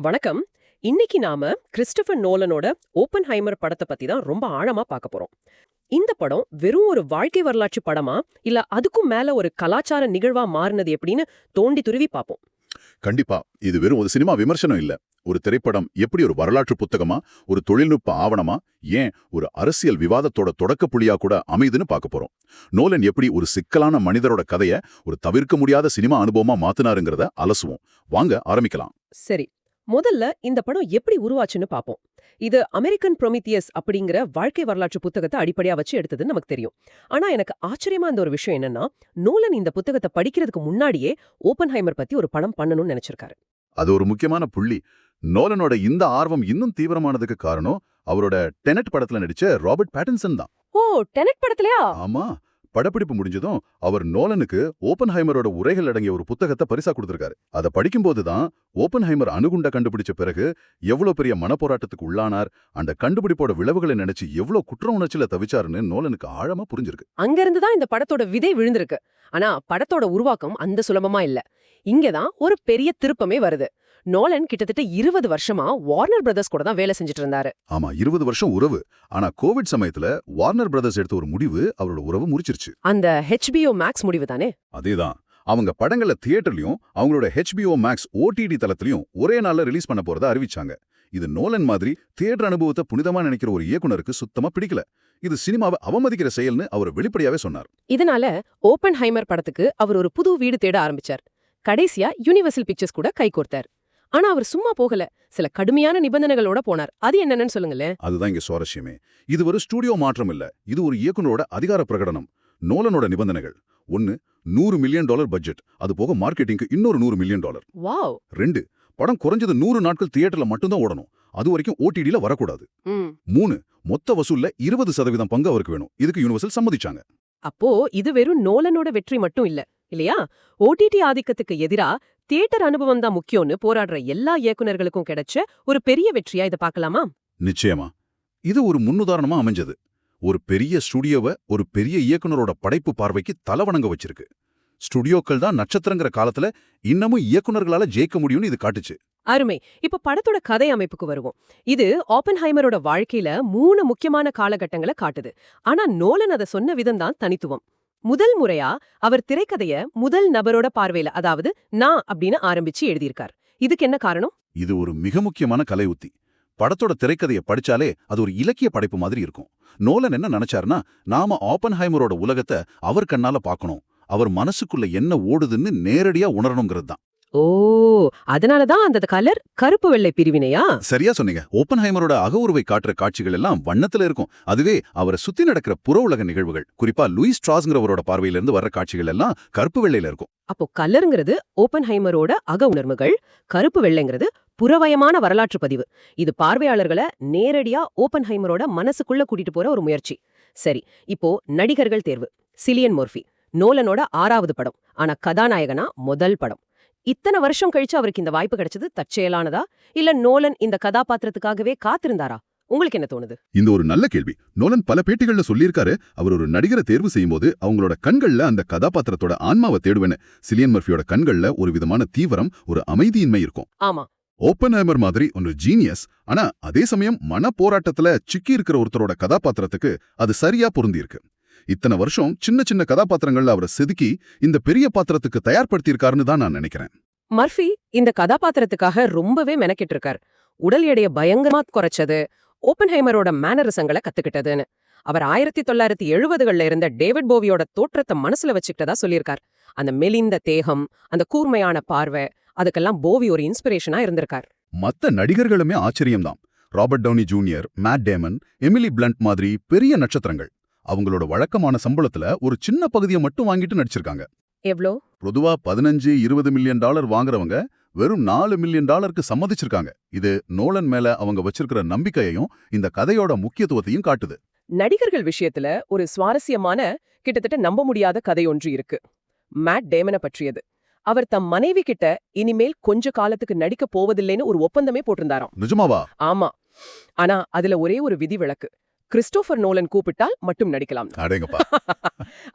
வணக்கம். இன்னைக்கு நாம கிறிஸ்டோபர் நோலனோட ஓப்பன்ஹைமர் படத்தை பத்தி தான் ரொம்ப ஆழமா பார்க்க போறோம். இந்த படம் வெறும் ஒரு வாழ்க்கை வரலாற்று படமா, இல்ல அதுக்கும் மேல ஒரு கலாச்சார நிகழ்வா மாறினது எப்படின்னு தோண்டி துருவி பார்ப்போம். கண்டிப்பா. இது வெறும் ஒரு சினிமா விமர்சனம் இல்ல. ஒரு திரைப்படம் எப்படி ஒரு வரலாற்று புத்தகமா, ஒரு தொழில்நுட்ப ஆவணமா, ஏன் ஒரு அரசியல் விவாதத்தோட தொடக்க புள்ளியா கூட அமைதுன்னு பார்க்க போறோம். நோலன் எப்படி ஒரு சிக்கலான மனிதரோட கதைய ஒரு தவிர்க்க முடியாத சினிமா அனுபவமா மாத்துனாருங்கிறத அலசுவோம். வாங்க ஆரம்பிக்கலாம். சரி, முதல்ல இந்த படம் எப்படி உருவாச்சுன்னு பார்ப்போம். இது அமெரிக்கன் ப்ரொமித்தியஸ் அப்படிங்கிற வாழ்க்கை வரலாற்று புத்தகத்தை அடிப்படையா வச்சு எடுத்ததுன்னு நமக்கு தெரியும். ஆனா எனக்கு ஆச்சரியமா இருந்த ஒரு விஷயம் என்னன்னா, நோலன் இந்த புத்தகத்தை படிக்கிறதுக்கு முன்னாடியே ஓப்பன்ஹைமர் பத்தி ஒரு படம் பண்ணணும்னு நினைச்சிருக்காரு. அது ஒரு முக்கியமான புள்ளி. நோலனோட இந்த ஆர்வம் இன்னும் தீவிரமானதுக்கு காரணம் அவரோட டெனட் படத்துல நடிச்ச ராபர்ட் பேட்டின்சன் தான். ஓ, டெனட் படத்துலயா? ஆமா. படப்பிடிப்பு முடிஞ்சதும் அவர் நோலனுக்கு ஓப்பன்ஹைமரோட உரைகள் அடங்கிய ஒரு புத்தகத்தை பரிசா கொடுத்திருக்காரு. அதை படிக்கும்போது தான் ஓப்பன்ஹைமர் அணுகுண்ட கண்டுபிடிச்ச பிறகு எவ்வளவு பெரிய மனப்போராட்டத்துக்கு உள்ளானார், அந்த கண்டுபிடிப்போட விளைவுகளை நினைச்சு எவ்வளவு குற்ற உணர்ச்சியில தவிச்சாருன்னு நோலனுக்கு ஆழமா புரிஞ்சிருக்கு. அங்கிருந்து தான் இந்த படத்தோட விதை விழுந்திருக்கு. ஆனா படத்தோட உருவாக்கம் அந்த சுலபமா இல்ல. இங்கதான் ஒரு பெரிய திருப்பமே வருது. நோலன் கிட்டத்தட்ட 20 வருஷமா வார்னர் பிரதர்ஸ் கூட தான் வேலை செஞ்சுட்டு இருந்தாரு. ஆமா, 20 வருஷம் உறவு. ஆனா கோவிட் சமயத்துல வார்னர் பிரதர்ஸ் எடுத்த ஒரு முடிவு அவரோட உறவு முறிச்சிருச்சு. அந்த HBO மேக்ஸ் முடிவு தானே? அதேதான். அவங்க படங்களை தியேட்டர்லயும் அவங்களோட HBO மேக்ஸ் OTT தளத்திலையும் ஒரே நாள்ல ரிலீஸ் பண்ண போறதா அறிவிச்சாங்க. இது நோலன் மாதிரி தியேட்டர் அனுபவத்தை புனிதமா நினைக்கிற ஒரு இயக்குனருக்கு சுத்தமா பிடிக்கல. இது சினிமாவை அவமதிக்கிற செயல்னு அவர் வெளிப்படையாவே சொன்னார். இதனால ஓப்பன்ஹைமர் படத்துக்கு அவர் ஒரு புது வீடு தேட ஆரம்பிச்சார். கடைசியா யுனிவர்சல் பிக்சர்ஸ் கூட கைகோர்த்தார். ஆனா அவர் சும்மா போகல, சில கடுமையான நிபந்தனைகளோட போனார். அது என்னன்னு சொல்லுங்களேன். அதுதான் இங்க சுவாரஸ்யமே. இது ஒரு ஸ்டூடியோ மாற்றம் இல்ல, இது ஒரு இயக்குனரோட அதிகார பிரகடனம். நோலனோட நிபந்தனைகள்: 1, $100 மில்லியன் பட்ஜெட், அது போக மார்க்கெட்டிங்க்கு இன்னொரு $100 மில்லியன். வாவ். 2, படம் குறைஞ்சது 100 நாட்கள் தியேட்டர்ல மட்டும்தான் ஓடணும், அது வரைக்கும் OTTல வரக்கூடாது. 3, மொத்த வசூல்ல 20% பங்கு அவருக்கு வேணும். இதுக்கு யூனிவர்சல் சம்மதிச்சாங்க. அப்போ இது வெறும் நோலனோட வெற்றி மட்டும் இல்ல, இல்லையா? OTT ஆதிக்கத்துக்கு எதிரா தியேட்டர் அனுபவம் தான் முக்கியம்னு போராடுற எல்லா இயக்குனர்களுக்கும் கிடைச்ச ஒரு பெரிய வெற்றியா இதை பார்க்கலாமா? நிச்சயமா. இது ஒரு முன்னுதாரணமா அமைஞ்சது. ஒரு பெரிய ஸ்டுடியோவை ஒரு பெரிய இயக்குனரோட படைப்பு பார்வைக்கு தலவணங்க வச்சிருக்கு. ஸ்டுடியோக்கள் தான் நட்சத்திரங்கிற காலத்துல இன்னமும் இயக்குனர்களால ஜெயிக்க முடியும்னு இது காட்டுச்சு. அருமை. இப்ப படத்தோட கதை அமைப்புக்கு வருவோம். இது ஆப்பன்ஹைமரோட வாழ்க்கையில 3 முக்கியமான காலகட்டங்களை காட்டுது. ஆனா நோலன் அதை சொன்ன விதம் தான் தனித்துவம். முதல் முறையா அவர் திரைக்கதைய முதல் நபரோட பார்வையில, அதாவது நான் அப்படின்னு ஆரம்பிச்சு எழுதியிருக்கார். இதுக்கு என்ன காரணம்? இது ஒரு மிக முக்கியமான கலை உத்தி. படத்தோட திரைக்கதையை படிச்சாலே அது ஒரு இலக்கிய படைப்பு மாதிரி இருக்கும். நோலன் என்ன நினைச்சாருன்னா, நாம ஆப்பன்ஹைமரோட உலகத்தை அவர் கண்ணால பார்க்கணும், அவர் மனசுக்குள்ள என்ன ஓடுதுன்னு நேரடியா உணரணுங்கிறது தான். ஓ, அதனாலதான் அந்த கலர் கருப்பு வெள்ளை பிரிவினையா? சரியா சொன்னீங்க. ஓப்பன்ஹைமரோட அகவுருவை காட்டுற காட்சிகள் எல்லாம் வண்ணத்துல இருக்கும். அதுவே அவரை சுத்தி நடக்கிற புற உலக நிகழ்வுகள், குறிப்பா லூயிஸ் ஸ்ட்ராஸ்ங்கிறவரோட பார்வையிலிருந்து வர்ற காட்சிகள் எல்லாம் கருப்பு வெள்ளையில இருக்கும். அப்போ கலருங்கிறது ஓப்பன்ஹைமரோட அக உணர்வுகள், கருப்பு வெள்ளைங்கிறது புறவயமான வரலாற்று பதிவு. இது பார்வையாளர்களை நேரடியா ஓப்பன்ஹைமரோட மனசுக்குள்ள கூட்டிட்டு போற ஒரு முயற்சி. சரி, இப்போ நடிகர்கள் தேர்வு. சிலியன் மர்ஃபி நோலனோட 6வது படம், ஆனா கதாநாயகனா முதல் படம். இத்தனை வருஷம் கழிச்சு அவருக்கு இந்த வாய்ப்பு கிடைச்சது தற்செயலானதா, இல்ல நோலன் இந்த கதாபாத்திரத்துக்காகவே காத்திருந்தாரா? உங்களுக்கு என்ன தோணுது? இந்த ஒரு நல்ல கேள்வி. நோலன் பல பேட்டிகள்ல சொல்லியிருக்காரு, அவர் ஒரு நடிகரை தேர்வு செய்யும்போது அவங்களோட கண்கள்ல அந்த கதாபாத்திரத்தோட ஆன்மாவை தேடுவேன்னு. சிலியன் மர்ஃபியோட கண்கள்ல ஒரு விதமான தீவிரம், ஒரு அமைதியின்மை இருக்கும். ஆமா. ஓப்பன்ஹைமர் மாதிரி ஒரு ஜீனியஸ், ஆனா அதே சமயம் மன போராட்டத்துல சிக்கி இருக்கிற ஒருத்தரோட கதாபாத்திரத்துக்கு அது சரியா பொருந்திருக்கு. இத்தனை வருஷம் சின்ன சின்ன கதாபாத்திரங்கள்ல அவரை செதுக்கி இந்த பெரிய பாத்திரத்துக்கு தயார்படுத்தியிருக்காருன்னு தான் நான் நினைக்கிறேன். மர்ஃபி இந்த கதாபாத்திரத்துக்காக ரொம்பவே மெனக்கிட்டு இருக்கார். உடல் எடையை பயங்கரமா குறைச்சது, ஓப்பன்ஹைமரோட மேனரிசங்களை கத்துக்கிட்டதுன்னு. அவர் 1970கள்ல இருந்த டேவிட் போவியோட தோற்றத்தை மனசுல வச்சுக்கிட்டதா சொல்லியிருக்கார். அந்த மெலிந்த தேகம், அந்த கூர்மையான பார்வை, அதுக்கெல்லாம் போவி ஒரு இன்ஸ்பிரேஷனா இருந்திருக்கார். மத்த நடிகர்களுமே ஆச்சரியம்தான். Robert Downey Junior, Matt Damon, Emily Blunt மாதிரி பெரிய நட்சத்திரங்கள் அவங்களோட வழக்கமான சம்பளத்துல ஒரு சின்ன பகுதியை மட்டும் வாங்கிட்டு நடிச்சிருக்காங்க. எவ்ளோ? பொதுவா 15-20 மில்லியன் டாலர் வாங்குறவங்க வெறும் $4 மில்லியன் சம்மதிச்சிருக்காங்க. இது நோலன் மேல அவங்க வச்சிருக்கிற நம்பிக்கையையும் இந்த கதையோட முக்கியத்துவத்தையும் காட்டுது. நடிகர்கள் விஷயத்துல ஒரு சுவாரஸ்யமான, கிட்டத்தட்ட நம்ப முடியாத கதை ஒன்று இருக்கு. மேட் டேமனை பற்றியது. அவர் தம் மனைவி கிட்ட இனிமேல் கொஞ்ச காலத்துக்கு நடிக்க போவதில்லைன்னு ஒரு ஒப்பந்தமே போட்டிருந்தாராம். நிஜமாவா? ஆமா. ஆனா அதுல ஒரே ஒரு விதிவிலக்கு. கிறிஸ்டோபர் நோலன் கூப்பிட்டால் மட்டும் நடிக்கலாம். அடேங்கப்பா.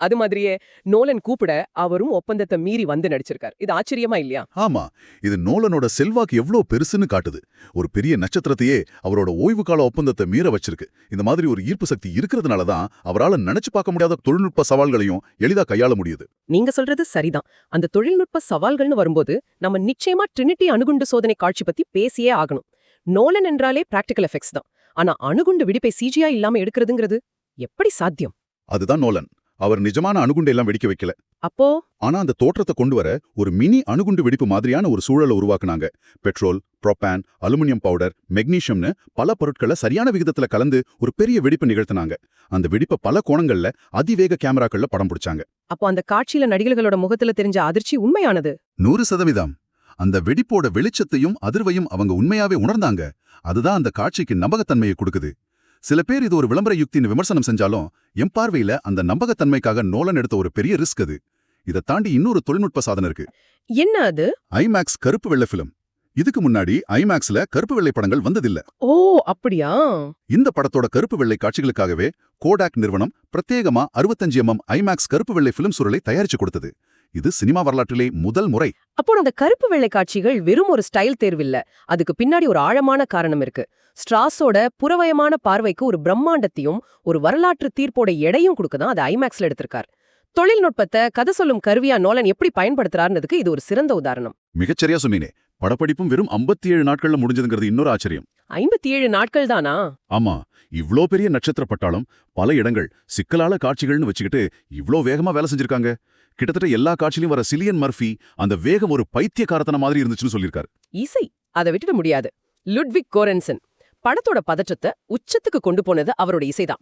அது மாதிரியே நோலன் கூப்பிட அவரும் ஒப்பந்தத்தை மீறி வந்து நடிச்சிருக்கார். இது ஆச்சரியமா இல்லையா? ஆமா, இது நோலனோட செல்வாக்கு எவ்ளோ பெருசுன்னு காட்டுது. ஒரு பெரிய நட்சத்திரத்தையே அவரோட ஓய்வு கால ஒப்பந்தத்தை மீற வச்சிருக்கு. இந்த மாதிரி ஒரு ஈர்ப்பு சக்தி இருக்கிறதுனால தான் அவரால நினைச்சு பார்க்க முடியாத தொழில்நுட்ப சவால்களையும் எளிதா கையாள முடியுது. நீங்க சொல்றது சரிதான். அந்த தொழில்நுட்ப சவால்கள்னு வரும்போது நம்ம நிச்சயமா ட்ரினிட்டி அணுகுண்டு சோதனை காட்சி பத்தி பேசியே ஆகணும். நோலன் என்றாலே பிராக்டிகல் எஃபெக்ட்ஸ் தான். ஆனா அணுகுண்டு வெடிப்பை சிஜிஐ இல்லாம எடுக்கிறதுங்கிறது எப்படி சாத்தியம்? அதுதான் நோலன். அவர் நிஜமான அணுகுண்டை எல்லாம் வெடிக்க வைக்கல. அப்போ ஆனா அந்த தோற்றத்தை கொண்டு வர ஒரு மினி அணுகுண்டு வெடிப்பு மாதிரியான ஒரு சூழலை உருவாக்குனாங்க. பெட்ரோல், புரோப்பான், அலுமினியம் பவுடர், மெக்னீசியம்னு பல பொருட்களை சரியான விகிதத்துல கலந்து ஒரு பெரிய வெடிப்பு நிகழ்த்தினாங்க. அந்த வெடிப்பை பல கோணங்கள்ல அதிவேக கேமராக்கள்ல படம் பிடிச்சாங்க. அப்போ அந்த காட்சியில நடிகர்களோட முகத்துல தெரிஞ்ச அதிர்ச்சி உண்மையானது. 100%. அந்த வெடிப்போட வெளிச்சத்தையும் அதிர்வையும் அவங்க உண்மையாவே உணர்ந்தாங்க. அதுதான் அந்த காட்சிக்கு நம்பகத்தன்மையை கொடுக்குது. சில பேர் இது ஒரு விளம்பர யுக்தின்னு விமர்சனம் செஞ்சாலும் என் பார்வையில அந்த நம்பகத்தன்மைக்காக நோலன் எடுத்த ஒரு பெரிய ரிஸ்க் அது. இதை தாண்டி இன்னொரு தொழில்நுட்ப சாதனை இருக்கு. என்ன அது? ஐமேக்ஸ் கருப்பு வெள்ளை பிலிம். இதுக்கு முன்னாடி ஐமேக்ஸ்ல கருப்பு வெள்ளை படங்கள் வந்ததில்ல. ஓ அப்படியா? இந்த படத்தோட கருப்பு வெள்ளை காட்சிகளுக்காகவே கோடாக் நிறுவனம் பிரத்யேகமா 65mm ஐமேக்ஸ் கருப்பு வெள்ளை பிலிம் சுருளை தயாரிச்சு கொடுத்தது. இது சினிமா வரலாற்றிலே முதல் முறை. அப்போ அந்த கருப்பு வெள்ளை காட்சிகள் வெறும் ஒரு ஸ்டைல் தேர்வில்ல. அதுக்கு பின்னாடி ஒரு ஆழமான காரணம் இருக்கு. ஸ்ட்ராஸோட புறவயமான பார்வைக்கு ஒரு பிரம்மாண்டத்தையும் ஒரு வரலாற்று தீர்ப்போட எடையும் கொடுக்கதான் அது ஐமேக்ஸ்ல எடுத்திருக்கார். தொழில்நுட்பத்தை கதை சொல்லும் கருவியா நோலன் எப்படி பயன்படுத்துறாருன்றதுக்கு இது ஒரு சிறந்த உதாரணம். மிகச்சரியா சொன்னீனே. படப்பிடிப்பும் வெறும் 57 நாட்கள்ல முடிஞ்சதுங்கிறது இன்னொரு ஆச்சரியம். 57 நாட்கள் தானா? ஆமா, இவ்ளோ பெரிய நட்சத்திர பட்டாளம் பல இடங்கள் சிக்கலான காட்சிகள்னு வச்சுக்கிட்டு இவ்ளோ வேகமா வேலை செஞ்சிருக்காங்க. கிட்டத்தட்ட எல்லா காட்சியிலும் வர சிலியன் மர்ஃபி அந்த வேகம் ஒரு பைத்தியக்காரத்தன மாதிரி இருந்துச்சுன்னு சொல்லியிருக்காரு. இசை அதை விட்டுட முடியாது. லுட்விக் கோரன்சன் படத்தோட பதற்றத்தை உச்சத்துக்கு கொண்டு போனது அவரோட இசைதான்.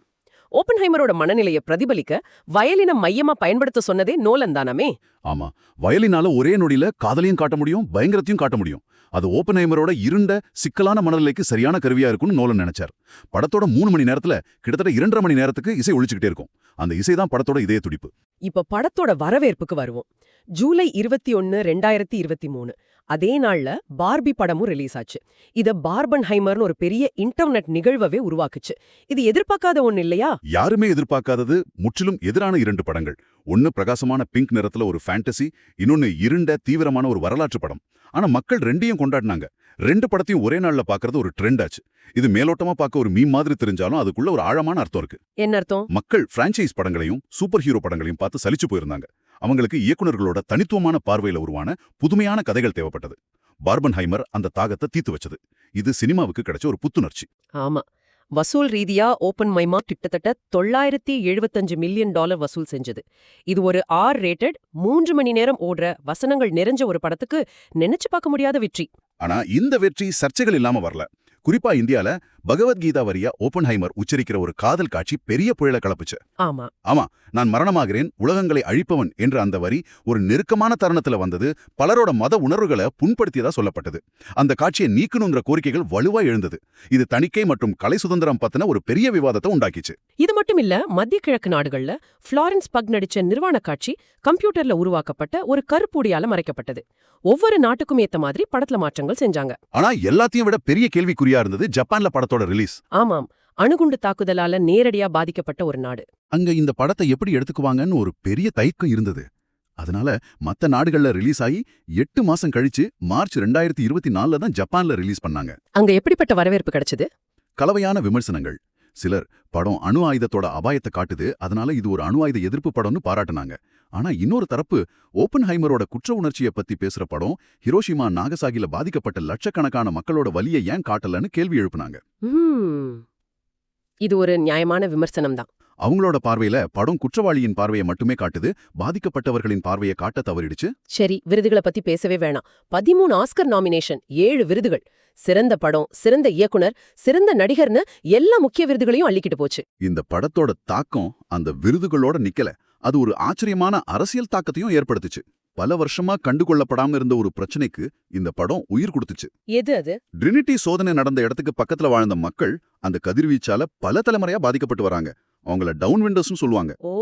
ஓப்பன்ஹைமரோட மனநிலையை பிரதிபலிக்க வயலினை மையமா பயன்படுத்த சொன்னதே நோலன் தானமே. ஆமா, வயலினால ஒரே நொடியில காதலையும் காட்ட முடியும், பயங்கரத்தையும் காட்ட முடியும். அது ஓப்பன்ஹைமரோட இருண்ட சிக்கலான மனநிலைக்கு சரியான கருவியா இருக்கும்னு நோலன் நினைச்சார். படத்தோட 3 மணி நேரத்துல கிட்டத்தட்ட 2.5 மணி நேரத்துக்கு இசை ஒழிச்சுக்கிட்டே இருக்கும். அந்த இசைதான் படத்தோட இதய துடிப்பு. இப்ப படத்தோட வரவேற்புக்கு வருவோம். ஜூலை 21, 2023 அதே நாள்ல பார்பி படமும் ரிலீஸ் ஆச்சு. இத பார்பன்ஹைமர்னு ஒரு பெரிய இன்டர்நெட் நிகழ்வவே உருவாக்குச்சு. இது எதிர்பார்க்காத ஒண்ணு இல்லையா? யாருமே எதிர்பார்க்காதது. முற்றிலும் எதிரான 2 படங்கள். ஒன்னு பிரகாசமான பிங்க் நிறத்துல ஒரு ஃபேண்டசி, இன்னொன்னு இருண்ட தீவிரமான ஒரு வரலாற்று படம். ஆனா மக்கள் ரெண்டையும் கொண்டாடினாங்க. 2 படத்தையும் ஒரே நாள்ல பாக்குறது ஒரு ட்ரெண்ட் ஆச்சு. இது மேலோட்டமா பார்க்க ஒரு மீம் மாதிரி தெரிஞ்சாலும் அதுக்குள்ள ஒரு ஆழமான அர்த்தம் இருக்கு. என்ன அர்த்தம்? மக்கள் பிரான்ச்சைஸ் படங்களையும் சூப்பர் ஹீரோ படங்களையும் பார்த்து சலிச்சு போயிருந்தாங்க. அவங்களுக்கு இயக்குநர்களோட தனித்துவமான பார்வையில உருவான புதுமையான கதைகள் தேவைப்பட்டது. பார்பன்ஹைமர் அந்த தாகத்தை தீர்த்து வச்சது. இது சினிமாவுக்கு கிடைச்ச ஒரு புத்துணர்ச்சி. ஆமா, வசூல் ரீதியா ஓப்பன்ஹைமர் கிட்டத்தட்ட $975 மில்லியன் வசூல் செஞ்சது. இது ஒரு R-ரேட்டட் 3 மணி நேரம் ஓடுற வசனங்கள் நிறைஞ்ச ஒரு படத்துக்கு நினைச்சு பார்க்க முடியாத வெற்றி. ஆனா இந்த வெற்றி சர்ச்சைகள் இல்லாம வரல. குறிப்பா இந்தியால பகவத்கீதா வரியா ஓப்பன்ஹைமர் உச்சரிக்கிற ஒரு காதல் காட்சி பெரிய புயலை கலப்புச்சு. ஆமா, நான் மரணமாகிறேன், உலகங்களை அழிப்பவன் என்ற அந்த வரி ஒரு நெருக்கமான தருணத்துல வந்தது. பலரோட மத உணர்வுகளை புண்படுத்தியதா சொல்லப்பட்டது. அந்த காட்சியை நீக்கணுங்கிற கோரிக்கைகள் வலுவா எழுந்தது. இது தணிக்கை மற்றும் கலை சுதந்திரம் பத்தின ஒரு பெரிய விவாதத்தை உண்டாக்கிச்சு. இது மட்டும் இல்ல, மத்திய கிழக்கு நாடுகள்ல ஃப்ளாரன்ஸ் பக் நடிச்ச நிர்வாண காட்சி கம்ப்யூட்டர்ல உருவாக்கப்பட்ட ஒரு கருப்பூடியால மறைக்கப்பட்டது. ஒவ்வொரு நாட்டுக்கும் ஏத்த மாதிரி படத்துல மாற்றங்கள் செஞ்சாங்க. ஆனா எல்லாத்தையும் விட பெரிய கேள்விக்குறியா இருந்தது ஜப்பான்ல படத்தோட ரிலீஸ். ஆமாம், அணுகுண்டு தாக்குதலால நேரடியா பாதிக்கப்பட்ட ஒரு நாடு. அங்க இந்த படத்தை எப்படி எடுத்துக்குவாங்கன்னு ஒரு பெரிய தயக்கம் இருந்தது. அதனால மத்த நாடுகள்ல ரிலீஸ் ஆகி 8 மாசம் கழிச்சு மார்ச் 2024 தான் ஜப்பான்ல ரிலீஸ் பண்ணாங்க. அங்க எப்படிப்பட்ட வரவேற்பு கிடைச்சது? கலவையான விமர்சனங்கள். சிலர் படம் அணு ஆயுதத்தோட அபாயத்தை காட்டுது, அதனால இது ஒரு அணு ஆயுத எதிர்ப்பு படம்னு பாராட்டுனாங்க. ஆனா இன்னொரு தரப்பு ஓப்பன்ஹைமரோட குற்ற உணர்ச்சியை பத்தி பேசுற படம் ஹிரோஷிமா நாகசாகில பாதிக்கப்பட்ட லட்சக்கணக்கான மக்களோட வலியை ஏன் காட்டலன்னு கேள்வி எழுப்புனாங்க. இது ஒரு நியாயமான விமர்சனம் தான். அவங்களோட பார்வையில படம் குற்றவாளியின் பார்வையை மட்டுமே காட்டுது, பாதிக்கப்பட்டவர்களின் பார்வையை காட்ட தவறிடுச்சு. சரி, விருதுகளை பத்தி பேசவே வேணாம். 13 ஆஸ்கர் நாமினேஷன், 7 விருதுகள். சிறந்த படம், சிறந்த இயக்குனர், சிறந்த நடிகர்னு எல்லா முக்கிய விருதுகளையும் அள்ளிக்கிட்டு போச்சு. இந்த படத்தோட தாக்கம் அந்த விருதுகளோட நிக்கல, அது ஒரு ஆச்சரியமான அரசியல் தாக்கத்தையும் ஏற்படுத்துச்சு. பல வருஷமா கண்டுகொள்ளப்படாம இருந்த ஒரு பிரச்சனைக்கு இந்த படம் உயிர் கொடுத்துச்சு. எது அது? ட்ரினிட்டி சோதனை நடந்த இடத்துக்கு பக்கத்துல வாழ்ந்த மக்கள் அந்த கதிர்வீச்சால பல தலைமுறையா பாதிக்கப்பட்டு வராங்க. அவங்கள டவுன் விண்டர்ஸ்னு சொல்லுவாங்க. ஓ,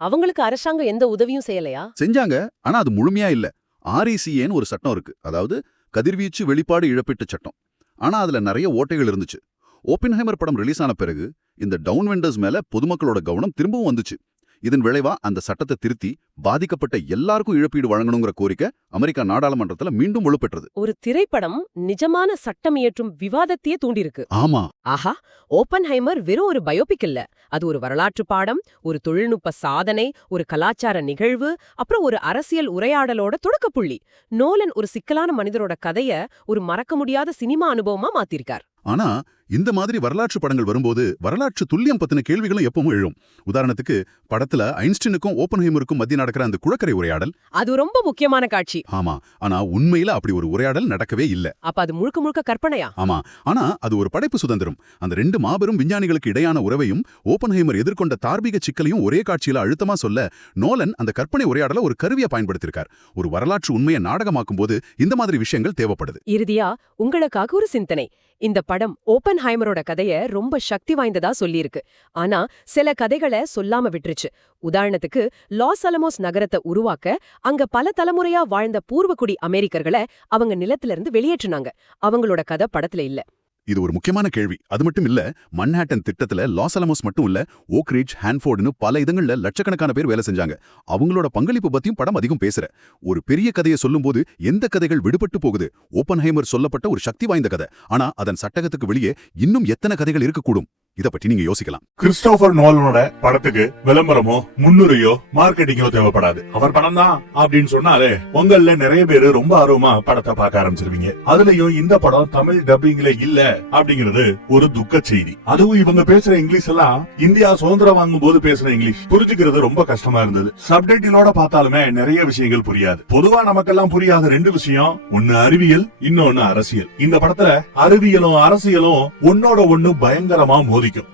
அவங்களுக்கு அரசாங்கம் எந்த உதவியும் செய்யலையா? செஞ்சாங்க, ஆனா அது முழுமையா இல்ல. RECAன்னு ஒரு சட்டம் இருக்கு, அதாவது கதிர்வீச்சு வெளிப்பாடு இழப்பீட்டு சட்டம். ஆனா அதுல நிறைய ஓட்டைகள் இருந்துச்சு. ஓப்பன்ஹைமர் படம் ரிலீஸ் ஆன பிறகு இந்த டவுன் வெண்டர்ஸ் மேல பொதுமக்களோட கவனம் திரும்பவும் வந்துச்சு. இதன் விளைவா அந்த சட்டத்தை திருத்தி பாதிக்கப்பட்ட எல்லாருக்கும் இழப்பீடு வழங்கணுங்கிற கோரிக்கை அமெரிக்கா நாடாளுமன்றத்துல மீண்டும் வலுப்பெற்றது. ஒரு திரைப்படம் நிஜமான சட்டம் இயற்றும் விவாதத்தையே தூண்டிருக்கு. ஆமா, ஆஹா, ஓப்பன்ஹைமர் வெறும் ஒரு பயோபிக் இல்ல. அது ஒரு வரலாற்று பாடம், ஒரு தொழில்நுட்ப சாதனை, ஒரு கலாச்சார நிகழ்வு, அப்புறம் ஒரு அரசியல் உரையாடலோட தொடக்கப்புள்ளி. நோலன் ஒரு சிக்கலான மனிதரோட கதைய ஒரு மறக்க முடியாத சினிமா அனுபவமா மாத்திருக்கார். ஆனா இந்த மாதிரி வரலாற்று படங்கள் வரும்போது வரலாற்று துல்லியம் பத்தின கேள்விகளும் எப்பவும் எழும். உதாரணத்துக்கு படத்துல ஐன்ஸ்டீனுக்கும் ஓப்பன்ஹைமருக்கும் மத்திய நடக்கிற அந்த குளக்கரை உரையாடல், அது ரொம்ப முக்கியமான காட்சி. ஆமா, ஆனா உண்மையில அப்படி ஒரு உரையாடல் நடக்கவே இல்ல. அப்ப அது முழுக்க முழுக்க கற்பனையா? ஆமா, ஆனா அது ஒரு படைப்பு சுதந்திரம். அந்த ரெண்டு மாபெரும் விஞ்ஞானிகளுக்கு இடையான உறவையும் ஓப்பன்ஹைமர் எதிர்கொண்ட தார்மீக சிக்கலையும் ஒரே காட்சியில அழுத்தமா சொல்ல நோலன் அந்த கற்பனை உரையாடல ஒரு கருவியா பயன்படுத்திருக்கார். ஒரு வரலாற்று உண்மையை நாடகமாக்கும் போது இந்த மாதிரி விஷயங்கள் தேவைப்படுது. இறுதியா உங்களுக்காக ஒரு சிந்தனை. இந்த படம் ஓப்பன்ஹைமரோட கதைய ரொம்ப சக்தி வாய்ந்ததா சொல்லியிருக்கு. ஆனா சில கதைகளை சொல்லாம விட்டுருச்சு. உதாரணத்துக்கு லாஸ் அலமோஸ் நகரத்தை உருவாக்க அங்க பல தலைமுறையா வாழ்ந்த பூர்வக்குடி அமெரிக்கர்களை அவங்க நிலத்திலிருந்து வெளியேற்றினாங்க. அவங்களோட கதை படத்துல இல்ல. இது ஒரு முக்கியமான கேள்வி. அது மட்டும் இல்ல, மன்ஹாட்டன் திட்டத்துல லாஸ் அலமோஸ் மட்டும் இல்ல, ஓக்ரிட்ஜ், ஹான்ஃபோர்டுன்னு பல இடங்கள்ல லட்சக்கணக்கான பேர் வேலை செஞ்சாங்க. அவங்களோட பங்களிப்பு பத்தியும் படம் அதிகம் பேசுற. ஒரு பெரிய கதையை சொல்லும்போது எந்த கதைகள் விடுபட்டு போகுது? ஓப்பன்ஹைமர் சொல்லப்பட்ட ஒரு சக்தி வாய்ந்த கதை. ஆனா அதன் சட்டகத்துக்கு வெளியே இன்னும் எத்தனை கதைகள் இருக்கக்கூடும்? இத பற்றி நீங்க யோசிக்கலாம். கிறிஸ்டோபர் நோலனோட படத்துக்கு விளம்பரமோ முன்னுரையோ மார்க்கெட்டிங்கோ தேவைப்படாது. அவர் படம் தான் அப்படின்னு சொன்னாலே உங்கள நிறைய பேரு ரொம்ப ஆர்வமா படத்தை பார்க்க ஆரம்பிச்சிருவீங்க. அதுலயும் இந்த படம் தமிழ் டப்பிங்ல இல்ல அப்படிங்கிறது ஒரு துக்க செய்தி. அதுவும் இவங்க பேசுற இங்கிலீஷ் எல்லாம் இந்தியா சுதந்திரம் வாங்கும் போது பேசுற இங்கிலீஷ் புரிஞ்சுக்கிறது ரொம்ப கஷ்டமா இருந்தது. சப்டைட்டிலோட பார்த்தாலுமே நிறைய விஷயங்கள் புரியாது. பொதுவா நமக்கெல்லாம் புரியாத ரெண்டு விஷயம், ஒன்னு அறிவியல், இன்னொன்னு அரசியல். இந்த படத்துல அறிவியலும் அரசியலும் ஒன்னோட ஒண்ணு பயங்கரமா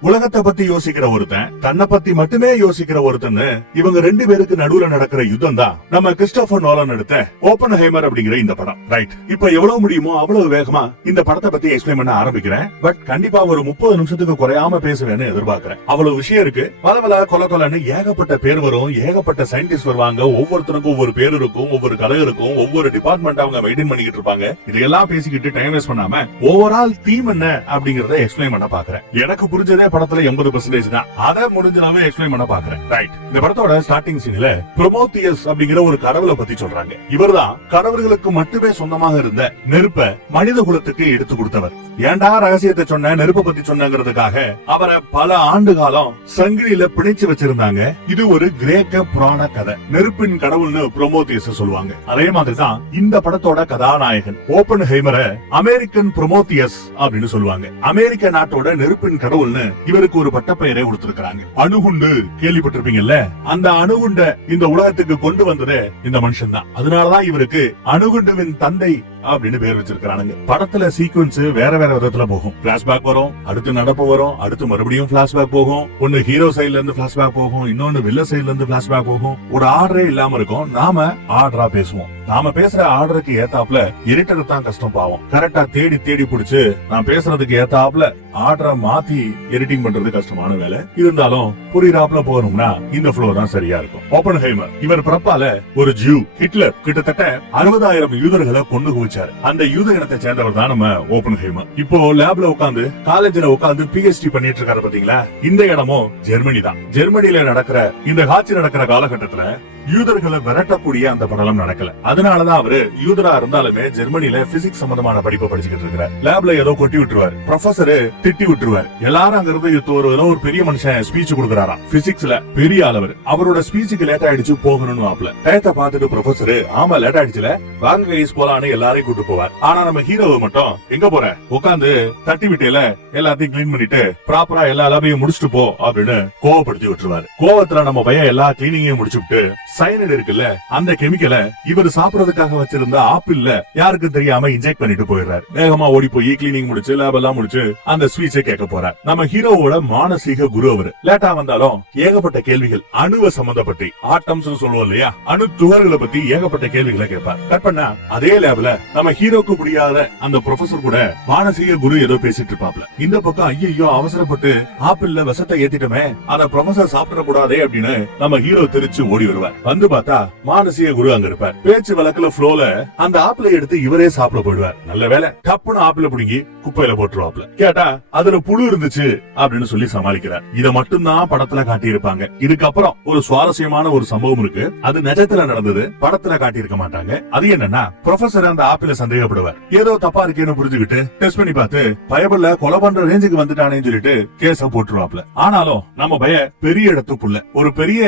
உலகத்தை பத்தி யோசிக்கிற ஒருத்தன், தன்னை பத்தி மட்டுமே யோசிக்கிற ஒருத்தன், இவங்க ரெண்டு பேருக்கு நடுவுல நடக்கிற யுத்தம் தான் நம்ம கிறிஸ்டோபர் நோலன் எடுத்த ஓப்பன்ஹைமர் அப்படிங்கிற இந்த படம். ரைட், இப்ப எவ்வளவு முடியுமோ அவ்வளவு வேகமா இந்த படத்தை பத்தி எக்ஸ்பிளைன் பண்ண ஆரம்பிக்கிறேன். பட் கண்டிப்பா ஒரு 30 நிமிஷத்துக்கு குறையாம பேசுவேன்னு எதிர்பார்க்கிறேன். அவ்வளவு விஷயம் இருக்கு. வளவல கொலன்னு ஏகப்பட்ட பேர் வரும், ஏகப்பட்ட சயின்டிஸ்ட் வருவாங்க. ஒவ்வொருத்தருக்கும் ஒவ்வொரு பேர் இருக்கும், ஒவ்வொரு கதை இருக்கும், ஒவ்வொரு டிபார்ட்மெண்ட் அவங்க மெயின்டைன் பண்ணிக்கிட்டு இருப்பாங்க. இதையெல்லாம் பேசிக்கிட்டு டைம் வேஸ்ட் பண்ணாம ஓவரால் தீம் என்ன அப்படிங்கறத எக்ஸ்பிளைன் பண்ண பாக்குறேன். எனக்கு புரிஞ்சதே படத்துல 80% தான். அத முடிஞ்சனாவே எக்ஸ்பிளைன் பண்ண பாக்குறேன். ரைட், இந்த படத்தோட ஸ்டார்டிங் சீன்ல புரோமோத்தியஸ் அப்படிங்கிற ஒரு கடவுளை பத்தி சொல்றாங்க. இவர்தான் கடவுள்களுக்கு மட்டுமே சொந்தமாக இருந்த நெருப்ப மனித குலத்துக்கு எடுத்து கொடுத்தவர். ஏண்டா ரகசியத்தை சொன்ன, நெருப்பை பத்தி சொன்னங்கிறதுக்காக அவரை பல ஆண்டு காலம் சங்கிலியில பிடிச்சு வச்சிருந்தாங்க. இது ஒரு கிரேக்க புராண கதை. நெருப்பின் கடவுள்னு புரோமோத்தியஸ் சொல்லுவாங்க. அதே மாதிரிதான் இந்த படத்தோட கதாநாயகன் ஓப்பன்ஹைமரை அமெரிக்கன் புரோமோத்தியஸ் அப்படின்னு சொல்லுவாங்க. அமெரிக்க நாட்டோட நெருப்பின் கடவுள்னு இவருக்கு ஒரு பட்டப்பெயரை கொடுத்திருக்காங்க. அணுகுண்டு கேள்விப்பட்டிருப்பீங்கல்ல, அந்த அணுகுண்ட இந்த உலகத்துக்கு கொண்டு வந்ததே இந்த மனுஷன் தான். அதனாலதான் இவருக்கு அணுகுண்டுவின் தந்தை அப்படின்னு பேர் வச்சிருக்கானுங்க. படத்துல சீக்வன்ஸ் வேற வேற விதத்துல போகும். பிளாஷ்பேக் வரும், அடுத்து நடப்பு வரும், அடுத்து மறுபடியும் பிளாஷ்பேக் போகும். ஒன்னு ஹீரோ சைடுல இருந்து பிளாஷ்பேக் போகும், இன்னொன்னு வில்ல சைடுல இருந்து பிளாஷ்பேக் போகும். ஒரு ஆர்டரே இல்லாம இருக்கும். நாம ஆர்டரா பேசுவோம். நாம பேசுற ஆர்டருக்கு ஏத்தாப்புல எடிட்டர் தான் கஷ்டம் பாவம். கரெக்டா தேடி தேடி பிடிச்சு நான் பேசுறதுக்கு ஏத்தாப்புல ஆர்டரை மாத்தி எடிட்டிங் பண்றது கஷ்டமான வேலை. இருந்தாலும் புரியாப்புல போகணும்னா இந்த ஃப்ளோ தான் சரியா இருக்கும். ஓப்பன்ஹைமர் இவர் பிறப்பால ஒரு ஜூ. ஹிட்லர் கிட்டத்தட்ட 60,000 யூதர்களை கொண்டு குவிச்சாரு. அந்த யூத இனத்தை சேர்ந்தவர் தான் நம்ம ஓப்பன்ஹைமர். இப்போ லேப்ல உட்காந்து காலேஜ்ல உட்காந்து PhD பண்ணிட்டு இருக்காரு பாத்தீங்களா. இந்த இடமும் ஜெர்மனி தான். ஜெர்மனில நடக்கிற இந்த காட்சி நடக்கிற காலகட்டத்துல யூதர்களை விரட்டக்கூடிய அந்த படம் நடக்கல. அதனாலதான் அவரு யூதரா இருந்தாலுமே ஜெர்மனில பிசிக்ஸ் சம்பந்தமான படிப்பை படிச்சுக்கிட்டு இருக்கிறார். லேப்ல ஏதோ கொட்டி விட்டுருவாரு, ப்ரொஃபசர் திட்டி விட்டுருவாரு. எல்லாரும் அங்க இருந்து ஒரு பெரிய மனுஷன் ஸ்பீச் கொடுக்கறாராம் பிசிக்ஸ்ல, பெரிய அளவர். அவரோட ஸ்பீச்சுக்கு லேட் ஆயிடுச்சு, போகணும்னு ஆப்ல டயத்தை பார்த்துட்டு ப்ரொஃபசர் ஆமா லேட் ஆயிடுச்சுல வாங்க கைஸ் போலான்னு எல்லாரையும் கூட்டு போவார். ஆனா நம்ம ஹீரோவை மட்டும் எங்க போற, உட்காந்து தட்டி விட்டேல எல்லாத்தையும் கிளீன் பண்ணிட்டு ப்ராப்பரா எல்லா லாபையும் முடிச்சுட்டு போ அப்படின்னு கோவப்படுத்தி விட்டுருவாரு. கோவத்துல நம்ம பையன் எல்லா கிளீனிங்கையும் முடிச்சுட்டு சயனைடு இருக்குல்ல, அந்த கெமிக்கலை இவர் சாப்பிடறதுக்காக வச்சிருந்த ஆப்பிள்ல யாருக்கும் தெரியாம இன்ஜெக்ட் பண்ணிட்டு போயிடுறாரு. வேகமா ஓடி போய் கிளீனிங் முடிச்சு லேப் எல்லாம் முடிச்சு அந்த ஸ்பீச்சை கேட்க போறார். நம்ம ஹீரோவோட மானசீக குரு அவரு. லேட்டா வந்தாலும் ஏகப்பட்ட கேள்விகள் அணுவை சம்பந்தப்பட்டு, ஆட்டம்ஸ் சொல்லுவோம் இல்லையா, அணு துகள்களை பத்தி ஏகப்பட்ட கேள்விகளை கேட்பார். கட் பண்ணா அதே லேப்ல நம்ம ஹீரோக்கு முடியாத அந்த ப்ரொஃபசர் கூட மானசீக குரு ஏதோ பேசிட்டு இருப்பாப்ல. இந்த பக்கம் ஐயோ அவசரப்பட்டு ஆப்பிள்ல விஷத்தை ஏத்திட்டோமே, அந்த ப்ரொஃபசர் சாப்பிட கூடாதே அப்படின்னு நம்ம ஹீரோ தெரிச்சு ஓடி வருவார். வந்து பார்த்தா மானசீக குரு அங்க இருப்பார். பேச்சு வழக்குல ஃப்ளோல அந்த ஆப்பிளை எடுத்து இவரே சாப்பிட போயிடுவார். நல்ல வேலை டப்புன்னு ஆப்பிள பிடிங்கி குப்பையில போட்டுருவாப்ல. கேட்டா அதுல புழு இருந்துச்சு அப்படின்னு சொல்லி சமாளிக்கிறார். இத மட்டும்தான் படத்துல காட்டியிருப்பாங்க. இதுக்கப்புறம் ஒரு சுவாரஸ்யமான ஒரு சம்பவம் இருக்கு. அது நிஜத்துல நடந்தது, படத்துல காட்டியிருக்க மாட்டாங்க. அது என்னன்னா, ப்ரொஃபசர் அந்த ஆப்பிள சந்தேகப்படுவார். ஏதோ தப்பா இருக்கேன்னு புரிஞ்சுக்கிட்டு டெஸ்ட் பண்ணி பார்த்து பயபல்ல கொலை பண்ற ரேஞ்சுக்கு வந்துட்டானேன்னு சொல்லிட்டு கேஸ போட்டுருவாப்ல. ஆனாலும் நம்ம பய பெரிய இடத்து புள்ள, ஒரு பெரிய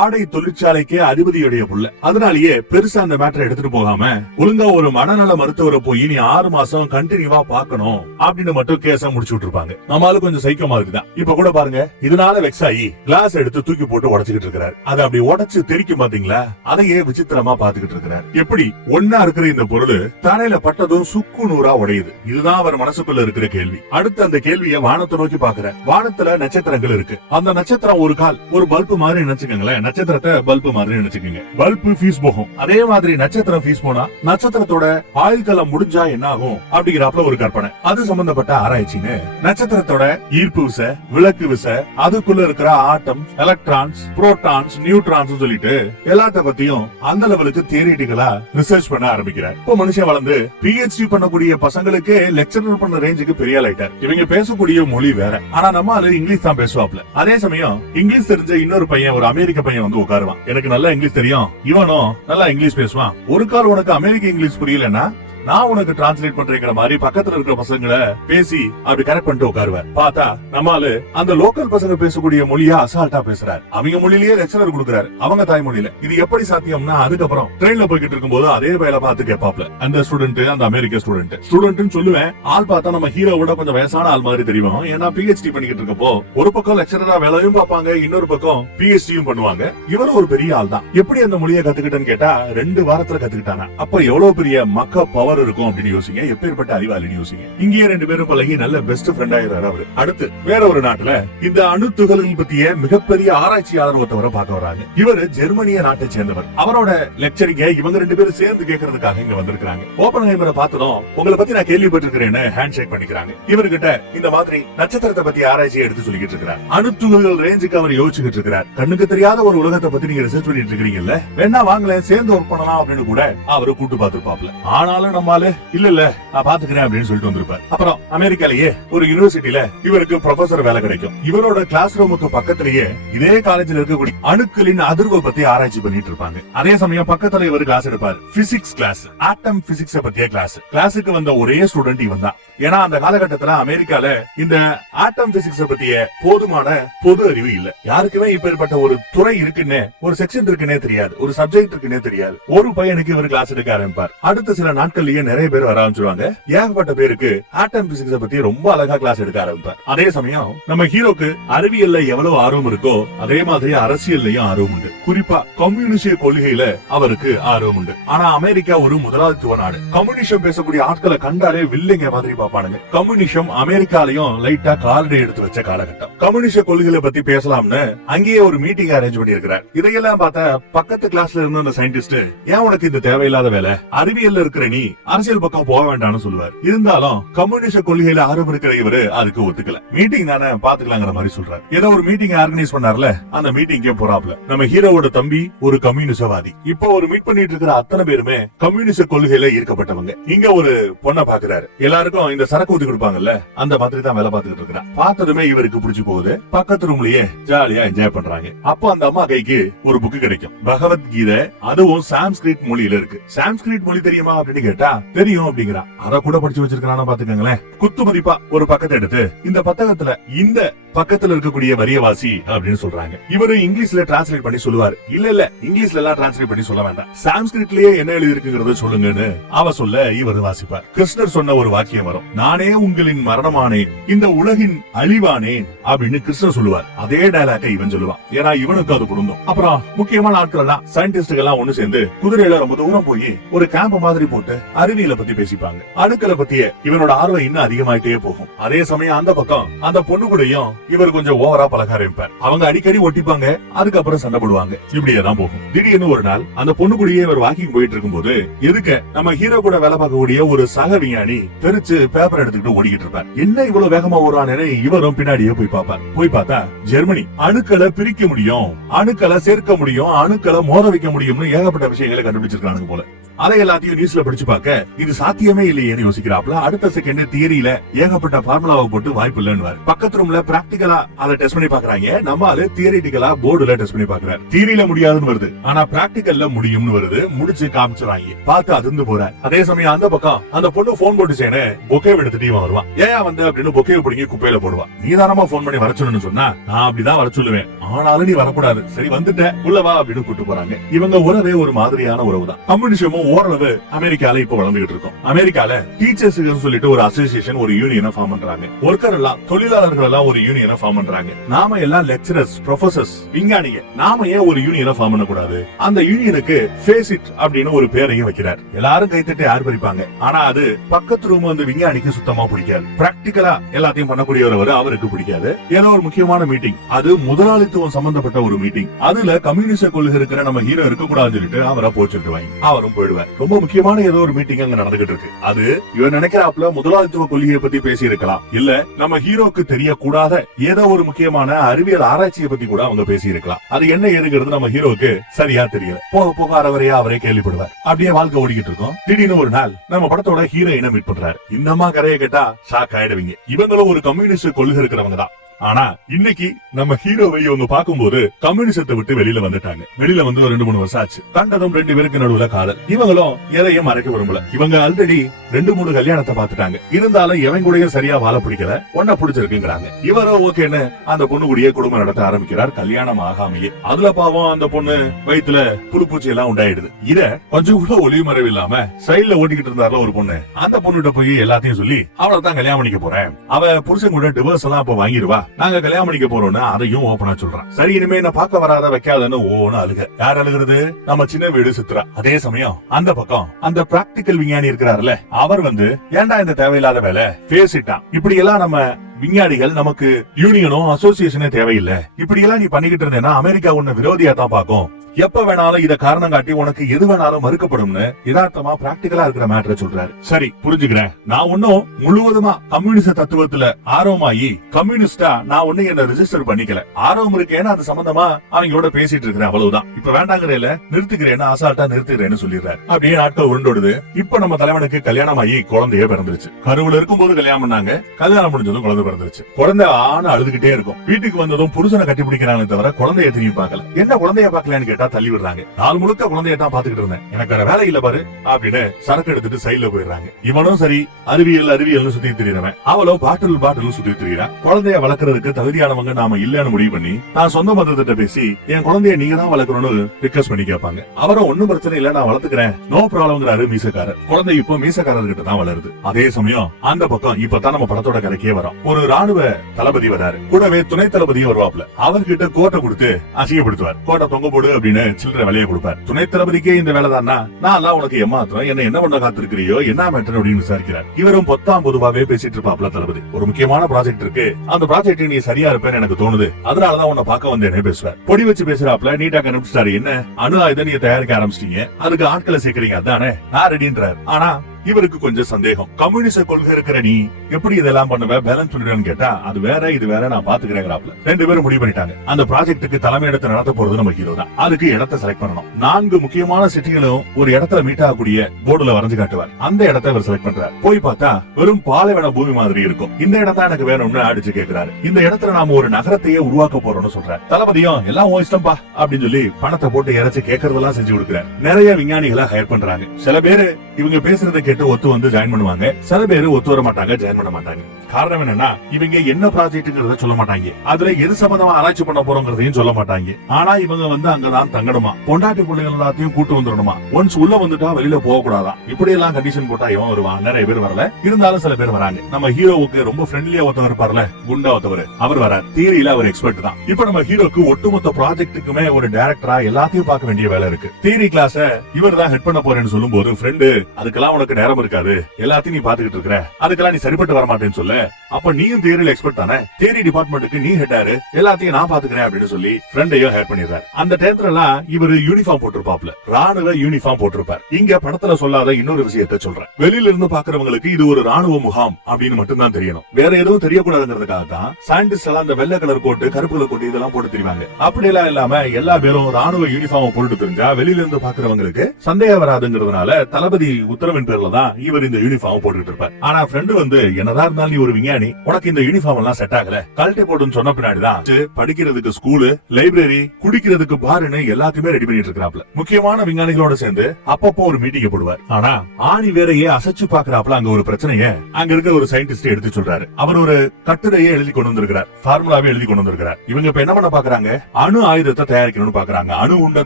ஆடை தொழிற்சாலைக்கே அதிபதியுடைய புள்ள. அதனாலேயே பெருசா அந்த மேட்டரை எடுத்துட்டு போகாம ஒழுங்கா ஒரு மனநல மருத்துவரை போய் நீ 6 மாசம் கண்டினியூவா பாக்கணும் அப்படின்னு மட்டும் கேஸ முடிச்சு விட்டுருப்பாங்க. நம்மளால கொஞ்சம் சைக்கோ மாதிரி தான். இப்ப கூட பாருங்க, இதனால வெக்ஸ் ஆகி கிளாஸ் எடுத்து தூக்கி போட்டு உடைச்சுக்கிட்டு இருக்காரு. அதை அப்படி உடைச்சு தெரிக்கும் பாத்தீங்களா, அதையே விசித்திரமா பாத்துக்கிட்டு இருக்கிறார். எப்படி ஒன்னா இருக்கிற இந்த பொருள் தரையில பட்டதும் சுக்கு நூறா உடையுது. இதுதான் அவர் மனசுக்குள்ள இருக்கிற கேள்வி. அடுத்து அந்த கேள்வியை வானத்தை நோக்கி பாக்குற. வானத்துல நட்சத்திரங்கள் இருக்கு. அந்த நட்சத்திரம் ஒரு கால் ஒரு பல்பு மாதிரி நினைச்சுக்கங்களேன். நட்சத்திரத்தை பல்பு மாதிரி நினைச்சுக்கோங்க. பல்பு ஃபீஸ் போகும். அதே மாதிரி நட்சத்திரம் ஃபீஸ் போனா நட்சத்திரத்தோட ஆயுள் காலம் முடிஞ்சா என்ன ஆகும் அப்படிங்கிறப்ப ஒரு கற்பனை. அது சம்பந்தப்பட்ட ஆராய்ச்சின்னு நட்சத்திரத்தோட ஈர்ப்பு விசை, விளக்கு விசை, அதுக்குள்ள இருக்கிற ஆட்டம், எலக்ட்ரான்ஸ், புரோட்டான்ஸ், நியூட்ரான்ஸ் சொல்லிட்டு எல்லாத்த பத்தியும் அந்த லெவலுக்கு தியரிட்டிக்கலா ரிசர்ச் பண்ண ஆரம்பிக்கிறார். இப்போ மனுஷன் வளர்ந்து PhD பண்ணக்கூடிய பசங்களுக்கு லெக்சரர் பண்ண ரேஞ்சுக்கு பெரிய ஆயிட்டார். இவங்க பேசக்கூடிய மொழி வேற. ஆனா நம்ம அது இங்கிலீஷ் தான் பேசுவாப்ல. அதே சமயம் இங்கிலீஷ் தெரிஞ்ச இன்னொரு பையன், ஒரு அமெரிக்க பையன் வந்து உட்காருவான். எனக்கு நல்லா இங்கிலீஷ் தெரியும், இவனும் நல்லா இங்கிலீஷ் பேசுவான். ஒரு கால் உனக்கு அமெரிக்க இங்கிலீஷ் புரியலன்னா நான் உனக்கு டிரான்ஸ்லேட் பண்றேங்கிற மாதிரி பக்கத்துல இருக்கிற பசங்களை பேசி அப்படி கரெக்ட் பண்ணிட்டு உட்காருவார். பார்த்தா நம்மால அந்த லோக்கல் பசங்க பேசக்கூடிய மொழியா அசால்ட்டா பேசுறாரு. அவங்க மொழியிலேயே லெக்சரர் கொடுக்குறாரு, அவங்க தாய்மொழியில. இது எப்படி சாத்தியம்னா, அதுக்கப்புறம் ட்ரெயின்ல போய்கிட்டு இருக்கும்போது அதே வேலை பார்த்து கேட்பாப்ல அந்த ஸ்டூடெண்ட், அந்த அமெரிக்க ஸ்டூடெண்ட் சொல்லுவேன். ஆள் பார்த்தா நம்ம ஹீரோவோட கொஞ்சம் வயசான ஆள் மாதிரி தெரியும். ஏன்னா PhD பண்ணிக்கிட்டு இருக்கப்போ ஒரு பக்கம் லெக்சரரா வேலையும் பார்ப்பாங்க, இன்னொரு பக்கம் PhDயும் பண்ணுவாங்க. இவரும் ஒரு பெரிய ஆள் தான். எப்படி அந்த மொழியை கத்துக்கிட்டேன்னு கேட்டா 2 வாரத்துல கத்துக்கிட்டாங்க. அப்ப எவ்வளவு பெரிய மக்க பவர் இருக்கும் அப்படின்னு யோசிங்க. எப்பேற்பட்ட அறிவாளின்னு யோசிங்க. இங்கேயே 2 பேரும் பழகி நல்ல பெஸ்ட் ஃப்ரெண்ட் ஆயிடுறாரு அவரு. அடுத்து வேற ஒரு நாட்டுல இந்த அணு துகள்கள் பத்திய மிகப்பெரிய ஆராய்ச்சியாளர் ஒருத்தவரை பார்க்க வராங்க. இவரு ஜெர்மனிய நாட்டை சேர்ந்தவர். அவரோட லெக்சரிங்க இவங்க 2 பேரும் சேர்ந்து கேட்கறதுக்காக இங்க வந்திருக்காங்க. ஓப்பன்ஹைமரை பார்த்ததும் உங்களை பத்தி நான் கேள்விப்பட்டிருக்கிறேன்னு ஹேண்ட் ஷேக் பண்ணிக்கிறாங்க. இவர்கிட்ட இந்த மாதிரி நட்சத்திரத்தை பத்தி ஆராய்ச்சியை எடுத்து சொல்லிக்கிட்டு இருக்கிறார். அணு துகள்கள் ரேஞ்சுக்கு அவர் யோசிச்சுக்கிட்டு இருக்கிறார். கண்ணுக்கு தெரியாத ஒரு உலகத்தை பத்தி நீங்க ரிசர்ச் பண்ணிட்டு இருக்கீங்கல்ல, வேணா வாங்கல சேர்ந்து ஒர்க் பண்ணலாம் அப்படின்னு கூட அவரு கூட்டு பார்த்திருப்பாப்ல. ஆனாலும் நம்மால இல்ல நான் பாத்துக்கிறேன் அப்படின்னு சொல்லிட்டு வந்திருப்பார். அப்புறம் அமெரிக்காலேயே ஒரு யூனிவர்சிட்டியில இவருக்கு ப்ரொஃபசர் வேலை கிடைக்கும். இவரோட கிளாஸ் ரூமுக்கு பக்கத்திலேயே இதே காலேஜ்ல இருக்கக்கூடிய அணுக்களின் அதிர்வை பத்தி ஆராய்ச்சி பண்ணிட்டு இருப்பாங்க. அதே சமயம் பக்கத்துல இவர் கிளாஸ் எடுப்பாரு. பிசிக்ஸ் கிளாஸ், ஆட்டம் பிசிக்ஸ் பத்திய கிளாஸ். கிளாஸுக்கு வந்த ஒரே ஸ்டூடெண்ட் இவன் தான். ஏன்னா அந்த காலகட்டத்துல அமெரிக்கால இந்த ஆட்டம் பிசிக்ஸ் பத்திய போதுமான பொது அறிவு இல்ல. யாருக்குமே இப்பேற்பட்ட ஒரு துறை இருக்குன்னு, ஒரு செக்ஷன் இருக்குன்னே தெரியாது, ஒரு சப்ஜெக்ட் இருக்குன்னே தெரியாது. ஒரு பையனுக்கு இவர் கிளாஸ் எடுக்க ஆரம்பிப்பார். அடுத்த சில நாட்கள்லயே நிறைய பேர் வர ஆரம்பிச்சிருவாங்க. ஏகப்பட்ட பேருக்கு ஆட்டம் பிசிக்ஸ் பத்தி ரொம்ப அழகா கிளாஸ் எடுக்க ஆரம்பிப்பார். அதே சமயம் நம்ம ஹீரோக்கு அறிவியல்ல எவ்வளவு ஆர்வம் இருக்கோ அதே மாதிரி அரசியல்லையும் ஆர்வம் உண்டு. குறிப்பா கம்யூனிஸ்ட் கொள்கையில அவருக்கு ஆர்வம் உண்டு. ஆனா அமெரிக்கா ஒரு முதலாளித்துவ நாடு. கம்யூனிஸ்டம் பேசக்கூடிய ஆட்களை கண்டாலே வில்லிங்க மாதிரி பாப்பானுங்க. கம்யூனிஸ்டம் அமெரிக்காலையும் லைட்டா காலடி எடுத்து வச்ச காலகட்டம். கம்யூனிஸ்ட் கொள்கைகளை பத்தி பேசலாம்னு அங்கேயே ஒரு மீட்டிங் அரேஞ்ச் பண்ணி இருக்கிறார். இதையெல்லாம் பார்த்த பக்கத்து கிளாஸ்ல இருந்த அந்த சயின்டிஸ்ட், ஏன் உனக்கு இந்த தேவையில்லாத வேலை, அறிவியல்ல இருக்கிற நீ அரசியல் பக்கம் போக வேண்டாம்னு சொல்லுவார். இருந்தாலும் கம்யூனிஸ்ட் கொள்கையில ஆர்வம் இருக்கிற இவரு அதுக்கு ஒத்துக்கல. மீட்டிங் தானே பாத்துக்கலாங்கிற மாதிரி சொல்றாரு. ஏதோ ஒரு மீட்டிங் ஆர்கனைஸ் பண்ணார்ல, அந்த மீட்டிங்கே போறாப்ல. நம்ம ஹீரோவோட தம்பி ஒரு கம்யூனிஸ்டவாதி. இப்போ ஒரு மீட் பண்ணிட்டு இருக்கிற அத்தனை பேருமே கம்யூனிஸ்ட் கொள்கையில ஈர்க்கப்பட்டவங்க. இங்க ஒரு பொண்ணை பாக்குறாரு. எல்லாருக்கும் இந்த சரக்கு ஊத்தி கொடுப்பாங்கல்ல, அந்த மாதிரி தான் வேலை பார்த்துட்டு இருக்கிறான். பார்த்ததுமே இவருக்கு பிடிச்சு போகுது. பக்கத்து ரூம்லயே ஜாலியா என்ஜாய் பண்றாங்க. அப்போ அந்த அம்மா கைக்கு ஒரு புக்கு கிடைக்கும், பகவத்கீதை. அதுவும் சான்ஸ்கிரிட் மொழியில இருக்கு. சான்ஸ்கிரிட் மொழி தெரியுமா அப்படின்னு கேட்டா தெரியும் அப்படிங்கிறான். அத கூட படிச்சு வச்சிருக்கான பாத்துக்கங்களேன். குத்து மதிப்பா ஒரு பக்கத்தை எடுத்து இந்த புத்தகத்துல இந்த பக்கத்துல இருக்கக்கூடிய வரியவாசி அப்படின்னு சொல்றாங்க. இவரு இங்கிலீஷ்ல டிரான்ஸ்லேட் பண்ணி சொல்லுவாரு. இல்ல இங்கிலீஷ்ல எல்லாம் டிரான்ஸ்லேட் பண்ணி சொல்ல வேண்டாம், சான்ஸ்கிரிட்லயே என்ன எழுதி இருக்குங்கிறத சொல்லுங்கன்னு அவ சொல்ல இவர் வாசிப்பார். கிருஷ்ணர் சொன்ன ஒரு வாக்கியம் வரும், நானே உங்களின் மரணமானேன், இந்த உலகின் அழிவானேன் அப்படின்னு கிருஷ்ணர் சொல்லுவார். அதே டயலாக இவன் சொல்லுவான். ஏன்னா இவனுக்கு அது பொருந்தும். அப்புறம் முக்கியமான ஆட்கள் எல்லாம் சயின்டிஸ்டுகள் எல்லாம் ஒண்ணு சேர்ந்து குதிரையில ரொம்ப தூரம் போய் ஒரு கேம்ப் மாதிரி போட்டு அறிவியலை பத்தி பேசிப்பாங்க. அணுக்களை பத்திய இவனோட ஆர்வம் இன்னும் அதிகமாயிட்டே போகும். அதே சமயம் அந்த பக்கம் அந்த பொண்ணு கூடயும் இவர் கொஞ்சம் ஓவரா பழக ஆரம்பிப்பார். அவங்க அடிக்கடி ஒட்டிப்பாங்க, அதுக்கப்புறம் சண்டை போடுவாங்க. இப்படியே தான் போகும். திடீர்னு ஒரு நாள் அந்த பொண்ணு கூடயே இவர் வாக்கிங் போயிட்டு இருக்கும்போது எதுக்க நம்ம ஹீரோ கூட வேலை பார்க்கக்கூடிய ஒரு சக விஞ்ஞானி தெரிச்சு பேப்பர் எடுத்துக்கிட்டு ஓடிக்கிட்டு இருப்பார். என்ன இவ்வளவு வேகமா ஓடுறானே இவரும் பின்னாடியே போய் பார்ப்பார். போய் பார்த்தா ஜெர்மனி அணுக்களை பிரிக்க முடியும், அணுக்களை சேர்க்க முடியும், அணுக்களை மோத வைக்க முடியும்னு ஏகப்பட்ட விஷயங்களை கண்டுபிடிச்சிருக்காங்க போல. அதை எல்லாத்தையும் நியூஸ்ல படிச்சு பார்க்க இது சாத்தியமே இல்லையேன்னு யோசிக்கிறாப்ல. அடுத்த செகண்ட் தியரியில ஏகப்பட்ட ஃபார்முலாவை போட்டு வாய்ப்பு இல்லைன்னு பக்கத்து ரூம்ல பிராக்டிகலா அதை டெஸ்ட் பண்ணி பாக்குறாங்க. நம்ம ஆளு தியரிட்டிக்கலா போர்டுல டெஸ்ட் பண்ணி பாக்குறாரு. தியரியில முடியாதுன்னு வருது, ஆனா பிராக்டிகல்ல முடியும்னு வருது. முடிச்சு காமிச்சுறாங்க. பார்த்து அதிர்ந்து போற. அதே சமயம் அந்த பக்கம் அந்த பொண்ணு போன் போட்டு சேனே பொக்கே எடுத்துட்டு இவன் வருவான். ஏன் வந்து அப்படின்னு பொக்கே பிடிங்கி குப்பையில போடுவான். நீதானமா போன் பண்ணி வர சொல்லணும்னு சொன்னா நான் அப்படிதான் வர சொல்லுவேன், ஆனாலும் நீ வரக்கூடாது. சரி வந்துட்டேன் உள்ள வா அப்படின்னு கூட்டு போறாங்க. இவங்க உறவே ஒரு மாதிரியான உறவு தான். கம்யூனிசமும் ஓரளவு அமெரிக்கால இப்ப வளர்ந்துகிட்டு இருக்கும். அமெரிக்கால டீச்சர்ஸ் சொல்லிட்டு ஒரு அசோசியேஷன், ஒரு யூனியனை ஃபார்ம் பண்றாங்க. ஒர்க்கர் எல்லாம், தொழிலாளர்கள் எல்லாம் ஒரு யூனியனை ஃபார்ம் பண்றாங்க. நாம எல்லாம் லெக்சரர்ஸ், ப்ரொஃபசர்ஸ், விஞ்ஞானிங்க, நாம ஏன் ஒரு யூனியனை ஃபார்ம் பண்ண கூடாது? அந்த யூனியனுக்கு ஃபேஸ் இட் அப்படின்னு ஒரு பேரையும் வைக்கிறார். எல்லாரும் கைத்தட்டி ஆர்ப்பரிப்பாங்க. ஆனா அது பக்கத்து ரூம் அந்த விஞ்ஞானிக்கு சுத்தமா பிடிக்காது. பிராக்டிகலா எல்லாத்தையும் பண்ணக்கூடியவர் அவருக்கு பிடிக்காது. ஏதோ ஒரு முக்கியமான மீட்டிங், அது முதலாளித்துவம் சம்பந்தப்பட்ட ஒரு மீட்டிங், அதுல கம்யூனிஸ்ட கொள்கை இருக்கிற நம்ம ஹீரோ இருக்க கூடாதுன்னு சொல்லிட்டு அவரை போச்சுட்டு வாங்கி அவரும் போயிடுவார். ரொம்ப முக்கியமான ஏதோ ஒரு மீட்டிங் அங்க நடந்துகிட்டு இருக்கு. அது இவன் நினைக்கிறாப்ல முதலாளித்துவ கொள்கையை பத்தி பேசி இருக்கலாம், இல்ல நம்ம ஹீரோக்கு தெரியக்கூடாத ஏதோ ஒரு முக்கியமான அறிவியல் ஆராய்ச்சியை பத்தி கூட அவங்க பேசி இருக்கலாம். அது என்ன ஏதுங்கிறது நம்ம ஹீரோக்கு சரியா தெரியல. போக போக அறவரையா அவரே கேள்விப்படுவார். அப்படியே வாழ்க்கை ஓடிக்கிட்டு இருக்கும். திடீர்னு ஒரு நாள் நம்ம படத்தோட ஹீரோயினை மீட் பண்றாரு. இந்தமா கரையை கேட்டா ஷாக் ஆயிடுவீங்க. இவங்களும் ஒரு கம்யூனிஸ்ட் கொள்கை இருக்கிறவங்க தான். ஆனா இன்னைக்கு நம்ம ஹீரோவை இவங்க பாக்கும்போது கம்யூனிசத்தை விட்டு வெளியில வந்துட்டாங்க. வெளியில வந்து ஒரு 2-3 வருஷம் ஆச்சு. கண்டதும் 2 பேருக்கு நடுவுல காதல். இவங்களும் எதையும் மறைக்க விரும்பல. இவங்க ஆல்ரெடி 2-3 கல்யாணத்தை பாத்துட்டாங்க. இருந்தாலும் எவன் கூடயும் சரியா வாழ பிடிக்கல, ஒன்ன பிடிச்சிருக்குங்கிறாங்க. இவரோ ஓகேன்னு அந்த பொண்ணு கூடயே குடும்பம் நடத்த ஆரம்பிக்கிறார், கல்யாணம் ஆகாமையே. அதுல பாவம் அந்த பொண்ணு வயித்துல புழுப்பூச்சி எல்லாம் உண்டாயிடுது. இத கொஞ்சம் கூட ஒளிவு மறைவு இல்லாம சைட்ல ஓட்டிக்கிட்டு இருந்தாருல ஒரு பொண்ணு, அந்த பொண்ணுகிட்ட போய் எல்லாத்தையும் சொல்லி அவளதான் கல்யாணம் பண்ணிக்க போறேன், அவ புருஷன் கூட டிவோர்ஸ் எல்லாம் இப்ப வாங்கிடுவா, நாங்க கல்யாணம் பண்ணிக்க போறோம்னு அதையும் ஓபனா சொல்றான். சரி இனிமே என்ன பார்க்க வராத வைக்காதன்னு ஓன்னு அழுக. யார் அழுகிறது? நம்ம சின்ன வீடு சித்ரா. அதே சமயம் அந்த பக்கம் அந்த பிராக்டிக்கல் விஞ்ஞானி இருக்கிறாருல, அவர் வந்து ஏன்டா இந்த தேவையில்லாத வேலை பேசிட்டான். இப்படி எல்லாம் நம்ம விஞ்ஞானிகள், நமக்கு யூனியனும் அசோசியேஷனே தேவையில்லை. இப்படி எல்லாம் நீ பண்ணிக்கிட்டு இருந்தேன்னா அமெரிக்கா உன்னை விரோதியா தான் பாக்கும். எப்ப வேணாலும் இத காரணம் காட்டி உனக்கு எது வேணாலும் மறுக்கப்படும்னு யதார்த்தமா பிராக்டிகலா இருக்கிற மேட்டரை சொல்றாரு. சரி புரிஞ்சுக்கிறேன், நான் ஒன்னும் முழுவதுமா கம்யூனிஸ்ட் தத்துவத்துல ஆர்வமாயி கம்யூனிஸ்டா நான் ஒண்ணு என்ன ரெஜிஸ்டர் பண்ணிக்கல. ஆர்வம் இருக்கேன்னு அது சம்பந்தமா அவங்களோட பேசிட்டு இருக்கிறேன், அவ்வளவுதான். இப்ப வேண்டாங்கிறேல நிறுத்துக்கிறேன்னு அசால்ட்டா நிறுத்துக்கிறேன்னு சொல்லிடுறாரு. அப்படியே நாட்கள் உருண்டோடுது. இப்ப நம்ம தலைவனுக்கு கல்யாணம் ஆகி குழந்தையே பிறந்துருச்சு. கருவுல இருக்கும்போது கல்யாணம் பண்ணாங்க, கல்யாணம் முடிஞ்சதும் குழந்தை பிறந்துருச்சு. குழந்தை ஆன அழுதுகிட்டே இருக்கும். வீட்டுக்கு வந்ததும் புருஷனை கட்டி பிடிக்கிறாங்க தவிர குழந்தைய திரும்பி பார்க்கல. என்ன குழந்தைய பார்க்கலன்னு கேட்டா தள்ளி விடுறாங்க. நாள் முழுக்க குழந்தைய தான் பாத்துக்கிட்டு இருந்தேன், எனக்கு வேற வேலை இல்ல பாரு அப்படின்னு சரக்கு எடுத்துட்டு சைட்ல போயிடுறாங்க. இவனும் சரி அறிவியல் சுத்தி திரியறவன், அவளோ பாட்டில் சுத்தி திரியறான். குழந்தைய வளர்க்கறதுக்கு தகுதியானவங்க நாம இல்லன்னு முடிவு பண்ணி நான் சொந்த பந்தத்திட்ட பேசி என் குழந்தைய நீங்க தான் வளர்க்கணும்னு ரிக்வெஸ்ட் பண்ணி கேட்பாங்க. அவரும் ஒண்ணும் பிரச்சனை இல்ல நான் வளர்த்துக்கிறேன், நோ ப்ராப்ளம்ங்கிறாரு மீசக்காரர். குழந்தை இப்போ மீசக்காரர்கிட்ட தான் வளருது. அதே சமயம் அந்த பக்கம் இப்பதான் நம்ம படத்தோட கரைக்கே வரோம். ஒரு ராணுவ தளபதி வராரு, கூடவே துணை தளபதியும் வருவாப்ல. அவர்கிட்ட கோட்டை கொடுத்து அசிங்கப்படுத்துவார். கோட்டை தொங்க போடு அப்படின்னு சில்லற வேலையை கொடுப்பார். துணை தளபதிக்கே இந்த வேலை தானா, நான் எல்லாம் உனக்கு ஏமாத்திரம், என்ன பண்ண காத்திருக்கிறியோ, என்ன மேட்டர் அப்படின்னு விசாரிக்கிறார். இவரும் பொத்தாம் பொதுவாவே பேசிட்டு இருப்பாப்ல. தளபதி ஒரு முக்கியமான ப்ராஜெக்ட் இருக்கு, அந்த ப்ராஜெக்ட் நீ சரியா இருப்பேன்னு எனக்கு தோணுது, அதனாலதான் உன்னை பார்க்க வந்தேனே பேசுவார். பொடி வச்சு பேசுறாப்ல. நீட்டா கண்டுபிடிச்சாரு, என்ன அணு ஆயுதம் நீங்க தயாரிக்க ஆரம்பிச்சிட்டீங்க, அதுக்கு ஆட்களை சேர்க்கறீங்க, அதானே நான் ரெடின்றார். ஆனா இவருக்கு கொஞ்சம் சந்தேகம். கம்யூனிஸ்ட் கொள்கை இருக்கிற நீ எப்படி இதெல்லாம் பண்ணுவ, பேலன்ஸ் பண்ணிடுன்னு கேட்டா அது வேற இது வேற நான் பாத்துக்கிறேங்கிறாப்ல. 2 பேரும் முடிவு பண்ணிட்டாங்க, அந்த ப்ராஜெக்ட்டுக்கு தலைமை இடத்தை நடத்த போறது நம்ம ஹீரோ தான். அதுக்கு இடத்தை செலக்ட் பண்ணணும். 4 முக்கியமான சிட்டிகளும் ஒரு இடத்துல மீட் ஆகக்கூடிய போர்டுல வரைஞ்சு காட்டுவார். அந்த இடத்தை அவர் செலக்ட் பண்றாரு. போய் பார்த்தா வெறும் பாலைவன பூமி மாதிரி இருக்கும். இந்த இடத்த எனக்கு வேணும்னு அடிச்சு கேட்கிறாரு. இந்த இடத்துல நாம ஒரு நகரத்தையே உருவாக்க போறோம்னு சொல்றாரு. தளபதியும் எல்லாம் ஓ இஷ்டம்பா அப்படின்னு சொல்லி பணத்தை போட்டு இறைச்சு கேட்கறதெல்லாம் செஞ்சு கொடுக்கிறார். நிறைய விஞ்ஞானிகளை ஹையர் பண்றாங்க. சில பேரு இவங்க பேசுறதை கேட்டு ஒத்து வந்து ஜாயின் பண்ணுவாங்க, சில பேரு ஒத்து வர மாட்டாங்க, ஜாயின் பண்ண மாட்டாங்க. காரணம் என்னன்னா இவங்க என்ன ப்ராஜெக்ட்ங்கிறத சொல்ல மாட்டாங்க, அதுல எது சம்பந்தமா ஆராய்ச்சி பண்ண போறோங்கிறதையும் சொல்ல மாட்டாங்க. ஆனா இவங்க வந்து அங்கதான் தங்கணுமா, பொண்டாட்டி பிள்ளைகள் எல்லாத்தையும் கூட்டு வந்துடணுமா, ஒன்ஸ் உள்ள வந்துட்டா வெளியில போக கூடாதான். இப்படி எல்லாம் கண்டிஷன் போட்டா இவன் வருவான். நிறைய பேர் வரல, இருந்தாலும் சில பேர் வராங்க. நம்ம ஹீரோவுக்கு ரொம்ப ஃப்ரெண்ட்லியா ஒருத்தவர் இருப்பார்ல, குண்டா ஒருத்தவர், அவர் வரார். தியரியில அவர் எக்ஸ்பர்ட் தான். இப்ப நம்ம ஹீரோக்கு ஒட்டுமொத்த ப்ராஜெக்ட்டுக்குமே ஒரு டைரக்டரா எல்லாத்தையும் பார்க்க வேண்டிய வேலை இருக்கு. தியரி கிளாஸ இவர் தான் ஹெட் பண்ண போறேன்னு சொல்லும் போது ஃப்ரெண்டு அதுக்கெல்லாம் உனக்கு நேரம் இருக்காது, எல்லாத்தையும் நீ பாத்துக்கிட்டு இருக்கிற, அதுக்கெல்லாம் நீ சரிப்பட்டு வர மாட்டேன்னு சொல்ல. அப்ப நீயும் தியரியில எக்ஸ்பர்ட் தானே, தியரி டிபார்ட்மெண்ட்டுக்கு நீ ஹெட்டாரு, எல்லாத்தையும் நான் பாத்துக்கிறேன் அப்படின்னு சொல்லி ஃப்ரெண்டையும் ஹேர் பண்ணிடுறாரு. அந்த டயத்துல எல்லாம் இவரு யூனிஃபார்ம் போட்டிருப்பாப்ல, ராணுவ யூனிஃபார்ம் போட்டிருப்பார். இங்க படத்துல சொல்லாத இன்னொரு விஷயத்த சொல்றேன். வெளியில இருந்து பாக்குறவங்களுக்கு இது ஒரு ராணுவ முகாம் அப்படின்னு மட்டும் தான் தெரியணும், வேற எதுவும் தெரியக்கூடாதுங்கிறதுக்காக தான் சயின்டிஸ்ட் எல்லாம் அந்த வெள்ளை கலர் கோட்டு, கருப்பு கலர் கோட்டு இதெல்லாம் போட்டு தெரிவாங்க. அப்படி எல்லாம் இல்லாம எல்லா பேரும் ராணுவ யூனிஃபார்ம் போட்டு தெரிஞ்சா வெளியில இருந்து பாக்குறவங்களுக்கு சந்தேகம் வராதுங்கிறதுனால தளபதி உத்தரவின் பேர்ல தான் இவர் இந்த யூனிஃபார்ம் போட்டுட்டு இருப்பார். ஆனா ஃப்ரெண்டு வந்து என்னதான் இருந்தாலும் நீ ஒரு விஞ்ஞானி, உனக்கு இந்த யூனிஃபார்ம் எல்லாம் செட் ஆகல, கழட்டி போடுன்னு சொன்ன பின்னாடிதான் படிக்கிறதுக்கு ஸ்கூலு, லைப்ரரி, குடிக்கிறதுக்கு பாருன்னு எல்லாத்தையுமே ரெடி பண்ணிட்டு இருக்கிறாப்ல. முக்கியமான விஞ்ஞானிகளோட சேர்ந்து அப்பப்போ ஒரு மீட்டிங் போடுவார். ஆனா ஆணி வேறையே அசைச்சு பாக்குறாப்ல அங்க ஒரு பிரச்சனைய அங்க இருக்க ஒரு சயின்டிஸ்ட் எடுத்து சொல்றாரு. அவர் ஒரு கட்டுரையை எழுதி கொண்டு வந்திருக்கிறார், ஃபார்முலாவே எழுதி கொண்டு வந்திருக்கிறார். இவங்க இப்ப என்ன பண்ண பாக்குறாங்க, அணு ஆயுதத்தை தயாரிக்கணும்னு பாக்குறாங்க, அணுகுண்டை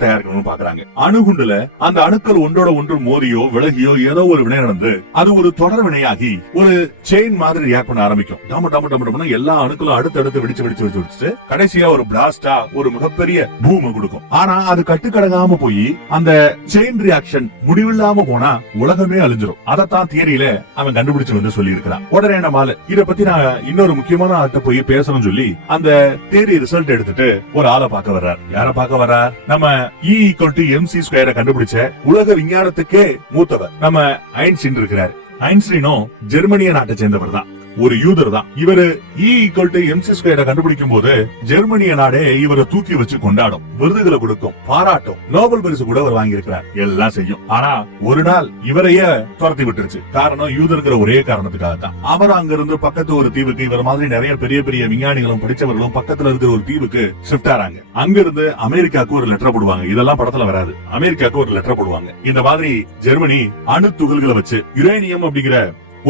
தயாரிக்கணும்னு பாக்குறாங்க. அணுகுண்டுல அந்த அணுக்கள் ஒன்றோட ஒன்று மோதியோ விலகியோ ஏதோ ஒரு வினை நடந்து அது ஒரு தொடர் வினையாகி ஒரு செயின் மாதிரி ரியாக்ட் பண்ண ஆரம்பிக்கும். டம டம டம டம எல்லா அணுக்களும் அடுத்தடுத்து வெடிச்சு கடைசியா ஒரு பிளாஸ்டா ஒரு மிகப்பெரிய பூம கொடுக்கும். ஆனா அது கட்டுக்கடங்காம போய் அந்த செயின் ரியாக்ஷன் முடிவில்லாம போனா உலகமே அழிஞ்சிரும். அதத்தான் தியரியில அவன் கண்டுபிடிச்சு வந்து சொல்லி இருக்கிறான். உடனே நம்மால இத பத்தி நான் இன்னொரு முக்கியமான ஆட்ட போய் பேசணும்னு சொல்லி அந்த தியரி ரிசல்ட் எடுத்துட்டு ஒரு ஆளை பார்க்க வர்றார். யார பார்க்க வர்றார், நம்ம E=mc² கண்டுபிடிச்ச உலக விஞ்ஞானத்துக்கே மூத்தவர் நம்ம ஐன்ஸ்டீன் இருக்கிறார். ஐன்ஸ்டீனும் ஜெர்மனிய நாட்டை சேர்ந்தவர் தான், ஒரு யூதர் தான். இவரு E=mc² கண்டுபிடிக்கும் போது ஜெர்மனிய நாடே இவரை தூக்கி வச்சு கொண்டாடும், விருதுகளை கொடுக்கும், பாராட்டும், நோபல் பரிசு கூட அவர் வாங்கி இருக்கிறார், எல்லாம் செய்யும். ஆனா ஒரு நாள் இவரையே துரத்தி விட்டுருச்சு. காரணம் யூதர்ங்கிற ஒரே காரணத்துக்காக தான். அவர் அங்க இருந்து பக்கத்து ஒரு தீவுக்கு, இவர் மாதிரி நிறைய பெரிய பெரிய விஞ்ஞானிகளும் படிச்சவர்களும் பக்கத்துல இருக்கிற ஒரு தீவுக்கு ஷிஃப்ட் ஆறாங்க. அங்க இருந்து அமெரிக்காவுக்கு ஒரு லெட்டர் போடுவாங்க. இதெல்லாம் படத்துல வராது. அமெரிக்காவுக்கு ஒரு லெட்டர் போடுவாங்க. இந்த மாதிரி ஜெர்மனி அணு துகள்களை வச்சு யுரேனியம் அப்படிங்கிற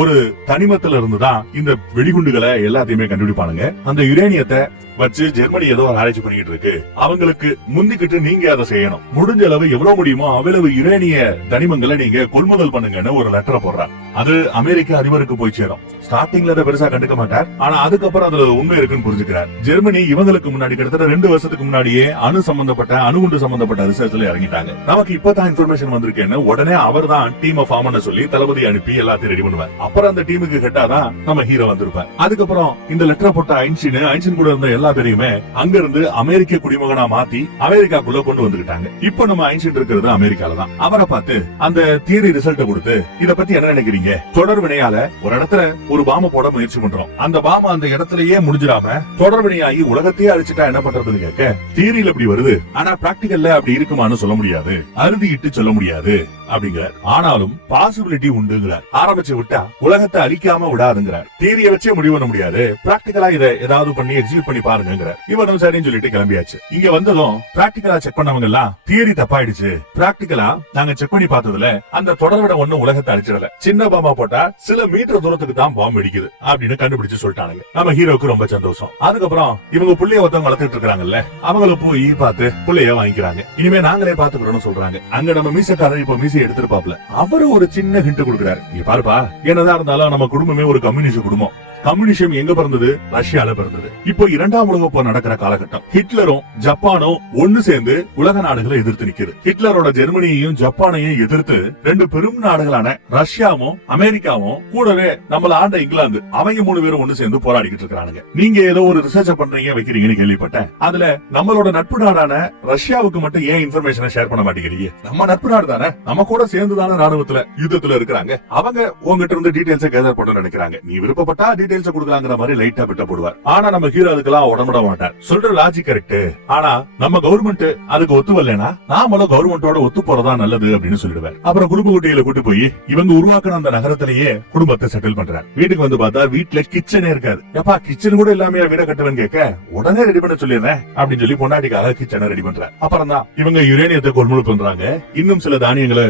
ஒரு தனிமத்துல இருந்துதான் இந்த வெடிகுண்டுகளை எல்லாத்தையுமே கண்டுபிடிப்பானுங்க. அந்த யுரேனியத்தை வச்சு ஜெர்மனி ஏதோ ஆராய்ச்சி பண்ணிட்டு இருக்கு, அவங்களுக்கு முந்திக்கிட்டு நீங்க அதை செய்யணும், முடிஞ்ச அளவு எவ்வளவு முடியுமோ அவ்வளவு யுரேனிய தனிமங்களை நீங்க கொள்முதல் பண்ணுங்கன்னு ஒரு லெட்டரை போடுறார். அது அமெரிக்க அதிபருக்கு போய் சேரும். ஸ்டார்டிங்ல அதை பெருசா கண்டுக்க மாட்டார், ஆனா அதுக்கப்புறம் அதுல உண்மை இருக்குன்னு புரிஞ்சுக்கிறார். ஜெர்மனி இவங்களுக்கு முன்னாடி கிட்டத்தட்ட 2 வருஷத்துக்கு முன்னாடியே அணுகுண்டு சம்பந்தப்பட்ட ரிசர்ச்ல இறங்கிட்டாங்க. நமக்கு இப்பதான் இன்ஃபர்மேஷன் வந்திருக்கேன்னு உடனே அவர் தான் டீம் ஃபார்ம் பண்ண சொல்லி தளபதி அனுப்பி எல்லாத்தையும் ரெடி பண்ணுவார். அப்புறம் அந்த டீமுக்கு ஹெட்டாதான் நம்ம ஹீரோ வந்திருப்பார். அதுக்கப்புறம் இந்த லெட்டரை போட்ட ஐன்ஸ்டீன் கூட இருந்த எல்லா பேரையுமே அங்க இருந்து அமெரிக்க குடிமகனா மாத்தி அமெரிக்காக்குள்ள கொண்டு வந்துட்டாங்க. இப்ப நம்ம ஐன்ஸ்டீன் இருக்கிறது அமெரிக்கால தான். அவரை பார்த்து அந்த தியரி ரிசல்ட் கொடுத்து இத பத்தி என்ன நினைக்கிறீங்க, தொடர் வினையால ஒரு இடத்துல ஒரு பாம்பை போட முயற்சி பண்றோம், அந்த பாம்பு அந்த இடத்துலயே முடிஞ்சிடாம தொடர் வினையாகி உலகத்தையே அழிச்சிட்டா என்ன பண்றதுன்னு கேட்க, தியரியில அப்படி வருது, ஆனா பிராக்டிகல்ல அப்படி இருக்குமான்னு சொல்ல முடியாது, அறுதிட்டு சொல்ல முடியாது அப்படிங்கிறார். ஆனாலும் பாசிபிலிட்டி உண்டுங்கிறார். ஆரம்பிச்சு விட்டா உலகத்தை அழிக்காம விடாதுங்கிறார். தியரியை வச்சே முடிவு பண்ண முடியாது, பிராக்டிகலா இதை ஏதாவது பண்ணி எக்ஸிக்யூட் பண்ணி பாருங்கிறார். இவனும் சரின்னு சொல்லிட்டு கிளம்பியாச்சு. இங்க வந்ததும் பிராக்டிகலா செக் பண்ணவங்க எல்லாம் தியரி தப்பாயிடுச்சு, பிராக்டிகலா நாங்க செக் பண்ணி பார்த்ததுல அந்த தொடர்விட ஒண்ணு உலகத்தை அழிச்சிடல, சின்ன பாம்பா போட்டா சில மீட்டர் தூரத்துக்கு தான் பாம்பு வெடிக்குது அப்படின்னு கண்டுபிடிச்சு சொல்லிட்டானுங்க. நம்ம ஹீரோக்கு ரொம்ப சந்தோஷம். அதுக்கப்புறம் இவங்க புள்ளைய ஒருத்தவங்க வளர்த்துட்டு இருக்காங்கல்ல, அவங்கள போய் பார்த்து புள்ளைய வாங்கிக்கிறாங்க. இனிமே நாங்களே பாத்துக்கிறோம்னு சொல்றாங்க. அங்க நம்ம மீசக்காரர் இப்ப மீசை எடுத்துருப்பாப்ல, அவரு ஒரு சின்ன ஹிண்ட் கொடுக்குறாரு. நீ பாருப்பா, என்னதான் இருந்தாலும் நம்ம குடும்பமே ஒரு கம்யூனிஸ்ட் குடும்பம். கம்யூனிசம் எங்க பிறந்தது, ரஷ்யால பிறந்தது. இப்போ 2ஆம் உலக போர் நடக்கிற காலகட்டம். ஹிட்லரும் ஜப்பானும் ஒண்ணு சேர்ந்து உலக நாடுகளை எதிர்த்து நிக்குது. ஹிட்லரோட ஜெர்மனியையும் ஜப்பானையும் எதிர்த்து 2 பெரும் நாடுகளான ரஷ்யாவும் அமெரிக்காவும் கூடவே நம்மள ஆண்ட இங்கிலாந்து, அவங்க 3 பேரும் ஒண்ணு சேர்ந்து போராடிக்கிட்டு இருக்கானுங்க. நீங்க ஏதோ ஒரு ரிசர்ச் பண்றீங்க வைக்கிறீங்கன்னு கேள்விப்பட்டேன். அதுல நம்மளோட நட்பு நாடான ரஷ்யாவுக்கு மட்டும் ஏன் இன்ஃபர்மேஷனை ஷேர் பண்ண மாட்டேங்கிறீங்க? நம்ம நட்பு நாடு தானே, நம்ம கூட சேர்ந்துதான ராணுவத்துல யுத்தத்துல இருக்கிறாங்க. அவங்க உங்ககிட்ட இருந்து டீடைல்ஸ் கேதர் பண்ண நினைக்கிறாங்க. நீ விருப்பப்பட்டா டீடைல்ஸ் கொடுக்கலாங்கிற மாதிரி லைட்டா விட்ட போடுவார். ஆனா நம்ம ஹீரோ அதுக்கெல்லாம் உடம்பட மாட்டார். சொல்ற லாஜிக் கரெக்ட், ஆனா நம்ம கவர்மெண்ட் அதுக்கு ஒத்து வரலனா நாமளும் கவர்மெண்டோட ஒத்து போறதா நல்லது அப்படின்னு சொல்லிடுவார். அப்புறம் குடும்ப குட்டிகளை கூட்டி போய் இவங்க உருவாக்கின அந்த நகரத்திலேயே குடும்பத்தை செட்டில் பண்றாரு. வீட்டுக்கு வந்து பார்த்தா வீட்டுல கிச்சனே இருக்காது. எப்பா கிச்சன் கூட இல்லாம வீட கட்டுவேன்னு கேட்க, உடனே ரெடி பண்ண சொல்லிடுறேன் அப்படின்னு சொல்லி பொண்டாட்டிக்காக கிச்சனை ரெடி பண்றாரு. அப்புறம் தான் இவங்க யுரேனியத்தை கொள்முதல் பண்றாங்க. இன்னும் சில தானியங்களை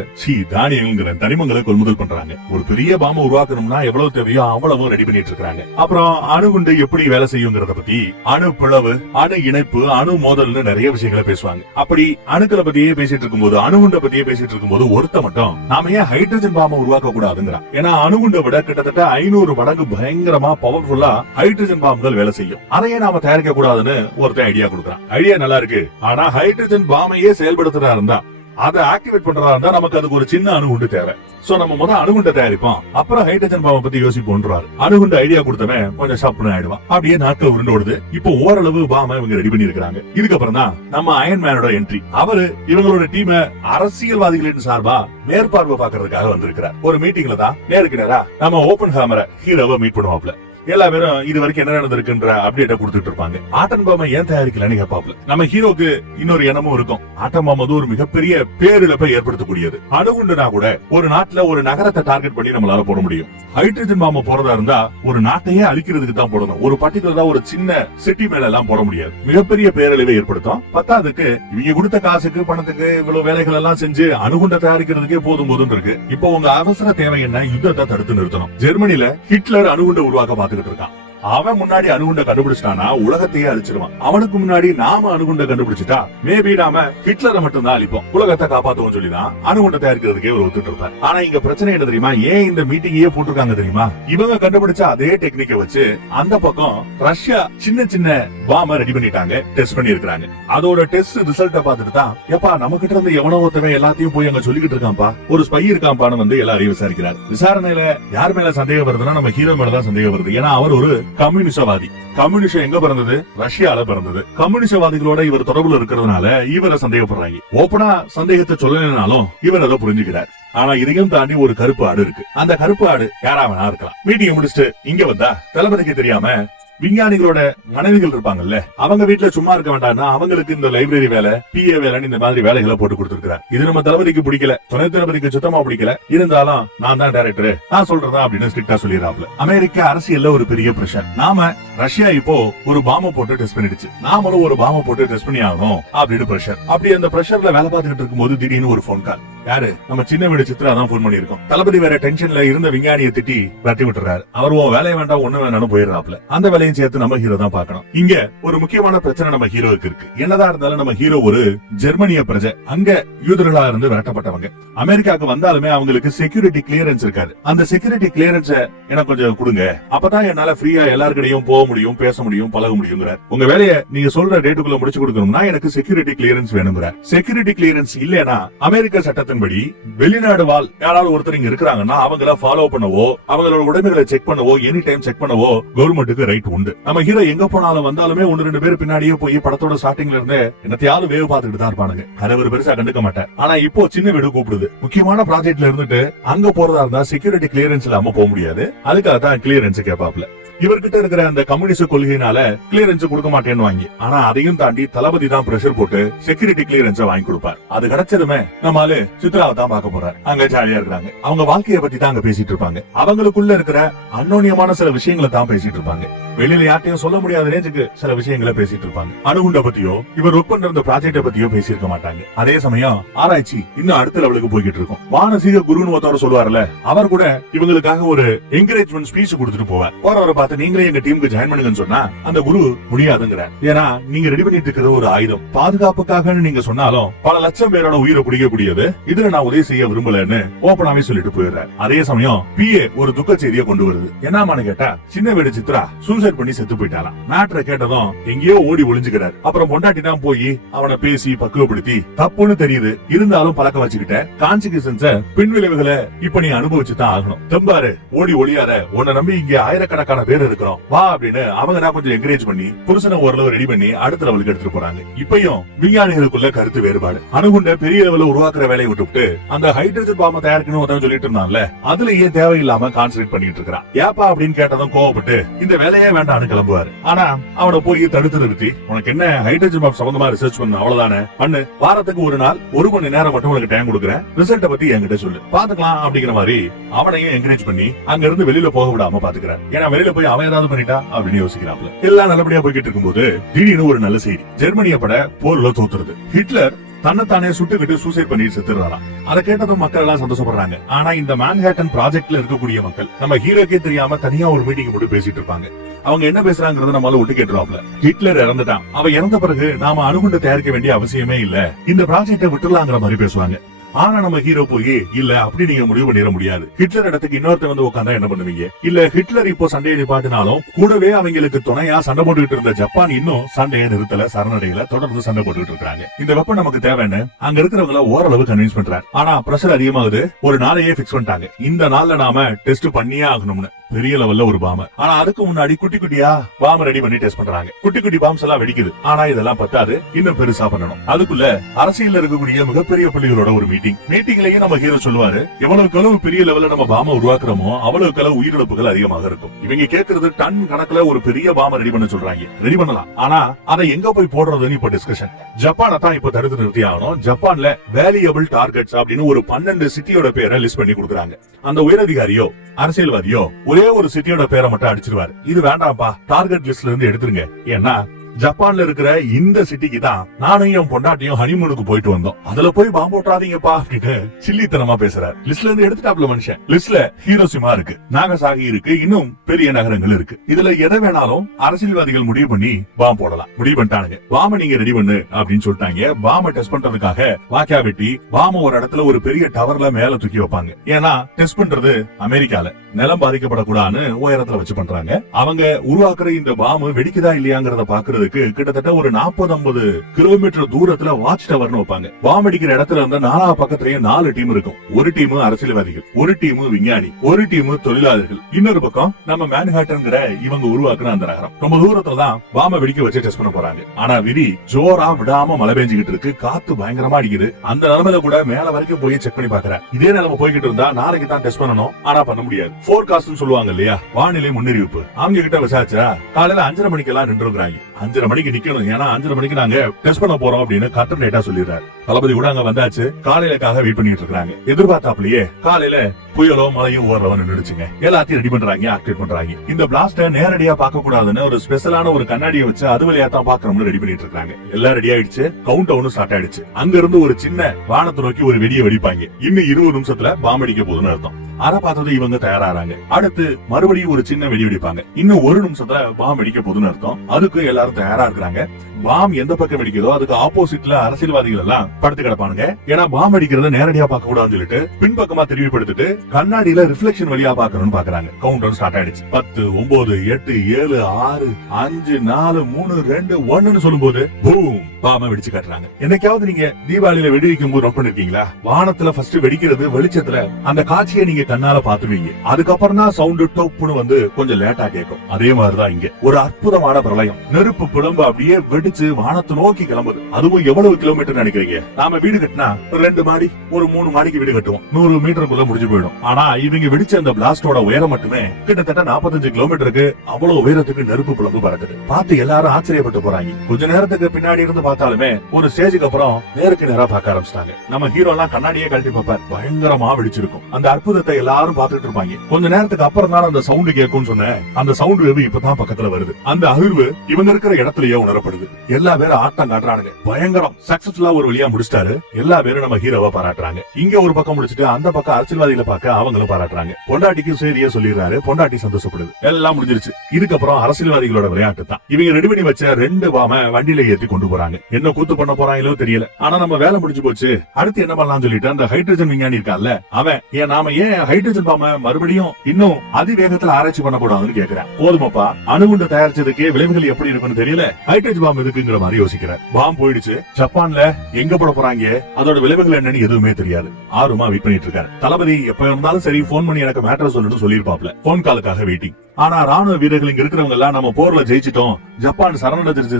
தனிமங்களை கொள்முதல் பண்றாங்க. ஒரு பெரிய பாம்பு உருவாக்கணும்னா எவ்வளவு தேவையோ அவ்வளவு ரெடி பண்ணிட்டு இருக்காங்க. அப்புறம் அணுகுண்டு எப்படி வேலை செய்யுங்கிறத பத்தி, அணு பிளவு, அணு இணைப்பு, அணு மோதல்னு நிறைய விஷயங்களை பேசுவாங்க. அப்படி அணுக்களை பத்தியே பேசிட்டு இருக்கும்போது, அணுகுண்டை பத்தியே பேசிட்டு இருக்கும்போது ஒருத்த மட்டும் நாம ஏன் ஹைட்ரஜன் பாம்பை உருவாக்க கூடாதுங்கிறான். ஏன்னா அணுகுண்டை விட கிட்டத்தட்ட 500 மடங்கு பயங்கரமா பவர்ஃபுல்லா ஹைட்ரஜன் பாம்புகள் வேலை செய்யும். அதையே நாம தயாரிக்க கூடாதுன்னு ஒருத்தன் ஐடியா கொடுக்குறான். ஐடியா நல்லா இருக்கு, ஆனா ஹைட்ரஜன் பாம்பையே செயல்படுத்துறா இருந்தா அதை ஆக்டிவேட் பண்றதா இருந்தா நமக்கு அதுக்கு ஒரு சின்ன அணுகுண்டு தேவை. சோ நம்ம முதல் அணுகுண்டை தயாரிப்போம், அப்புறம் ஹைட்ரஜன் பாம்பை பத்தி யோசிப்போன்றாரு. அணுகுண்டு ஐடியா கொடுத்தவன் கொஞ்சம் ஷாப்னு ஆயிடுவான். அப்படியே நாட்கள் உருண்டோடுது. இப்போ ஓரளவு பாம இவங்க ரெடி பண்ணி இருக்காங்க. இதுக்கப்புறம் தான் நம்ம அயன் மேனோட என்ட்ரி. அவரு இவங்களோட டீமை அரசியல்வாதிகளின் சார்பா மேற்பார்வை பாக்குறதுக்காக வந்திருக்கிறார். ஒரு மீட்டிங்ல தான் நேருக்கு நேரா நம்ம ஓபன் ஹேமரை ஹீரோவை மீட் பண்ணுவாப்ல. எல்லா பேரும் இது வரைக்கும் என்ன நடந்திருக்குன்ற அப்டேட்ட கொடுத்துட்டு இருப்பாங்க. ஆட்டம் பாம்பை ஏன் தயாரிக்கலன்னு கேட்பாப்ல. நம்ம ஹீரோக்கு இன்னொரு எண்ணமும் இருக்கும். ஆட்டம் பாம்பு ஒரு மிகப்பெரிய பேரிழப்பை ஏற்படுத்தக்கூடியது. அணுகுண்டுனா கூட ஒரு நாட்டுல ஒரு நகரத்தை டார்கெட் பண்ணி நம்மளால போட முடியும். ஹைட்ரஜன் பாம்பு போறதா இருந்தா ஒரு நாட்டையே அழிக்கிறதுக்கு தான் போடணும். ஒரு பர்டிகுலரா ஒரு சின்ன சிட்டி மேல எல்லாம் போட முடியாது. மிகப்பெரிய பேரழிவை ஏற்படுத்தும். பத்தாவதுக்கு இவங்க கொடுத்த காசுக்கு பணத்துக்கு இவ்வளவு வேலைகள் எல்லாம் செஞ்சு அணுகுண்டை தயாரிக்கிறதுக்கே போதும் இருக்கு. இப்போ உங்க அவசர தேவை என்ன? யுத்தத்தை தடுத்து நிறுத்தணும். ஜெர்மனில ஹிட்லர் அணுகுண்டை உருவாக்க பாத்துக்கிட்டு இருக்கான். அவன் முன்னாடி அணுகுண்டை கண்டுபிடிச்சிட்டானா உலகத்தையே அழிச்சிருவான். அவனுக்கு முன்னாடி நாம அணுகுண்டை கண்டுபிடிச்சிட்டா மேபி நாம ஹிட்லரை மட்டும் தான் அழிப்போம். உலகத்தை காப்பாத்துவோம் சொல்லிதான் அணுகுண்டை தயாரிக்கிறதுக்கே ஒரு ஒத்துட்டு இருப்பார். ஆனா இங்க பிரச்சனை என்ன தெரியுமா? ஏன் இந்த மீட்டிங்கே போட்டிருக்காங்க தெரியுமா? இவங்க கண்டுபிடிச்ச அதே டெக்னிக்கை வச்சு அந்த பக்கம் ரஷ்யா சின்ன சின்ன பாம்ப ரெடி பண்ணிட்டாங்க, டெஸ்ட் பண்ணி இருக்காங்க. அதோட டெஸ்ட் ரிசல்ட்ட பாத்துட்டு தான் எப்பா நம்ம கிட்ட இருந்து எவனோ ஒருத்தவன் எல்லாத்தையும் போய் அங்க சொல்லிக்கிட்டு இருக்கான்பா, ஒரு ஸ்பை இருக்கான்பான்னு வந்து எல்லாரையும் விசாரிக்கிறார். விசாரணையில யார் மேல சந்தேகம் வருதுன்னா நம்ம ஹீரோ மேலதான் சந்தேகம் வருது. ஏன்னா அவர் ஒரு கம்யூனிசவாதி. கம்யூனிசம் எங்க பிறந்தது? ரஷ்யால பிறந்தது. கம்யூனிசவாதிகளோட இவர் தொடர்புல இருக்கிறதுனால இவரை சந்தேகப்படுறாங்க. ஓப்பனா சந்தேகத்தை சொல்லலைனாலும் இவர் அதை புரிஞ்சுக்கிறார். ஆனா இதையும் தாண்டி ஒரு கருப்பு ஆடு இருக்கு. அந்த கருப்பு ஆடு யாரா வேணா இருக்கலாம். மீட்டிங் முடிச்சுட்டு இங்க வந்தா தளபதிக்கு தெரியாம விஞ்ஞானிகளோட மனைவிகள் இருப்பாங்கல்ல, அவங்க வீட்டுல சும்மா இருக்க வேண்டாம்னா அவங்களுக்கு இந்த லைப்ரரி வேலை, பிஏ வேலைன்னு இந்த மாதிரி வேலைகளை போட்டு கொடுத்திருக்காரு. இது நம்ம தளபதிக்கு பிடிக்கல, துணை தளபதிக்கு சுத்தமா பிடிக்கல. இருந்தாலும் நான் தான் டைரக்டர், நான் சொல்றதா அப்படின்னு ஸ்ட்ரிக்டா சொல்லிடுறாப்ல. அமெரிக்க அரசியல்ல ஒரு பெரிய பிரஷர். நாம ரஷ்யா இப்போ ஒரு பாம்பை போட்டு டெஸ்ட் பண்ணிடுச்சு, நாமளும் ஒரு பாம்பை போட்டு டெஸ்ட் பண்ணி ஆகணும் அப்படின்னு பிரஷர். அப்படி அந்த பிரஷர்ல வேலை பார்த்துக்கிட்டு இருக்கும்போது திடீர்னு ஒரு போன் கால். யாரு? நம்ம சின்ன வீடு சித்ரா தான் போன் பண்ணிருக்கோம். தளபதி வேற டென்ஷன்ல இருந்த விஞ்ஞானியை திட்டி விரட்டி விட்டுறாரு. அவர் வேலையை வேண்டாம் ஒண்ணு வேண்டாம்னு போயிடுறாப்ல. அந்த வேலையும் சேர்த்து நம்ம ஹீரோ தான் பார்க்கணும். இங்க ஒரு முக்கியமான பிரச்சனை நம்ம ஹீரோவுக்கு இருக்கு. என்னதான் இருந்தாலும் நம்ம ஹீரோ ஒரு ஜெர்மனிய பிரஜை. அங்க யூதர்களா இருந்து விரட்டப்பட்டவங்க. அமெரிக்காவுக்கு வந்தாலுமே அவங்களுக்கு செக்யூரிட்டி கிளியரன்ஸ் இருக்காது. அந்த செக்யூரிட்டி கிளியரன்ஸ் எனக்கு கொஞ்சம் கொடுங்க, அப்பதான் என்னால ஃப்ரீயா எல்லாருக்கிட்டையும் போக முடியும், பேச முடியும், பழக முடியுங்கிறார். உங்க வேலையை நீங்க சொல்ற டேட்டுக்குள்ள முடிச்சு கொடுக்கணும்னா எனக்கு செக்யூரிட்டி கிளியரன்ஸ் வேணுங்கிறார். செக்யூரிட்டி கிளியரன்ஸ் இல்லைன்னா அமெரிக்க சட்டத்தின்படி வெளிநாடு வாழ் யாராவது ஒருத்தர் இங்க இருக்கிறாங்கன்னா அவங்கள ஃபாலோ பண்ணவோ அவங்களோட உடைமைகளை செக் பண்ணவோ எனி டைம் செக் பண்ணவோ கவர்மெண்ட்டுக்கு ரைட் உண்டு. நம்ம ஹீரோ எங்க போனாலும் வந்தாலுமே ஒன்னு ரெண்டு பேர் பின்னாடியே போய் படத்தோட ஸ்டார்டிங்ல இருந்து என்னத்தையாவது வேவ் பார்த்துட்டு தான் இருப்பானுங்க. அதை ஒரு பெருசா கண்டுக்க மாட்டேன். ஆனா இப்போ சின்ன வீடு கூப்பிடுது. முக்கியமான ப்ராஜெக்ட்ல இருந்துட்டு அங்க போறதா இருந்தா செக்யூரிட்டி கிளியரன்ஸ் இல்லாம போக முடியாது. அதுக்காக தான் கிளியரன்ஸ் கேட்பாப்ல. இவர்கிட்ட இருக்கிற அந்த கம்யூனிஸ்ட் கொள்கையினால கிளியரன்ஸ் கொடுக்க மாட்டேன்னு வாங்கி, ஆனா அதையும் தாண்டி தளபதி தான் பிரஷர் போட்டு செக்யூரிட்டி கிளியரன்ஸ் வாங்கி கொடுப்பார். அது கிடைச்சதுமே நம்மால சித்ராவை தான் பார்க்க போறாரு. அங்க ஜாலியா இருக்காங்க. அவங்க வாழ்க்கையை பத்தி தான் அங்க பேசிட்டு இருப்பாங்க. அவங்களுக்குள்ள இருக்கிற அன்னோன்யமான சில விஷயங்களை தான் பேசிட்டு இருப்பாங்க. வெளியில யார்ட்டையும் சொல்ல முடியாத ரேஞ்சுக்கு சில விஷயங்களை பேசிட்டு இருப்பாங்க. அணுகுண்ட பத்தியோ இவர் ஒர்க் பண்ற இந்த ப்ராஜெக்ட பத்தியோ பேசியிருக்க மாட்டாங்க. அதே சமயம் ஆராய்ச்சி இன்னும் அடுத்த லெவலுக்கு போய்கிட்டு இருக்கும். மானசீக குருன்னு ஒருத்தவர் சொல்லுவார்ல, அவர் கூட இவங்களுக்காக ஒரு என்கரேஜ்மெண்ட் ஸ்பீச் கொடுத்துட்டு போவார். போறவரை பார்த்து நீங்களே எங்க டீமுக்கு ஜாயின் பண்ணுங்கன்னு சொன்னா அந்த குரு முடியாதுங்கிறார். ஏன்னா நீங்க ரெடி பண்ணிட்டு இருக்கிறது ஒரு ஆயுதம், பாதுகாப்புக்காக நீங்க சொன்னாலும் பல லட்சம் பேரோட உயிரை பிடிக்கக்கூடியது, இதுல நான் உதவி செய்ய விரும்பலன்னு ஓப்பனாவே சொல்லிட்டு போயிடுறாரு. அதே சமயம் பிஏ ஒரு துக்க செய்தியை கொண்டு வருது. என்னமான்னு கேட்டா சின்ன வீடு சித்ரா சூசைட் பண்ணி செத்து போயிட்டாராம். மேட்டரை கேட்டதும் எங்கேயோ ஓடி ஒளிஞ்சுக்கிறார். அப்புறம் பொண்டாட்டி தான் போய் அவனை பேசி பக்குவப்படுத்தி தப்புன்னு தெரியுது, இருந்தாலும் பழக்க வச்சுக்கிட்ட கான்சிக்வன்ஸ பின்விளைவுகளை இப்ப நீ அனுபவிச்சு தான் ஆகணும். தெம்பாரு ஓடி ஒளியாத, உன்னை நம்பி இங்க ஆயிரக்கணக்கான பேர் இருக்கிறோம் வா அப்படின்னு அவங்க நான் கொஞ்சம் என்கரேஜ் பண்ணி புருஷனை ஓரளவு ரெடி பண்ணி அடுத்த லெவலுக்கு எடுத்துட்டு போறாங்க. இப்பயும் விஞ்ஞானிகளுக்குள்ள கருத்து வேறுபாடு. அணுகுண்ட பெரிய லெவலில் உருவாக்குற வேலையை விட்டுவிட்டு அந்த ஹைட்ரஜன் பாம்பை தயாரிக்கணும் சொல்லிட்டு இருந்தான்ல, அதுலயே தேவையில்லாம கான்சன்ட்ரேட் பண்ணிட்டு இருக்கிறான். ஏப்பா அப்படின்னு கேட்டதும் கோவப்பட்டு இந்த வேலையை வேண்டாம்னு கிளம்புவாரு. ஆனா அவனை போய் தடுத்து நிறுத்தி, உனக்கு என்ன ஹைட்ரஜன் பாம்பு சம்பந்தமா ரிசர்ச் பண்ண அவ்வளவுதானே பண்ணு, வாரத்துக்கு ஒரு நாள் 1 மணி நேரம் மட்டும் உனக்கு டைம் கொடுக்குறேன், ரிசல்ட்ட பத்தி என்கிட்ட சொல்லு பாத்துக்கலாம் அப்படிங்கிற மாதிரி அவனையும் என்கரேஜ் பண்ணி அங்க இருந்து வெளியில போக விடாம பாத்துக்கிறார். ஏன்னா வெளியில போய் அவன் ஏதாவது பண்ணிட்டா அப்படின்னு யோசிக்கிறாப்ல. எல்லாம் நல்லபடியா போய்கிட்டு இருக்கும்போது திடீர்னு ஒரு நல்ல செய்தி. ஜெர்மனிய பட போர்ல தோத்துறது. ஹிட்லர் தன்னைத்தானே சுட்டுக்கிட்டு சூசைட் பண்ணி செத்துறாராம். அதை கேட்டதும் மக்கள் எல்லாம் சந்தோஷப்படுறாங்க. ஆனா இந்த மேன்ஹாட்டன் ப்ராஜெக்ட்ல இருக்கக்கூடிய மக்கள் நம்ம ஹீரோக்கே தெரியாம தனியா ஒரு மீட்டிங் போட்டு பேசிட்டு இருப்பாங்க. அவங்க என்ன பேசுறாங்கறத நம்மளால ஒட்டு கேட்டுறாப்ல. ஹிட்லர் இறந்துட்டான், அவன் இறந்த பிறகு நாம அணுகுண்டு தயாரிக்க வேண்டிய அவசியமே இல்ல, இந்த ப்ராஜெக்டை விட்டுலாங்கிற மாதிரி பேசுவாங்க. ஆனா நம்ம ஹீரோ போய் இல்ல அப்படி நீங்க முடிவு பண்ணிட முடியாது, ஹிட்லர் இடத்துக்கு இன்னொருத்த வந்து உட்கார்ந்தா என்ன பண்ணுவீங்க, இல்ல ஹிட்லர் இப்போ சண்டையை நிப்பாட்டினாலும் கூடவே அவங்களுக்கு துணையா சண்டை போட்டுக்கிட்டு இருந்த ஜப்பான் இன்னும் சண்டையை நிறுத்தல, சரணடையில தொடர்ந்து சண்டை போட்டுக்கிட்டு இருக்காங்க. இந்த வெப்பம் நமக்கு தேவைன்னு அங்க இருக்கிறவங்கள ஓரளவு கன்வின்ஸ் பண்றாரு. ஆனா பிரஷர் அதிகமாகுது, ஒரு நாளையே பிக்ஸ் பண்ணிட்டாங்க, இந்த நாள்ல நாம டெஸ்ட் பண்ணியே ஆகணும்னு. பெரிய லெவல்ல ஒரு பாம். ஆனா அதுக்கு முன்னாடி குட்டி குட்டியா பாம் ரெடி பண்ணி டெஸ்ட் பண்றாங்க. குட்டி குட்டி பாம்ஸ் எல்லாம் வெடிக்குது. ஆனா இதெல்லாம் பத்தாது, இன்னும் பெருசா பண்ணணும். அதுக்குள்ள அரசியல்ல இருக்கக்கூடிய மிகப்பெரிய புள்ளிகளோட ஒரு மீட்டிங்லயே நம்ம ஹீரோ சொல்லுவாரு, எவ்வளவுக்கு அளவு பெரிய லெவல்ல நம்ம பாம உருவாக்குறோமோ அவ்வளவுக்கு அளவு உயிரிழப்புகள் அதிகமாக இருக்கும். இவங்க கேட்கறது டன் கணக்குல ஒரு பெரிய பாம ரெடி பண்ண சொல்றாங்க. ரெடி பண்ணலாம், ஆனா அதை எங்க போய் போடுறதுன்னு இப்ப டிஸ்கஷன். ஜப்பானை தான் இப்ப தடுத்து நிறுத்தி ஆகணும். ஜப்பான்ல வேலியபிள் டார்கெட்ஸ் அப்படின்னு ஒரு 12 சிட்டியோட பேரை லிஸ்ட் பண்ணி கொடுக்குறாங்க. அந்த உயரதிகாரியோ அரசியல்வாதியோ ஒரே ஒரு சிட்டியோட பேரை மட்டும் அடிச்சிருவாரு. இது வேண்டாம்ப்பா, டார்கெட் லிஸ்ட்ல இருந்து எடுத்துருங்க. ஏன்னா ஜப்பான்ல இருக்கிற இந்த சிட்டிக்கு தான் நானும் என் பொண்டாட்டியும் ஹனிமூனுக்கு போயிட்டு வந்தோம், அதுல போய் பாம்பு போட்டாதீங்கப்பா அப்படின்னு சில்லித்தனமா பேசுறாரு. லிஸ்ட்ல இருந்து எடுத்துட்டாப்ல மனுஷன். லிஸ்ட்ல ஹீரோஷிமா இருக்கு, நாகசாகி இருக்கு, இன்னும் பெரிய நகரங்கள் இருக்கு. இதுல எதை வேணாலும் அரசியல்வாதிகள் முடிவு பண்ணி பாம்பு போடலாம். முடிவு பண்ணிட்டானுங்க, பாம நீங்க ரெடி பண்ணு அப்படின்னு சொல்லிட்டாங்க. பாம டெஸ்ட் பண்றதுக்காக வாக்கியா வெட்டி பாம ஒரு இடத்துல ஒரு பெரிய டவர்ல மேல தூக்கி வைப்பாங்க. ஏன்னா டெஸ்ட் பண்றது அமெரிக்கால, நிலம் பாதிக்கப்படக்கூடாதுன்னு உயரத்துல வச்சு பண்றாங்க. அவங்க உருவாக்குற இந்த பாம்பு வெடிக்குதா இல்லையாங்கிறத பாக்குறது கிட்டத்தட்ட ஒரு 40-50 கிலோமீட்டர் தூரத்துல வாட்ச் டவர்னு வைப்பாங்க. பாம் அடிக்கிற இடத்துல இருந்து நாலா பக்கத்துலயும் 4 டீம் இருக்கும். ஒரு டீம் அரசியல்வாதிகள், ஒரு டீம் விஞ்ஞானி, ஒரு டீம் தொழிலாளர்கள், இன்னொரு பக்கம் நம்ம மேன்ஹாட்டன்ங்கிற இவங்க உருவாக்குற அந்த நகரம். ரொம்ப தூரத்துல தான் பாம வெடிக்க வச்சு டெஸ்ட் பண்ண போறாங்க. ஆனா விதி ஜோரா விடாம மழை பெஞ்சுக்கிட்டு இருக்கு, காத்து பயங்கரமா அடிக்குது. அந்த நிலைமையில கூட மேல வரைக்கும் போய் செக் பண்ணி பாக்குறேன். இதே நிலைமை போய்கிட்டு இருந்தா நாளைக்கு தான் டெஸ்ட் பண்ணணும், ஆனா பண்ண முடியாது. ஃபோர்காஸ்ட் சொல்லுவாங்க இல்லையா, வானிலை முன்னறிவிப்பு. அவங்க கிட்ட விசாரிச்சா காலையில 5:30 மணிக்கு எல்லாம் நின்றுறாங்க. 5:30 மணிக்கு நிக்கணும், ஏன்னா 5:30 மணிக்கு நாங்க டெஸ்ட் பண்ண போறோம் அப்படின்னு கரெக்ட் டேட்டா சொல்லிடுறாரு. தளபதி கூட அங்க வந்தாச்சு, காலையிலக்காக வெயிட் பண்ணிட்டு இருக்காங்க. எதிர்பார்த்தாப்லயே காலையில புயலோ மழையும் ஓரளவு நின்றுச்சுங்க. எல்லாத்தையும் ரெடி பண்றாங்க, ஆக்டிவேட் பண்றாங்க. இந்த பிளாஸ்ட நேரடியா பார்க்க கூடாதுன்னு ஒரு ஸ்பெஷலான ஒரு கண்ணாடியை வச்சு அது வழியா தான் பாக்கணும்னு ரெடி பண்ணிட்டு இருக்காங்க. எல்லாம் ரெடி ஆயிடுச்சு, கவுண்ட் டவுன் ஸ்டார்ட் ஆயிடுச்சு. அங்க இருந்து ஒரு சின்ன வானத்தை நோக்கி ஒரு வெடியை வெடிப்பாங்க. இன்னும் 20 நிமிஷத்துல பாம் அடிக்க போகுதுன்னு அர்த்தம். அதை பார்த்தது இவங்க தயாராறாங்க. அடுத்து மறுபடியும் ஒரு சின்ன வெடி வெடிப்பாங்க. இன்னும் 1 நிமிஷத்துல பாம் வெடிக்க போகுதுன்னு அர்த்தம். அதுக்கு எல்லாரும் தயாரா இருக்காங்க. பாம் எந்த பக்கம் வெடிக்குதோ அதுக்கு ஆப்போசிட்ல அரசியல்வாதிகள் எல்லாம் படுத்து கிடப்பானுங்க. ஏன்னா பாம் அடிக்கிறத நேரடியா பார்க்க கூடாதுன்னு சொல்லிட்டு பின்பக்கமா திரும்பிப்படுத்திட்டு கண்ணாடியில ரிஃப்ளெக்ஷன் வழியா பாக்கணும்னு பாக்குறாங்க. கவுண்ட் டவுன் ஸ்டார்ட் ஆயிடுச்சு. 10, 9, 8, 7, 6, 5, 4, 3, 2, 1 சொல்லும் போது பூம் பாம வெடிச்சு காட்டுறாங்க. என்னைக்காவது நீங்க தீபாவளியில வெடி வைக்கும் போது நோட் பண்ணிருக்கீங்களா? வானத்துல ஃபர்ஸ்ட் வெடிக்கிறது வெளிச்சத்துல அந்த காட்சியை நீங்க கண்ணால பாத்துவீங்க. அதுக்கப்புறம் தான் சவுண்ட் டொப்புன்னு வந்து கொஞ்சம் லேட்டா கேட்கும். அதே மாதிரிதான் இங்க ஒரு அற்புதமான பிரளயம். நெருப்பு புலம்பு அப்படியே வெடிச்சு வானத்தை நோக்கி கிளம்புது. அதுவும் எவ்வளவு கிலோமீட்டர் நினைக்கிறீங்க? நாம வீடு கட்டினா 2 மாடி, ஒரு 3 மாடிக்கு வீடு கட்டுவோம், 100 மீட்டருக்குள்ள முடிஞ்சு போயிடும். ஆனா இவங்க வெடிச்ச அந்த பிளாஸ்டோட உயரம் மட்டுமே கிட்டத்தட்ட 45 கிலோமீட்டருக்கு. அவ்வளவு உயரத்துக்கு நெருப்பு புலம்பு பறக்குது. பார்த்து எல்லாரும் ஆச்சரியப்பட்டு போறாங்க. கொஞ்ச நேரத்துக்கு பின்னாடி இருந்து பார்த்தாலுமே ஒரு ஸ்டேஜுக்கு அப்புறம் நேருக்கு நேரா பார்க்க ஆரம்பிச்சிட்டாங்க. நம்ம ஹீரோ எல்லாம் கண்ணாடியே கழட்டி பார்ப்பார். பயங்கரமா வெடிச்சிருக்கும். அந்த அற்புதத்தை எல்லாரும் பார்த்துட்டு இருப்பாங்க. கொஞ்ச நேரத்துக்கு அப்புறம் தான் அந்த சவுண்ட் கேட்கும்னு சொன்ன அந்த சவுண்ட் வேவ் இப்பதான் பக்கத்துல வருது. அந்த அதிர்வு இவங்க இருக்கிற இடத்துலயே உணரப்படுது. எல்லா பேரும் ஆட்டம் காட்டுறானுங்க. பயங்கரம். சக்சஸ்ஃபுல்லா ஒரு வழியா முடிச்சிட்டாரு. எல்லா பேரும் நம்ம ஹீரோவை பாராட்டுறாங்க. இங்க ஒரு பக்கம் முடிச்சிட்டு அந்த பக்கம் அரசியல்வாதிகளை பார்க்க அவங்களும் பாராட்டுறாங்க. பொண்டாட்டிக்கும் சரியா சொல்லிடுறாரு. பொண்டாட்டி சந்தோஷப்படுது. எல்லாம் முடிஞ்சிருச்சு. இதுக்கப்புறம் அரசியல்வாதிகளோட விளையாட்டு தான். இவங்க ரெடி பண்ணி வச்ச 2 பாம வண்டியில ஏற்றி கொண்டு போறாங்க. என்ன கூத்து பண்ண போறாங்களோ தெரியல. ஆனா நம்ம வேலை முடிஞ்சு போச்சு, அடுத்து என்ன பண்ணலாம்னு சொல்லிட்டு அந்த ஹைட்ரஜன் விஞ்ஞானி இருக்கான்ல அவன் நாம ஏன் ஹைட்ரஜன் பாம மறுபடியும் இன்னும் அதிவேகத்துல ஆராய்ச்சி பண்ண கூடாதுன்னு கேக்குறேன். போதுமாப்பா, அணுகுண்டு தயாரிச்சதுக்கே விளைவுகள் எப்படி இருக்குன்னு தெரியல, ஹைட்ரஜன் பாம் இருக்குங்கிற மாதிரி யோசிக்கிறார். பாம் போயிடுச்சு. ஜப்பான்ல எங்க போட போறாங்க, அதோட விளைவுகள் என்னன்னு எதுவுமே தெரியாது. ஆர்வமா வெயிட் பண்ணிட்டு இருக்காரு. தளபதி எப்ப இருந்தாலும் சரி போன் பண்ணி எனக்கு மேட்டர் சொல்லணும்னு சொல்லிருப்பாப்ல. Phone காலுக்காக waiting. ஆனா ராணுவ வீரர்கள் இங்க இருக்கிறவங்க எல்லாம் நம்ம போர்ல ஜெயிச்சிட்டோம், ஜப்பான் சரணடைஞ்சிருச்சு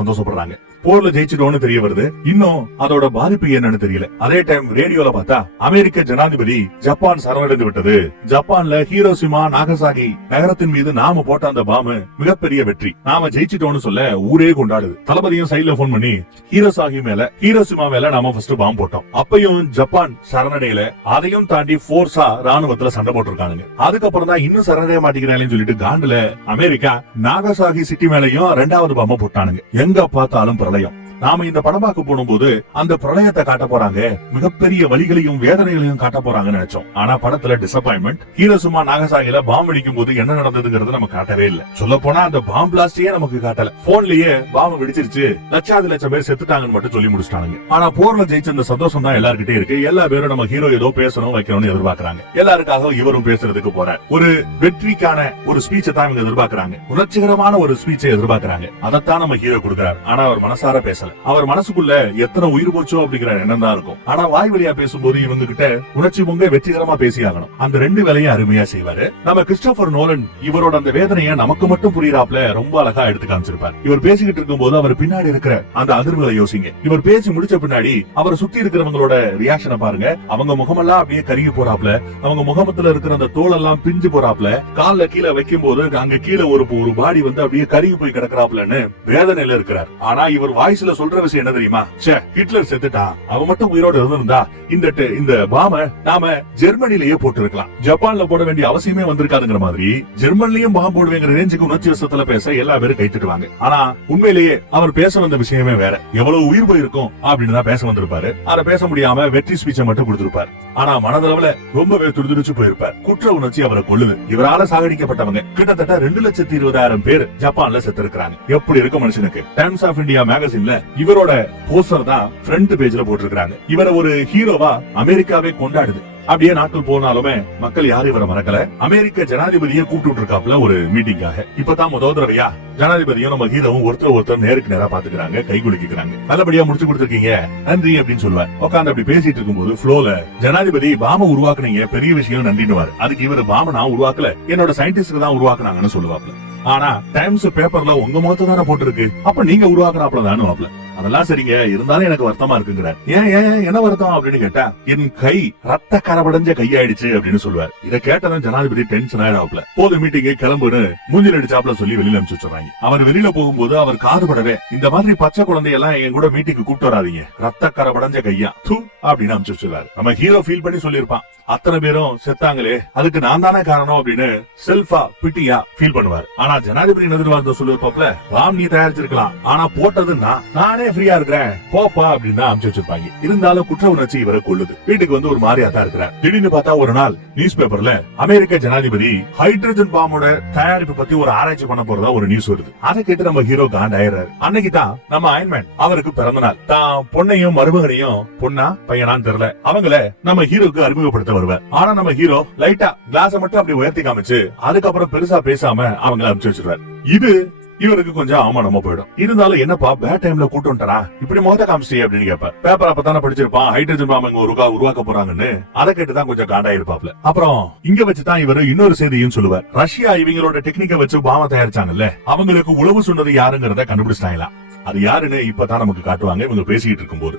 சந்தோஷப்படுறாங்க. போர்ல ஜெயிச்சிட்டோம்னு தெரிய வருது. இன்னும் அதோட பாதிப்பு என்னன்னு தெரியல. அதே டைம் ரேடியோல பார்த்தா அமெரிக்க ஜனாதிபதி ஜப்பான் சரணடைந்து விட்டது, ஜப்பான்ல ஹீரோஷிமா நாகசாகி நகரத்தின் மீது நாம போட்ட அந்த பாம்பு மிகப்பெரிய வெற்றி, நாம ஜெயிச்சிட்டோம்னு சொல்ல ஊரே கொண்டாடுது. தளபதியும் சைட்ல போன் பண்ணி ஹீரோஷிமா மேல நாம ஃபர்ஸ்ட் பாம்பு போட்டோம், அப்பயும் ஜப்பான் சரணடையில, அதையும் தாண்டி போர்ஸா ராணுவத்துல சண்டை போட்டிருக்கானுங்க. அதுக்கப்புறம் தான் இன்னும் சரணடைய மாட்டேங்கிறாங்க சொல்லிட்டு காண்டுல அமெரிக்கா நாகசாகி சிட்டி மேலையும் 2வது பாம்பை போட்டானுங்க. எங்க பார்த்தாலும் பிரளயம். நாம இந்த படம் பார்க்க போகும்போது அந்த பிரளயத்தை காட்ட போறாங்க, மிகப்பெரிய வலிகளையும் வேதனைகளையும் காட்ட போறாங்கன்னு நினைச்சோம். ஆனா படத்துல டிசப்பாயின்மெண்ட். ஹீரோசுமா நாகசாகில பாம் வெடிக்கும் போது என்ன நடந்ததுங்கிறது நமக்கு காட்டவே இல்ல. சொல்ல போனா அந்த பாம் பிளாஸ்டே நமக்கு காட்டல. போன்லயே பாம் வெடிச்சிருச்சு, லட்சாதி லட்சம் பேர் செத்துட்டாங்கன்னு மட்டும் சொல்லி முடிச்சிட்டாங்க. ஆனா போர்ல ஜெயிச்ச அந்த சந்தோஷம் தான் எல்லார்கிட்டே இருக்கு. எல்லா பேரும் நம்ம ஹீரோ ஏதோ பேசணும் வைக்கணும்னு எதிர்பார்க்கறாங்க. எல்லாருக்காக இவரும் பேசுறதுக்கு போறார். ஒரு வெற்றிக்கான ஒரு ஸ்பீச்சை தான் இவங்க எதிர்பார்க்கறாங்க. உணர்ச்சிகரமான ஒரு ஸ்பீச்சை எதிர்பார்க்கறாங்க. அதைத்தான் நம்ம ஹீரோ கொடுக்கிறார். ஆனா அவர் மனசார பேசல. அவர் மனசுக்குள்ள எத்தனை உயிர் போச்சோ அப்படிங்கிற எண்ணம் தான் இருக்கும். ஆனா வாய் வழியா பேசும்போது இவங்க கிட்ட உணர்ச்சி பொங்க வெற்றிகரமா பேசியாகணும். அந்த ரெண்டு வேலையும் அருமையா செய்வாரு. நம்ம கிறிஸ்டோபர் நோலன் இவரோட அந்த வேதனையை நமக்கு மட்டும் புரியுறாப்ல ரொம்ப அழகா எடுத்து காமிச்சிருப்பார். இவர் பேசிக்கிட்டு இருக்கும் போது அவர் பின்னாடி இருக்கிற அந்த அதிர்வுகளை யோசிங்க. இவர் பேசி முடிச்ச பின்னாடி அவரை சுத்தி இருக்கிறவங்களோட ரியாக்ஷனை பாருங்க. அவங்க முகமெல்லாம் அப்படியே கருகி போறாப்ல, அவங்க முகமத்துல இருக்கிற அந்த தோல் எல்லாம் பிஞ்சு போறாப்ல, கால்ல கீழே வைக்கும் போது அங்க கீழே ஒரு பாடி வந்து அப்படியே கருகி போய் கிடக்குறாப்லன்னு வேதனையில இருக்கிறார். ஆனா இவர் வாய்ஸ்ல சொல்ற விஷயம் என்ன தெரியுமா? ஹிட்லர் செத்துட்டான், அவன் மட்டும் உயிரோட இருந்திருந்தா இந்த பாம நாம ஜெர்மனிலேயே போட்டு இருக்கலாம், ஜப்பான்ல போட வேண்டிய அவசியமே வந்திருக்காதுங்கிற மாதிரி ஜெர்மன்லயும் பாம்பு போடுவேங்கிற ரேஞ்சுக்கு உணர்ச்சி வசத்துல பேச எல்லா பேரும் கைத்துட்டுவாங்க. ஆனா உண்மையிலேயே அவர் பேச வந்த விஷயமே வேற. எவ்வளவு உயிர் போயிருக்கும் அப்படின்னு தான் பேச வந்திருப்பாரு. அதை பேச முடியாம வெற்றி ஸ்பீச்சை மட்டும் கொடுத்திருப்பார். ஆனா மனதளவுல ரொம்பவே துடிதுடிச்சு போயிருப்பார். குற்ற உணர்ச்சி அவரை கொள்ளுது. இவரால சாகடிக்கப்பட்டவங்க கிட்டத்தட்ட 2,20,000 பேர் ஜப்பான்ல செத்து இருக்காங்க. எப்படி இருக்க மனுஷனுக்கு? டைம்ஸ் ஆஃப் இந்தியா மேகசின்ல இவரோட போஸ்டர் தான் ஃப்ரண்ட் பேஜ்ல போட்டிருக்காங்க. இவரை ஒரு ஹீரோவா அமெரிக்காவே கொண்டாடுது. அப்படியே நாட்கள் போனாலுமே மக்கள் யாரும் இவரை மறக்கல. அமெரிக்க ஜனாதிபதியை கூப்பிட்டு இருக்காப்ல ஒரு மீட்டிங்காக. இப்பதான் முதல் தடவையா ஜனாதிபதியும் நம்ம ஹீரோவும் ஒருத்தர் நேருக்கு நேரா பாத்துக்கிறாங்க, கை குலுக்கிக்கிறாங்க. நல்லபடியா முடிச்சு கொடுத்திருக்கீங்க, நன்றி அப்படின்னு சொல்லுவார். உட்காந்து அப்படி பேசிட்டு இருக்கும்போது ஃப்ளோல ஜனாதிபதி பாம உருவாக்குனீங்க, பெரிய விஷயம் நன்றிடுவாரு. அதுக்கு இவரு பாம நான் உருவாக்கல, என்னோட சயின்டிஸ்ட் தான் உருவாக்குனாங்கன்னு சொல்லுவாப்ல. ஆனா டைம்ஸ் பேப்பர்ல உங்க முகத்தை தானே போட்டிருக்கு, அப்ப நீங்க உருவாக்குனாப்ல தானே. அதெல்லாம் சரிங்க, இருந்தாலும் எனக்கு வருத்தமா இருக்குங்கிறார். ஏன் என்ன வருத்தம் அப்படின்னு கேட்டா, என் கை ரத்த கரபடைஞ்ச கையாயிடுச்சு அப்படின்னு சொல்லுவார். இதை கேட்டதும் ஜனாதிபதி டென்ஷன் ஆயிடாப்ல. போது மீட்டிங்க கிளம்புன்னு மூஞ்சில் அடிச்சாப்ல சொல்லி வெளியில அனுப்பிச்சு வச்சுறாங்க. அவர் வெளியில போகும்போது அவர் காதுபடவே, இந்த மாதிரி பச்சை குழந்தையெல்லாம் என் கூட மீட்டிங்கு கூப்பிட்டு வராதீங்க, ரத்த கரபடைஞ்ச கையா தூ அப்படின்னு அனுப்பிச்சு வச்சுறாரு. நம்ம ஹீரோ ஃபீல் பண்ணி சொல்லியிருப்பான், அத்தனை பேரும் செத்தாங்களே அதுக்கு நான் தானே காரணம் அப்படின்னு செல்ஃபா பிட்டியா ஃபீல் பண்ணுவார். ஆனா ஜனாதிபதி எதிர்பார்த்த சொல்லிருப்பாப்ல, ராம் நீ தயாரிச்சிருக்கலாம், ஆனா போட்டதுன்னா நானே ஃப்ரீயா இருக்கிறேன் போப்பா அப்படின்னு தான் அனுப்பிச்சு வச்சிருப்பாங்க. இருந்தாலும் குற்ற உணர்ச்சி இவரை கொள்ளுது. வீட்டுக்கு வந்து ஒரு மாதிரியா தான் இருக்கிறார். திடீர்னு பார்த்தா ஒரு நாள் நியூஸ் பேப்பர்ல அமெரிக்க ஜனாதிபதி ஹைட்ரஜன் பாம்போட தயாரிப்பு பத்தி ஒரு ஆராய்ச்சி பண்ண போறதா ஒரு நியூஸ் வருது. அதை கேட்டு நம்ம ஹீரோ காண்டாயிராரு. அன்னைக்கு தான் நம்ம அயன்மேன் அவருக்கு பிறந்த நாள். தான் பொண்ணையும் மருமகனையும், பொண்ணா பையனான்னு தெரியல, அவங்கள நம்ம ஹீரோக்கு அறிமுகப்படுத்த வருவார். ஆனா நம்ம ஹீரோ லைட்டா கிளாஸ மட்டும் அப்படி உயர்த்தி காமிச்சு அதுக்கப்புறம் பெருசா பேசாம அவங்கள அனுப்பிச்சு வச்சிருவார். இது இவருக்கு கொஞ்சம் அவமானமா போயிடும். இருந்தாலும் என்னப்பா பேட் டைம்ல கூட்டு வந்துட்டா இப்படி மொத்த காமிச்சிட்டே அப்படின்னு கேட்பார். பேப்பர் அப்பதானே படிச்சிருப்பான், ஹைட்ரஜன் பாம் உருவாக்க போறாங்கன்னு. அதை கேட்டுதான் கொஞ்சம் காண்டா இருப்பாப்ல. அப்புறம் இங்க வச்சுதான் இவரு இன்னொரு செய்தியும் சொல்லுவார். ரஷ்யா இவங்களோட டெக்னிக்கை வச்சு பாம தயாரிச்சாங்கல்ல, அவங்களுக்கு உளவு சொன்னது யாருங்கிறத கண்டுபிடிச்சிட்டாங்களா. அது யாருன்னு இப்பதான் நமக்கு காட்டுவாங்க இவங்க பேசிக்கிட்டு இருக்கும் போது.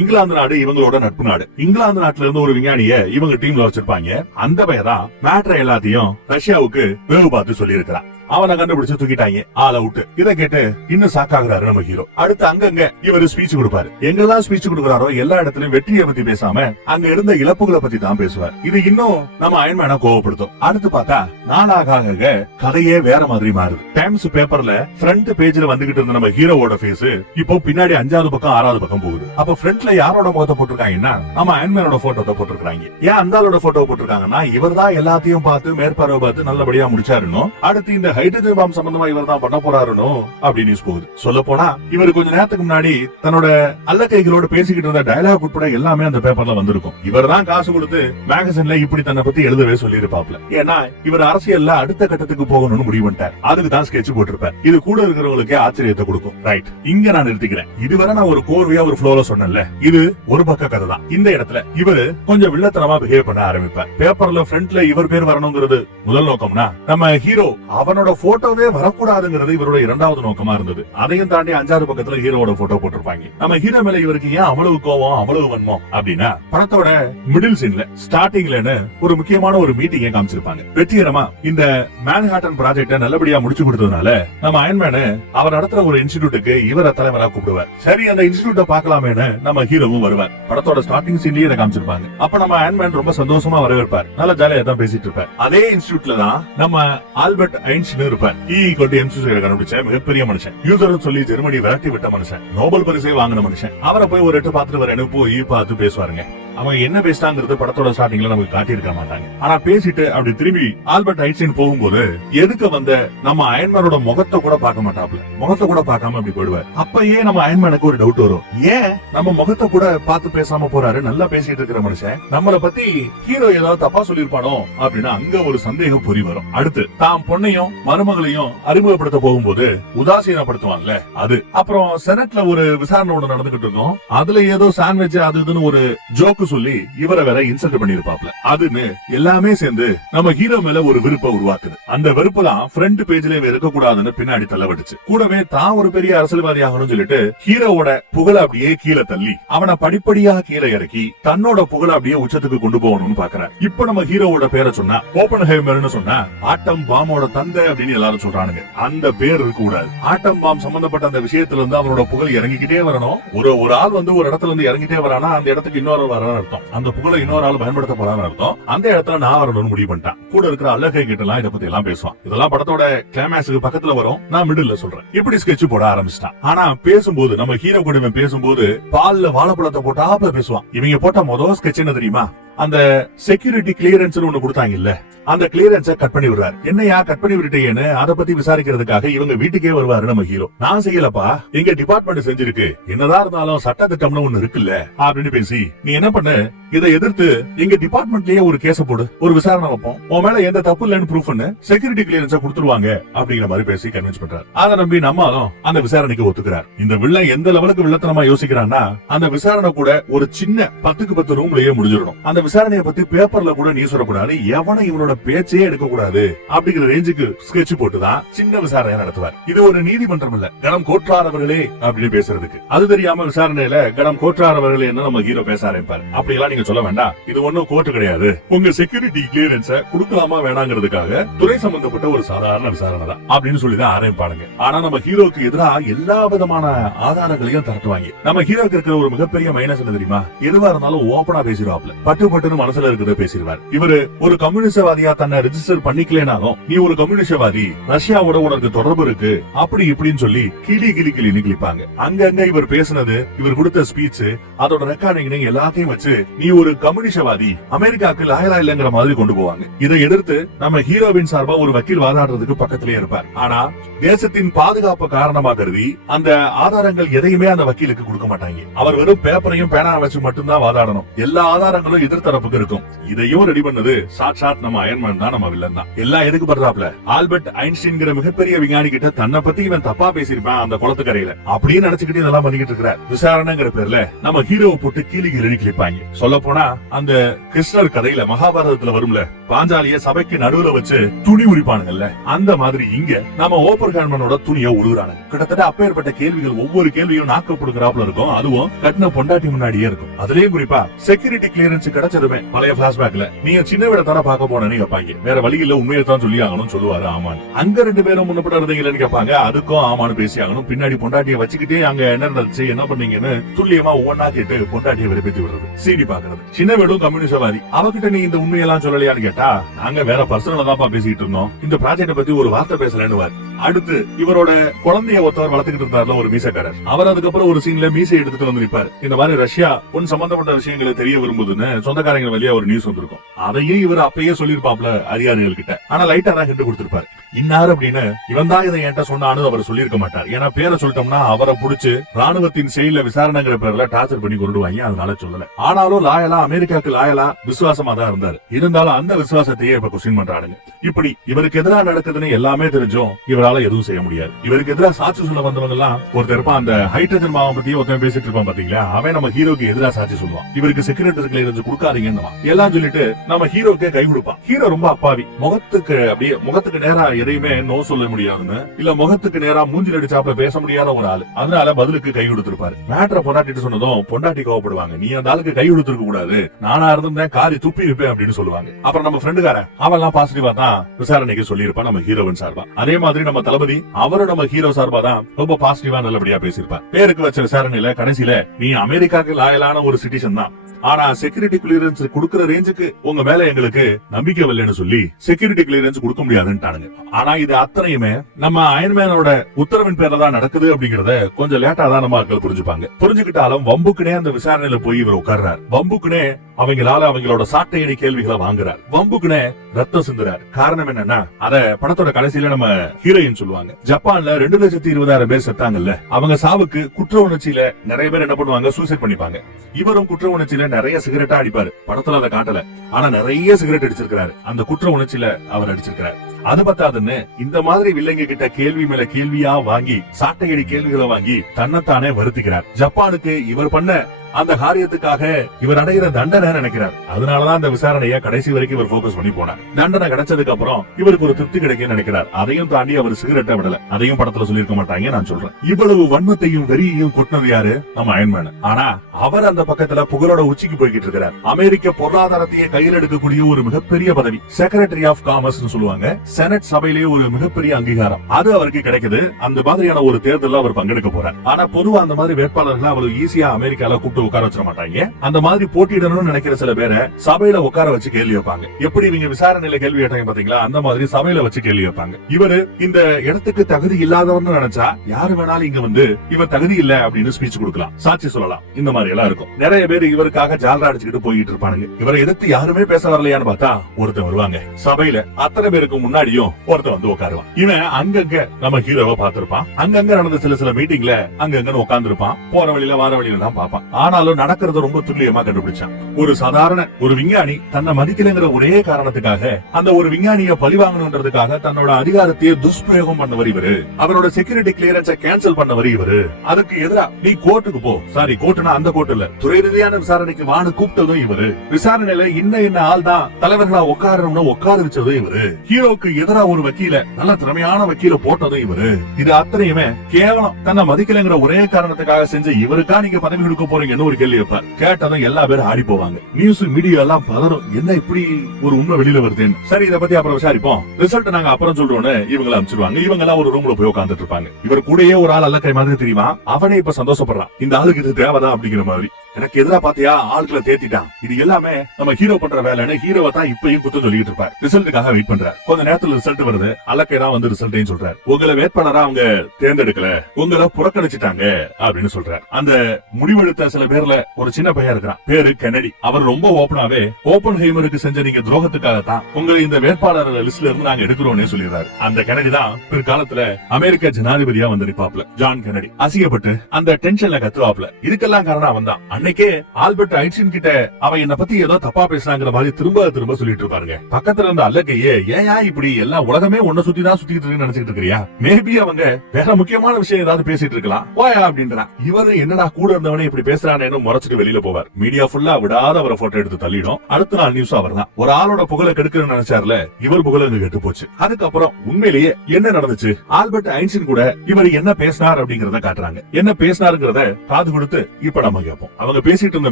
இங்கிலாந்து நாடு இவங்களோட நட்பு நாடு. இங்கிலாந்து நாட்டுல இருந்து ஒரு விஞ்ஞானிய இவங்க டீம்ல வச்சிருப்பாங்க. அந்த பையதான் மேட்ரை எல்லாத்தையும் ரஷ்யாவுக்கு வேவு பார்த்து சொல்லி இருக்கிறான். அவனை கண்டுபிடிச்சு தூக்கிட்டாங்க, ஆள் அவுட். இதை கேட்டு இன்னும் சாக்காகிறாரு நம்ம ஹீரோ. அடுத்து அங்கங்க இவரு ஸ்பீச் கொடுப்பாரு. எங்கெல்லாம் ஸ்பீச் கொடுக்குறாரோ எல்லா இடத்துலயும் வெற்றியை பத்தி பேசாம அங்க இருந்த இழப்புகளை பத்தி தான் பேசுவார். இது இன்னும் நம்ம அயன்மேனை கோவப்படுத்தும். அடுத்து பார்த்தா நாளாக கதையே வேற மாதிரி மாறுது. டைம்ஸ் பேப்பர்ல ஃப்ரண்ட் பேஜ்ல வந்துகிட்டு இருந்த நம்ம ஹீரோவோட ஃபேஸ் இப்போ பின்னாடி 5வது பக்கம் 6வது பக்கம் போகுது. அப்ப ஃப்ரண்ட்ல யாரோட முகத்தை போட்டிருக்காங்கன்னா நம்ம அயன்மேனோட போட்டோத்தை போட்டிருக்காங்க. ஏன் அந்த ஆளோட போட்டோ போட்டிருக்காங்கன்னா, இவர் தான் எல்லாத்தையும் பார்த்து மேற்பார்வை பார்த்து நல்லபடியா முடிச்சாருன்னு, அடுத்து இந்த ஹைட்ரஜன் பாம் சம்பந்தமா இவர் தான் பண்ண போறாருன்னு அப்படி நியூஸ் போகுது. சொல்ல போனா இவர் கொஞ்ச நேரத்துக்கு முன்னாடி தன்னோட அல்ல கைகளோட பேசிக்கிட்டு இருந்த டயலாக் உட்பட எல்லாமே அந்த பேப்பர்ல வந்திருக்கும். இவர் தான் காசு கொடுத்து மேகசின்ல இப்படி தன்னை பத்தி எழுதவே சொல்லி இருப்பாப்ல. ஏன்னா இவர் அரசியல்ல அடுத்த கட்டத்துக்கு போகணும்னு முடிவு பண்ணிட்டார். அதுக்கு தான் ஸ்கெட்ச் போட்டிருப்பார். இது கூட இருக்கிறவங்களுக்கே ஆச்சரியத்தை கொடுக்கும். ரைட், இங்க நான் நிறுத்திக்கிறேன். இதுவரை நான் ஒரு கோர்வையா ஒரு ஃப்ளோல சொன்னேன்ல, இது ஒரு பக்க கதை தான். இந்த இடத்துல இவரு கொஞ்சம் வில்லத்தனமா பிஹேவ் பண்ண ஆரம்பிப்பார். பேப்பர்ல ஃப்ரண்ட்ல இவர் பேர் வரணுங்கிறது முதல் நோக்கம்னா, நம்ம ஹீரோ அவனோட போட்டோவே வரக்கூடாதுங்கிறது இவரோட 2வது நோக்கமா இருந்தது. அதையும் தாண்டி 5வது பக்கத்துல ஹீரோவோட போட்டோ போட்டிருப்பாங்க. நம்ம ஹீரோ மேல இவருக்கு ஏன் அவ்வளவு கோவம், அவ்வளவு வன்மம் அப்படின்னா, படத்தோட மிடில் சீன்ல ஸ்டார்டிங்ல ஒரு முக்கியமான ஒரு மீட்டிங்கை காமிச்சிருப்பாங்க. வெற்றிகரமா இந்த மேன்ஹாட்டன் ப்ராஜெக்ட நல்லபடியா முடிச்சு கொடுத்ததுனால நம்ம அயன்மேன் அவர் நடத்துற ஒரு இன்ஸ்டிடியூட்டுக்கு இவரை தலைவரா கூப்பிடுவார். சரி, அந்த இன்ஸ்டிடியூட்ட பாக்கலாமேன்னு நம்ம ஹீரோவும் வருவார். படத்தோட ஸ்டார்டிங் சீன்லயே இதை காமிச்சிருப்பாங்க. அப்ப நம்ம அயன்மேன் ரொம்ப சந்தோஷமா வரவேற்பார். நல்ல ஜாலியா தான் பேசிட்டு இருப்பார். அதே இன்ஸ்டிடியூட்ல தான் நம்ம ஆல்பர்ட் ஐன்ஸ்டீன் யூசர்னு இருப்பார். E=mc² கண்டுபிடிச்ச மிகப்பெரிய மனுஷன். யூசர் சொல்லி ஜெர்மனி விரட்டி விட்ட மனுஷன். நோபல் பரிசை வாங்கின மனுஷன். அவரை போய் ஒரு எட்டு பாத்துட்டு வரேன்னு போய் பார்த்து பேசுவாருங்க. அவங்க என்ன பேசிட்டாங்கிறது படத்தோட ஸ்டார்டிங்ல நமக்கு காட்டியிருக்க மாட்டாங்க. ஆனா பேசிட்டு அப்படி திரும்பி ஆல்பர்ட் ஐன்ஸ்டீன் போகும்போது எதுக்கு வந்த நம்ம அயன்மேனோட முகத்தை கூட பார்க்க மாட்டாப்ல. முகத்தை கூட பார்க்காம அப்படி போயிடுவார். அப்பயே நம்ம அயன்மேனுக்கு ஒரு டவுட் வரும். ஏன் நம்ம முகத்தை கூட பார்த்து பேசாம போறாரு? நல்லா பேசிட்டு இருக்கிற மனுஷன் நம்மள பத்தி ஹீரோ ஏதாவது தப்பா சொல்லிருப்பானோ அப்படின்னு அங்க ஒரு சந்தேகம் பொறி வரும். அடுத்து தாம் பொண்ணையும் மருமகளையும் அறிமுகப்படுத்த போகும்போது உதாசீனப்படுத்துவான்ல அது. அப்புறம் செனட்ல ஒரு விசாரணை ஒன்று நடந்துகிட்டு இருக்கும். அதுல ஏதோ சாண்ட்விச் அது இதுன்னு ஒரு ஜோக் சொல்லி இவரை வேற இன்சல்ட் பண்ணிருப்பாப்ல. அதுன்னு எல்லாமே சேர்ந்து நம்ம ஹீரோ மேல ஒரு விருப்ப உருவாக்குது. அந்த வெறுப்பு தான் ஃப்ரண்ட் பேஜ்ல இருக்க கூடாதுன்னு பின்னாடி தள்ளப்பட்டுச்சு. கூடவே தான் ஒரு பெரிய அரசியல்வாதி ஆகணும்னு சொல்லிட்டு ஹீரோவோட புகழ அப்படியே கீழே தள்ளி அவனை படிப்படியா கீழே இறக்கி தன்னோட புகழ அப்படியே உச்சத்துக்கு கொண்டு போகணும்னு பாக்குறாரு. இப்ப நம்ம ஹீரோவோட பேரை சொன்னா ஓப்பன்ஹைமர்னு சொன்னா ஆட்டம் பாமோட தந்தை அப்படின்னு எல்லாரும் சொல்றானுங்க. அந்த பேர் இருக்க கூடாது. ஆட்டம் பாம் சம்பந்தப்பட்ட அந்த விஷயத்துல இருந்து அவனோட புகழ் இறங்கிக்கிட்டே வரணும். ஒரு ஆள் வந்து ஒரு இடத்துல இருந்து இறங்கிட்டே வரானா அந்த இடத்துக்கு இன்னொரு வர அர்த்தம். அந்த புகழை இன்னொரு ஆள் பயன்படுத்த போறான்னு அர்த்தம். அந்த இடத்துல நான் வரணும்னு முடிவு பண்ணிட்டான். கூட இருக்கிற அல்லகை கிட்ட எல்லாம் இதை பத்தி எல்லாம் பேசுவான். இதெல்லாம் படத்தோட கிளைமேக்ஸுக்கு பக்கத்துல வரும். நான் மிடில்ல சொல்றேன். இப்படி ஸ்கெட்ச் போட ஆரம்பிச்சிட்டான். ஆனா பேசும்போது நம்ம ஹீரோ கூட பேசும்போது பால்ல வாழைப்பழத்தை போட்டாப்ல பேசுவான். இவங்க போட்ட முதல் ஸ்கெட்ச் என்ன தெரியுமா? அந்த செக்யூரிட்டி கிளியரன்ஸ் ஒண்ணு கொடுத்தாங்க இல்ல, அந்த கிளியரன்ஸை கட் பண்ணி விடுறாரு. என்னையா கட் பண்ணி விட்டுட்டேன்னு அதை பத்தி விசாரிக்கிறதுக்காக இவங்க வீட்டுக்கே வருவாரு நம்ம ஹீரோ. நான் செய்யலப்பா, எங்க டிபார்ட்மெண்ட் செஞ்சிருக்கு. என்னதான் இருந்தாலும் சட்ட திட்டம்னு ஒண்ணு இருக்குல்ல அப்படின்னு பேசி நீ என்ன பண்ணு, இதை எதிர்த்து எங்க டிபார்ட்மெண்ட்லயே ஒரு கேஸ் போடு, ஒரு விசாரணை வைப்போம், உன் மேல எந்த தப்பு இல்லன்னு ப்ரூஃப் செக்யூரிட்டி கிளியரன்ஸை கொடுத்துருவாங்க அப்படிங்கிற மாதிரி பேசி கன்வின்ஸ் பண்றாரு. அதை நம்பி நம்மளும் அந்த விசாரணைக்கு ஒத்துக்கிறார். இந்த வில்லன் எந்த லெவலுக்கு வில்லத்தனமா யோசிக்கிறான்னா அந்த விசாரணை கூட ஒரு சின்ன 10க்கு 10 ரூம்லயே முடிஞ்சிடணும். அந்த விசாரணையை பத்தி பேப்பர்ல கூட நியூஸ் வரக்கூடாது, எவனும் இவனோட பேச்சையே எடுக்க கூடாது அப்படிங்கிற ரேஞ்சுக்கு ஸ்கெட்ச் போட்டுதான் சின்ன விசாரணை நடத்துவார். இது ஒரு நீதிமன்றம் இல்ல, கணம் கோற்றார் அவர்களே அப்படின்னு பேசுறதுக்கு. அது தெரியாம விசாரணையில கணம் கோற்றார் அவர்களே என்ன நம்ம ஹீரோ பேச ஆரம்பிப்பாரு. அப்படி எல்லாம் நீங்க சொல்ல வேண்டாம், இது ஒன்னும் கோர்ட்டு கிடையாது, உங்க செக்யூரிட்டி கிளியரன்ஸ கொடுக்கலாமா வேணாங்கிறதுக்காக துறை சம்பந்தப்பட்ட ஒரு சாதாரண விசாரணை தான் அப்படின்னு சொல்லிதான் ஆரம்பிப்பானுங்க. ஆனா நம்ம ஹீரோக்கு எதிராக எல்லா விதமான ஆதாரங்களையும் தரட்டுவாங்க. நம்ம ஹீரோக்கு இருக்கிற ஒரு மிகப்பெரிய மைனஸ் என்ன தெரியுமா? எதுவா இருந்தாலும் ஓபனா பேசிடுவாப்ல, பட்டு பட்டுன்னு மனசுல இருக்கிறத பேசிடுவார். இவரு ஒரு கம்யூனிஸ்டவாதியா தன்னை ரெஜிஸ்டர் பண்ணிக்கலனாலும் நீ ஒரு கம்யூனிஸ்டவாதி, ரஷ்யாவோட உனக்கு தொடர்பு இருக்கு அப்படி இப்படின்னு சொல்லி கிளின்னு கிளிப்பாங்க. அங்கங்க இவர் பேசினது, இவர் கொடுத்த ஸ்பீச், அதோட ரெக்கார்டிங் எல்லாத்தையும் வச்சு நீ ஒரு கம்யூனிஸ்டவாதி, அமெரிக்காவுக்கு லாயலா இல்லங்கிற மாதிரி கொண்டு போவாங்க. இதை எதிர்த்து நம்ம ஹீரோவின் சார்பா ஒரு வக்கீல் வாதாடுறதுக்கு பக்கத்திலே இருப்பார். ஆனா தேசத்தின் பாதுகாப்பு காரணமாக கருதி அந்த ஆதாரங்கள் எதையுமே அந்த வக்கீலுக்கு கொடுக்க மாட்டாங்க. அவர் வெறும் பேப்பரையும் பேனா வச்சு மட்டும்தான் வாதாடணும். எல்லா ஆதாரங்களும் எதிர்த்தரப்புக்கு இருக்கும். இதையும் ரெடி பண்ணது சாட்சாத் நம்ம அயன்மேன் தான், நம்ம வில்லன் தான். எல்லாம் எதுக்கு பண்றாப்ல? ஆல்பர்ட் ஐன்ஸ்டீன்ங்கிற மிகப்பெரிய விஞ்ஞானி கிட்ட தன்னை பத்தி இவன் தப்பா பேசியிருப்பான் அந்த குளத்துக்கரையில அப்படின்னு நினைச்சுக்கிட்டு இதெல்லாம் பண்ணிக்கிட்டு இருக்கிறார். விசாரணைங்கிற பேர்ல நம்ம ஹீரோவை போட்டு கீழி கிளிப்பாங்க. சொல்ல போனா அந்த கிருஷ்ணர் கதையில மகாபாரதத்துல வரும்ல, பாஞ்சாலிய சபைக்கு நடுவுல வச்சு துணி உரிப்பானுங்கல்ல, அந்த மாதிரி இங்க நம்ம ஓப்பன்ஹைமரோட துணியை உருகுறாங்க. கிட்டத்தட்ட அப்பேற்பட்ட கேள்விகள், ஒவ்வொரு கேள்வியும் நாக்கப்படுகிறாப்ல இருக்கும். அதுவும் கட்டின பொண்டாட்டி முன்னாடியே இருக்கும். அதுலயும் குறிப்பா செக்யூரிட்டி கிளியரன்ஸ் கிடைச்சதுமே பழைய பிளாஷ்பேக்ல நீங்க சின்ன விட தானே பார்க்க போனேன்னு கேட்பாங்க. வேற வழி இல்ல, உண்மையை தான் சொல்லி ஆகணும் சொல்லுவாரு ஆமான். அங்க 2 பேரும் முன்னப்பட இருந்தீங்கன்னு கேட்பாங்க. அதுக்கும் ஆமான்னு பேசி ஆகணும். பின்னாடி பொண்டாட்டியை வச்சுக்கிட்டே அங்க என்ன நடந்துச்சு, என்ன பண்ணீங்கன்னு துல்லியமா ஒவ்வொன்னா கேட்டு பொண்டாட்டியை வெறுப்பேத்தி விடுறது, சீடி பாக்குறது. சின்ன வீடும் கம்யூனிஸ்டவாதி, அவகிட்ட நீ இந்த உண்மையெல்லாம் சொல்லலையான்னு கேட்டா நாங்க வேற பர்சனலா தான் பேசிட்டு இருந்தோம், இந்த ப்ராஜெக்ட பத்தி ஒரு வார்த்தை பேசலன்னு. அடுத்து இவரோட குழந்தைய ஒருத்தவர் வளர்த்துக்கிட்டு இருந்தாருல ஒரு மீசக்காரர், அவர் அதுக்கப்புறம் ஒரு சீன்ல மீசை எடுத்துட்டு வந்து நிப்பாரு. இந்த மாதிரி ரஷ்யா உன் சம்பந்தப்பட்ட விஷயங்களை தெரிய விரும்புதுன்னு சொந்தக்காரங்க வழியா ஒரு நியூஸ் வந்திருக்கும். அதையும் இவர் அப்பயே சொல்லிருப்பாப்ல அதிகாரிகள் கிட்ட. ஆனா லைட்டா தான் ஹிண்ட் கொடுத்திருப்பாரு. இன்னாரு அப்படின்னு இவன் தான் இதை என்கிட்ட சொன்னான்னு அவர் சொல்லியிருக்க மாட்டார். ஏன்னா பேரை சொல்லிட்டோம்னா அவரை புடிச்சு ராணுவத்தின் செயல விசாரணைங்கிற பேர்ல டார்ச்சர் பண்ணி கொண்டுடுவாங்க, அதனால சொல்லல. ஆனாலும் லாயலா, அமெரிக்காக்கு லாயலா விசுவாசமா தான் இருந்தாரு. இருந்தாலும் அந்த விசுவாசத்தையே இப்ப கொஸ்டின் பண்றானுங்க. இப்படி இவருக்கு எதிராக நடக்குதுன்னு எல்லாமே தெரிஞ்சும் இவரால எதுவும் செய்ய முடியாது. இவருக்கு எதிராக சாட்சி சொல்ல வந்தவங்க எல்லாம் ஒருத்தர் இருப்பான், அந்த ஹைட்ரஜன் மாவை பத்தி ஒருத்தன் பேசிட்டு இருப்பான் பாத்தீங்களா, அவன் நம்ம ஹீரோக்கு எதிராக சாட்சி சொல்லுவான். இவருக்கு செக்யூரிட்டி கிளியரன்ஸ் கொடுக்காதீங்கன்னு எல்லாம் சொல்லிட்டு நம்ம ஹீரோக்கே கை கொடுப்பான். ஹீரோ ரொம்ப அப்பாவி, முகத்துக்கு அப்படியே முகத்துக்கு நேரா எதையுமே நோ சொல்ல முடியாதுன்னு, இல்ல முகத்துக்கு நேரா மூஞ்சில் அடிச்சாப்ல பேச முடியாத ஒரு ஆளு. அதனால பதிலுக்கு கை கொடுத்திருப்பாரு. மேட்டரை பொண்டாட்டிட்டு சொன்னதும் பொண்டாட்டி கோவப்படுவாங்க, நீ அந்த ஆளுக்கு கை கொடுத்திருக்க கூடாது, நானா இருந்தேன் காரி துப்பி இருப்பேன் அப்படின்னு சொல்லுவாங்க. அப்புறம் நம்ம ஃப்ரெண்டுக்காரன் அவெல்லாம் பாசிட்டிவா தான் விசாரணைக்கு சொல்லியிருப்பான் நம்ம ஹீரோவின் சார்பா. அதே மாதிரி நம்ம தளபதி அவரும் நம்ம ஹீரோ சார்பா தான் ரொம்ப பாசிட்டிவா நல்லபடியா பேசியிருப்பார். பேருக்கு வச்ச விசாரணையில கடைசியில நீ அமெரிக்காக்கு லாயலான ஒரு சிட்டிசன் தான், ஆனா செக்யூரிட்டி கிளியரன்ஸ் கொடுக்கிற ரேஞ்சுக்கு உங்க மேல எங்களுக்கு நம்பிக்கை இல்லைன்னு சொல்லி செக்யூரிட்டி கிளியரன்ஸ் கொடுக்க முடியாதுன்னு. ஆனா இது அத்தனையுமே நம்ம அயன்மேனோட உத்தரவின் பேர்ல தான் நடக்குது அப்படிங்கறத கொஞ்சம் லேட்டா தான் நம்ம ஆட்கள் புரிஞ்சுப்பாங்க. புரிஞ்சுக்கிட்டாலும் வம்புக்குனே அந்த விசாரணையில போய் இவர் உட்கார்றாரு. வம்புக்குனே அவங்களால அவங்களோட சாட்டையடி கேள்விகளை வாங்குறார். வம்புக்குனே ரத்தம் சிந்துறாரு. காரணம் என்னன்னா அத படத்தோட கடைசியில நம்ம ஹீரோயின் சொல்லுவாங்க. ஜப்பான்ல 2,20,000 பேர் செத்தாங்கல்ல, அவங்க சாவுக்கு குற்ற உணர்ச்சியில நிறைய பேர் என்ன பண்ணுவாங்க, சூசைட் பண்ணிப்பாங்க. இவரும் குற்ற உணர்ச்சியில நிறைய சிகரெட்டா அடிப்பாரு. படத்துல அதை காட்டல, ஆனா நிறைய சிகரெட் அடிச்சிருக்காரு. அந்த குற்ற உணர்ச்சியில அவர் அடிச்சிருக்காரு. அது பத்தாதுன்னு இந்த மாதிரி வில்லங்க கிட்ட கேள்வி மேல கேள்வியா வாங்கி சாட்டையடி கேள்விகளை வாங்கி தன்னைத்தானே வருத்திக்கிறார். ஜப்பானுக்கு இவர் பண்ண அந்த காரியத்துக்காக இவர் அடைகிற தண்டனை நினைக்கிறார். அதனாலதான் அந்த விசாரணைய கடைசி வரைக்கும் இவர் போக்கஸ் பண்ணி போனார். தண்டனை கிடைச்சதுக்கு அப்புறம் இவருக்கு ஒரு திருப்தி கிடைக்கும் நினைக்கிறார். அதையும் தாண்டி அவர் சிகரெட்டை விடல. அதையும் படத்துல சொல்லிருக்க மாட்டாங்க, நான் சொல்றேன். இவ்வளவு வன்மத்தையும் வெறியையும் கொட்டினது யாரு? நம்ம அயன்மேன். ஆனா அவர் அந்த பக்கத்துல புகழோட உச்சிக்கு போய்கிட்டு இருக்கிறார். அமெரிக்க பொருளாதாரத்தையே கையில் எடுக்கக்கூடிய ஒரு மிகப்பெரிய பதவி, செக்ரட்டரி ஆஃப் காமர்ஸ் சொல்லுவாங்க. செனட் சபையிலேயே ஒரு மிகப்பெரிய அங்கீகாரம் அது அவருக்கு கிடைக்குது. அந்த மாதிரியான ஒரு தேர்தல் அவர் பங்கெடுக்க போறார். ஆனா பொதுவா அந்த மாதிரி வேட்பாளர்கள் அவ்வளவு ஈஸியா அமெரிக்கால கூப்பிட்டு உட்கார வச்சிட மாட்டாங்க. அந்த மாதிரி போட்டியிடணும்னு நினைக்கிற சில பேரை சபையில உட்கார வச்சு கேள்வி வைப்பாங்க. எப்படி இவங்க விசாரணையில கேள்வி கேட்டாங்க பாத்தீங்களா, அந்த மாதிரி சபையில வச்சு கேள்வி வைப்பாங்க. இவரு இந்த இடத்துக்கு தகுதி இல்லாதவர்னு நினைச்சா யாரு வேணாலும் இங்க வந்து இவர் தகுதி இல்ல அப்படின்னு ஸ்பீச் கொடுக்கலாம், சாட்சி சொல்லலாம். இந்த மாதிரி எல்லாம் இருக்கும். நிறைய பேர் இவருக்காக ஜால்ரா அடிச்சுக்கிட்டு போயிட்டு இருப்பானுங்க. இவரை எதிர்த்து யாருமே பேச வரலையான்னு பார்த்தா ஒருத்தர் வருவாங்க. சபையில அத்தனை பேருக்கு முன்னாடியும் ஒருத்தர் வந்து உட்காருவான். இவன் அங்கங்க நம்ம ஹீரோவை பார்த்திருப்பான். அங்கங்க நடந்த சில மீட்டிங்ல அங்கங்க உட்கார்ந்துருப்பான். போற வழியில வார வழியில தான் பார்ப்பான். ஆனாலும் நடக்கிறது ரொம்ப துல்லியமா கண்டுபிடிச்சான். ஒரு சாதாரண ஒரு விஞ்ஞானி தன்னை மதிக்கலைங்கிற ஒரே காரணத்துக்காக அந்த ஒரு விஞ்ஞானிய பழிவாங்கணும்ன்றதுக்காக தன்னோட அதிகாரத்தையே துஷ்பிரயோகம் பண்ணவர் இவரு. அவரோட செக்யூரிட்டி கிளியரன்ஸை கேன்சல் பண்ணவர் இவரு. அதுக்கு எதிரா நீ கோர்ட்டுக்கு போ, சாரி கோர்ட்டுனா அந்த கோர்ட் இல்ல, துறை ரீதியான விசாரணைக்கு வான்னு கூப்பிட்டதும் இவரு. விசாரணையில இன்ன ஆள் தான் தலைவர்களா உட்காரணும்னு உட்கார வச்சதும் இவரு. ஹீரோக்கு எதிரா ஒரு வக்கீல, நல்ல திறமையான வக்கீல போட்டதும் இவரு. இது அத்தனையுமே கேவலம் தன்னை மதிக்கலைங்கிற ஒரே காரணத்துக்காக செஞ்ச இவருக்கா நீங்க பதவி கொடுக்க போறீங்கன்னு ஒரு கேள்வி வைப்பார். கேட்டதும் எல்லா பேரும் ஆடி போவாங்க. நியூஸ் மீடியா எல்லாம் பதறும், என்ன இப்படி ஒரு உண்மை வெளியில வருதுன்னு. சரி, இதை பத்தி அப்புறம் விசாரிப்போம், ரிசல்ட் நாங்க அப்புறம் சொல்றோம்னு இவங்களை அனுப்பிச்சிருவாங்க. இவங்க எல்லாம் ஒரு ரூம்ல போய் உட்கார்ந்துட்டு இருப்பாங்க. இவர் கூடயே ஒரு ஆள் அல்லக்கை மாதிரி தெரியுமா, அவனே இப்ப சந்தோஷப்படுறான். இந்த ஆளுக்கு இது தேவைதான் அப்படிங்கிற மாதிரி. எனக்கு எதிரா பாத்தியா ஆட்களை தேத்திட்டான். இது எல்லாமே நம்ம ஹீரோ பண்ற வேலைன்னு ஹீரோவை தான் இப்பயும் குத்தம் சொல்லிட்டு இருப்பார். ரிசல்ட்டுக்காக வெயிட் பண்றார். கொஞ்ச நேரத்துல ரிசல்ட் வருது. அல்லக்கை தான் வந்து ரிசல்ட்டையும் சொல்றாரு. உங்களை வேட்பாளரா அவங்க தேர்ந்தெடுக்கல, உங்களை புறக்கணிச்சுட்டாங்க அப்படின்னு சொல்றாரு. அந்த முடிவெடுத்த சில பேர்ல ஒரு சின்ன பையன் இருக்கிறான், பேரு கென்னடி. அவர் ரொம்ப ஓப்பனாவே ஓப்பன்ஹைமருக்கு செஞ்ச நீங்க துரோகத்துக்காகத்தான் உங்களை இந்த வேட்பாளர் லிஸ்ட்ல இருந்து நாங்க எடுக்கிறோம்னே சொல்லிடுறாரு. அந்த கென்னடி தான் பிற்காலத்துல அமெரிக்க ஜனாதிபதியா வந்து நிப்பாப்ல. ஜான் கென்னடி அசிங்கப்பட்டு அந்த டென்ஷன்ல கத்துவாப்ல. இதுக்கெல்லாம் காரணம் அவன் தான். அன்னைக்கே ஆல்பர்ட் ஐன்ஸ்டீன் கிட்ட அவன் என்ன பத்தி ஏதோ தப்பா பேசுறாங்கிற மாதிரி திரும்ப சொல்லிட்டு இருப்பாருங்க. பக்கத்துல இருந்த அல்லக்கையே, ஏயா இப்படி எல்லாம் உலகமே ஒன்ன சுத்தி தான் சுத்திட்டு இருக்குன்னு நினைச்சிட்டு இருக்கிறியா? மேபி அவங்க வேற முக்கியமான விஷயம் ஏதாவது பேசிட்டு இருக்கலாம், போயா அப்படின்றான். இவரு என்னடா கூட இருந்தவனே இப்படி பேசுறானேன்னு முறைச்சிட்டு வெளியில போவார். மீடியா ஃபுல்லா விடாத அவரை போட்டோ எடுத்து தள்ளிடும். அடுத்த நாள் நியூஸ் அவர் தான். ஒரு ஆளோட புகழை கெடுக்கணும்னு நினைச்சார்ல, இவர் புகழ கெட்டு போச்சு. அதுக்கப்புறம் உண்மையிலேயே என்ன நடந்துச்சு, ஆல்பர்ட் ஐன்ஸ்டீன் கூட இவர் என்ன பேசினார் அப்படிங்கறத காட்டுறாங்க. என்ன பேசினாருங்கிறத காது கொடுத்து இப்ப நம்ம கேட்போம். அவங்க பேசிட்டு இருந்த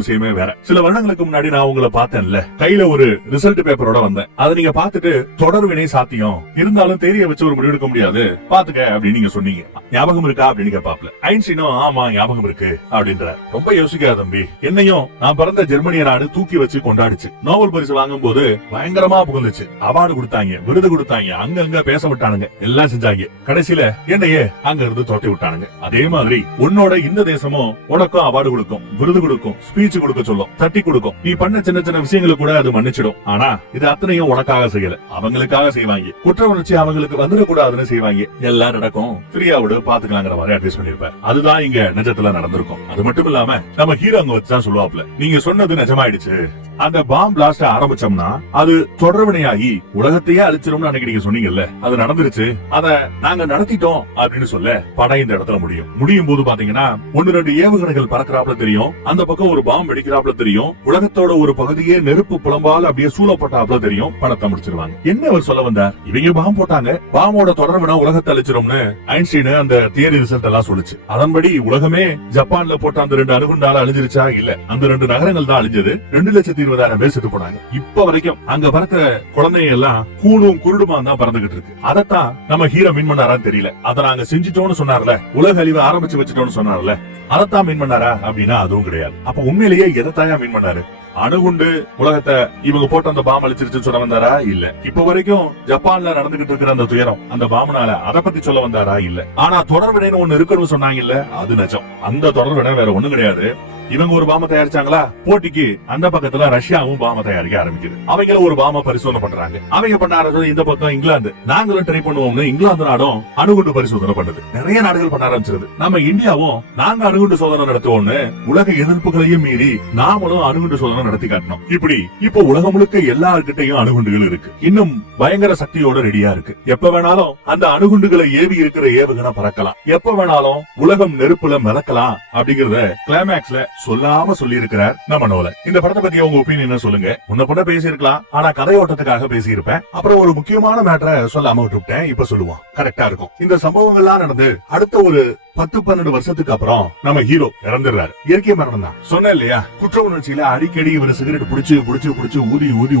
விஷயமே வேற. சில வருடங்களுக்கு முன்னாடி நான் உங்களை பார்த்தேன்ல, கையில ஒரு ரிசல்ட் பேப்பரோட வந்தேன். அதை நீங்க பாத்துட்டு தொடர் வினை சாத்தியம் இருந்தாலும் தேரிய வச்சு ஒரு முடிவெடுக்க முடியாது, பாத்துக்க அப்படின்னு நீங்க சொன்னீங்க. ஞாபகம் இருக்கா அப்படின்னு கேட்பாப்ல. ஐன்ஸ்டீனும் ஆமா ஞாபகம் இருக்கு அப்படின்றார். ரொம்ப யோசிக்காத தம்பி, என்னையும் நான் பிறந்த ஜெர்மனிய நாடு தூக்கி வச்சு கொண்டாடிச்சு. நோபல் பரிசு வாங்கும் போது பயங்கரமா புகழ்ந்துச்சு. அவார்டு கொடுத்தாங்க, விருது கொடுத்தாங்க, அங்கங்க பேச விட்டானுங்க, எல்லாம் செஞ்சாங்க. கடைசியில என்னையே அங்க இருந்து தோட்டி விட்டானுங்க. அதே மாதிரி உன்னோட இந்த தேசமும் உனக்கும் அவார்டு கொடுக்கும், விருது கொடுக்கும், ஸ்பீச் கொடுக்க சொல்லும், தட்டி கொடுக்கும். நீ பண்ண சின்ன சின்ன விஷயங்களை கூட அது மன்னிச்சிடும். ஆனா இது அத்தனையும் உனக்காக செய்யல, அவங்களுக்காக செய்வாங்க. குற்ற உணர்ச்சி அவங்களுக்கு வந்துடக்கூடாதுன்னு செய்வாங்க. எல்லாம் நடக்கும், ஃப்ரீயா விடு பாத்துக்கலாங்கிற மாதிரி அட்வைஸ் பண்ணிருப்பார். அதுதான் இங்க நிஜத்துல நடந்திருக்கும். அது மட்டும் இல்லாம நம்ம ஹீரோ அங்க வச்சுதான் சொல்லுவாப்ல, நீங்க சொன்னது நிஜமாயிடுச்சு. அந்த பாம் பிளாஸ்ட் ஆரம்பிச்சோம்னா அது தொடர்வினையாகி உலகத்தையே அழிச்சிரும்னு அன்னைக்கு நீங்க சொன்னீங்கல்ல, அது நடந்துருச்சு. அத நாங்க நடத்திட்டோம் அப்படின்னு சொல்ல படம் இந்த இடத்துல முடியும் போது பாத்தீங்கன்னா 1-2 ஏவுகணைகள் பறக்கிறாப்ல தெரியும். அந்த பக்கம் ஒரு பாம் வெடிக்கிறாப்ல தெரியும். உலகத்தோட ஒரு பகுதியே நெருப்பு புலம்பால் அப்படியே சூழப்பட்டாப்ல தெரியும். படத்தை முடிச்சிருவாங்க. என்ன அவர் சொல்ல வந்தார், இவங்க பாம் போட்டாங்க, பாமோட தொடர்வினா உலகத்தை அழிச்சிரும்னு ஐன்ஸ்டீன் அந்த தியரி ரிசல்ட் எல்லாம் சொல்லுச்சு. அதன்படி உலகமே ஜப்பான்ல போட்ட அந்த 2 அணுகுண்டால அழிஞ்சிருச்சா? இல்ல, அந்த 2 நகரங்கள் தான் அழிஞ்சது. 2,20,000 20,000 பேர் செத்து போனாங்க. இப்ப வரைக்கும் அங்க பறக்கிற குழந்தைங்க எல்லாம் கூணும் குருடுமா தான் பறந்துகிட்டு இருக்கு. அதத்தான் நம்ம ஹீரோ மீன் பண்ணாரான்னு தெரியல. அதை நாங்க செஞ்சுட்டோம்னு சொன்னார்ல, உலக அழிவை ஆரம்பிச்சு வச்சுட்டோம்னு சொன்னார்ல, அதத்தான் மீன் பண்ணாரா அப்படின்னா அதுவும் கிடையாது. அப்ப உண்மையிலேயே எதைத்தாயா மீன் பண்ணாரு? அணுகுண்டு உலகத்தை இவங்க போட்டு அந்த பாம் அழிச்சிருச்சுன்னு சொல்ல வந்தாரா? இல்ல. இப்ப வரைக்கும் ஜப்பான்ல நடந்துகிட்டு இருக்கிற அந்த துயரம் அந்த பாம்பனால அதை பத்தி சொல்ல வந்தாரா? இல்ல. ஆனா தொடர்வினைன்னு ஒண்ணு இருக்குன்னு சொன்னாங்க இல்ல, அது நிஜம். அந்த தொடர்வினை வேற ஒண்ணும் கிடையாது. இவங்க ஒரு பாம தயாரிச்சாங்களா, போட்டிக்கு அந்த பக்கத்துல ரஷ்யாவும் பாம தயாரிக்க ஆரம்பிக்குது. அவங்க ஒரு பாம பரிசோதனை பண்றாங்க. அவங்க பண்ண ஆரம்பிச்சது இந்த பக்கம் இங்கிலாந்து. நாங்களும் ட்ரை பண்ணுவோம்னு இங்கிலாந்து நாடும் அணுகுண்டு பரிசோதனை பண்ணுது. நிறைய நாடுகள் பண்ண ஆரம்பிச்சது. நம்ம இந்தியாவும் நாங்க அணுகுண்டு சோதனை நடத்துவோம்னு உலக எதிர்ப்புகளையும் மீறி நாமளும் அணுகுண்டு சோதனை நடத்தி காட்டணும். இப்படி இப்போ உலகம் முழுக்க எல்லார்கிட்டையும் அணுகுண்டுகள் இருக்கு. இன்னும் பயங்கர சக்தியோட ரெடியா இருக்கு. எப்ப வேணாலும் அந்த அணுகுண்டுகளை ஏவி இருக்கிற ஏவுகணை பறக்கலாம். எப்ப வேணாலும் உலகம் நெருப்புல மிதக்கலாம் அப்படிங்கறத கிளைமேக்ஸ்ல சொல்லாம சொல்லி இருக்கிறார் நம்ம நோலன். இந்த படத்தை பத்தி உங்க ஒப்பீனியன் சொல்லுங்க. முன்ன கூட பேசி இருக்கலாம், ஆனா கதையோட்டத்துக்காக பேசி இருப்பேன். அப்புறம் ஒரு முக்கியமான மேட்டரை சொல்லாம விட்டுட்டேன், இப்ப சொல்லுவோம், கரெக்டா இருக்கும். இந்த சம்பவங்கள்லாம் நடந்து அடுத்த ஒரு 10-12 வருஷத்துக்கு அப்புறம் நம்ம ஹீரோ இறந்துடுறாரு. இயற்கை மரணம் தான் சொன்னேன் இல்லையா. குற்ற உணர்ச்சியில அடிக்கடி இவர் சிகரெட் புடிச்சு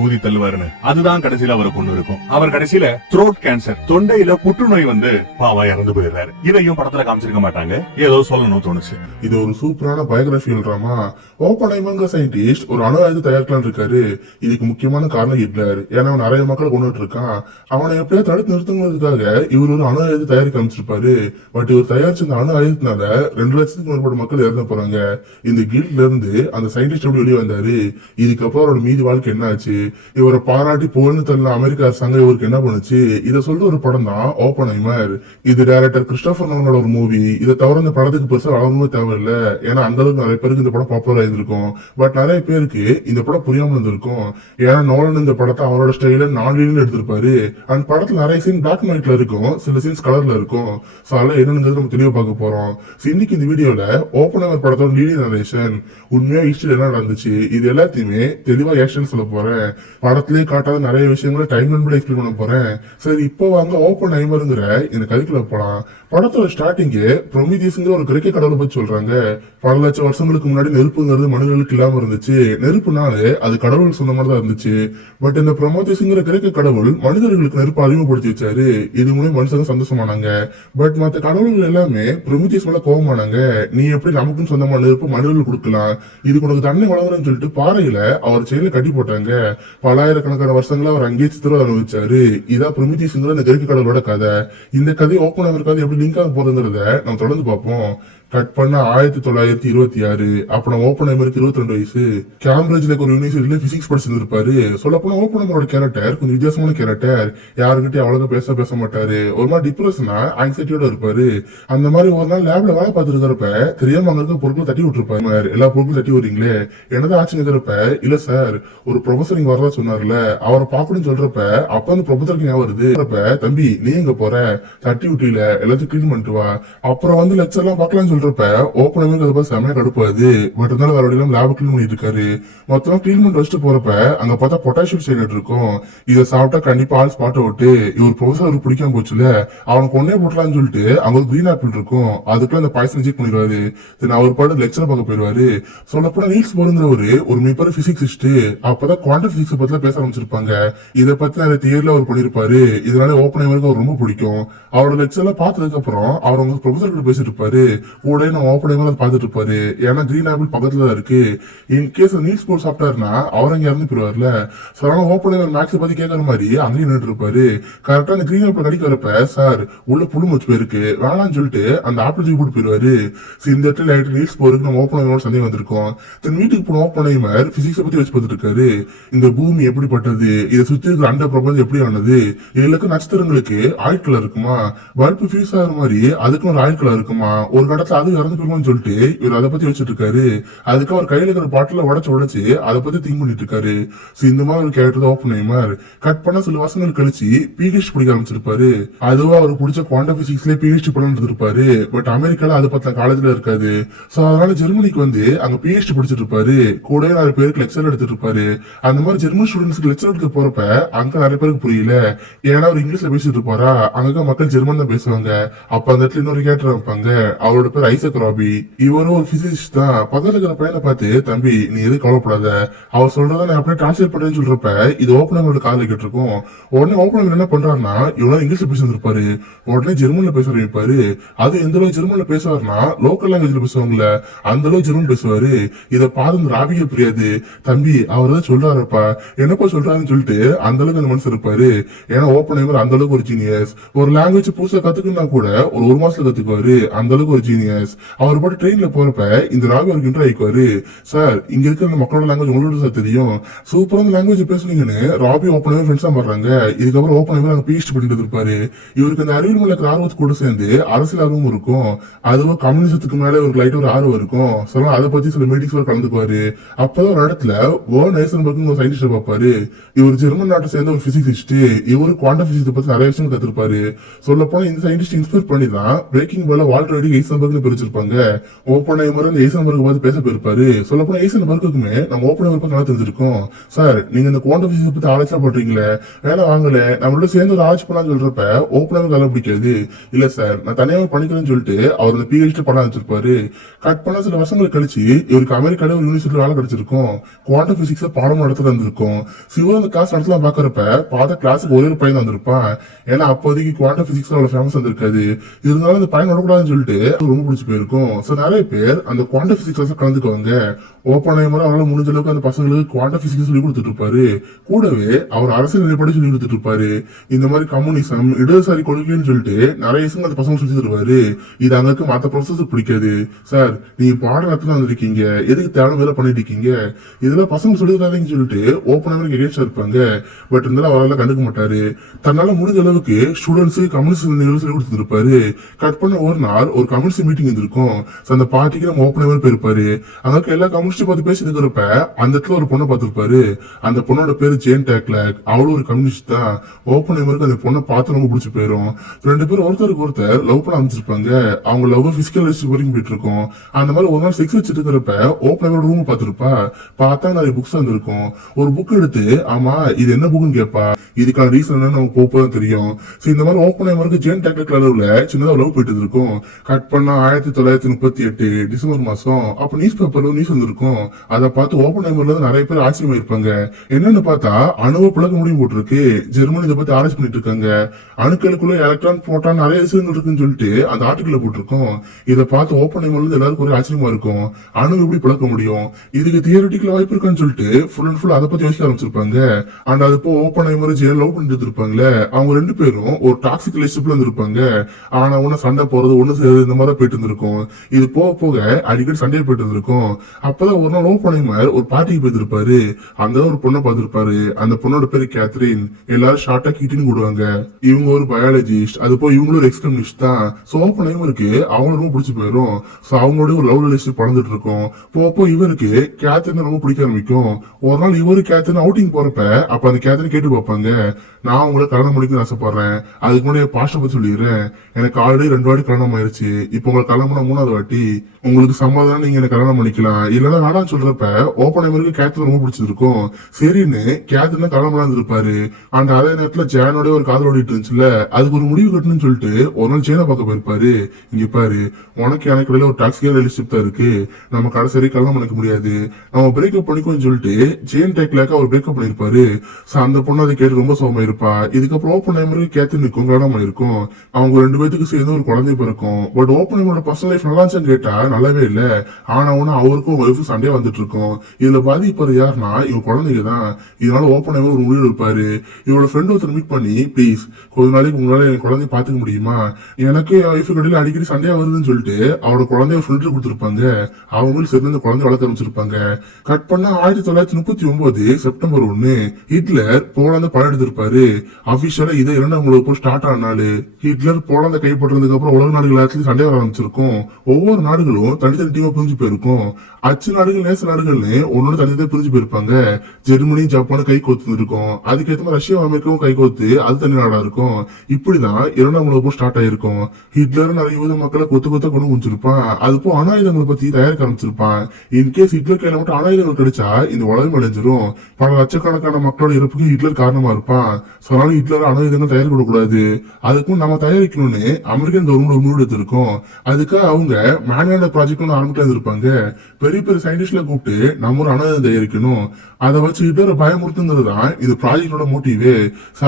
ஊதி தள்ளுவாருன்னு. அதுதான் கடைசியில அவரை கொண்டு இருக்கும். அவர் கடைசியில த்ரோட் கேன்சர், தொண்டையில புற்றுநோய் வந்து பாவம் இறந்து போயிடுறாரு. இதையும் படத்துல காமிச்சிருக்க மாட்டாங்க, ஏதோ சொல்லணும் தோணுச்சு. இது ஒரு சூப்பரான பயோகிராபியல் டிராமா. ஓப்பன்ஹைமர்ங்கிற சயின்டிஸ்ட் ஒரு அணு ஆயுதம் தயாரிக்கலாம்னு இருக்காரு. இதுக்கு முக்கியமான காரணம் ஹிட்லர். ஏன்னா அவன் நிறைய மக்களை கொண்டுட்டு இருக்கான். அவனை எப்படியா தடுத்து நிறுத்துங்கிறதுக்காக இவர் ஒரு அணு ஆயுதம் தயாரிக்க ஆரம்பிச்சிருப்பாரு. பட் இவர் தயாரிச்ச அந்த அணு ஆயுதத்தினால 2 லட்சத்துக்கு மேற்பட்ட மக்கள் இறந்து போறாங்க. இந்த கில்ட்ல இருந்து அந்த சயின்டிஸ்ட் எப்படி வெளியே வந்தாரு, இதுக்கப்புறம் அவரோட மீதி வாழ்க்கை என்ன ஆச்சு, இவரை பாராட்டி புகழ்ந்து தள்ள அமெரிக்க அரசாங்கம் இவருக்கு என்ன பண்ணுச்சு, இதை சொல்ற ஒரு படம் தான் ஓப்பன்ஹைமர். இது டைரக்டர் கிறிஸ்டோபர் நோலனோட ஒரு மூவி. இதை தவிர இந்த படத்துக்கு பெருசா வளரணுமே தேவையில்லை. ஏன்னா அந்த அளவுக்கு நிறைய பேருக்கு இந்த படம் பாப்புலர் ஆயிருக்கும். பட் நிறைய பேருக்கு இந்த படம் புரியாம இருந்திருக்கும். ஏன்னா நோலன் இந்த படத்தை அவரோட ஸ்டைல நான்-லீனியர் எடுத்திருப்பாரு. அந்த படத்துல நிறைய சீன் பிளாக் அண்ட் ஒயிட்ல இருக்கும், சில சீன்ஸ் கலர்ல இருக்கும். சோ அதெல்லாம் என்னங்கிறது நம்ம தெளிவா பார்க்க போறோம். இன்னைக்கு இந்த வீடியோல ஓப்பன்ஹைமர் படத்தோட லீனியர் நரேஷன், உண்மையா ஹிஸ்டரி என்ன நடந்துச்சு, இது எல்லாத்தையுமே தெளிவா ஆக்ஷன் சொல்ல போறேன். படத்திலே காட்டாத நிறைய விஷயங்களை டைம் லைன் எக்ஸ்பிளைன் பண்ண போறேன். சரி, இப்போ வாங்க ஓப்பன்ஹைமர்ங்கிற இந்த கதைக்குள்ள போலாம். படத்தோட ஸ்டார்டிங்கு ப்ரொமீதியஸ்ங்கிற ஒரு கிரேக்க கடவுளை பத்தி சொல்றாங்க. பல லட்சம் வருஷங்களுக்கு முன்னாடி நெருப்புங்கிறது மனிதர்களுக்கு இல்லாம இருந்துச்சு. நெருப்புனாலே அது கடவுள் சொன்ன மாதிரி தான் இருந்துச்சு. பட் இந்த ப்ரொமீதியஸ்ங்கிற கிரேக்க கடவுள் மனிதர்களுக்கு நெருப்பு அறிமுகப்படுத்தி வச்சாரு. இது மூலம் மனுஷங்க சந்தோஷமானாங்க. பட் மற்ற கடவுள்கள் எல்லாமே ப்ரொமீதியஸ் மேல கோபமானாங்க. நீ எப்படி நமக்கும் சொந்தமான நெருப்பு மனிதர்கள் கொடுக்கலாம், இதுக்கு உனக்கு தண்ணி வளர்றன்னு சொல்லிட்டு பாறையில அவர் செயல கட்டி போட்டாங்க. பலாயிரக்கணக்கான வருஷங்களா அவர் அங்கேயே சித்திரவதை அனுபவிச்சாரு. இதான் ப்ரொமீதியஸ்ங்கிற இந்த கிரேக்க கடவுளோட கதை. இந்த கதை ஓப்பன்ஹைமர் கதை எப்படி லிங்க் ஆக போறதுங்கிறத நம்ம தொடர்ந்து பார்ப்போம். கட் பண்ண 1926. அப்ப நம்ம ஓப்பன்ஹைமருக்கு 22 வயசு. கேம்பிரிட்ஜ்ல ஒரு யூனிவர்சிட்டியில பிசிக்ஸ் படிச்சிருந்திருப்பாரு. சொல்ல போனா ஓப்பன்ஹைமரோட கேரக்டர் கொஞ்சம் வித்தியாசமான கேரக்டர். யாருக்கிட்டே அவ்வளவு பேச மாட்டாரு. ஒரு மாதிரி டிப்ரெஷனா ஆங்ஸைட்டியோட இருப்பாரு. அந்த மாதிரி ஒரு நாள் லேப்ல வேலை பார்த்துருக்கிறப்ப தெரியாம அங்க இருக்க பொருட்களை தட்டி விட்டுருப்பாரு. எல்லா பொருட்களும் தட்டி விடுறீங்களே என்னதான் ஆச்சுங்கிறப்ப, இல்ல சார் ஒரு ப்ரொஃபசர் இங்க வரதா சொன்னார்ல, அவரை பாக்கணும்னு சொல்றப்ப அப்ப அந்த ப்ரொஃபசருக்கு ஞாபகம் வருது. தம்பி நீ எங்க போற, தட்டி விட்டில எல்லாத்தையும் கிளீன் பண்ணிட்டு வா, அப்புறம் வந்து லெக்சர் எல்லாம் பாக்கலாம்னு சொல்றப்ப ஓப்பன்ஹைமர் அதை பார்த்து செமையா கடுப்பாது. பட் இருந்தாலும் வேற வழியில லேப் கிளீன் பண்ணிட்டு இருக்காரு. மொத்தமா கிளீன் பண்ணி வச்சுட்டு போறப்ப அங்க பார்த்தா பொட்டாசியம் சைனேட் இருக்கும். இதை சாப்பிட்டா கண்டிப்பா ஆள் ஸ்பாட்டை விட்டு இவர் ப்ரொஃபசர் பிடிக்காம போச்சுல, அவனுக்கு ஒன்னே போட்டலாம்னு சொல்லிட்டு அங்க ஒரு கிரீன் ஆப்பிள் இருக்கும், அதுக்குள்ள அந்த பாய்சன் இன்ஜெக்ட் பண்ணிடுவாரு. அவர் பாட்டு லெக்சர் பார்க்க போயிடுவாரு. சொல்லப்போனா நீல்ஸ் போருங்கிறவரு ஒரு மிகப்பெரிய பிசிக்ஸிஸ்ட். அப்பதான் குவாண்டம் பிசிக்ஸ் பத்தி பேச ஆரம்பிச்சிருப்பாங்க. இதை பத்தி நிறைய தியரில அவர் பண்ணிருப்பாரு. இதனால ஓப்பன்ஹைமருக்கு அவர் ரொம்ப பிடிக்கும். அவரோட லெக்சர் எல்லாம் பார்த்ததுக்கு அப்புறம் அவர் உங்க ப்ரொஃபசர் கிட்ட பேசிட்டு இருப்பாரு. கூட நம்ம ஓப்பன்ஹைமர் அதை பார்த்துட்டு இருப்பாரு. ஏன்னா கிரீன் ஆப்பிள் பக்கத்துல தான் இருக்கு. இன் கேஸ் நீல்ஸ் போர் சாப்பிட்டாருன்னா அவர் அங்க இறந்து போயிடுவார்ல. ஓப்பன்ஹைமர் மேக்ஸ் பத்தி கேட்கற மாதிரி அங்கேயும் நின்று இருப்பாரு. கரெக்டா அந்த கிரீன் ஆப்பிள் கடிக்க வரப்ப, சார் உள்ள புழு வச்சு போயிருக்கு வேணாம்னு சொல்லிட்டு அந்த ஆப்பிள் தூக்கி போட்டு போயிடுவாரு. இந்த இடத்துல லைட் நீல்ஸ் போருக்கு நம்ம ஓப்பன்ஹைமரோட சந்தேகம் வந்திருக்கோம். தன் வீட்டுக்கு போன ஓப்பன்ஹைமர் பிசிக்ஸ் பத்தி வச்சு பார்த்துட்டு இருக்காரு. இந்த பூமி எப்படிப்பட்டது, இதை சுத்தி இருக்கிற அண்ட பிரபஞ்சம் எப்படி ஆனது, இதுல நட்சத்திரங்களுக்கு ஆயுட்கள் இருக்குமா, பல்பு ஃபியூஸ் ஆகிற மாதிரி அதுக்கு ஒரு ஆயுட்கள் இருக்குமா, ஒரு கடத்துல அது இறந்து போயிருமான்னு சொல்லிட்டு இவர் அதை பத்தி வச்சுட்டு இருக்காரு. அதுக்கு அவர் கையில இருக்கிற பாட்டில உடைச்சு அதை பத்தி திங்க் பண்ணிட்டு இருக்காரு. இந்த மாதிரி கேட்டது ஓப்பன்ஹைமர். கட் பண்ண சில வருஷங்கள் கழிச்சு பிஹெச்டி படிக்க ஆரம்பிச்சிருப்பாரு. அதுவா அவர் பிடிச்ச குவாண்டம் பிசிக்ஸ்ல பிஹெச்டி பண்ணி இருப்பாரு. பட் அமெரிக்கால அது பத்தின காலேஜ்ல இருக்காது. சோ அதனால ஜெர்மனிக்கு வந்து அங்க பிஹெச்டி படிச்சிட்டு இருப்பாரு. கூட நிறைய பேருக்கு லெக்சர் எடுத்துட்டு இருப்பாரு. அந்த மாதிரி ஜெர்மன் ஸ்டூடெண்ட்ஸ்க்கு லெக்சர் எடுக்க போறப்ப அங்க நிறைய பேருக்கு புரியல. ஏன்னா அவர் இங்கிலீஷ்ல பேசிட்டு இருப்பாரா, அங்க மக்கள் ஜெர்மன் தான் பேசுவாங்க. அப்ப அந்த இடத்துல இன்னொரு கேட்டர் வைப்பாங்க. அவரோட பேர் பேர் ஐசக் ராபி. இவரும் ஒரு பிசிசிஸ்ட் தான். பக்கத்துல இருக்கிற பையனை பார்த்து, தம்பி நீ எதுவும் கவலைப்படாத, அவர் சொல்றத நான் அப்படியே டிரான்ஸ்லேட் பண்றேன்னு சொல்றப்ப இது ஓப்பனரோட காதுல கேட்டிருக்கும். உடனே ஓப்பனர் என்ன பண்றாருன்னா இவ்வளவு இங்கிலீஷ்ல பேசி வந்திருப்பாரு, உடனே ஜெர்மன்ல பேச வைப்பாரு. அது எந்த அளவுக்கு ஜெர்மன்ல பேசுவாருன்னா லோக்கல் லாங்குவேஜ்ல பேசுவாங்கல்ல அந்த அளவுக்கு ஜெர்மன் பேசுவாரு. இதை பார்த்து ராபிக்கு புரியாது. தம்பி அவர் தான் சொல்றாருப்பா, என்னப்பா சொல்றாருன்னு சொல்லிட்டு அந்த அளவுக்கு அந்த மனசு இருப்பாரு. ஏன்னா ஓப்பனர் அந்த அளவுக்கு ஒரு ஜீனியஸ். ஒரு லாங்குவேஜ் புதுசா கத்துக்குன்னா கூட ஒரு மாசத்துல கத்துக்குவாரு. அந்த அளவுக்கு ஒரு ஜீனியஸ். அவர் பாட்டு ட்ரெயின்ல போறப்ப இந்த ராபி அவருக்கு இன்டர் ஆயிக்குவாரு. சார் இங்க இருக்கிற மக்களோட லாங்குவேஜ் உங்களுக்கு சார் தெரியும், சூப்பரான லாங்குவேஜ் பேசுனீங்கன்னு ராபி ஓப்பனர் ஃப்ரெண்ட்ஸா மாறுறாங்க. இதுக்கப்புறம் ஓப்பனர் அங்க பிஹெச்டி பண்ணிட்டு இருப்பாரு. இவருக்கு அந்த அறிவியல் மேல இருக்கிற ஆர்வத்து கூட சேர்ந்து அரசியல் ஆர்வமும் இருக்கும். அதுவும் கம்யூனிசத்துக்கு மேல ஒரு லைட் ஒரு ஆர்வம் இருக்கும். சொல்ல அதை பத்தி சில மீட்டிங்ஸ் கலந்துக்குவாரு. அப்பதான் ஒரு இடத்துல வேர்ன் ஹைசன்பர்க் ஒரு சயின்டிஸ்ட் பார்ப்பாரு. இவர் ஜெர்மன் நாட்டை சேர்ந்த ஒரு பிசிசிஸ்ட். இவரு குவாண்டம் பிசிக்ஸ் பத்தி நிறைய விஷயம் கத்துருப்பாரு. சொல்ல போனா இந்த சயின்டிஸ்ட் இன்ஸ்பயர் பண்ணி தான் பிரேக்கிங் பால வால்டர் ஐடி ஹைசன்பர்க்னு பிரிச்சிருப்பாங்க. ஓப்பன்ஹைமர் அந்த ஹைசன்பர்க் பார்த்து பேச போயிருப்பாரு. சொல்ல போனா ஹைசன்பர்க்குமே நம்ம ஓப்பன்ஹைமர் பத்தி நல்லா தெரிஞ்சிருக்கோம். சார் நீங்க இந்த குவாண்டம் பிசிக்ஸ் பத்தி ஆராய்ச்சி பண்றீங்களே, வேலை வாங்கல நம்மளோட சேர்ந்து ஒரு ஆராய்ச்சி பண்ணலாம்னு சொல்றப்ப ஓப்பன்ஹைமர் கதை பிடிக்காது. இல்ல சார் நான் தனியாக பண்ணிக்கிறேன்னு சொல்லிட்டு அவர் அந்த பிஹெச்டி பண்ண வச்சிருப்பாரு. கட் பண்ண சில வருஷங்கள் கழிச்சு இவருக்கு அமெரிக்கால ஒரு யூனிவர்சிட்டியில வேலை கிடைச்சிருக்கும். குவாண்டம் பிசிக்ஸ் பாடம் நடத்த வந்திருக்கும். சிவர் அந்த கிளாஸ் நடத்தலாம் பாக்குறப்ப பார்த்த கிளாஸுக்கு ஒரே ஒரு பையன் வந்திருப்பான். ஏன்னா அப்போதைக்கு குவாண்டம் பிசிக்ஸ் அவ்வளவு ஃபேமஸ் வந்திருக்காது. இருந்தாலும் அந்த பையன் நடக்கூடாதுன்னு சொல்லிட்டு ரொம்ப பிடிச்சி போயிருக்கும். சோ நிறைய பேர் அந்த குவாண்டம் பிசிக்ஸ் கலந்துக்குவாங்க. ஓப்பன்ஹைமர் அவரால் முடிஞ்ச அளவுக்கு அந்த பசங்களுக்கு குவாண்டம் பிசிக்ஸ் சொல்லி கொடுத்துட்டு இருப்பாரு. கூடவே அவர் அரசியல் நிலைப்பாடு சொல்லி கொடுத்துட்டு இருப்பாரு. இந்த மாதிரி கம்யூனிசம் இடதுசாரி கொள்கைன்னு சொல்லிட்டு நிறைய விஷயங்கள் அந்த பசங்க சொல்லி தருவாரு. இது அங்க இருக்க மற்ற ப்ரொஃபசர் பிடிக்காது. சார் நீங்க பாடம் நடத்தினா வந்திருக்கீங்க, எதுக்கு தேவை வேலை பண்ணிட்டு இருக்கீங்க, இதெல்லாம் பசங்க சொல்லி தராதுன்னு சொல்லிட்டு ஓப்பன்ஹைமருக்கு எகேன்ஸ்டா இருப்பாங்க. பட் இருந்தாலும் அவரால் கண்டுக்க மாட்டாரு. தன்னால முடிஞ்ச அளவுக்கு ஸ்டூடெண்ட்ஸ் கம்யூனிஸ்ட் சொல்லி கொடுத்துட்டு இருப்பாரு. கட் பண்ண ஒரு நாள் ஒரு கம்யூனிஸ்ட் மீட்டிங் இருந்திருக்கும். அந்த பார்ட்டிக்கு நம்ம ஓப்பன்ஹைமர் போயிருப்பாரு. அங்க எல்லா கம்யூனிஸ்ட் பார்த்து பேசிட்டு இருக்கிறப்ப அந்த இடத்துல ஒரு பொண்ணை பார்த்திருப்பாரு. அந்த பொண்ணோட பேரு ஜேன் டேக்லாக். அவளும் ஒரு கம்யூனிஸ்ட் தான். ஓப்பன்ஹைமருக்கு அந்த பொண்ணை பார்த்து ரொம்ப பிடிச்சி போயிரும். ரெண்டு பேரும் ஒருத்தருக்கு ஒருத்தர் லவ் பண்ண ஆரம்பிச்சிருப்பாங்க. அவங்க லவ் பிசிக்கல் வரைக்கும் போயிட்டு இருக்கும். அந்த மாதிரி ஒரு நாள் செக்ஸ் வச்சுட்டு இருக்கிறப்ப ஓப்பன்ஹைமரோட ரூம் பார்த்திருப்பா. பார்த்தா நிறைய புக்ஸ் வந்திருக்கும். ஒரு புக் எடுத்து ஆமா இது என்ன புக்னு கேட்பா. இதுக்கான ரீசன் என்னன்னு அவங்க போப்பதான் தெரியும். சோ இந்த மாதிரி ஓப்பன்ஹைமருக்கு ஜேன் டேக்லாக் லவ்ல சின்னதா லவ் போயிட்டு இருக்கும். கட் பண்ணா 1938 டிசம்பர் மாசம் அப்ப நியூஸ் பேப்பர்ல நியூஸ் வந்திருக்கும். அதை பார்த்து ஓப்பன்ஹைமர்ல நிறைய பேர் ஆச்சரியமா இருப்பாங்க. என்னன்னு பார்த்தா அணுவை பிளக்க முடியும் போட்டிருக்கு. ஜெர்மனி இதை பத்தி ஆராய்ச்சி பண்ணிட்டு இருக்காங்க. அணுக்களுக்குள்ள எலக்ட்ரான் புரோட்டான் நிறைய விஷயங்கள் இருக்குன்னு சொல்லிட்டு அந்த ஆர்டிக்கல்ல போட்டிருக்கோம். இதை பார்த்து ஓப்பன்ஹைமர்ல எல்லாருக்கும் ஒரு ஆச்சரியமா இருக்கும். அணு எப்படி பிளக்க முடியும், இதுக்கு தியரிட்டிக்கல் வாய்ப்பு இருக்கான்னு சொல்லிட்டு ஃபுல் அண்ட் ஃபுல் அதை பத்தி யோசிக்க ஆரம்பிச்சிருப்பாங்க. அண்ட் அது இப்போ ஓப்பன்ஹைமர் ஜெயல் லவ் பண்ணிட்டு இருப்பாங்களே அவங்க ரெண்டு பேரும் ஒரு டாக்ஸிக் ரிலேஷன்ஷிப்ல இருந்திருப்பாங்க. ஆனா ஒண்ணு சண்டை போறது ஒண்ணு சேர்றது இந்த மாதிரி போயிட்டு இருந்திருக்கும். இது போக போக அடிக்கடி சண்டையை போயிட்டு இருந்திருக்கும். அப்பதான் ஒரு நாள் ஓப்பன்ஹைமர் ஒரு பார்ட்டிக்கு போயிருப்பாரு. அங்கதான் ஒரு பொண்ணை பார்த்திருப்பாரு. அந்த பொண்ணோட பேரு கேத்ரின். எல்லாரும் ஷார்ட்டா கிட்டின்னு கூடுவாங்க. இவங்க ஒரு பயாலஜிஸ்ட். அது போய் இவங்களும் ஒரு எக்ஸ்பிரமிஸ்ட் தான். சோ ஓப்பன்ஹைமருக்கு அவங்க ரொம்ப பிடிச்சி போயிடும். சோ அவங்களோட ஒரு லவ் ரிலேஷன் பறந்துட்டு இருக்கும். போப்போ இவருக்கு கேத்ரின் ரொம்ப பிடிக்க ஆரம்பிக்கும். ஒரு நாள் இவரு கேத்ரின் அவுட்டிங் போறப்ப அப்ப அந்த கேத்ரின் கேட்டு பார்ப்பாங்க, நான் உங்களை கல்யாணம் பண்ணிக்க ஆசைப்படுறேன், அதுக்கு முன்னாடி பாஸ்ட பத்தி சொல்லிடுறேன், எனக்கு ஆல்ரெடி 2 வாட்டி கல்யாணம் ஆயிருச்சு, இப்ப உங்களுக்கு கல்யாணம் பண்ண 3வது வாட்டி, உங்களுக்கு சமாதானம் நீங்க எனக்கு கல்யாணம் பண்ணிக்கலாம் இல்லன்னா வேணாம்னு சொல்றப்ப ஓப்பன்ஹைமருக்கு கேத்ரின் ரொம்ப பிடிச்சிருக்கும். சரின்னு கேத்ரின் கல்யாணம் பண்ணாந்து இருப்பாரு. அண்ட் அதே நேரத்துல ஜேனோட ஒரு காதல் ஓடிட்டு இருந்துச்சுல அதுக்கு ஒரு முடிவு கட்டணும்னு சொல்லிட்டு ஒரு நாள் ஜேனை பார்க்க போயிருப்பாரு. இங்க பாரு உனக்கு எனக்கு இடையில ஒரு டாக்ஸிக்கல் ரிலேஷன்ஷிப் தான் இருக்கு, நம்ம கடைசி கல்யாணம் பண்ணிக்க முடியாது, நம்ம பிரேக்கப் பண்ணிக்கோன்னு சொல்லிட்டு ஜேன் டேக்லாக் அவர் பிரேக்கப் பண்ணிருப்பாரு. சோ அந்த பொண்ணு அதை கேட்டு ரொம்ப சோகமா இருப்பா. இதுக்கப்புறம் ஓப்பன்ஹைமருக்கு கேத்ரினுக்கும் கல்யாணம் ஆயிருக்கும். அவங்க 2 பேத்துக்கு சேர்ந்து ஒரு குழந்தை பிறக்கும். பட் ஓப்பன்ஹைமரோட பர்சனல் லைஃப் நல்லா இருந்துச்சுன்னு கேட்டா நல்லாவே இல்ல. ஆனா ஒண்ணு அவருக்கும் ஒய்ஃபு சண்டே வந்துட்டு இருக்கும். இதுல பாதிப்பது யாருன்னா இவங்க குழந்தைங்க தான். இதனால ஓப்பன்ஹைமர் ஒரு முடிவு எடுப்பாரு. இவரோட ஃப்ரெண்ட் ஒருத்தர் மீட் பண்ணி ப்ளீஸ் கொஞ்ச நாளைக்கு உங்களால என் குழந்தைய பாத்துக்க முடியுமா, எனக்கு என் ஒய்ஃபு கடையில அடிக்கடி சண்டையா வருதுன்னு சொல்லிட்டு அவரோட குழந்தைய ஃப்ரெண்ட் கொடுத்திருப்பாங்க. அவங்களும் சேர்ந்து அந்த குழந்தைய வளர்க்க ஆரம்பிச்சிருப்பாங்க. கட் பண்ணா 1939 செப்டம்பர் 1 ஹிட்லர் போலாந்து படம் எடுத்திருப்பாரு. அபிஷியலா இதை 2ஆம் உலக போர் ஸ்டார்ட் ஆனாலு ஹிட்லர் போலாந்த கைப்பற்றதுக்கு அப்புறம் உலக நாடுகள் எல்லாத்துலயும் சண்டை வர ஆரம்பிச்சிருக்கும். ஒவ்வொரு நாடுகளும் தனித்தனி டீமா பிரிஞ்சு போயிருக்கும். அச்சு நாடுகள் நேச நாடுகள்னு ஒன்னோட தனித்தனி பிரிஞ்சு போயிருப்பாங்க. ஜெர்மனி ஜப்பான் கை கோத்து இருக்கும். அதுக்கேற்ற மாதிரி ரஷ்யா அமெரிக்காவும் கை கோத்து அது தனி நாடா இருக்கும். இப்படிதான் 2ஆம் உலக போர் ஸ்டார்ட் ஆயிருக்கும். ஹிட்லர் நிறைய யூத மக்களை கொத்து கொத்த கொண்டு முடிச்சிருப்பான். அது போ அணாயுதங்களை பத்தி தயாரிக்க ஆரம்பிச்சிருப்பான். இன்கேஸ் ஹிட்லர் கையில மட்டும் அணாயுதங்கள் கிடைச்சா இந்த உலகம் அடைஞ்சிரும். பல லட்சக்கணக்கான மக்களோட இறப்புக்கு ஹிட்லர் காரணமா இருப்பான். சொன்னாலும் ஹிட்லர் அணாயுதங்கள் தயாரிக்க கூடாது, அதுக்கும் நம்ம தயாரிக்கணும்னு அமெரிக்கன் கவர்மெண்ட் ஒரு முடிவு எடுத்திருக்கும். அது அதுக்காக அவங்க மேன்ஹேண்டன் ப்ராஜெக்ட் ஆரம்பிக்கலாம் இருப்பாங்க. பெரிய பெரிய சயின்டிஸ்ட்ல கூப்பிட்டு நம்ம ஒரு அணு தயாரிக்கணும், அதை வச்சு ஹிட்லரை பயமுறுத்துங்கிறது தான் இது ப்ராஜெக்டோட மோட்டிவே.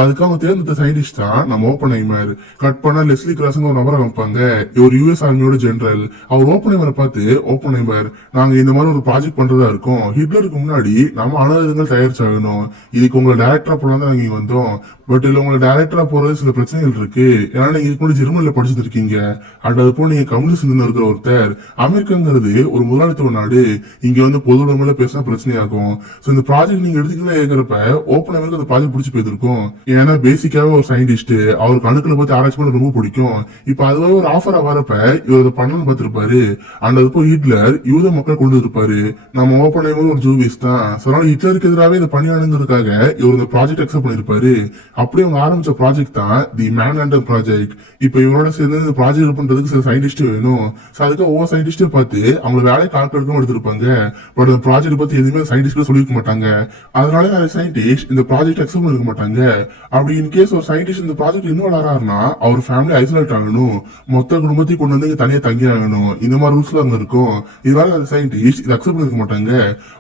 அதுக்கு அவங்க தேர்ந்தெடுத்த சயின்டிஸ்ட் தான் நம்ம ஓப்பன்ஹைமர். கட் பண்ண லெஸ்லி கிராஸ்ங்க ஒரு நபரை வைப்பாங்க. இவர் யூஎஸ் ஆர்மியோட ஜெனரல். அவர் ஓப்பன்ஹைமரை பார்த்து, ஓப்பன்ஹைமர் நாங்க இந்த மாதிரி ஒரு ப்ராஜெக்ட் பண்றதா இருக்கோம், ஹிட்லருக்கு முன்னாடி நம்ம அணு தயாரிச்சாகணும், இதுக்கு உங்களை டைரக்டரா போலாம் தான் நாங்க வந்தோம். பட் இதுல உங்களை டைரக்டரா போறது சில பிரச்சனைகள் இருக்கு. ஏன்னா நீங்க இதுக்கு முன்னாடி ஜெர்மனில படிச்சிருக்கீங்க, அண்ட் அது போல நீங்க கம்யூனிஸ்ட் இருக்கிற ஒருத்தர். அமெரிக்காங்கிறது ஒரு முதலாளித்துவ நாடு, இங்க வந்து பொது உடம்புல பேசினா பிரச்சனையாகும். சோ இந்த ப்ராஜெக்ட் நீங்க எடுத்துக்கலாம் இருக்கிறப்ப ஓப்பன்ஹைமருக்கு அந்த ப்ராஜெக்ட் பிடிச்சி போயிருக்கும். ஏன்னா பேசிக்காவே ஒரு சயின்டிஸ்ட், அவருக்கு அணுக்களை பத்தி ஆராய்ச்சி பண்ண ரொம்ப பிடிக்கும். இப்ப அதுவே ஒரு ஆஃபரா வரப்ப இவர் அதை பண்ணணும்னு பார்த்திருப்பாரு. அண்ட் அது போய் ஹிட்லர் யூத மக்கள் கொண்டு இருப்பாரு. நம்ம ஓப்பன்ஹைமர் ஒரு ஜூவிஸ் தான், ஹிட்லருக்கு எதிராகவே இதை பண்ணியானுங்கிறதுக்காக இவர் இந்த ப்ராஜெக்ட் அக்செப்ட் பண்ணிருப்பாரு. அப்படியே அவங்க ஆரம்பிச்ச ப்ராஜெக்ட் தான் தி மேன்ஹேண்டன் ப்ராஜெக்ட். இப்ப இவரோட சேர்ந்து இந்த ப்ராஜெக்ட் பண்றதுக்கு சில சயின்டிஸ்ட் வேணும். அதுக்கு ஒவ்வொரு சயின்டிஸ்டும் பார்த்து அவங்க வேலையை கால்குலேட் எடுத்திருப்பாங்க. பட் இந்த ப்ராஜெக்ட் பத்தி எதுவுமே சயின்டிஸ்ட் சொல்லிருக்க மாட்டாங்க. அதனால நிறைய சயின்டிஸ்ட் இந்த ப்ராஜெக்ட் அக்செப்ட் பண்ணிருக்க மாட்டாங்க. அப்படி இன் கேஸ் ஒரு சயின்டிஸ்ட் இந்த ப்ராஜெக்ட் இன்வால்வ் ஆறாருன்னா அவர் ஃபேமிலி ஐசோலேட் ஆகணும், மொத்த குடும்பத்தையும் கொண்டு வந்து தனியா தங்கி ஆகணும், இந்த மாதிரி ரூல்ஸ்ல அங்க இருக்கும். இதனால அந்த சயின்டிஸ்ட் இதை அக்செப்ட் பண்ணிருக்க மாட்டாங்க.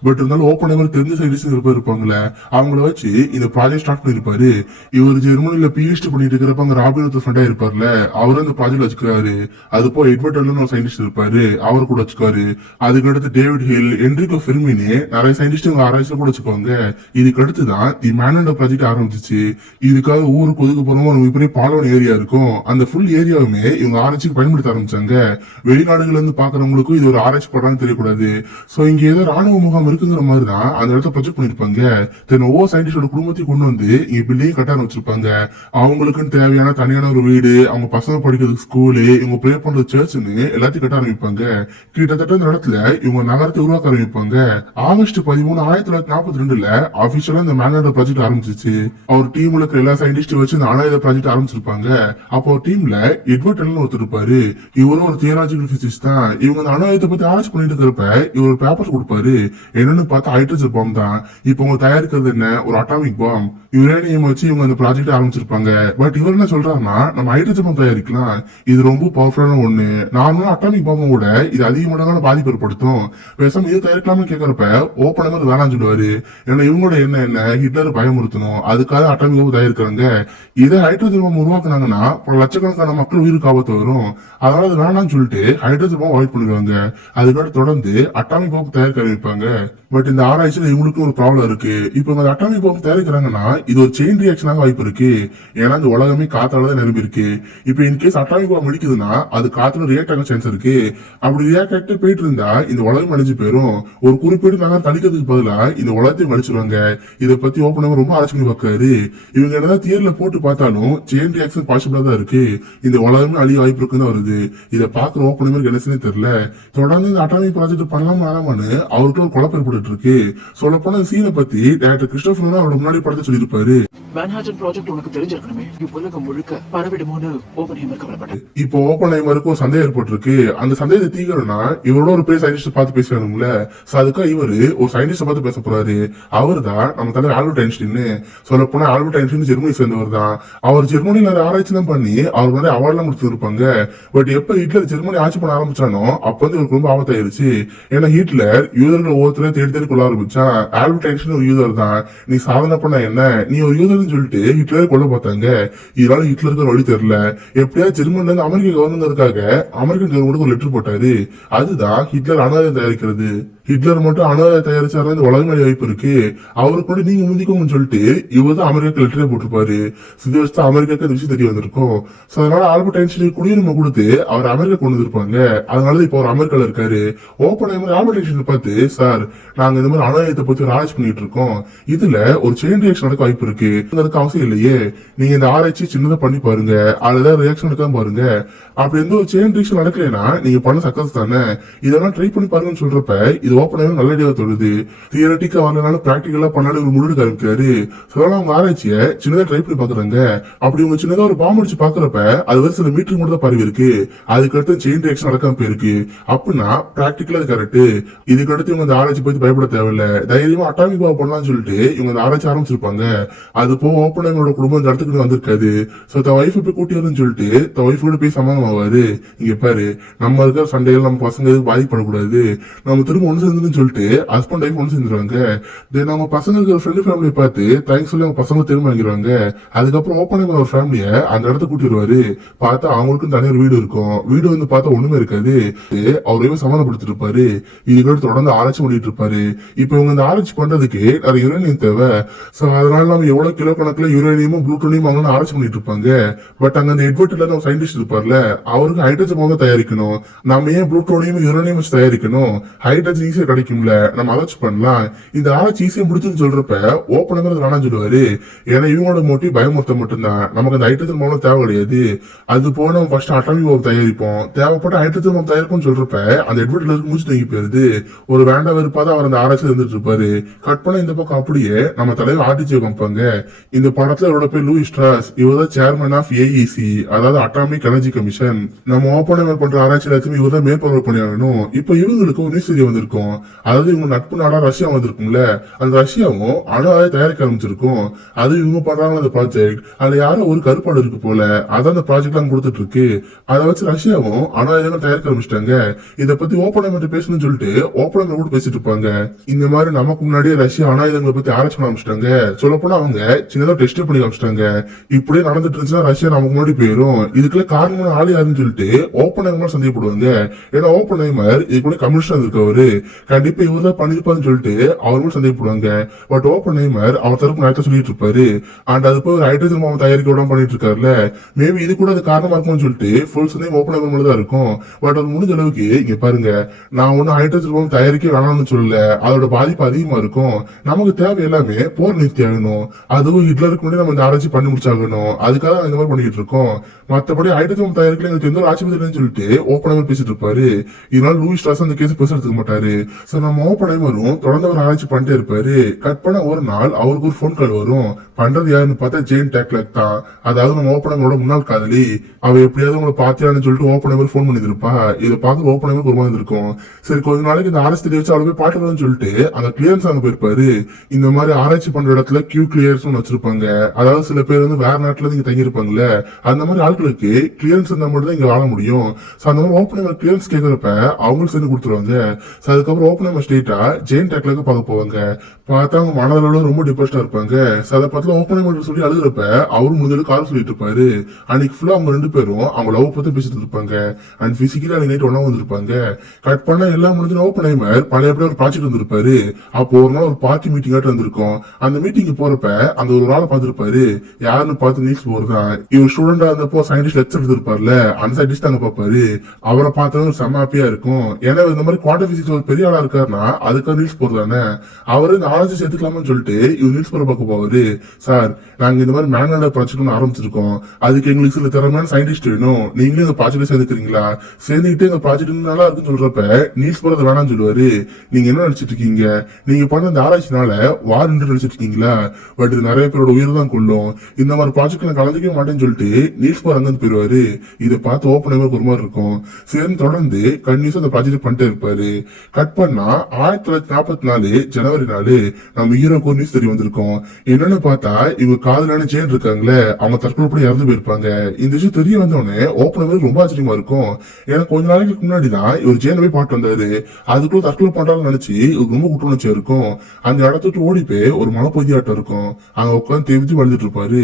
பட் இருந்தாலும் ஓப்பன்ஹைமர் தெரிஞ்ச சயின்டிஸ்ட் இருப்பாங்களே, அவங்கள வச்சு இந்த ப்ராஜெக்ட் ஸ்டார்ட் பண்ணிருப்பாரு. இவர் ஜெர்மனில பிஹெச்டி பண்ணிட்டு இருக்கிறப்ப அங்க ராபின் ஃப்ரெண்டா இருப்பார்ல, அவரும் அந்த ப்ராஜெக்ட் வச்சுக்கிறாரு. அது போய் எட்வர்ட் ஹெல்னு ஒரு சயின்டிஸ்ட் இருப்பாரு, அவர் கூட வச்சுக்காரு. அதுக்கடுத்து டேவிட் ஹில், என்ரிகோ ஃபெர்மினி, நிறைய சயின்டிஸ்ட் ஆராய்ச்சியில கூட வச்சுக்கோங்க. இதுக்கு அடுத்துதான் தி மேன்ஹேண்டன் ப்ராஜெக்ட் ஆரம்பிச்சிச்சு. இதுக்காக ஊருக்கு ஒதுக்குப்புறமா ஒரு மிகப்பெரிய பாலைவன ஏரியா இருக்கும். அந்த ஃபுல் ஏரியாவுமே இவங்க ஆராய்ச்சிக்கு பயன்படுத்த ஆரம்பிச்சாங்க. வெளிநாடுகள்ல இருந்து பாக்குறவங்களுக்கும் இது ஒரு ஆராய்ச்சி பண்றாங்கன்னு தெரியக்கூடாது. சோ இங்க ஏதோ ராணுவ முகாம் இருக்குங்கிற மாதிரி தான் அந்த இடத்த ப்ரொஜெக்ட் பண்ணிருப்பாங்க. ஒவ்வொரு சயின்டிஸ்டோட குடும்பத்தையும் கொண்டு வந்து இங்க பில்டிங் கட்ட வச்சிருப்பாங்க. அவங்களுக்குன்னு தேவையான தனியான ஒரு வீடு, அவங்க பசங்க படிக்கிறதுக்கு ஸ்கூலு, இவங்க ப்ரே பண்றது சர்ச்னு எல்லாத்தையும் கட்ட ஆரம்பிப்பாங்க. கிட்டத்தட்ட இந்த இடத்துல இவங்க நகரத்தை உருவாக்க ஆரம்பிப்பாங்க. ஆகஸ்ட் 13, 1942 ஆபீஷியலா இந்த மேன்ஹேண்டன் ப்ராஜெக்ட் ஆரம்பிச்சிச்சு. அவர் டீம்ல இருக்கிற எல்லா சயின்டிஸ்டும் வச்சு இந்த அணு ப்ராஜெக்ட் ஆரம்பிச்சிருப்பாங்க. அப்போ டீம்ல எட்வர்ட் ஹெல்னு ஒருத்தர் இருப்பாரு. இவரும் ஒரு தியராலஜிக்கல் பிசிக்ஸ் தான். இவங்க அந்த அணு பத்தி ஆராய்ச்சி பண்ணிட்டு இருக்கிறப்ப இவர் ஒரு பேப்பர் கொடுப்பாரு. என்னன்னு பார்த்தா ஹைட்ரஜன் பாம் தான். இப்போ அவங்க தயாரிக்கிறது என்ன, ஒரு அட்டாமிக் பாம். யுரேனியம் வச்சு இவங்க அந்த ப்ராஜெக்ட் ஆரம்பிச்சிருப்பாங்க. பட் இவர் என்ன சொல்றாருன்னா, நம்ம ஹைட்ரஜன் பாம் தயாரிக்கலாம், இது ரொம்ப பவர்ஃபுல்லான ஒண்ணு, நார்மலா அட்டாமிக் பாம்பை விட இது அதிக மடங்கான பாதிப்பு ஏற்படுத்தும், பேசாம இது தயாரிக்கலாம்னு கேட்கறப்ப ஓப்பன்ஹைமர் வேணாம்னு சொல்லுவாரு. ஏன்னா இவங்களோட என்ன ஹிட்லர் பயமுறுத்தணும், அதுக்காக அட்டாமிக் பாம்பு தயாரிக்கிறாங்க. இதே ஹைட்ரஜன் பாம் உருவாக்குனாங்கன்னா பல லட்சக்கணக்கான மக்கள் உயிருக்கு ஆபத்து வரும். அதனால அது வேணாம்னு சொல்லிட்டு ஹைட்ரஜன் பாம் அவாய்ட் பண்ணிடுவாங்க. அதுக்காக தொடர்ந்து அட்டாமிக் பாம்பு தயாரிக்க ஆரம்பிப்பாங்க. பட் இந்த ஆராய்ச்சியில இவங்களுக்கு ஒரு ப்ராப்ளம் இருக்கு. இப்போ இந்த அட்டாமிக் பாம்பு தயாரிக்கிறாங்கன்னா இது ஒரு செயின் ரியாக்ஷனாக வாய்ப்பு இருக்கு. ஏன்னா இந்த உலகமே காத்தால தான் நிரம்பி இருக்கு. இப்போ இன்கேஸ் அட்டாமிக் பாம்பு வெடிக்குதுன்னா அது காத்துல ரியாக்ட் ஆக சான்ஸ் இருக்கு. அப்படி ரியாக்ட் ஆகிட்டு போயிட்டு இருந்தா இந்த உலகம் அழிஞ்சு போயிடும். ஒரு குறிப்பிட்ட நகர் தடுக்கிறதுக்கு பதிலா இந்த உலகத்தையும் அழிச்சிருவாங்க. இதை பத்தி ஓப்பனாக ரொம்ப ஆராய்ச்சி பண்ணி பார்க்காரு. இவங்க என்னதான் தியரில போட்டு பார்த்தாலும் செயின் ரியாக்ஷன் பாசிபிளா தான் இருக்கு. இந்த உலகமே அழிய வாய்ப்பு இருக்குன்னு வருது. இதை பாக்குற ஓப்பனாக என்னன்னு தெரியல. தொடர்ந்து இந்த அட்டாமிக் ப்ராஜெக்ட் பண்ணலாமா வேணாமான்னு அவருக்கு ஒரு குழப்பம் ஏற்பட்டு இருக்கு. சொல்ல போன சீனை பத்தி டைரக்டர் கிறிஸ்டோபர் அவரோட முன்னாடி படத்தை சொல்லியிருப்பாரு. மேன்ஹாட்டன் ப்ராஜெக்ட் உனக்கு தெரிஞ்சிருக்கணுமே, உலகம் முழுக்க பரவிடுமோன்னு ஓப்பன்ஹைமர் கவலைப்பட்டேன். இப்போ ஓப்பன்ஹைமருக்கு ஒரு சந்தேகம் ஏற்பட்டிருக்கு. அந்த சந்தேகத்தை தீக்கணும்னா இவரோட ஒரு பெரிய சயின்டிஸ்ட் பார்த்து பேசணும்ல. அதுக்காக இவரு ஒரு சயின்டிஸ்ட் பார்த்து பேச போறாரு. அவர் தான் நம்ம தலைவர் ஆல்பர்ட் ஐன்ஸ்டீன். சொல்ல போனா ஆல்பர்ட் ஐன்ஸ்டீன் ஜெர்மனி சேர்ந்தவர் தான். அவர் ஜெர்மனியில ஆராய்ச்சி தான் பண்ணி அவர் மாதிரி அவார்ட்லாம் கொடுத்துருப்பாங்க. பட் எப்ப ஹிட்லர் ஜெர்மனி ஆட்சி பண்ண ஆரம்பிச்சானோ அப்ப வந்து இவருக்கு ரொம்ப ஆபத்தாயிருச்சு. ஏன்னா ஹிட்லர் யூதர்கள் ஒவ்வொருத்தரையும் தேடி தேடி கொள்ள ஆரம்பிச்சான். ஆல்பர்ட் ஐன்ஸ்டீன் ஒரு யூதர் தான். நீ சாதனை பண்ண என்ன, நீ ஒரு யூதர்னு சொல்லிட்டு ஹிட்லரை கொல்ல பார்த்தாங்க. இதனால ஹிட்லருக்கு ஒரு வழி தெரியல. எப்படியா ஜெர்மன்ல இருந்து அமெரிக்க கவர்மெண்ட்காக அமெரிக்கன் கவர்மெண்ட் ஒரு லெட்டர் போட்டாரு. அதுதான் ஹிட்லர் அணு தயாரிக்கிறது. ஹிட்லர் மட்டும் அணு தயாரிச்சாரு இந்த உலகம் வாய்ப்பு இருக்கு, அவருக்கு கூட நீங்க முந்திக்கோங்கன்னு சொல்லிட்டு இவர் தான் அமெரிக்கா லெட்டரே போட்டிருப்பாரு. இது வச்சு அமெரிக்காக்கு விஷயம் தெரிய வந்திருக்கும். அதனால ஆல்பர்ட் ஐன்ஸ்டீன் குடியுரிமை கொடுத்து அவர் அமெரிக்கா கொண்டு வந்திருப்பாங்க. அதனால இப்ப அவர் அமெரிக்கால இருக்காரு. ஓப்பன்ஹைமர் ஆல்பர்ட் ஐன்ஸ்டீன் பார்த்து, சார் நாங்க இந்த மாதிரி அணு பத்தி ஒரு ஆராய்ச்சி பண்ணிட்டு இருக்கோம், இதுல ஒரு செயின் ரியாக்ஷன் நடக்க வாய்ப்பு இருக்கு, அதுக்கு அவசியம் இல்லையே, நீங்க இந்த ஆராய்ச்சி சின்னதா பண்ணி பாருங்க, அதுல ரியாக்ஷன் எடுக்காம பாருங்க, அப்படி எந்த ஒரு செயின் ரியாக்ஷன் நடக்கலைன்னா நீங்க பண்ண சக்சஸ் தானே, இதெல்லாம் ட்ரை பண்ணி பாருங்கன்னு சொல்றப்ப இது ஓப்பனாக நல்ல ஐடியா தோணுது. தியரட்டிக்கா வரலனாலும் பிராக்டிக்கலா பண்ணாலும் ஒரு முடிவு ஆரம்பிக்காரு. சொல்லலாம் அவங்க ஆராய்ச்சியை சின்னதா ட்ரை பண்ணி பாக்குறாங்க. அப்படி இவங்க சின்னதா ஒரு பாம்பு அடிச்சு பாக்குறப்ப அது ஒரு சில மீட்டர் மட்டும் தான் பரவி இருக்கு. அதுக்கடுத்து செயின் ரியாக்ஷன் நடக்காம போயிருக்கு. அப்படின்னா பிராக்டிக்கலா அது கரெக்ட். இதுக்கடுத்து இவங்க அந்த ஆராய்ச்சி பத்தி பயப்பட தேவையில்ல, தைரியமா அட்டாமிக் பாம்பு பண்ணலாம்னு சொல்லிட்டு இவங்க அந்த ஆராய்ச்சி ஆரம்பிச்சிருப்பாங்க. அது போக ஓப்பனாங்களோட குடும்பம் இந்த இடத்துக்கு வந்திருக்காது. சோ தன் ஒய்ஃப் போய் கூட்டி வரும்னு சொல்லிட்டு தன் ஒய்ஃப் கூட போய் சமாதானம் ஆவாரு. இங்க பாரு, நம்ம இருக்கிற சண்டைகள் நம்ம பசங்க பாதிக்கப்படக்கூடாது, நம்ம திரும்ப ஒன்று சேர்ந்துன்னு சொல்லிட்டு ஹஸ்பண்ட் ஒய்ஃப் ஒன்று சேர்ந்துருவாங்க. தென் அவங்க பசங்க இருக்கிற ஃப்ரெண்டு ஃபேமிலியை பார்த்து தேங்க்ஸ் சொல்லி அவங்க பசங்க திரும்ப வாங்கிடுவாங்க. அதுக்கப்புறம் ஓப்பனாக ஒரு ஃபேமிலியை அந்த இடத்த கூட்டி வருவாரு. பார்த்தா அவங்களுக்கும் தனியார் வீடு இருக்கும். வீடு வந்து பார்த்தா ஒண்ணுமே இருக்காது. அவரையே சமாதானப்படுத்திட்டு இருப்பாரு. இதுக்கு தொடர்ந்து ஆராய்ச்சி பண்ணிட்டு இருப்பாரு. இப்ப இவங்க இந்த ஆராய்ச்சி பண்றதுக்கு நிறைய யுரேனியம் தேவை. சோ அதனால நம்ம எவ்வளவு கிலோ கணக்குல யுரேனியமும் புளூட்டோனியம் அவங்க ஆராய்ச்சி பண்ணிட்டு இருப்பாங்க. பட் அங்க அந்த எட்வர்ட்ல நம்ம சயின்டிஸ்ட் இருப்பார்ல, அவருக்கு ஹைட்ரஜன் பாம்பை தயாரிக்கணும். நம்ம ஏன் புளூட்டோனியம் யுரேனியம் வச்சு தயாரிக்கணும்? ஹைட்ரஜன் ஈஸியா கிடைக்கும்ல, நம்ம ஆராய்ச்சி பண்ணலாம். இந்த ஆராய்ச்சி ஈஸியா முடிச்சுன்னு சொல்றப்ப ஓப்பனுங்கிறது வேணாம் சொல்லுவாரு. ஏன்னா இவங்களோட மோட்டிவ் பயமுறுத்த மட்டும்தான். நமக்கு அந்த ஹைட்ரஜன் பாம்பு தேவை கிடையாது. அது போக நம்ம ஃபர்ஸ்ட் அட்டாமிக் பாம்பு தயாரிப்போம், தேவைப்பட்ட ஹைட்ரஜன் பாம்பு தயாரிப்போம் சொல்றப்ப அந்த எட்வர்ட்ல இருக்கு மூச்சு தங்கி போயிருது. ஒரு வேண்டாம் வெறுப்பாத அவர் அந்த ஆராய்ச்சி இருந்துட்டு இருப்பாரு. கட் பண்ண இந்த பக்கம் அப்படியே நம்ம தலைவர் ஆர்டிஜி காமிப்பாங்க. இந்த படத்துல இவரோட பேர் லூயிஸ் ஸ்ட்ராஸ். இவர் தான் சேர்மன் ஆஃப் ஏஇசி, அதாவது அட்டாமிக் எனர்ஜி கமிஷன். நம்ம ஓப்பனர் பண்ற ஆராய்ச்சி எல்லாத்தையுமே இவர் தான் மேற்பார்வை பண்ணியாகணும். இப்ப இவங்களுக்கு ஒரு நியூஸ் தெரிய வந்திருக்கும். அதாவது இவங்க நட்பு நாடா ரஷ்யா வந்திருக்கும்ல, அந்த ரஷ்யாவும் அணு ஆயுத தயாரிக்க ஆரம்பிச்சிருக்கும். அது இவங்க பண்றாங்க அந்த ப்ராஜெக்ட். அதுல யாரோ ஒரு கருப்பாடு இருக்கு போல, அதான் அந்த ப்ராஜெக்ட் எல்லாம் கொடுத்துட்டு இருக்கு. அதை வச்சு ரஷ்யாவும் அணு ஆயுதங்கள் தயாரிக்க ஆரம்பிச்சிட்டாங்க. இதை பத்தி ஓப்பனர் பேசணும்னு சொல்லிட்டு ஓப்பனர் கூட பேசிட்டு இருப்பாங்க. இந்த மாதிரி நமக்கு முன்னாடியே ரஷ்யா அணு ஆயுதங்களை பத்தி ஆராய்ச்சி பண்ண ஆரம்பிச்சிட்டாங்க. சொல்ல போனா அவங்க சின்னதா டெஸ்ட் பண்ணி ஆரம்பிச்சிட்டாங்க. இப்படியே நடந்துட்டு இருந்துச்சுன்னா ரஷ்யா நமக்கு முன்னாடி போயிடும். இதுக்குள்ள காரணமான ஆளு யாருன்னு சொல்லிட்டு ஓப்பனர் சந்தேகப்படுவாங்க. ஏன்னா ஓப்பனர் இதுக்கு கமிஷனர் இருக்கவரு, கண்டிப்பா இவர் தான் பண்ணிருப்பாருன்னு சொல்லிட்டு அவரும் சந்தேகப்படுவாங்க. பட் ஓப்பனர் அவர் தரப்பு நேரத்தை சொல்லிட்டு இருப்பாரு. அண்ட் அது போய் ஒரு ஹைட்ரஜன் பாம்பு தயாரிக்க விடாம பண்ணிட்டு இருக்காருல்ல, மேபி இது கூட அது காரணமா இருக்கும்னு சொல்லிட்டு ஃபுல் சந்தேகம் ஓப்பனர் தான் இருக்கும். பட் அது முடிஞ்ச அளவுக்கு இங்க பாருங்க, நான் ஒன்னும் ஹைட்ரஜன் பாம்பு தயாரிக்க வேணாம்னு சொல்லல, அதோட பாதிப்பு அதிகமா இருக்கும். நமக்கு தேவை எல்லாமே போர் நிறுத்தி ஆகணும். அதுவும் ஹிட்லருக்கு முன்னாடி நம்ம இந்த ஆராய்ச்சி பண்ணி முடிச்சாகணும். அதுக்காக இந்த மாதிரி பண்ணிட்டு இருக்கோம். மற்றபடி ஹைட்ரஜன் பாம்பு தயாரிக்கல எங்களுக்கு எந்த ஒரு ஆட்சி சொல்லிட்டு ஓப்பனர் பேசிட்டு இருப்பாரு. இதனால லூயிஸ் ஸ்ட்ராஸ் அந்த கேஸ் பெருசா எடுத்துக்க மாட்டாரு. சோ நம்ம ஓப்பனரும் தொடர்ந்து ஒரு ஆராய்ச்சி பண்ணிட்டே இருப்பாரு. கட் பண்ண ஒரு நாள் அவருக்கு ஒரு போன் கால் வரும். பண்றது யாருன்னு பார்த்தா ஜேன் டேக்லக் தான். அதாவது நம்ம ஓப்பனரோட முன்னாள் காதலி. அவ எப்படியாவது உங்களை பாத்தியான்னு சொல்லிட்டு ஓப்பனர் போன் பண்ணிருப்பா. இதை பார்த்து ஓப்பனர் ஒரு மாதிரி இருக்கும். சரி கொஞ்ச நாளைக்கு இந்த ஆராய்ச்சி வச்சு அவளை போய் பாட்டுறதுன்னு சொல்லிட்டு அந்த கிளியரன்ஸ் அங்க போயிருப்பாரு. இந்த மாதிரி ஆராய்ச்சி பண்ற இடத்துல கியூ கிளியர்ஸ் வச்சிருப்பாங்க. அதாவது சில பேர் வந்து வேற நாட்டுல இங்க தங்கி இருப்பாங்கல்ல, அந்த மாதிரி ஆட்களுக்கு கிளியரன்ஸ் இருந்தா மட்டும் தான் இங்க வாழ முடியும். அந்த மாதிரி ஓப்பனர் கிளியரன்ஸ் கேட்கறப்ப அவங்களும் சேர்ந்து கொடுத்துருவாங்க. அதுக்கப்புறம் ஓப்பனர் ஸ்ட்ரெயிட்டா ஜெயின் டேக்லக்கு பார்க்க போவாங்க. பார்த்தா அவங்க மனதளவுல ரொம்ப டிப்ரெஸ்டா இருப்பாங்க. அதை பத்தில ஓப்பனர் சொல்லி அழுகிறப்ப அவரும் முடிஞ்சது கால் சொல்லிட்டு இருப்பாரு. அன்னைக்கு ஃபுல்லா அவங்க ரெண்டு பேரும் அவங்க லவ் பத்தி பேசிட்டு இருப்பாங்க. அண்ட் பிசிக்கலி அன்னைக்கு நைட் ஒன்னா வந்திருப்பாங்க. கட் பண்ண எல்லாம் முடிஞ்சு ஓப்பனர் பழைய எப்படி ஒரு ப்ராஜெக்ட் வந்திருப்பாரு. அப்போ ஒரு நாள் ஒரு பார்ட்டி மீட்டிங் ஆட்டு வந்திருக்கும். அந்த மீட்டிங் போறப்ப அந்த ஒரு நாளை பார்த்திருப்பாரு. யாருன்னு பார்த்து நீல்ஸ் போர்தான். இவர் ஸ்டூடெண்டா இருந்தப்போ சயின்டிஸ்ட் லெக்சர் எடுத்திருப்பார்ல, அந்த சயின்டிஸ்ட் அங்க பாப்பாரு. அவரை பார்த்தவங்க செம்ம ஹாப்பியா இருக்கும். ஏன்னா இந்த மாதிரி குவாண்டம் பிசிக்ஸ் ஒரு பெரிய ஆளா இருக்காருன்னா அதுக்காக நீல்ஸ் போர் தானே. அவரு இந்த ஆராய்ச்சி சேர்த்துக்கலாம்னு சொல்லிட்டு இவர் நீல்ஸ் போரை பார்க்க போவாரு. சார், நாங்க இந்த மாதிரி மேனோட ப்ராஜெக்ட் ஆரம்பிச்சிருக்கோம். அதுக்கு எங்களுக்கு சில திறமையான சயின்டிஸ்ட் வேணும். நீங்களும் இந்த ப்ராஜெக்ட் சேர்ந்துக்கிறீங்களா? சேர்ந்துக்கிட்டு இந்த ப்ராஜெக்ட் நல்லா இருக்குன்னு சொல்றப்ப நீல்ஸ் போறது வேணாம்னு சொல்லுவாரு. நீங்க என்ன நினைச்சிட்டு இருக்கீங்க? நீங்க பண்ண இந்த ஆராய்ச்சினால வார் நினைச்சிட்டு இருக்கீங்களா? பட் இது நிறைய பேரோட உயிர் தான் கொள்ளும். இந்த மாதிரி ப்ராஜெக்ட் நான் கலந்துக்கவே மாட்டேன்னு சொல்லிட்டு நீல்ஸ் போர் அங்கிருந்து போயிருவாரு. இதை பார்த்து ஓப்பனர் ஒரு மாதிரி இருக்கும். சேர்ந்து தொடர்ந்து கன்யூஸா அந்த ப்ராஜெக்ட் பண்ணிட்டே இருப்பாரு. கட் பண்ணா 1944 ஜனவரி 4 நம்ம ஹீரோக்கு ஒரு நியூஸ் தெரிய வந்திருக்கோம். என்னன்னு பார்த்தா இவங்க காதலான ஜேன் இருக்காங்களே, அவங்க தற்கொலை இறந்து போயிருப்பாங்க. இந்த விஷயம் தெரிய வந்தோடனே ஓப்பனர் ரொம்ப ஆச்சரியமா இருக்கும். ஏன்னா கொஞ்ச நாளைக்கு முன்னாடி தான் இவர் ஜேன் போய் பாட்டு வந்தாரு. அதுக்குள்ள தற்கொலை பண்றான்னு நினைச்சு இவருக்கு ரொம்ப குற்றணர்ச்சியா இருக்கும். அந்த இடத்துட்டு ஓடி போய் ஒரு மலைப்பகுதி ஆட்டம் இருக்கும். அங்க உட்காந்து தேவிச்சு வளர்ந்துட்டு இருப்பாரு.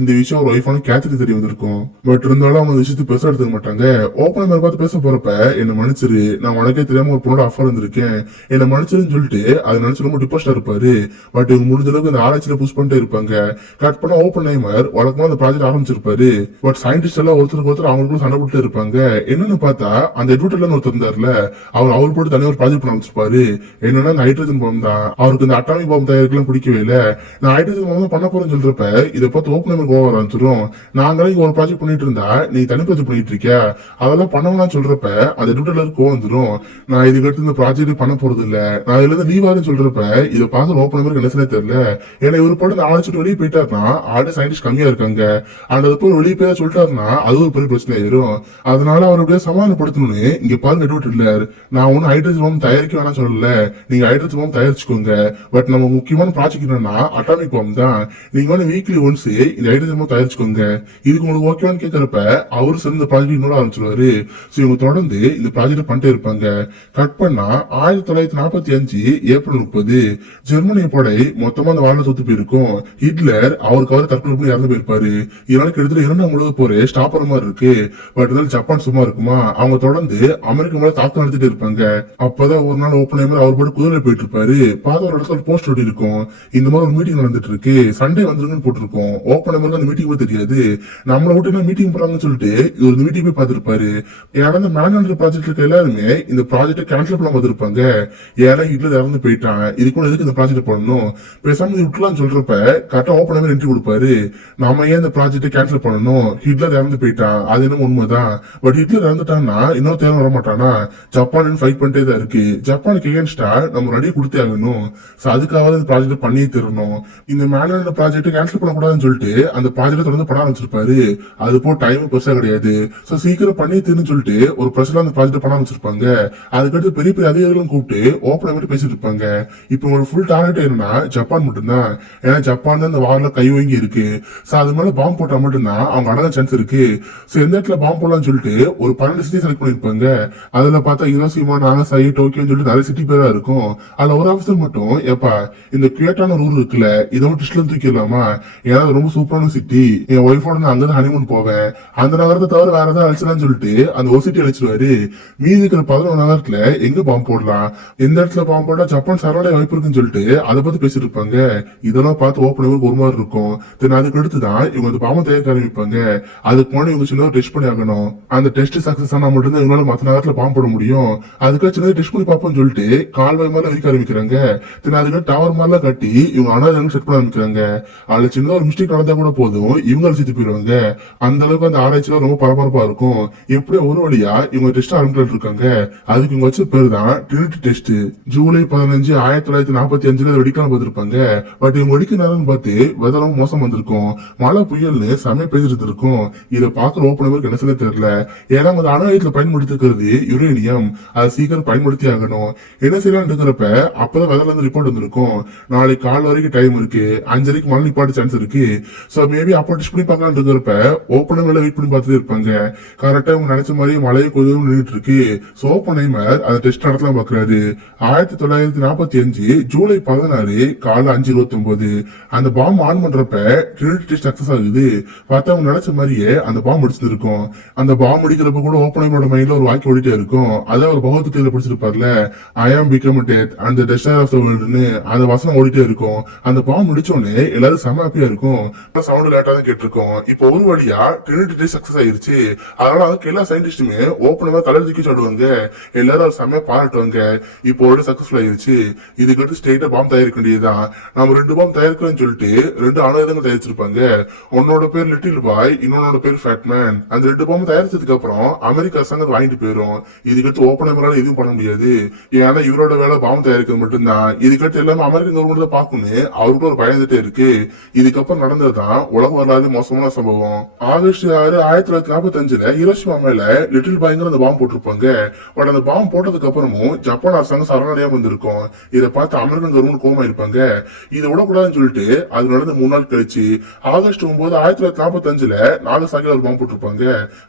இந்த விஷயம் ஒரு ஒய்ஃபான கேத்தரி தெரிய வந்திருக்கும். பட் இருந்தாலும் அவங்க விஷயத்துக்கு பெருசா எடுத்துக்க மாட்டாங்க. ஓப்பனர் பார்த்து பேச போறப்ப என்ன மன்னிச்சிரு, நான் உனக்கே தெரியாம ஒரு பொண்ணோட அஃபர் இருந்திருக்கேன், என்ன மன்னிச்சிருன்னு சொல்லிட்டு அதை நினைச்சு ரொம்ப டிப்ரெஸ்டா இருப்பாரு. பட் இவங்க முடிஞ்ச அளவுக்கு அந்த ஆராய்ச்சியில புஷ் பண்ணிட்டே இருப்பாங்க. கட் பண்ண ஓப்பனர் வழக்கமா அந்த ப்ராஜெக்ட் ஆரம்பிச்சிருப்பாரு. பட் சயின்டிஸ்ட் எல்லாம் ஒருத்தருக்கு ஒருத்தர் அவங்களுக்கும் சண்டை போட்டு இருப்பாங்க. என்னன்னு பார்த்தா அந்த எட்வர்ட்ல ஒருத்தர் இருந்தாருல, அவர் போட்டு தனியாக ஒரு ப்ராஜெக்ட் பண்ண ஆரம்பிச்சிருப்பாரு. என்னன்னா அந்த ஹைட்ரஜன் பாம்பு தான். அவருக்கு இந்த அட்டாமிக் பாம்பு தயாரிக்கலாம் பிடிக்கவே இல்லை. நான் ஹைட்ரஜன் பாம்பு பண்ண போறேன்னு சொல்றப்ப இதை பார்த்து ஓப்பனர் கோவம் ஆரம்பிச்சிடும். நாங்களே இங்க ஒரு ப்ராஜெக்ட் பண்ணிட்டு இருந்தா நீ தனி ப்ராஜெக்ட் பண்ணிட்டு இருக்கியா, அதெல்லாம் பண்ணவனா சொல்றப்ப அந்த எட்வர்ட்ல கோவம் வந்துடும். நான் இதுக்கு அடுத்து இந்த ப்ராஜெக்ட் ப்ராஜெக்ட் பண்ண போறது இல்ல, நான் இதுல இருந்து லீவ் ஆகுன்னு சொல்றப்ப இதை பார்த்து ஓப்பனருக்கு என்ன செய்ய தெரியல. ஏன்னா இவர் போட்டு அழைச்சிட்டு வெளியே போயிட்டாருன்னா ஆடு சயின்டிஸ்ட் கம்மியா இருக்காங்க, அந்த போய் வெளியே போய் சொல்லிட்டாருன்னா அது ஒரு பெரிய பிரச்சனை ஆயிரும். அதனால அவர் அப்படியே சமாதானப்படுத்தணும்னு இங்க பாருங்க நெட்வொர்க் இல்ல, நான் ஒன்னும் ஹைட்ரஜன் பாம் தயாரிக்க வேணாம் சொல்லல, நீங்க ஹைட்ரஜன் பாம் தயாரிச்சுக்கோங்க, பட் நம்ம முக்கியமான ப்ராஜெக்ட் என்னன்னா அட்டாமிக் பாம் தான், நீங்க வந்து வீக்லி ஒன்ஸ் இந்த ஹைட்ரஜன் பாம் தயாரிச்சுக்கோங்க, இதுக்கு உங்களுக்கு ஓகேவான்னு கேட்கறப்ப அவரு சரி இந்த ப்ராஜெக்ட் இன்னொரு ஆரம்பிச்சிருவாரு. சோ இவங்க தொடர்ந்து இந்த ப்ராஜெக்ட் பண்ணிட்டே இருப்பாங்க. கட் பண்ணா 1945 ஏப்ரல் 30 ஜெர்மனிய படை மொத்தமா அந்த வாழ சொத்து போயிருக்கும். ஹிட்லர் அவருக்கு தற்கொலை பண்ணி இறந்து போயிருப்பாரு. இதனால கிட்டத்தட்ட 2ஆம் உலக போரே ஸ்டாப் ஆன மாதிரி இருக்கு. பட் இருந்தாலும் ஜப்பான் சும்மா இருக்குமா, அவங்க தொடர்ந்து அமெரிக்கா மேல தாக்கம் நடத்திட்டு இருப்பாங்க. அப்பதான் ஒரு நாள் ஓப்பன் அவர் போட்டு குதிரை போயிட்டு இருப்பாரு. பார்த்த ஒரு இடத்துல போஸ்ட் ஒட்டி இருக்கும், இந்த மாதிரி ஒரு மீட்டிங் நடந்துட்டு இருக்கு, சண்டே வந்துருங்கன்னு போட்டிருக்கோம். ஓப்பன் அந்த மீட்டிங் போய் தெரியாது, நம்மளை விட்டு என்ன மீட்டிங் போறாங்கன்னு சொல்லிட்டு இவர் இந்த மீட்டிங் போய் பார்த்திருப்பாரு. ஏன்னா இந்த மேன் ப்ராஜெக்ட் இருக்க எல்லாருமே இந்த ப்ராஜெக்ட் கேன்சல் பண்ண வந்திருப்பாங்க. ஏன்னா ஹிட்லர் இறந்து போயிட்டான், இதுக்கு எதுக்கு இந்த ப்ராஜெக்ட் பண்ணணும், பேசாம விட்டுலான்னு சொல்றப்ப கரெக்டா ஓப்பன் என்ட்ரி கொடுப்பாரு. நாம ஏன் இந்த ப்ராஜெக்ட் கேன்சல் பண்ணணும், ஹிட்லர் இறந்து போயிட்டான், அது என்ன உண்மைதான், பட் ஹிட்லர் இறந்துட்டான்னா இன்னொரு தேவை வர மாட்டானா, ஜப்பான் ஃபைட் பண்ணிட்டே தான் இருக்கு, ஜப்பானுக்கு எகேன்ஸ்டா நம்ம ரெடியா கொடுத்தே ஆகணும். சோ அதுக்காக இந்த ப்ராஜெக்ட் பண்ணியே தரணும். இந்த மேன் ப்ராஜெக்ட் கேன்சல் பண்ணக்கூடாதுன்னு சொல்லிட்டு அந்த ப்ராஜெக்ட் தொடர்ந்து பண்ண ஆரம்பிச்சிருப்பாரு. அது போ டைம் பெருசா கிடையாது, சோ சீக்கிரம் பண்ணி தீர்னு சொல்லிட்டு ஒரு பிரச்சனை அந்த ப்ராஜெக்ட் பண்ண ஆரம்பிச்சிருப்பாங்க. அதுக்கடுத்து பெரிய பெரிய அதிகாரிகளும் கூப்பிட்டு ஓப்பன் ஆகிட்டு பேசிட்டு இருப்பாங்க. இப்போ உங்களோட ஃபுல் டார்கெட் என்னன்னா ஜப்பான் மட்டும்தான், ஏன்னா ஜப்பான் தான் இந்த வாரில் கை வாங்கி இருக்கு. சோ அது மேல பாம்பு போட்டா மட்டும்தான் அவங்க அடங்க சான்ஸ் இருக்கு. சோ எந்த இடத்துல பாம்பு போடலாம்னு சொல்லிட்டு ஒரு 12 சிட்டி செலக்ட் பண்ணிருப்பாங்க. அதுல பார்த்தா ஹிரோஷிமா, நாகசாகி, டோக்கியோன்னு சொல்லிட்டு நிறைய சிட்டி பேரா இருக்கும். அதுல ஒரு ஆஃபீஸர் மட்டும் ஏப்பா இந்த கியூட்டான ஒரு ஊர் இருக்குல்ல, இதை மட்டும் லிஸ்ட்ல தூக்கிடலாமா, ஏன்னா அது ரொம்ப சூப்பரான சிட்டி, என் ஒய்ஃபோட நான் அங்கதான் ஹனிமூன் போவேன், அந்த நகரத்தை தவிர வேற ஏதாவது அழிச்சலாம்னு சொல்லிட்டு அந்த ஒரு சிட்டி அழிச்சிருவாரு. மீதி இருக்கிற 11 நகரத்துல எங்க பாம்பு போடலாம், எந்த இடத்துல பாம்பு போட்டா ஜப்பான் சரணடைய வாய்ப்பு இருக்குன்னு சொல்லிட்டு அதை பத்தி பேசிட்டு இருப்பாங்க. இதெல்லாம் பார்த்து ஓப்பன் ஒரு மாதிரி இருக்கும். தென் அதுக்கு அடுத்துதான் இவங்க அந்த பாம்பை தயாரிக்க ஆரம்பிப்பாங்க. அதுக்கு முன்னாடி இவங்க சின்ன டெஸ்ட் பண்ணி ஆகணும். அந்த டெஸ்ட் சக்சஸ் ஆனா மட்டும்தான் இவங்களால மற்ற நகரத்துல பாம்பு போட முடியும். அதுக்காக சின்ன டெஸ்ட் பண்ணி பார்ப்போம்னு சொல்லிட்டு கால்வாய் மாதிரி வைக்க ஆரம்பிக்கிறாங்க. தென் அதுக்கு டவர் மாதிரிலாம் கட்டி இவங்க அனாதை செட் பண்ண ஆரம்பிக்கிறாங்க. அதுல சின்னதா ஒரு மிஸ்டேக் நடந்தா கூட போதும் இவங்க அழிச்சிட்டு போயிருவாங்க. அந்த அளவுக்கு அந்த ஆராய்ச்சியில ரொம்ப பரபரப்பா இருக்கும். எப்படியோ ஒரு வழியா இவங்க டெஸ்ட் ஆரம்பிட்டு இருக்காங்க. அதுக்கு இவங்க வச்ச பேர் தான் ட்ரினிட்டி டெஸ்ட். ஜூலை 15 1945 வெடிக்கலாம் பார்த்திருப்பாங்க. பட் இவங்க வெடிக்க நேரம் பார்த்து வெதரும் மோசம் வந்திருக்கும், மழை புயல்னு சமயம் பெய்ஞ்சிட்டு இருக்கும். இதை பார்க்க ஓப்பன் என்ன சொல்ல தெரியல, ஏன்னா அந்த அணு ஆயுதத்துல பயன்படுத்திருக்கிறது யுரேனியம், அதை சீக்கிரம் பயன்படுத்தி ஆகணும். என்ன செய்யலாம் இருக்கிறப்ப அப்பதான் வெதர்ல இருந்து ரிப்போர்ட் வந்திருக்கும், நாளைக்கு கால் வரைக்கும் டைம் இருக்கு, 5:30 மழை நிப்பாட்டு சான்ஸ் இருக்கு. சோ மேபி அப்போ டெஸ்ட் பண்ணி பார்க்கலாம் இருக்கிறப்ப ஓப்பன் வெயிட் பண்ணி பார்த்துட்டு இருப்பாங்க. கரெக்டா அவங்க நினைச்ச மாதிரி மழையை கொஞ்சம் நின்றுட்டு இருக்கு. சோ ஓப்பன் அந்த டெஸ்ட் நடத்தலாம் பாக்குறாரு. 1945 ஜூலை 16 காலை 5:29 அந்த பாம்பு ஆன் பண்றப்ப ட்ரினிட்டி டெஸ்ட் சக்சஸ் ஆகுது. பார்த்தா அவங்க நினைச்ச மாதிரியே அந்த பாம்பு அடிச்சிருக்கும். அந்த பாம்பு அடிக்கிறப்ப கூட ஓப்பன் மைண்ட்ல ஒரு வாக்கி ஓடிட்டே இருக்கும். அதான் ஒரு பகவத்கீதையில படிச்சிருப்பார்ல, I am become death and the destroyer of the வேர்ல்ட்னு அந்த வசனம் ஓடிட்டே இருக்கும். அந்த பாம்பு முடிச்சோடனே எல்லாரும் செம ஹாப்பியா இருக்கும். சவுண்ட் லேட்டா தான் கேட்டிருக்கோம். இப்போ ஒரு வழியா ட்ரினிட்டி டெஸ்ட் சக்சஸ் ஆயிருச்சு. அதனால அதுக்கு எல்லா சயின்டிஸ்டுமே ஓப்பனா தலைதூக்கி சொல்லுவாங்க, எல்லாரும் செம பாராட்டுவாங்க. இப்போ ஒரு சக்சஸ்ஃபுல் ஆயிருச்சு. இதுக்கு அடுத்து ஸ்ட்ரெயிட்டா பாம்பு தயாரிக்க வேண்டியதுதான். நம்ம 2 பாம்பு தயாரிக்கிறோம்னு சொல்லிட்டு 2 ஆயுதங்கள் தயாரிச்சிருப்பாங்க. உன்னோட பேர் லிட்டில் பாய், இன்னொன்னோட பேர் ஃபேட்மேன். அந்த 2 பாம்பு தயாரிச்சதுக்கு அப்புறம் அமெரிக்கா அரசாங்கம் வாங்கிட்டு போயிடும். இதுக்கடுத்து ஓப்பன் எதுவும் பண்ண முடியாது, ஏன்னா இவரோட வேலை பாம்பு தயாரிக்கிறது மட்டும்தான். இதுக்கடுத்து எல்லாமே அமெரிக்கன் கவர்மெண்ட் தான் பார்க்கணும்னு அவருக்கு ஒரு பயந்துட்டே இருக்கு. இதுக்கப்புறம் நடந்ததுதான் உலக வரலாறு மோசமான சம்பவம். ஆகஸ்ட் 6 1945 ஹிரோஷிமா மேல லிட்டில் பாய்ங்கிற அந்த பாம்பு போட்டிருப்பாங்க. பட் அந்த பாம்பு போட்டதுக்கு அப்புறமும் ஜப்பான் அரசாங்கம் சரணடையாம வந்திருக்கும். இதை பார்த்து அமெரிக்கன் கவர்மெண்ட் கோவமா இருப்பாங்க. இதை விடக்கூடாதுன்னு சொல்லிட்டு அது நடந்த 3 நாள் கழிச்சு ஆகஸ்ட் 9 1945 நாகசாகில ஒரு பாம்பு போட்டிருப்பாங்க.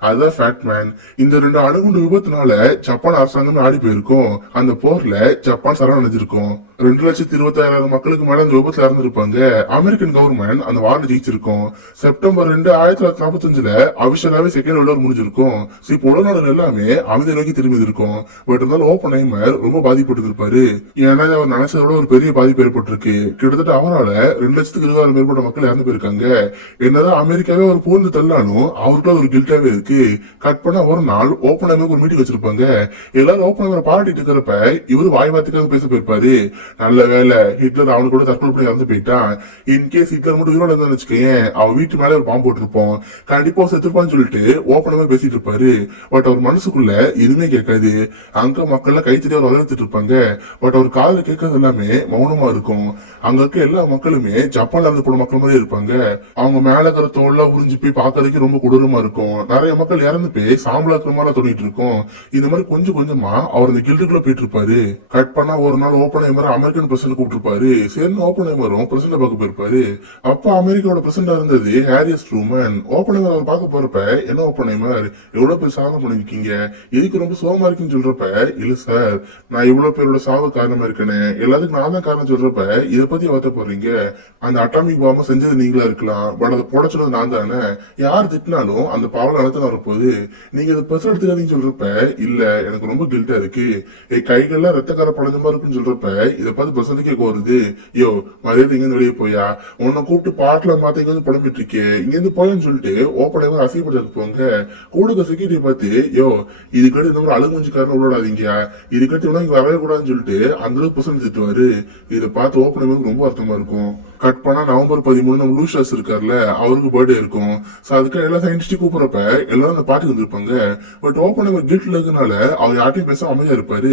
அதுதான் ஃபேட்மேன். இந்த 2 அணுகுண்டு விபத்துனால ஜப்பான் அரசாங்கமே ஆடி போயிருக்கும். அந்த போர்ல ஜப்பான் சரணடைஞ்சிருக்கும். 2,26,000 மக்களுக்கு மேல அந்த விபத்துல இறந்திருப்பாங்க. அமெரிக்கன் கவர்மெண்ட் அந்த வார்டு ஜெயிச்சிருக்கும். செப்டம்பர் 2 1945 அபிஷியலாவே செகண்ட் வேர்ல்ட் வார் முடிஞ்சிருக்கும். இப்போ உலக எல்லாமே அமைதி நோக்கி திரும்பி இருக்கும். பட் இருந்தாலும் ஓப்பன்ஹைமர் ரொம்ப பாதிப்பட்டு இருப்பாரு. ஏன்னா அவர் நினைச்சதோட ஒரு பெரிய பாதிப்பு ஏற்பட்டிருக்கு. கிட்டத்தட்ட அவரால் 2,20,000 மேற்பட்ட மக்கள் இறந்து போயிருக்காங்க. என்னதான் அமெரிக்காவே ஒரு பூந்து தள்ளானும் அவருக்குள்ள ஒரு கில்ட்டாவே இருக்கு. கட் பண்ண ஒரு நாள் ஓப்பன்ஹைமருக்கு ஒரு மீட்டிங் வச்சிருப்பாங்க. எல்லாரும் ஓப்பன்ஹைமரை பாராட்டிட்டு இருக்கிறப்ப இவரு வாய் வார்த்தைக்காக பேச போயிருப்பாரு. நல்ல வேலை ஹிட்லர் அவனுக்கு கூட தற்கொலை பண்ணி இறந்து போயிட்டான். இன்கேஸ் ஹிட்லர் மட்டும் உயிரோட இருந்தான்னு வச்சுக்கேன், அவன் வீட்டு மேல ஒரு பாம்பு போட்டிருப்போம், கண்டிப்பா செத்துருப்பான்னு சொல்லிட்டு ஓப்பன்ஹைமர் பேசிட்டு இருப்பாரு. பட் அவர் மனசுக்குள்ள எதுவுமே கேட்காது. அங்க மக்கள் கை கைத்தறி அவர் வளர்த்துட்டு இருப்பாங்க. பட் அவர் காதுல கேட்கறது எல்லாமே மௌனமா இருக்கும். அங்க இருக்க எல்லா மக்களுமே ஜப்பான்ல இருந்து போன மக்கள் மாதிரி இருப்பாங்க. அவங்க மேல இருக்கிற தோல்லாம் உறிஞ்சு போய் பாக்குறதுக்கு ரொம்ப கொடூரமா இருக்கும். நிறைய மக்கள் இறந்து போய் சாம்பலா இருக்கிற மாதிரி தோணிட்டு இருக்கும். இந்த மாதிரி கொஞ்சம் கொஞ்சமா அவர் இந்த கில்டுக்குள்ள போயிட்டு இருப்பாரு. கட் பண்ணா ஒரு நாள் ஓப்பன்ஹைமர் அமெரிக்கன் பிரசிடன்ட் கூப்பிட்டுருப்பாரு. சரி ஓப்பன்ஹைமரும் பிரசிடன்ட் பார்க்க போயிருப்பாரு. அப்ப அமெரிக்காவோட பிரசிடண்டா இருந்தது ஹாரிஸ் ட்ரூமன். ஓப்பன்ஹைமர் அவர் பார்க்க போறப்ப, என்ன ஓப்பன்ஹைமர் எவ்வளவு பேர் சாதனை பண்ணிருக்கீங்க, இதுக்கு ரொம்ப சோகமா இருக்குன்னு சொல்றப்ப, இல்ல சார் நான் இவ்வளவு பேரோட சாவு காரணமா இருக்கேன்னு எல்லாத்துக்கும் நான் தான் காரணம் சொல்றப்ப இத பத்தி வருத்த போறீங்க. அந்த அட்டாமிக் பாம்பை செஞ்சது நீங்களா இருக்கலாம், பட் அதை போட சொன்னது நான் தானே. யார் திட்டினாலும் அந்த பாவம் நடத்த வரப்போகுது, நீங்க இதை பெருசா எடுத்துக்காதீங்கன்னு சொல்றப்ப, இல்ல எனக்கு ரொம்ப கில்ட்டா இருக்கு, என் கைகள்லாம் ரத்தக்கார பழஞ்ச மாதிரி இருக்குன்னு சொல்றப்ப இதை பார்த்து பிரசன்ட் கேட்க வருது. யோ மரியாதை இங்க இருந்து வெளியே போயா, உன்னை கூப்பிட்டு பாட்டுல மாத்த இங்க வந்து புலம்பிட்டு இருக்கே, இங்க இருந்து போயன்னு சொல்லிட்டு ஓப்பனைவர் அசிங்கப்படுத்த போங்க. கூட செக்யூரிட்டி பார்த்து, யோ இதுக்கடுத்து இந்த மாதிரி அழுகுஞ்சிக்காரன் விளையாடாதீங்க, இதுக்கடுத்து இவனா இங்க வரவே கூடாதுன்னு சொல்லிட்டு அந்த அளவுக்கு பிரசன்ட் திட்டுவாரு. இதை பார்த்து ஓப்பனைவருக்கு ரொம்ப அர்த்தமா இருக்கும். கட் பண்ணா நவம்பர் 13 நம்ம லூஷாஸ் இருக்காருல்ல, அவருக்கு பர்த்டே இருக்கும். சோ அதுக்கு எல்லா சயின்டிஸ்டும் கூப்பிடுறப்ப எல்லாரும் அந்த பார்ட்டிக்கு வந்திருப்பாங்க. பட் ஓப்பனைவர் கில்ட்ல இருக்கனால அவர் யார்ட்டையும் பேச அமைதியா இருப்பாரு.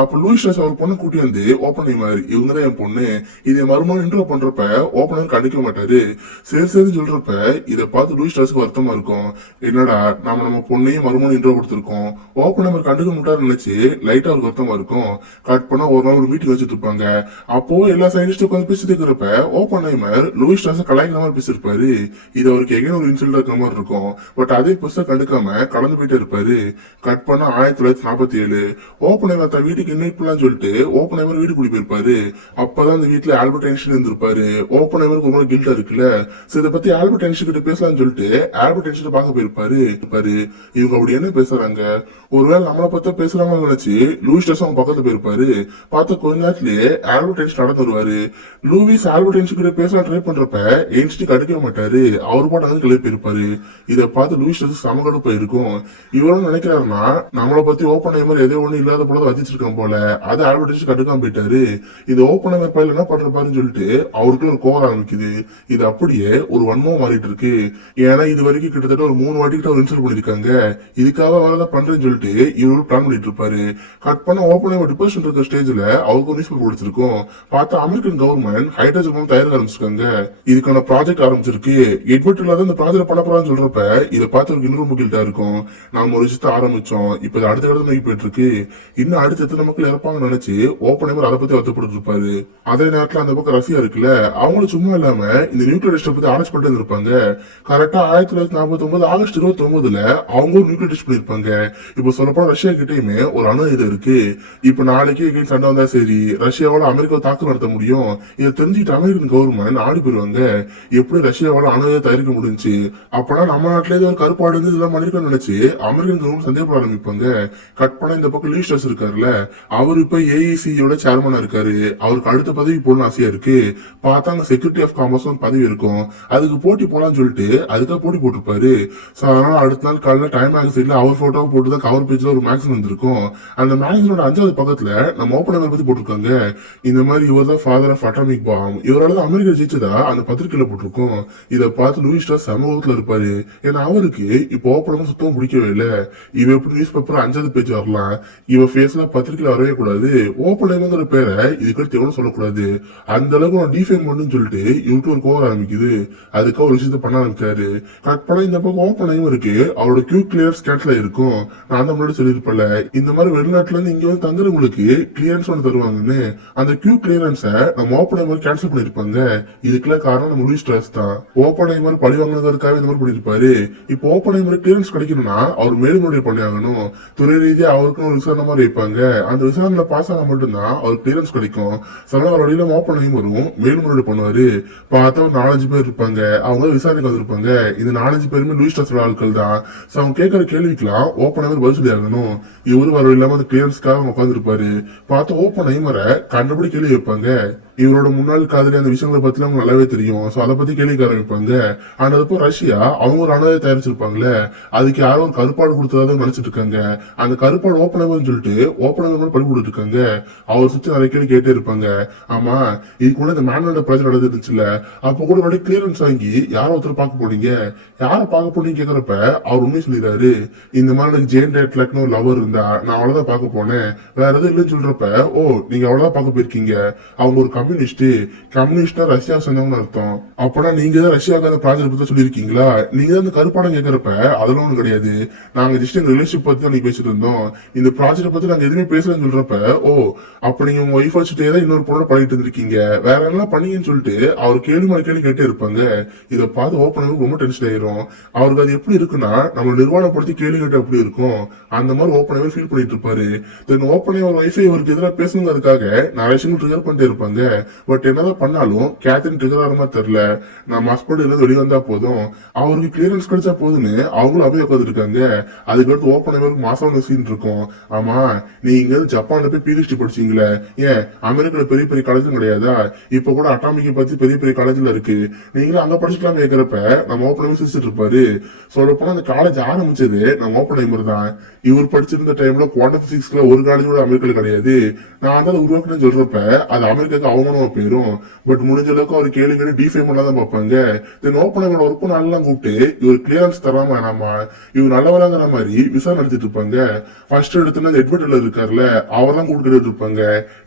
அப்ப லூஷாஸ் அவர் பொண்ணு கூட்டி வந்து ஓப்பனைவர் இவங்கதான் என் பொண்ணு, இதை மறுமணம் இன்ட்ரோ பண்றப்ப ஓப்பனர் கண்டிக்க மாட்டாரு. சரி சரி சொல்றப்ப இதை பார்த்து லூஷாஸ்க்கு வருத்தமா இருக்கும். என்னடா நம்ம பொண்ணையும் மறுமணம் இன்ட்ரோ கொடுத்திருக்கோம், ஓப்பனைவர் கண்டுக்க மாட்டாரு நினைச்சு லைட்டா அவருக்கு வருத்தமா இருக்கும். கட் பண்ணா ஒரு நாள் ஒரு மீட்டிங் வச்சுட்டு இருப்பாங்க. அப்போ எல்லா சயின்டிஸ்டும் உட்காந்து பேசிட்டு இருக்கிறப்ப ஓப்பன்ஹைமர் லூயிஸ் ஸ்ட்ராஸை கலாய்க்கிற மாதிரி பேசியிருப்பாரு. இது அவருக்கு எகைன் ஒரு இன்சல்ட் இருக்கிற மாதிரி இருக்கும். பட் அதே பெருசா கண்டுக்காம கடந்து போயிட்டே இருப்பாரு. கட் பண்ணா 1947 ஓப்பன்ஹைமர் தன் வீட்டுக்கு இன்வைட் பண்ணலாம்னு சொல்லிட்டு ஓப்பன்ஹைமர் வீட்டுக்கு கூட்டி போயிருப்பாரு. அப்பதான் அந்த வீட்டுல ஆல்பர்ட் ஐன்ஸ்டீன் இருந்திருப்பாரு. ஓப்பன்ஹைமருக்கு ஒரு மாதிரி கில்ட்டா இருக்குல்ல, சோ இதை பத்தி ஆல்பர்ட் ஐன்ஸ்டீன் கிட்ட பேசலாம்னு சொல்லிட்டு ஆல்பர்ட் ஐன்ஸ்டீன் பார்க்க போயிருப்பாரு. இவங்க அப்படி என்ன பேசுறாங்க, ஒருவேளை நம்மளை பத்தி பேசுறாங்கன்னு நினைச்சு லூயிஸ் ஸ்ட்ராஸ் அவங்க பக்கத்துல போயிருப்பாரு. பார்த்த கொஞ்ச நேரத்திலேயே ஆல்பர்ட் ஐன்ஸ்டீன் நடந்து வருவாரு. லூயிஸ் ஆல்பர்ட் ஐன்ஸ்டீன் கிட்ட பேசலாம் ட்ரை பண்றப்ப ஐன்ஸ்டீன் கடுக்க மாட்டாரு, அவரு பாட்டு அங்க கிளம்பி போயிருப்பாரு. இதை பார்த்து லூயிஸ் ஸ்ட்ராஸ் சமகடுப்பா இருக்கும். இவரும் நினைக்கிறாருன்னா நம்மளை பத்தி ஓப்பன்ஹைமர் எதோ ஒண்ணு இல்லாத போல வச்சிருக்கான் போல, அதை ஆல்பர்ட் ஐன்ஸ்டீன் கடுக்காம போயிட்டாரு. இது ஓப்பன்ஹைமர் பையன் என்ன பண்றப்பாருன்னு சொல்லிட்டு அவருக்கு ஒரு கோவம் ஆரம்பிக்குது. இது அப்படியே ஒரு வன்மம் மாறிட்டு இருக்கு. ஏன்னா இது வரைக்கும் கிட்டத்தட்ட ஒரு 3 வாட்டி கிட்ட ஒரு இன்சல்ட் பண்ணிருக்காங்க. இதுக்காக வேலை பண்றேன்னு சொல்லிட்டு இவரு பிளான் பண்ணிட்டு இருப்பாரு. கட் பண்ண ஓப்பன்ஹைமர் டிப்ரெஷன் இருக்கிற ஸ்டேஜ்ல அவருக்கு நியூஸ் பேப்பர் கொடுத்திருக்கும். பார்த்தா அமெரிக்கன் கவர்மெண்ட் ஹைட்ரஜன் பாம் தயாரிக்க ஆரம்பிச்சிருக்காங்க. இதுக்கான ப்ராஜெக்ட் ஆரம்பிச்சிருக்கு. எட்வர்ட் இல்லாத இந்த ப்ராஜெக்ட் பண்ண போறான்னு சொல்றப்ப இதை பார்த்து அவருக்கு இன்னும் ரொம்ப கில்ட்டா இருக்கும். நாம ஒரு விஷயத்தை ஆரம்பிச்சோம், இப்ப இது அடுத்த இடத்துல நோக்கி போயிட்டு இருக்கு, இன்னும் அடுத்த எத்தனை மக்கள் இறப்பாங்கன்னு நினைச்சு ஓப்பன்ஹைமர் அதை பத்தி வருத்தப்பட்டு இருப்பாரு. அதே நேரத்துல அந்த பக்கம் ரஷ்யா இருக்குல்ல, அவங்களும் சும்மா இல்லாம இந்த நியூக்ளியர் டெஸ்ட் பத்தி ஆராய்ச்சி பண்ணிட்டு இருப்பாங்க. கரெக்டா 1949 ஆகஸ்ட் 29 அவங்க ஒரு நியூக்ளியர் டெஸ்ட் பண்ணிருப்பாங்க. இப்ப சொல்லப்போனா ரஷ்யா கிட்டயுமே ஒரு அணு இது இருக்கு. இப்ப நாளைக்கு எங்கேயும் சண்டை வந்தா சரி, ரஷ்யாவால அமெரிக்காவை தாக்கு நடத்த முடியும். இதை தெரிஞ்சுட்டு அமெரிக்கன் கவர்மெண்ட் ஆடி போயிருவாங்க. எப்படி ரஷ்யாவால அணுவை தயாரிக்க முடிஞ்சு, அப்பனா நம்ம நாட்டிலேயே ஒரு கருப்பாடு வந்து இதெல்லாம் பண்ணிருக்கோம்னு நினைச்சு அமெரிக்கன் கவர்மெண்ட் சந்தேகப்பட ஆரம்பிப்பாங்க. கட் பண்ண இந்த பக்கம் லூயிஸ் ஸ்ட்ராஸ் இருக்காருல்ல, அவர் இப்ப ஏஇசியோட சேர்மனா இருக்காரு. அவருக்கு அடுத்த பதவி போடணும் ஆசையா இருக்கு. பார்த்தா அங்க செக்யூரிட்டி ஆஃப் காமர்ஸ் பதவி இருக்கும், அதுக்கு போட்டி போலான்னு சொல்லிட்டு அதுக்காக போட்டி போட்டிருப்பாரு. சோ அதனால அடுத்த நாள் காலையில டைம் மேகசின்ல அவர் போட்டோவை போட்டுதான் கவர் பேஜ்ல ஒரு மேகசின் வந்திருக்கும். அந்த மேகசினோட 5வது பக்கத்துல நம்ம ஓப்பன்ஹைமர் பத்தி போட்டிருக்காங்க. இந்த மாதிரி இவர் தான் ஃபாதர் ஆஃப் அட்டாமிக் பாம், இவரால தான் அமெரிக்கா ஜெயிச்சதா அந்த பத்திரிகையில போட்டிருக்கோம். இதை பார்த்து லூயிஸ் ஸ்ட்ராஸ் சமூகத்துல இருப்பாரு. ஏன்னா அவருக்கு இப்ப ஓப்பன்ஹைமர் சுத்தம் பிடிக்கவே இல்லை. இவ எப்படி நியூஸ் பேப்பர் 5வது பேஜ் வரலாம், இவ ஃபேஸ்ல பத்திரிகையில வரவே கூடாது, ஓப்பன்ஹைமர் பேரை இதுக்கு எவ்வளவு சொல்லக்கூடாது, அந்த அளவுக்கு நான் டிஃபைன் பண்ணுன்னு சொல்லிட்டு இவருக்கு ஒரு கோவம் ஆரம்பிக்குது. அதுக்காக ஒரு விஷயத்த பண்ண ஆரம்பிச்சாரு. கட் பண்ண இந்த பக்கம் ஓப்பன்ஹைமருக்கு அவரோட கியூ கிளியரன்ஸ் கேன்சல் இருக்கும். நான் அந்த முன்னாடி சொல்லியிருப்பல, இந்த மாதிரி வெளிநாட்டுல இருந்து இங்க வந்து தங்குறவங்களுக்கு கிளியரன்ஸ் ஒன்று தருவாங்கன்னு. அந்த கியூ கிளியரன்ஸை நம்ம ஓப்பன்ஹைமர் கேன்சல் பண்ணிருப்பாங்க. இதுக்கெல்லாம் காரணம் நம்ம லூயிஸ் ஸ்ட்ராஸ் தான். ஓப்பன்ஹைமர் பழி வாங்கினதற்காக இந்த மாதிரி பண்ணிருப்பாரு. இப்போ ஓப்பன்ஹைமர் கிளியரன்ஸ் கிடைக்கணும்னா அவர் மேல்முறை பண்ணி ஆகணும். துறை ரீதியா அவருக்குன்னு ஒரு விசாரணை மாதிரி வைப்பாங்க. அந்த விசாரணையில பாஸ் ஆனா மட்டும்தான் அவருக்கு கிளியரன்ஸ் கிடைக்கும். சில வழியில ஓப்பன்ஹைமரும் மேல்முறை பண்ணுவாரு. பார்த்தா ஒரு 4-5 பேர் இருப்பாங்க, அவங்க விசாரணைக்கு வந்திருப்பாங்க. இந்த 4-5 பேருமே லூயிஸ் ஸ்ட்ராஸ் ஆட்கள் தான். அவங்க கேட்கற கேள்விக்கெல்லாம் ஓப்பன்ஹைமர் பதில் சொல்லி ஆகணும். இவரு வர இல்லாம அந்த கிளியரன்ஸ்க்காக உட்காந்துருப்பாரு. பார்த்து ஓப்பன்ஹைமரை கண்டபடி கேள்வி வைப்பாங்க. இவரோட முன்னாள் காதலி அந்த விஷயங்களை பத்தி அவங்க நல்லாவே தெரியும். சோ அதை பத்தி கேள்வி ஆரம்பிப்பாங்க. அண்ட் அதப்போ ரஷ்யா அவங்க ஒரு அணுவை தயாரிச்சிருப்பாங்களே, அதுக்கு யாரோ ஒரு கருப்பாடு கொடுத்ததாக நினைச்சிட்டு இருக்காங்க. அந்த கருப்பாடு ஓப்பன் சொல்லிட்டு ஓப்பன் படி கொடுத்து இருக்காங்க. அவர் சுத்தி நிறைய கேள்வி கேட்டே இருப்பாங்க. ஆமா, இதுக்கு கூட இந்த மேனோட ப்ராஜெக்ட் நடந்துருச்சுல, அப்போ கூட ஒரு கிளியரன்ஸ் வாங்கி யாரோ ஒருத்தர் பார்க்க போனீங்க, யாரை பார்க்க போனீங்க கேக்குறப்ப அவர் உண்மையை சொல்லிடுறாரு. இந்த மாதிரி எனக்கு ஜேன் டேட்லக்னு ஒரு லவர் இருந்தா நான் அவ்வளவுதான் பார்க்க போனேன், வேற எதுவும் இல்லைன்னு சொல்றப்ப, ஓ நீங்க அவ்வளவுதான் பார்க்க போயிருக்கீங்க, அவங்க ஒரு கம்யூனிஸ்டா ரஷ்யா சேர்ந்தவங்கன்னு அர்த்தம். அப்பனா நீங்க தான் ரஷ்யாவுக்கு அந்த ப்ராஜெக்ட் பத்தி சொல்லியிருக்கீங்களா? நீங்க தான் இந்த கருப்பாடம் கேட்கறப்ப அதெல்லாம் ஒண்ணு கிடையாது, நாங்க ஜஸ்ட் எங்க ரிலேஷன்ஷிப் பத்தி தான் நீங்க பேசிட்டு இருந்தோம், இந்த ப்ராஜெக்ட் பத்தி நாங்க எதுவுமே பேசலன்னு சொல்றப்ப, ஓ அப்ப நீங்க உங்க ஒய்ஃப் வச்சுட்டே தான் இன்னொரு பொண்ணோட பழகிட்டு இருந்திருக்கீங்க, வேற என்ன பண்ணீங்கன்னு சொல்லிட்டு அவர் கேள்வி மேல கேள்வி கேட்டே இருப்பாங்க. இதை பார்த்து ஓப்பன் ரொம்ப டென்ஷன் ஆயிரும். அவருக்கு அது எப்படி இருக்குன்னா, நம்ம நிர்வாணப்படுத்தி கேள்வி கேட்டு எப்படி இருக்கும் அந்த மாதிரி ஓப்பனாவே ஃபீல் பண்ணிட்டு இருப்பாரு. தென் ஓப்பனே ஒரு ஒய்ஃபை இவருக்கு எதிராக பேசணுங்கிறதுக்காக நிறைய விஷயங்கள் ட்ரிகர் பண்ணிட்டே இருப்பாங்க. பட் என்னதான் பண்ணாலும் கேத்ரின் ட்ரிகர் ஆகிற மாதிரி தெரியல. நம்ம ஹஸ்பண்ட் இருந்து வெளியே வந்தா போதும், அவருக்கு கிளியரன்ஸ் கிடைச்சா போதுன்னு அவங்களும் அப்படியே உட்காந்து இருக்காங்க. அதுக்கடுத்து ஓப்பன் மாசம் சீன் இருக்கும். ஆமா, நீங்க ஜப்பான்ல போய் பிஹெச்டி படிச்சீங்களே, ஏன் அமெரிக்கால பெரிய பெரிய காலேஜும் கிடையாதா? இப்ப கூட அட்டாமிக்கை பத்தி பெரிய பெரிய காலேஜ்ல இருக்கு, நீங்களும் அங்க படிச்சுக்கலாம் கேட்கிறப்ப நம்ம ஓப்பன் சிரிச்சிட்டு இருப்பாரு. சொல்ல போனா அந்த காலேஜ் ஆரம்பிச்சது நம்ம ஓப்பன் தான். இவர் படிச்சிருந்த டைம்ல குவாண்டம் பிசிக்ஸ்ல ஒரு காலேஜ் கூட அமெரிக்கால கிடையாது. நான் தான் உருவாக்குன்னு சொல்றப்ப அது அமெரிக்காவுக்கு அவமானமா போயிரும். பட் முடிஞ்ச அளவுக்கு அவர் கேள்வி கேட்டு டிஃபைம் பண்ணாதான் பார்ப்பாங்க. தென் ஓப்பனோட ஒர்க்கும் நல்லா கூப்பிட்டு இவர் கிளியரன்ஸ் தராம வேணாமா, இவர் நல்லவராங்கிற மாதிரி விசாரணை நடத்திட்டு இருப்பாங்க. ஃபர்ஸ்ட் எடுத்துனா எட்வர்ட் டெல்லர் இருக்காருல்ல, அவர் தான் கூப்பிட்டு இருப்பாங்க.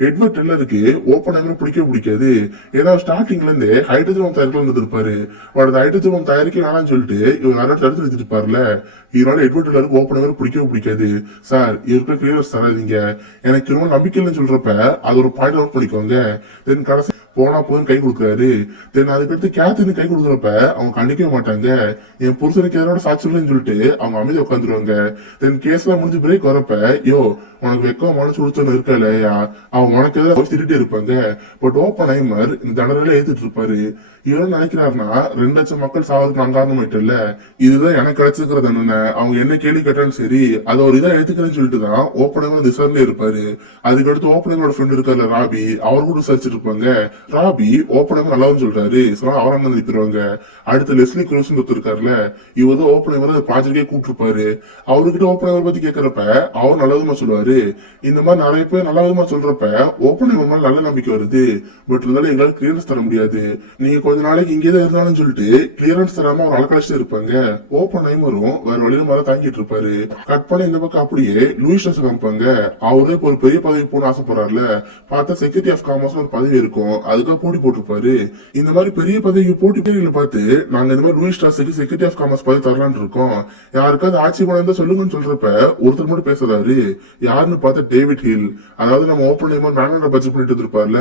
எட்வர்ட் டெல்லருக்கு ஓப்பன் பிடிக்காது. ஏன்னா ஸ்டார்டிங்ல இருந்து ஹைட்ரஜன் தயாரிக்கலாம் இருப்பாரு. அந்த ஹைட்ரஜன் தயாரிக்க வேணாம்னு சொல்லிட்டு இவர் நிறைய தடுத்து வச்சுட்டு இருப்பாருல, இதனால எட்வர்ட் டெல்லருக்கு ஓப்பன் பிடிக்காது. சார் இவருக்கு கிளியரன்ஸ் தராதீங்க, எனக்கு ரொம்ப நம்பிக்கை இல்லைன்னு சொல்றப்ப அது ஒரு பாயிண்ட் அவுட் பண்ணிக்கோங்க. தென் கடைசி போனா போதும் கை கொடுக்குறாரு. தென் அதுக்கடுத்து கேத்ரின் கை கொடுக்குறப்ப அவங்க கண்டிக்கவே மாட்டாங்க. என் புருஷனுக்கு எதனோட சாட்சியம்னு சொல்லிட்டு அவங்க அமைதி உட்காந்துருவாங்க. தென் கேஸ்ல முடிஞ்சு பிரேக் வரப்ப, யோ உனக்கு வெக்கம் மனசு கொடுத்தோன்னு இருக்கா இல்லையா, அவங்க உனக்கு எதாவது திட்டே இருப்பாங்க. பட் ஓப்பன்ஹைமர் இந்த தடவை ஏத்துட்டு இருப்பாரு. இவரும் நினைக்கிறாருன்னா 2 லட்சம் மக்கள் சாவதுக்கு நான் காரணமாயிட்டு இல்ல, இதுதான் எனக்கு கிடைச்சிருக்கிறது என்னன்னு அவங்க என்ன கேள்வி கேட்டாலும் சரி அதை ஒரு இதா எடுத்துக்கிறேன்னு சொல்லிட்டு தான் ஓப்பன்ஹைமர் விசாரணை இருப்பாரு. அதுக்கடுத்து ஓப்பன்ஹைமரோட ஃப்ரெண்ட் இருக்காரு ராபி, அவர் கூட விசாரிச்சுட்டு இருப்பாங்க. ராபி ஓப்பன்ஹைமர் நல்லாவும் சொல்றாரு, அவர் அங்க நிற்கிறாங்க. அடுத்து லெஸ்லி க்ரூஸ்னு ஒருத்தர் இருக்காருல்ல, இவர் தான் ஓப்பன்ஹைமர் ப்ராஜெக்டே கூப்பிட்டுருப்பாரு. அவர்கிட்ட ஓப்பன்ஹைமர் பத்தி கேட்கறப்ப அவர் நல்லதுமா சொல்லுவாரு. இந்த மாதிரி நிறைய பேர் நல்ல விதமா சொல்றப்ப ஓப்பன்ஹைமர் மேல நல்ல நம்பிக்கை வருது. பட் இருந்தாலும் எங்களால கிளியரன்ஸ் தர முடியாது, நீங்க கொஞ்ச நாளைக்கு இங்கேதான் இருந்தாலும் சொல்லிட்டு கிளியரன்ஸ் தராம அவர் அலக்கழிச்சுட்டு இருப்பாங்க. ஓப்பன்ஹைமரும் வேற வழியில மேல தாங்கிட்டு இருப்பாரு. கட் பண்ண இந்த பக்கம் அப்படியே லூயிஸ் காமிப்பாங்க. அவரே இப்போ ஒரு பெரிய பதவி போன ஆசைப்படுறாருல, பார்த்தா செக்ரட்டரி ஆஃப் காமர்ஸ் ஒரு பதவி இருக்கும், அதுக்காக போட்டி போட்டிருப்பாரு. இந்த மாதிரி பெரிய பதவிக்கு போட்டி பார்த்து நாங்க இந்த மாதிரி லூயிஸ் ஸ்ட்ராஸுக்கு செக்ரட்டரி ஆஃப் காமர்ஸ் பதவி தரலான்னு இருக்கோம், யாருக்காவது ஆட்சி பணம் சொல்லுங்கன்னு சொல்றப்ப ஒருத்தர் மட்டும் பேசுறாரு. யாருன்னு பார்த்தா டேவிட் ஹில், அதாவது நம்ம ஓப்பன்ஹைமர் மேனோட பட்ஜெட் பண்ணிட்டு இருப்பார்ல,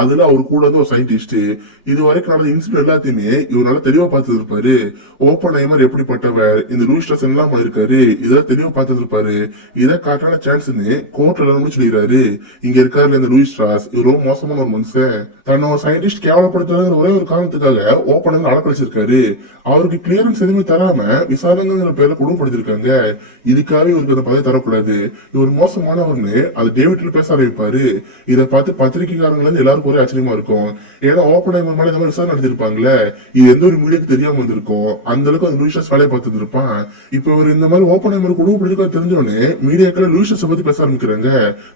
அதுல அவர் கூட வந்து ஒரு சயின்டிஸ்ட். இது வரைக்கும் நடந்த இன்சிடென்ட் எல்லாத்தையுமே இவர் நல்லா தெளிவா பார்த்து இருப்பாரு. ஓப்பன்ஹைமர் எப்படிப்பட்டவர், இந்த லூயிஸ் ஸ்ட்ராஸ் எல்லாம் இருக்காரு, இதெல்லாம் தெளிவா பார்த்து இருப்பாரு. இதை காட்டான சான்ஸ்ன்னு கோர்ட்ல சொல்லிடுறாரு. இங்க இருக்காரு இந்த லூயிஸ் ஸ்ட்ராஸ், இவர் ரொம்ப மோசமான ஒரு மனுஷன், தன்னை ஒரு சயின்டிஸ்ட் கேவலப்படுத்துற ஒரே ஒரு காரணத்துக்காக ஓப்பன்ஹைமர் அடக்கழிச்சிருக்காரு. அவருக்கு கிளியரன்ஸ் எதுவுமே தராம விசாரணைங்கிற பேர்ல குடும்பப்படுத்திருக்காங்க. இதுக்காக இவருக்கு அந்த பதவி தரக்கூடாது, இவர் மோசமானவர்னு அது டேவிட்ல பேச ஆரம்பிப்பாரு. இதை பார்த்து பத்திரிகைக்காரங்க இருந்து எல்லாருக்கும் ஒரே ஆச்சரியமா இருக்கும். ஏன்னா ஓப்பன்ஹைமர் மேல இந்த மாதிரி விசாரணை நடத்திருப்பாங்களே, இது எந்த ஒரு மீடியாக்கு தெரியாம வந்திருக்கும், அந்த அளவுக்கு அந்த லூயிஸ் வேலையை பார்த்துட்டு இருப்பான். இப்ப இவர் இந்த மாதிரி ஓப்பன்ஹைமர் குடும்பப்படுத்திருக்கா தெரிஞ்சோடனே மீடியாக்கள் லூயிஸ் பத்தி பேச ஆரம்பிக்கிறாங்க.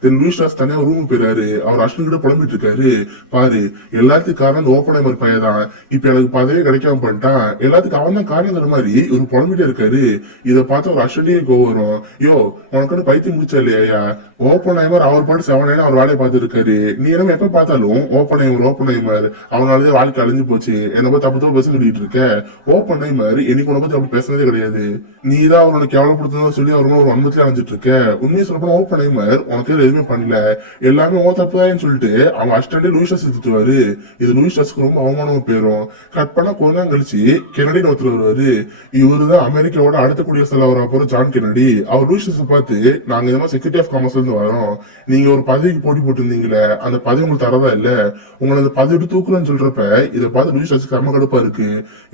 தென் லூயிஸ் தனியா ரூம் போயிறாரு. அவர் அஸ்டன் கிட்ட புலம்பிட்டு இருக்காரு, பாரு எல்லாத்துக்கும் காரணம் ஓப்பன்ஹைமர் பையன் தான், இப்ப எனக்கு பதவியே கிடைக்காம பண்ணிட்டான், எல்லாத்துக்கும் அவன் தான் காரணங்கிற மாதிரி இவர் புலம்பிட்டே இருக்காரு. இதை பார்த்து ஒரு அஸ்டன்டே கோவரும், யோ உனக்கு பைத்தியம் முடிச்சா இல்லையா, ஓப்பன்ஹைமர் அவர் பாட்டு செவனையில அவர் வேலையை பார்த்து இருக்காரு, நீ என்ன எப்ப பார்த்தாலும் ஓப்பன்ஹைமர் அவனாலதான் வாழ்க்கை அழிஞ்சு போச்சு, என்ன பத்தி தப்பு தப்பு பேச சொல்லிட்டு இருக்க, ஓப்பன்ஹைமர் எனக்கு உன பத்தி அப்படி பேசுனதே கிடையாது, நீ தான் அவனோட கேவலப்படுத்தணும் சொல்லி அவர் ஒரு வன்மத்திலே அழிஞ்சிட்டு இருக்க, உண்மையை சொல்ல போனா ஓப்பன்ஹைமர் உனக்கு எதுவுமே பண்ணல, எல்லாமே ஓ தப்புதான் சொல்லிட்டு அவன் அஸ்டன்டே லூயிஸ் எடுத்துட்டு. இது லூயிஸ் ரொம்ப அவமானமா போயிரும். கட் பண்ணா கொஞ்ச நாள் கழிச்சு கெனடின்னு ஒருத்தர் வருவாரு. இவரு தான் அமெரிக்காவோட அடுத்த குடியரசுத் தலைவரா போற ஜான் கெனடி. அவர் லூயிஸ் பார்த்து, நாங்க இந்த மாதிரி செக்ரட்டரி ஆஃப் காமர்ஸ்ல இருந்து வரோம், நீங்க ஒரு பதவிக்கு போட்டி போட்டிருந்தீங்களே, அந்த பதவி உங்களுக்கு தரதா இல்ல, உங்களை அந்த பதவி விட்டு தூக்குறேன்னு சொல்றப்ப இதை பார்த்து லூயிஸ் கர்ம கடுப்பா இருக்கு,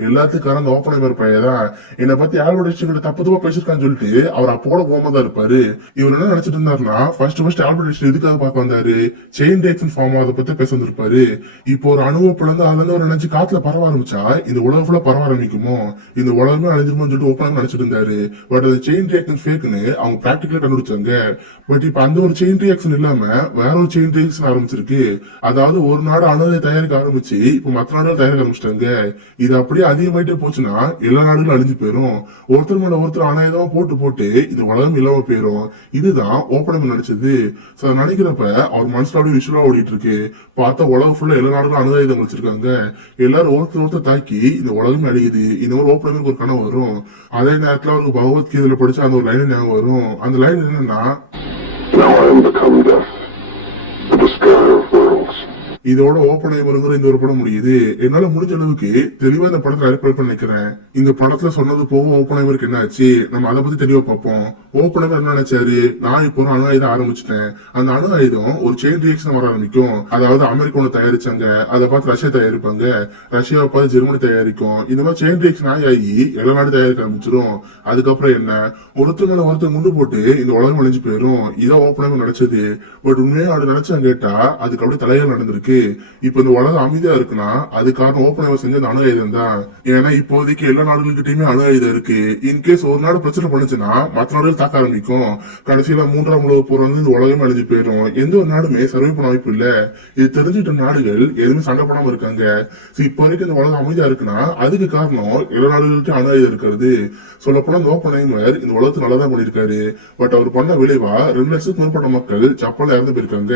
எல்லாத்துக்கான அந்த ஓப்பன்ஹைமர் பையதான் என்னை பத்தி ஆல்பர்ட் ஐன்ஸ்டைன் தப்பு தப்பா பேசிருக்கான்னு சொல்லிட்டு அவர் அப்போ கூட கோமா தான் இருப்பாரு. இவர் என்ன நினைச்சிட்டு இருந்தாருன்னா, ஃபர்ஸ்ட் ஆல்பர்ட் ஐன்ஸ்டைன் எதுக்காக பார்க்க வந்தாரு, செயின் ரியாக்ஷன் ஃபார்ம் அதை பத்தி பேச வந்திருப்பாரு. சொல்றாரு. இப்போ ஒரு அணுவை பிளந்து அதுல இருந்து ஒரு நினைச்சு காத்துல பரவ ஆரம்பிச்சா இந்த உலகம் ஃபுல்லா பரவ ஆரம்பிக்குமோ, இந்த உலகமே அழிஞ்சிருமோன்னு சொல்லிட்டு ஓப்பனா நினைச்சிட்டு இருந்தாரு. பட் அது செயின் ரியாக்ஷன் ஃபேக்னு அவங்க பிராக்டிகலா கண்டுபிடிச்சாங்க. பட் இப்ப அந்த ஒரு செயின் ரியாக்ஷன் இல்லாம வேற ஒரு செயின் ரியாக்ஷன் ஆரம்பிச்சிருக்கு. அதாவது ஒரு நாடு அணுவை தயாரிக்க ஆரம்பிச்சு இப்ப மற்ற நாடுகள் தயாரிக்க ஆரம்பிச்சிட்டாங்க. இது அப்படியே அதிகமாயிட்டே போச்சுன்னா எல்லா நாடுகளும் அழிஞ்சு போயிரும். ஒருத்தர் மேல ஒருத்தர் அனாயுதமா போட்டு போட்டு இந்த உலகம் இல்லாம போயிரும். இதுதான் ஓப்பன் நினைச்சது. நினைக்கிறப்ப அவர் மனசுல அப்படியே விஷுவலா ஓடிட்டு இருக்கு. பார்த்தா உலகம் ஃபுல்லா எல்லா நாடுகளும் அணுதாயுதம் வச்சிருக்காங்க. எல்லாரும் ஒருத்தர் தாக்கி இந்த உலகமே அழியுது. இந்த மாதிரி ஓப்பனுக்கு ஒரு கனவு வரும். அதே நேரத்துல அவருக்கு பகவத்கீதையில படிச்சா அந்த ஒரு லைன் ஞாபகம் வரும். அந்த லைன் என்னன்னா, Now I am become death, the destroyer of worlds. இதோட ஓப்பனைமருங்கிற இந்த ஒரு படம் முடியுது. என்னால முடிஞ்ச அளவுக்கு தெளிவா இந்த படத்தை ரெப்ரசென்ட் பண்ண நினைக்கிறேன். இந்த படத்துல சொன்னது போக ஓப்பனைமருக்கு என்ன ஆச்சு நம்ம அதை பத்தி தெளிவா பார்ப்போம். ஓப்பனைமர் என்ன நினைச்சாரு, நான் இப்போ ஒரு அணு ஆயுதம் ஆரம்பிச்சிட்டேன். அந்த அணு ஆயுதம் ஒரு செயின் ரியாக்ஷன் வர ஆரம்பிக்கும். அதாவது அமெரிக்கா ஒன்று தயாரிச்சாங்க, அதை பார்த்து ரஷ்யா தயாரிப்பாங்க, ரஷ்யாவை பார்த்து ஜெர்மனி தயாரிக்கும். இந்த மாதிரி செயின் ரியாக்ஷன் ஆகி எல்லா நாடும் தயாரிக்க ஆரம்பிச்சிடும். அதுக்கப்புறம் என்ன, ஒருத்தர் மேல ஒருத்தர் முண்டு போட்டு இந்த உலகம் அழிஞ்சு போயிடும். இதான் ஓப்பனைமர் நினைச்சது. பட் உண்மையா அது நினைச்சாங்க கேட்டா அதுக்கு அப்படியே தலையா நடந்திருக்கு. இப்ப இந்த உலகம் அமைதியா இருக்குன்னா அது காரணம் ஓப்பனைமர் செஞ்ச அணு ஆயுதம் தான். ஏன்னா இப்போதைக்கு எல்லா நாடுகள்கிட்டயுமே அணு ஆயுதம் இருக்கு. இன்கேஸ் ஒரு நாடு பிரச்சனை பண்ணுச்சுன்னா மற்ற நாடுகள் தாக்க ஆரம்பிக்கும். கடைசியில 3ஆம் உலக போர் வந்து இந்த உலகமே அழிஞ்சு போயிடும். எந்த ஒரு நாடுமே சர்வை பண்ண வாய்ப்பு இல்ல. இது தெரிஞ்சுட்ட நாடுகள் எதுவுமே சண்டை போடாம இருக்காங்க. இப்ப வரைக்கும் இந்த உலகம் அமைதியா இருக்குன்னா அதுக்கு காரணம் எல்லா நாடுகள்கிட்ட அணு ஆயுதம் இருக்கிறது. சொல்ல போனா இந்த ஓப்பனைமர் இந்த உலகத்துக்கு நல்லதான் பண்ணிருக்காரு. பட் அவர் பண்ண விளைவா 2 லட்சத்துக்கு மேற்பட்ட மக்கள் ஜப்பான்ல இறந்து போயிருக்காங்க.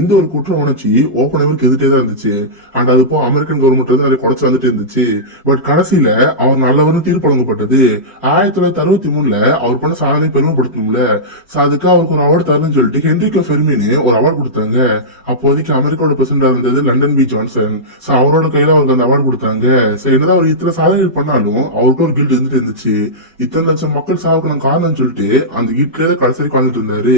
இந்த ஒரு குற்ற உணர்ச்சி ஓப்பனைமருக்கு எதிர்த்தே தான் இருந்துச்சு. அண்ட் அது போ அமெரிக்கன் கவர்மெண்ட் வந்து நிறைய குறைச்சு வந்துட்டு இருந்துச்சு. பட் கடைசியில அவர் நல்லவர்னு தீர்ப்பு வழங்கப்பட்டது. 1963 அவர் பண்ண சாதனை பெருமைப்படுத்தணும்ல. அதுக்கு அவருக்கு ஒரு அவார்டு தரணும்னு சொல்லிட்டு ஹென்ரிகோ ஃபெர்மின்னு ஒரு அவார்டு கொடுத்தாங்க. அப்போதைக்கு அமெரிக்காவோட பிரசிடண்டா இருந்தது லண்டன் பி ஜான்சன். அவரோட கையில அவருக்கு அந்த அவார்டு கொடுத்தாங்க. என்னதான் அவர் இத்தனை சாதனைகள் பண்ணாலும் அவருக்கு ஒரு கில்ட் இருந்துட்டு இருந்துச்சு. இத்தனை லட்சம் மக்கள் சாவுக்கு காரணம் சொல்லிட்டு அந்த கில்ட்ல கடைசி வாழ்ந்துட்டு இருந்தாரு.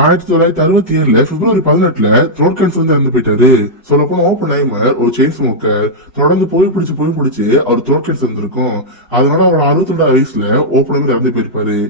1967 பிப்ரவரி 18 த்ரோட் கேன்சர் வந்து இறந்து போயிட்டாரு. சொல்ல போன ஓப்பனைமர் ஒரு செயின் ஸ்மோக்கர். தொடர்ந்து போய் பிடிச்சு அவர் த்ரோட் கேன்சர் இருந்திருக்கும். அதனால அவர் 62 வயசுல ஓப்பனைமர் இறந்து போயிருப்பாரு.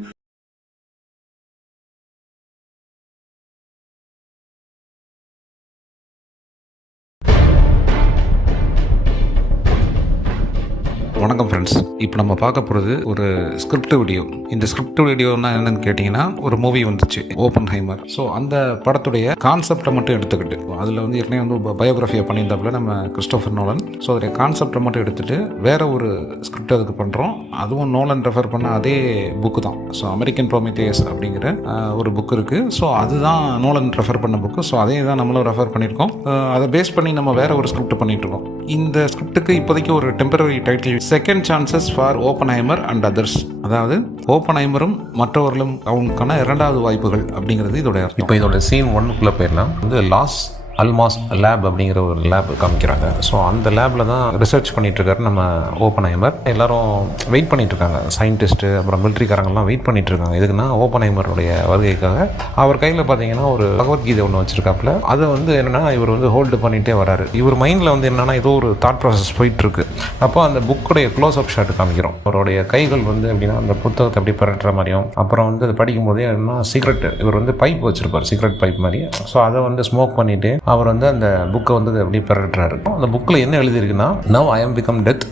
வணக்கம் ஃப்ரெண்ட்ஸ். இப்போ நம்ம பார்க்க போகிறது ஒரு ஸ்கிரிப்ட் வீடியோ. இந்த ஸ்கிரிப்ட் வீடியோனா என்னன்னு கேட்டிங்கன்னா, ஒரு மூவி வந்துச்சு ஓப்பன்ஹைமர். ஸோ அந்த படத்துடைய கான்செப்டை மட்டும் எடுத்துக்கிட்டு, அதில் வந்து ஏற்கனவே வந்து பயோகிராஃபியை பண்ணியிருந்தாப்புல நம்ம கிறிஸ்டோஃபர் நோலன். ஸோ அதோடைய கான்செப்டை மட்டும் எடுத்துகிட்டு வேற ஒரு ஸ்கிரிப்ட் அதுக்கு பண்ணுறோம். அதுவும் நோலன் ரெஃபர் பண்ண அதே புக்கு தான். ஸோ அமெரிக்கன் ப்ரோமித்தேயஸ் அப்படிங்கிற ஒரு புக் இருக்குது. ஸோ அதுதான் நோலன் ரெஃபர் பண்ண புக்கு. ஸோ அதே தான் நம்மளும் ரெஃபர் பண்ணியிருக்கோம். அதை பேஸ் பண்ணி நம்ம வேற ஒரு ஸ்கிரிப்ட் பண்ணிகிட்ருக்கோம். இந்த ஸ்கிரிப்டுக்கு இப்போதைக்கு ஒரு temporary title, second chances for Oppenheimer and others. அதாவது ஓப்பன்ஹைமரும் மற்றவர்களும் அவங்களுக்கான 2வது வாய்ப்புகள் அப்படிங்கிறது இதோட. இப்போ இதோட சீன் 1க்குள்ளே போயிடலாம். வந்து லாஸ் அல்மாஸ் லேப் அப்படிங்கிற ஒரு லேப் காமிக்கிறாங்க. ஸோ அந்த லேபில் தான் ரிசர்ச் பண்ணிகிட்ருக்காரு நம்ம ஓப்பன்ஹைமர். எல்லோரும் வெயிட் பண்ணிகிட்ருக்காங்க. சயின்டிஸ்ட்டு அப்புறம் மிலிட்ரிக்காரங்கெல்லாம் வெயிட் பண்ணிகிட்ருக்காங்க. எதுக்குன்னா ஓப்பன்ஹைமருடைய வருகைக்காக. அவர் கையில் பார்த்தீங்கன்னா ஒரு பகவத்கீதை ஒன்று வச்சுருக்காப்புல. அதை வந்து என்னென்னா இவர் வந்து ஹோல்டு பண்ணிகிட்டே வராரு. இவர் மைண்டில் வந்து என்னென்னா ஏதோ ஒரு தாட் ப்ராசஸ் போயிட்டுருக்கு. அப்போ அந்த புக்குடைய க்ளோஸ் அப் ஷாட் காமிக்கிறோம். அவருடைய கைகள் வந்து எப்படின்னா அந்த புத்தகத்தை அப்படி பரட்டுற மாதிரியும், அப்புறம் வந்து அது படிக்கும் போதே என்னன்னா சீக்ரெட், இவர் வந்து பைப் வச்சுருப்பார், சீக்ரெட் பைப் மாதிரி. ஸோ அதை வந்து ஸ்மோக் பண்ணிவிட்டு அவர் வந்து அந்த புக்கை வந்து எப்படி பரட்டுறாரு. அந்த புக்கில் என்ன எழுதியிருக்குன்னா, now I am become death,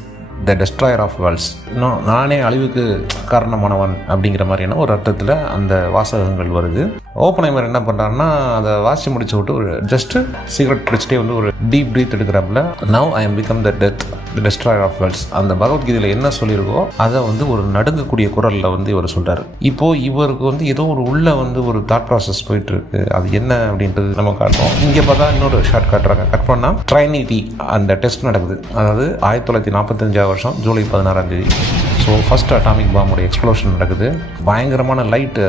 the destroyer of worlds. இன்னும் நானே அழிவுக்கு காரணமானவன் அப்படிங்கிற மாதிரியான ஒரு அர்த்தத்தில் அந்த வாசகங்கள் வருது. ஓப்பனைமர் என்ன பண்ணுறாருன்னா, அதை வாசி முடிச்சு விட்டு ஒரு ஜஸ்ட்டு சிகரெட் பிடிச்சிட்டே வந்து ஒரு டீப் ப்ரீத் எடுக்கிறாப்புல. Now I am become the death, the destroyer of worlds. அந்த பகவத்கீதையில் என்ன சொல்லியிருக்கோ அதை வந்து ஒரு நடுங்கக்கூடிய குரலில் வந்து இவர் சொல்கிறார். இப்போது இவருக்கு வந்து ஏதோ ஒரு உள்ள வந்து ஒரு தாட் ப்ராசஸ் போயிட்டுருக்கு. அது என்ன அப்படின்றது நம்ம காட்டுறோம். இங்கே பார்த்தா இன்னொரு ஷார்ட் காட்டுறாங்க. கட் பண்ணால் ட்ரைனிட்டி அந்த டெஸ்ட் நடக்குது. அதாவது 1945 வருஷம் ஜூலை 16ஆம் தேதி. ஸோ ஃபஸ்ட் அட்டாமிக் பாம்போட எக்ஸ்ப்ளோஷன் நடக்குது. பயங்கரமான லைட்டு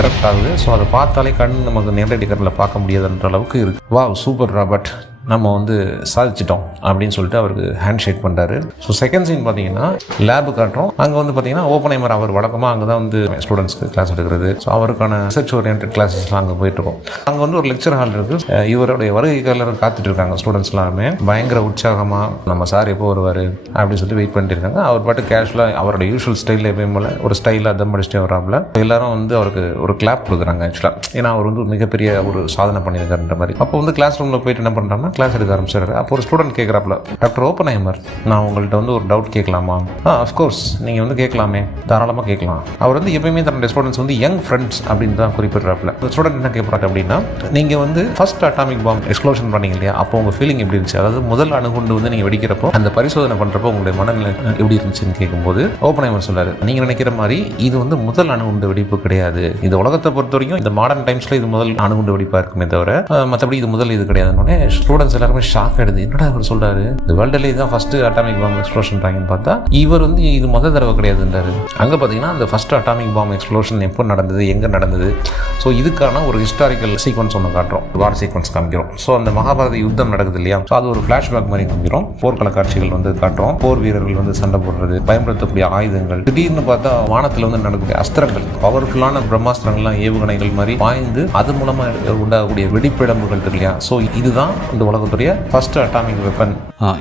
எரப்ட் ஆகுது. ஸோ அதை பார்த்தாலே கண் நமக்கு நேரடி கண்ணில் பார்க்க முடியாதுன்ற அளவுக்கு இருக்குது. வாவ், சூப்பர் ராபர்ட், நம்ம வந்து சாதிச்சிட்டோம் அப்படின்னு சொல்லிட்டு அவருக்கு ஹேண்ட் ஷேக் பண்ணுறாரு. ஸோ செகண்ட் சீன் பார்த்தீங்கன்னா லேபு காட்டுறோம். அங்கே வந்து பார்த்தீங்கன்னா ஓப்பன்ஹைமர் அவர் வழக்கமாக அங்கே தான் வந்து ஸ்டூடெண்ட்ஸ்க்கு கிளாஸ் எடுக்கிறது. ஸோ அவருக்கான ரிசர்ச் ஓரியன்ட் கிளாஸஸ்லாம் அங்கே போயிட்டுருக்கோம். அங்கே வந்து ஒரு லெக்சர் ஹால் இருக்குது. இவருடைய வருகைக்காரர் காத்துட்டு இருக்காங்க ஸ்டூடெண்ட்ஸ் எல்லாமே. பயங்கர உற்சாகமாக நம்ம சார் எப்போ வருவார் அப்படின்னு சொல்லி வெயிட் பண்ணிட்டு இருக்காங்க. அவர் பாட்டு கேஷுவலாக அவரோட யூஷுவல் ஸ்டைலில் எப்பயும் போல ஒரு ஸ்டைலாக தம் அடிச்சுட்டே வராமல் எல்லாரும் வந்து அவருக்கு ஒரு கிளாப் கொடுக்குறாங்க ஆக்சுவலாக. ஏன்னா அவர் வந்து மிகப்பெரிய ஒரு சாதனை பண்ணியிருக்காருன்ற மாதிரி. அப்போ வந்து கிளாஸ் ரூமில் போயிட்டு என்ன பண்ணுறாங்கன்னா, கிளாஸ் எடுக்க ஆரம்பிச்சாரு. அப்போ ஒரு ஸ்டூடெண்ட் கேட்குறாப்புல, டாக்டர் ஓப்பன்ஹைமர், நான் உங்கள்கிட்ட வந்து ஒரு டவுட் கேட்கலாமா? அஃப்கோர்ஸ் நீங்கள் வந்து கேட்கலாமே, தாராளமாக கேட்கலாம். அவர் வந்து எப்பயுமே தன்னுடைய ஸ்டூடெண்ட்ஸ் வந்து யங் ஃப்ரெண்ட்ஸ் அப்படின்னு தான் குறிப்பிட்றாப்புல. ஸ்டூடெண்ட் என்ன கேட்குறாங்க அப்படின்னா, நீங்கள் வந்து ஃபர்ஸ்ட் அட்டாமிக் பாம் எக்ஸ்ப்ளோஷன் பண்ணீங்க இல்லையா, அப்போ உங்கள் ஃபீலிங் எப்படி இருந்துச்சு? அதாவது முதல் அணுகுண்டு வந்து நீங்கள் வெடிக்கிறப்போ அந்த பரிசோதனை பண்ணுறப்போ உங்களுடைய மனநிலை எப்படி இருந்துச்சுன்னு கேட்கும்போது ஓப்பன்ஹைமர் சொல்றாரு, நீங்கள் நினைக்கிற மாதிரி இது வந்து முதல் அணுகுண்டு வெடிப்பு கிடையாது. இந்த உலகத்தை பொறுத்த வரைக்கும் இந்த மாடர்ன் டைம்ஸில் இது முதல் அணுகுண்டு வெடிப்பாக இருக்குமே தவிர மற்றபடி இது முதல் இது கிடையாதுன்னு ஸ்டூடெண்ட்ஸ் எல்லாருமே ஷாக் ஆயிடுது. என்னடா அவர் சொல்றாரு, இந்த வேர்ல்டுல இதுதான் ஃபர்ஸ்ட் அட்டாமிக் பாம் எக்ஸ்ப்ளோஷன் பண்றாங்கன்னு பார்த்தா இவர் வந்து இது முதல் தடவை கிடையாதுன்றாரு. அங்கே பார்த்தீங்கன்னா அந்த ஃபர்ஸ்ட் அட்டாமிக் பாம் எக்ஸ்ப்ளோஷன் எப்போ நடந்தது, எங்கே நடந்தது, ஸோ இதுக்கான ஒரு ஹிஸ்டாரிக்கல் சீக்வன்ஸ் ஒன்று காட்டுறோம், வார் சீக்வன்ஸ் காமிக்கிறோம். ஸோ அந்த மகாபாரத யுத்தம் நடக்குது இல்லையா, ஸோ அது ஒரு ஃபிளாஷ்பேக் மாதிரி காமிக்கிறோம். போர்க்கள காட்சிகள் வந்து காட்டுறோம், போர் வீரர்கள் வந்து சண்டை போடுறது, பயன்படுத்தக்கூடிய ஆயுதங்கள், திடீர்னு பார்த்தா வானத்தில் வந்து நடக்கக்கூடிய அஸ்திரங்கள், பவர்ஃபுல்லான பிரம்மாஸ்திரங்கள்லாம் ஏவுகணைகள் மாதிரி பாய்ந்து அது மூலமாக உண்டாகக்கூடிய வெடிப்பிழம்புகள் இருக்கு இல்லையா. ஸோ இதுதான் இந்த உலகத்துடைய ஃபர்ஸ்ட் அட்டாமிக் வெப்பன்.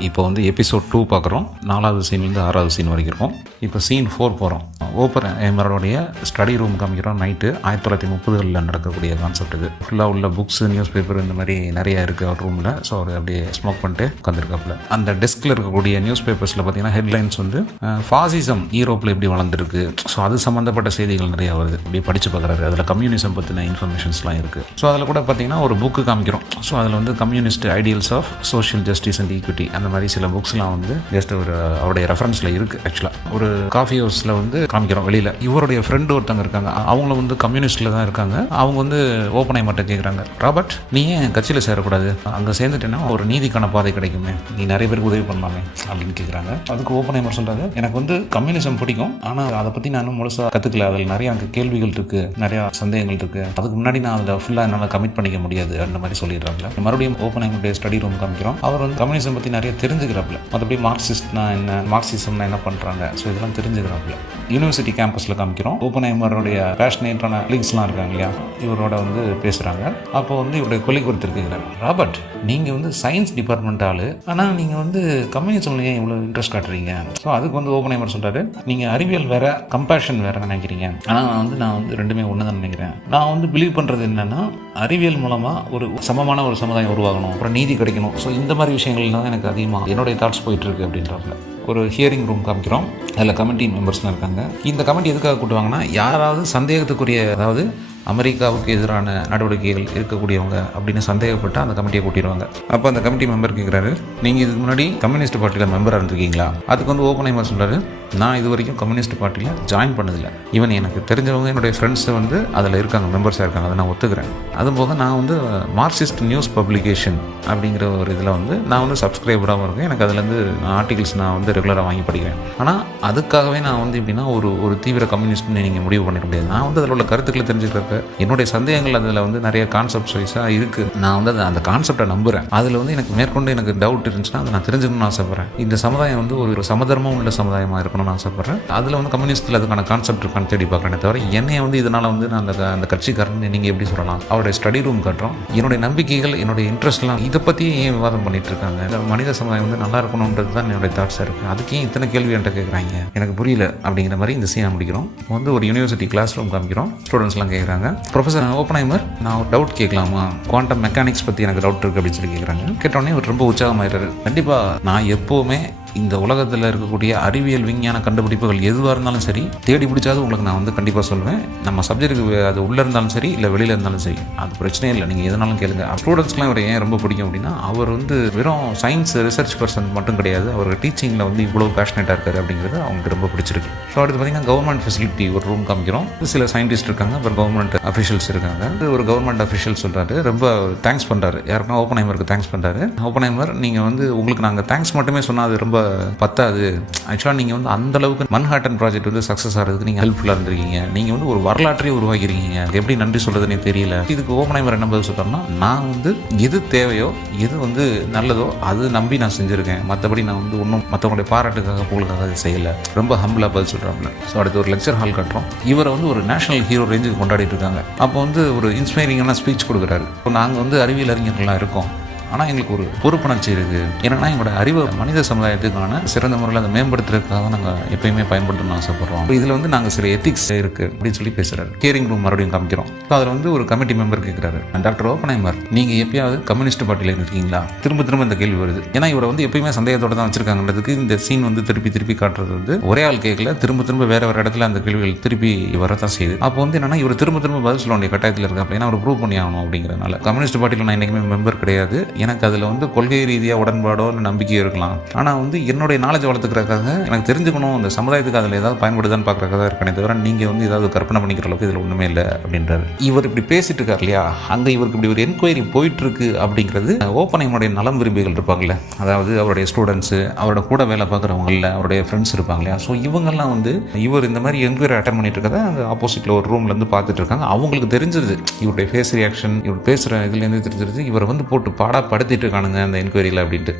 இப்போ வந்து எபிசோட் 2 பார்க்குறோம். 4வது சீன்லேருந்து 6வது சீன் வரைக்கும் இருக்கும். இப்போ சீன் 4 போகிறோம். ஓப்பன்ஹைமரோடைய ஸ்டடி ரூம் காமிக்கிறோம். நைட்டு 1930களில் நடக்கக்கூடிய கான்செப்ட் இது. ஃபுல்லாக உள்ள புக்ஸ், நியூஸ் பேப்பர் இந்த மாதிரி நிறைய இருக்குது அவர் ரூமில். ஸோ அவர் அப்படியே ஸ்மோக் பண்ணிட்டு உட்காந்துருக்காப்புல. அந்த டெஸ்கில் இருக்கக்கூடிய நியூஸ் பேப்பர்ஸில் பார்த்தீங்கன்னா ஹெட்லைன்ஸ் வந்து ஃபாசிசம் யூரோப்பில் எப்படி வளர்ந்துருக்கு, ஸோ அது சம்மந்தப்பட்ட செய்திகள் நிறையா வருது. அப்படியே படித்து பார்க்குறாரு. அதில் கம்யூனிசம் பற்றின இன்ஃபர்மேஷன்ஸ்லாம் இருக்குது. ஸோ அதில் கூட பார்த்தீங்கன்னா ஒரு புக்கு காமிக்கிறோம். ஸோ அதில் வந்து communist ideals of social justice and equity அந்த மாதிரி சில புக்ஸ்லாம் வந்து ஜஸ்ட் ஒரு அவருடைய ரெஃபரன்ஸில் இருக்குது. ஆக்சுவலாக ஒரு காஃபி ஹவுஸில் வந்து காமிக்கிறோம். வெளியில் இவருடைய ஃப்ரெண்டு ஒருத்தவங்க இருக்காங்க, அவங்களும் வந்து கம்யூனிஸ்டில் தான் இருக்காங்க. அவங்க வந்து ஓப்பன்ஹைமர்ட்ட கேட்குறாங்க, ராபர்ட் நீ ஏன் கட்சியில் சேரக்கூடாது, அங்கே சேர்ந்துட்டேன்னா ஒரு நீதிக்கான பாதை கிடைக்குமே, நீ நிறைய பேருக்கு உதவி பண்ணலாமே அப்படின்னு கேட்குறாங்க. அதுக்கு ஓப்பன்ஹைமர் சொல்கிறாரு, எனக்கு வந்து கம்யூனிசம் பிடிக்கும், ஆனால் அதை பற்றி நான் முழுசாக கற்றுக்கல, அதில் நிறையா எனக்கு கேள்விகள் இருக்குது, நிறையா சந்தேகங்கள் இருக்குது, அதுக்கு முன்னாடி நான் அதில் ஃபுல்லாக என்னால் கமிட் பண்ணிக்க முடியாது அந்த மாதிரி சொல்லிடுறாங்க. மறுபடியும் ஓப்பன்ஹைமருடைய ஸ்டடி ரூம் காமிக்கிறோம். அவர் வந்து கம்யூனிசம் பற்றி நிறைய தெரிஞ்சுக்கிறாப்புல, மற்றபடி மார்க்சிஸ்ட்னா என்ன, மார்க்சிசம்னா என்ன பண்ணுறாங்க, ஸோ இதெல்லாம் தெரிஞ்சுக்கிறாப்புல. யூனிவர்சிட்டி கேம்பஸில் காமிக்கிறோம். ஓப்பன்ஹைமருடைய பேஷனேட்டான கொலீக்ஸ்லாம் இருக்காங்க இல்லையா, இவரோட வந்து பேசுகிறாங்க. அப்போ வந்து இவருடைய கொலீக் ஒருத்தர் கேட்குறாரு, ராபர்ட் நீங்கள் வந்து சயின்ஸ் டிபார்ட்மெண்ட் ஆள், ஆனால் நீங்கள் வந்து கம்யூனிசம்ல ஏன் இவ்வளோ இன்ட்ரெஸ்ட் காட்டுறீங்க? ஸோ அதுக்கு வந்து ஓப்பன்ஹைமர் சொல்கிறாரு, நீங்கள் அறிவியல் வேற கம்பேஷன் வேற நினைக்கிறீங்க, ஆனால் நான் வந்து ரெண்டுமே ஒன்று தான் நினைக்கிறேன். நான் வந்து பிலீவ் பண்ணுறது என்னென்னா அறிவியல் மூலமாக ஒரு சமமான ஒரு சமுதாயம் உருவாகணும், அப்புறம் நீதி கிடைக்கணும். ஸோ இந்த மாதிரி விஷயங்கள் தான் எனக்கு அதிகமாக என்னுடைய தாட்ஸ் போயிட்டுருக்கு அப்படின்றாப்புல. ஒரு ஹியரிங் ரூம் காமிக்கிறோம். அதில் கமிட்டி மெம்பர்ஸ்லாம் இருக்காங்க. இந்த கமிட்டி எதுக்காக கூட்டுவாங்கன்னா, யாராவது சந்தேகத்துக்குரிய, அதாவது அமெரிக்காவுக்கு எதிரான நடவடிக்கைகள் இருக்கக்கூடியவங்க அப்படின்னு சந்தேகப்பட்டு அந்த கமிட்டியை கூட்டிடுவாங்க. அப்போ அந்த கமிட்டி மெம்பர் கேட்குறாரு, நீங்கள் இதுக்கு முன்னாடி கம்யூனிஸ்ட் பார்ட்டியில் மெம்பராக இருந்திருக்கீங்களா? அதுக்கு வந்து ஓப்பன்ஹைமர் சொல்கிறாரு, நான் இது வரைக்கும் கம்யூனிஸ்ட் பார்ட்டியில் ஜாயின் பண்ணதில்லை. ஈவன் எனக்கு தெரிஞ்சவங்க என்னுடைய ஃப்ரெண்ட்ஸு வந்து அதில் இருக்காங்க, மெம்பர்ஸாக இருக்காங்க, அதை நான் ஒத்துக்கிறேன். அதுபோக நான் வந்து மார்க்சிஸ்ட் நியூஸ் பப்ளிகேஷன் அப்படிங்கிற ஒரு இதில் வந்து நான் வந்து சப்ஸ்கிரைபராகவும் இருக்கேன். எனக்கு அதுலேருந்து ஆர்டிகல்ஸ் நான் வந்து ரெகுலராக வாங்கி படிக்கிறேன். ஆனால் அதுக்காகவே நான் வந்து எப்படின்னா ஒரு தீவிர கம்யூனிஸ்ட்னு நீங்கள் முடிவு பண்ணிட முடியாது. நான் வந்து அதில் உள்ள கருத்துக்களை தெரிஞ்சுக்கிறப்ப என்னுடைய சந்தேகங்கள் அதில் வந்து நிறைய கான்செப்ட்ஸ் வைஸாக இருக்குது. நான் வந்து அந்த கான்செப்டை நம்புகிறேன். அதில் வந்து எனக்கு மேற்கொண்டு எனக்கு டவுட் இருந்துச்சுன்னா அதை நான் தெரிஞ்சுக்கணும்னு ஆசைப்பட்றேன். இந்த சமுதாயம் வந்து ஒரு சமதர்மம் உள்ள சமுதாயமாக இருக்கணும்னு ஆசைப்பட்றேன். அதில் வந்து கம்யூனிஸ்ட்டில் அதுக்கான கான்செப்ட் இருக்கான்னு தேடி பார்க்குறேன். தவிர என்னைய வந்து இதனால் வந்து நான் அந்த கட்சிக்காரன் நீங்கள் எப்படி சொல்லலாம்? அவருடைய ஸ்டடி ரூம் காட்டுறோம். என்னுடைய நம்பிக்கைகள், என்னுடைய இன்ட்ரெஸ்ட்லாம் இதை பற்றி ஏன் விவாதம் பண்ணிட்டு இருக்காங்க? மனித சமுதாயம் வந்து நல்லா இருக்கணுன்றது தான் என்னுடைய தாட்ஸாக இருக்குது. அதுக்கே இத்தனை கேள்வி என்கிட்ட கேட்குறாங்க, எனக்கு புரியல அப்படிங்கிற மாதிரி இந்த சீனை முடிக்கிறோம். வந்து ஒரு யூனிவர்சிட்டி கிளாஸ் ரூம் காமிக்கிறோம். ஸ்டூடெண்ட்ஸ்லாம் கேட்குறாங்க, ப்ரொஃபஸர் ஓப்பன்ஹைமர் நான் ஒரு டவுட் கேட்கலாமா, குவாண்டம் மெக்கானிக்ஸ் பற்றி எனக்கு டவுட் இருக்குது அப்படின்னு சொல்லி கேட்குறாங்க. கேட்டோடனே அவர் ரொம்ப உற்சாகமாயிட்டாரு. கண்டிப்பாக நான் எப்போவுமே இந்த உலகத்தில் இருக்கக்கூடிய அறிவியல் விஞ்ஞான கண்டுபிடிப்புகள் எதுவாக இருந்தாலும் சரி தேடி பிடிச்சாது உங்களுக்கு நான் வந்து கண்டிப்பாக சொல்லுவேன். நம்ம சப்ஜெக்ட்டுக்கு அது உள்ளே இருந்தாலும் சரி இல்லை வெளியில் இருந்தாலும் சரி அது பிரச்சனையே இல்லை, நீங்கள் எதுனாலும் கேளுங்க. ஸ்டூடெண்ட்ஸ்க்குலாம் இவர் ஏன் ரொம்ப பிடிக்கும் அப்படின்னா, அவர் வந்து வெறும் சயின்ஸ் ரிசர்ச் பர்சன் மட்டும் கிடையாது, அவர் டீச்சிங்கில் வந்து இவ்வளோ பேஷனேட்டாக இருக்காரு அப்படிங்கிறது அவங்களுக்கு ரொம்ப பிடிச்சிருக்கு. ஸோ அடுத்து பார்த்தீங்கன்னா கவர்மெண்ட் ஃபெசிலிட்டி ஒரு ரூம் காமிக்கிறோம். சில சயின்டிஸ்ட் இருக்காங்க, அப்புறம் கவர்மெண்ட் அஃபிஷியல்ஸ் இருக்காங்க. ஒரு கவர்மெண்ட் அஃபிஷியல் சொல்கிறாரு, ரொம்ப தேங்க்ஸ் பண்ணுறாரு. யாருக்குன்னா ஓப்பன்ஹைமருக்கு தேங்க்ஸ் பண்ணுறாரு. ஓப்பன்ஹைமர் நீங்கள் வந்து உங்களுக்கு நாங்கள் தேங்க்ஸ் மட்டுமே சொன்னால் அது ரொம்ப பத்தாது. ஆக்சுவலாக நீங்கள் வந்து அந்தளவுக்கு மன்ஹாட்டன் ப்ராஜெக்ட் வந்து சக்ஸஸ் ஆகிறதுக்கு நீங்கள் ஹெல்ப்ஃபுல்லாக இருந்திருக்கீங்க. நீங்கள் வந்து ஒரு வரலாற்றையே உருவாக்கிருக்கீங்க. எப்படி நன்றி சொல்கிறதுனே தெரியல. இதுக்கு ஓப்பன்ஹைமர் என்ன பதில் சொல்கிறேன்னா, நான் வந்து எது தேவையோ எது வந்து நல்லதோ அது நம்பி நான் செஞ்சுருக்கேன். மற்றபடி நான் வந்து ஒன்றும் மற்றவங்களுடைய பாராட்டுக்காக புகழுக்காக அதை செய்யலை. ரொம்ப ஹம்பிளாக பதில் சொல்கிறாப்புல. ஸோ அடுத்து ஒரு லெக்சர் ஹால் கட்டுறோம். இவரை வந்து ஒரு நேஷனல் ஹீரோ ரேஞ்சுக்கு கொண்டாடிட்டு இருக்காங்க. அப்போ வந்து ஒரு இன்ஸ்பைரிங்கான ஸ்பீச் கொடுக்குறாரு. இப்போ நாங்கள் வந்து அறிவியல் அறிஞர்கள்லாம் இருக்கோம், ஆனால் எங்களுக்கு ஒரு பொறுப்புணர்ச்சி இருக்குது. ஏன்னா எங்களோட அறிவை மனித சமுதாயத்துக்கான சிறந்த முறையில் அதை மேம்படுத்துறதுக்காக நாங்கள் எப்பயுமே பயன்படுத்தணும்னு ஆசைப்படுறோம். இதில் வந்து நாங்கள் சில எத்திக்ஸ் இருக்குது அப்படின்னு சொல்லி பேசுகிறாரு. ஹியரிங் ரூம் மறுபடியும் காமிக்கிறோம். அதில் வந்து ஒரு கமிட்டி மெம்பர் கேட்குறாரு, டாக்டர் ஓப்பன்ஹைமர், நீங்கள் எப்பயாவது கம்யூனிஸ்ட் பார்ட்டியில் இருக்கீங்களா? திரும்ப இந்த கேள்வி வருது. ஏன்னா இவரை வந்து எப்பயுமே சந்தேகத்தோடு தான் வச்சிருக்காங்கன்றதுக்கு இந்த சீன் வந்து திருப்பி காட்டுறது வந்து ஒரே ஆள் கேட்கல, திரும்ப வேற இடத்துல அந்த கேள்விகள் திருப்பி வரதான் செய்யுது. அப்போ வந்து என்னன்னா இவர் திரும்ப பதில் சொல்ல வேண்டிய கட்டாயத்தில் இருக்காங்க. ஏன்னா அவர் ப்ரூவ் பண்ணி ஆகணும் அப்படிங்கிறதுனால. கம்யூனிஸ்ட் பார்ட்டியில் நான் என்றைக்குமே மெம்பர் கிடையாது. எனக்கு அதில் வந்து கொள்கை ரீதியாக உடன்பாடோ நம்பிக்கையோ இருக்கலாம். ஆனால் வந்து என்னுடைய நாலேஜ் வளர்த்துக்கிறதுக்காக எனக்கு தெரிஞ்சுக்கணும், இந்த சமுதாயத்துக்கு அதில் ஏதாவது பயன்படுதான்னு பார்க்குறதுக்காக தான் இருக்கனே தவிர நீங்கள் வந்து ஏதாவது கற்பனை பண்ணிக்கிற அளவுக்கு இதில் ஒன்றுமே இல்லை அப்படின்றாரு. இவர் இப்படி பேசிட்டு இருக்கார் இல்லையா, அங்கே இவருக்கு இப்படி ஒரு என்கொயரி போயிட்டு இருக்கு அப்படிங்கிறது ஓப்பன்ஹைமருடைய நலம் விரும்பிகள் இருப்பாங்கல்ல, அதாவது அவருடைய ஸ்டூடெண்ட்ஸு, அவரோட கூட வேலை பார்க்குறவங்கள, அவருடைய ஃப்ரெண்ட்ஸ் இருப்பாங்க இல்லையா. ஸோ இவங்கெல்லாம் வந்து இவர் இந்த மாதிரி என்கொயரி அட்டன் பண்ணிட்டு இருக்கதை அங்கே ஆப்போசிட்டில் ஒரு ரூம்லேருந்து பார்த்துட்டு இருக்காங்க. அவங்களுக்கு தெரிஞ்சிருது இவருடைய ஃபேஸ் ரியாக்ஷன், இவர் பேசுகிற இதுலேருந்து தெரிஞ்சிருது இவரை வந்து போட்டு பாடப்படுத்திட்டு இருக்கானுங்க அந்த என்கொயரியில் அப்படின்ட்டு.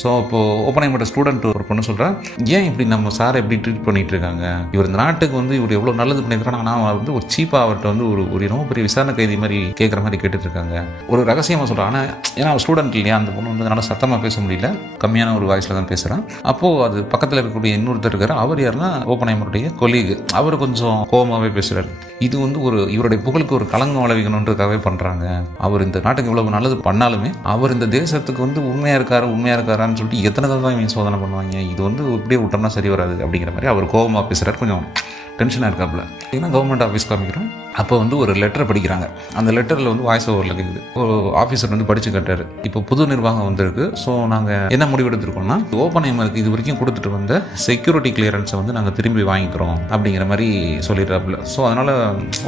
ஸோ அப்போது ஓப்பன்ஹைமரோட ஸ்டூடெண்ட் ஒரு பொண்ணு சொல்கிறா, ஏன் இப்படி நம்ம சாரை எப்படி ட்ரீட் பண்ணிட்டு இருக்காங்க, இவர் இந்த நாட்டுக்கு வந்து இவர் எவ்வளோ நல்லது பண்ணியிருக்காங்க, ஆனால் வந்து ஒரு சீப்பாக அவர்கிட்ட வந்து ஒரு ரொம்ப பெரிய விசாரணை கைதி மாதிரி கேட்குற மாதிரி கேட்டுட்டு இருக்காங்க. ஒரு ரகசியமாக சொல்கிறான். ஆனால் ஏன்னா அவர் ஸ்டூடெண்ட் இல்லையா, அந்த பொண்ணு வந்து நல்லா சத்தமாக பேச முடியல, கம்மியான ஒரு வாய்ஸில் தான் பேசுகிறான். அப்போது அது பக்கத்தில் இருக்கக்கூடிய இன்னொருத்தர் இருக்கார். அவர் யாருன்னா ஓப்பன்ஹைமருடைய கொலீக். அவர் கொஞ்சம் கோபமாகவே பேசுகிறார். இது வந்து இவருடைய புகழுக்கு ஒரு களங்கம் விளைவிக்கணுன்றதுக்காகவே பண்ணுறாங்க. அவர் இந்த நாட்டுக்கு இவ்வளவு நல்லது பண்ணாலுமே அவர் இந்த தேசத்துக்கு வந்து உண்மையாக இருக்காரான்னு சொல்லிட்டு எத்தனை தான் இவங்க சோதனை பண்ணுவாங்க, இது வந்து இப்படியே விட்டோம்னா சரி வராது அப்படிங்கிற மாதிரி அவர் கோபமாக பேசுகிறார். கொஞ்சம் டென்ஷனாக இருக்காப்புல. ஏன்னா கவர்மெண்ட் ஆஃபீஸ் காமிக்கிறோம். அப்போ வந்து ஒரு லெட்டரை படிக்கிறாங்க. அந்த லெட்டரில் வந்து வாய்ஸ் ஓவரில் கேட்குது. ஒரு ஆஃபீஸர் வந்து படித்து கட்டாரு, இப்போ புது நிர்வாகம் வந்திருக்கு, ஸோ நாங்கள் என்ன முடிவு எடுத்துருக்கோம்னா ஓப்பன்ஹைமருக்கு இது வரைக்கும் கொடுத்துட்டு வந்த செக்யூரிட்டி கிளியரன்ஸை வந்து நாங்கள் திரும்பி வாங்கிக்கிறோம் அப்படிங்கிற மாதிரி சொல்லிடுறாப்புல. ஸோ அதனால்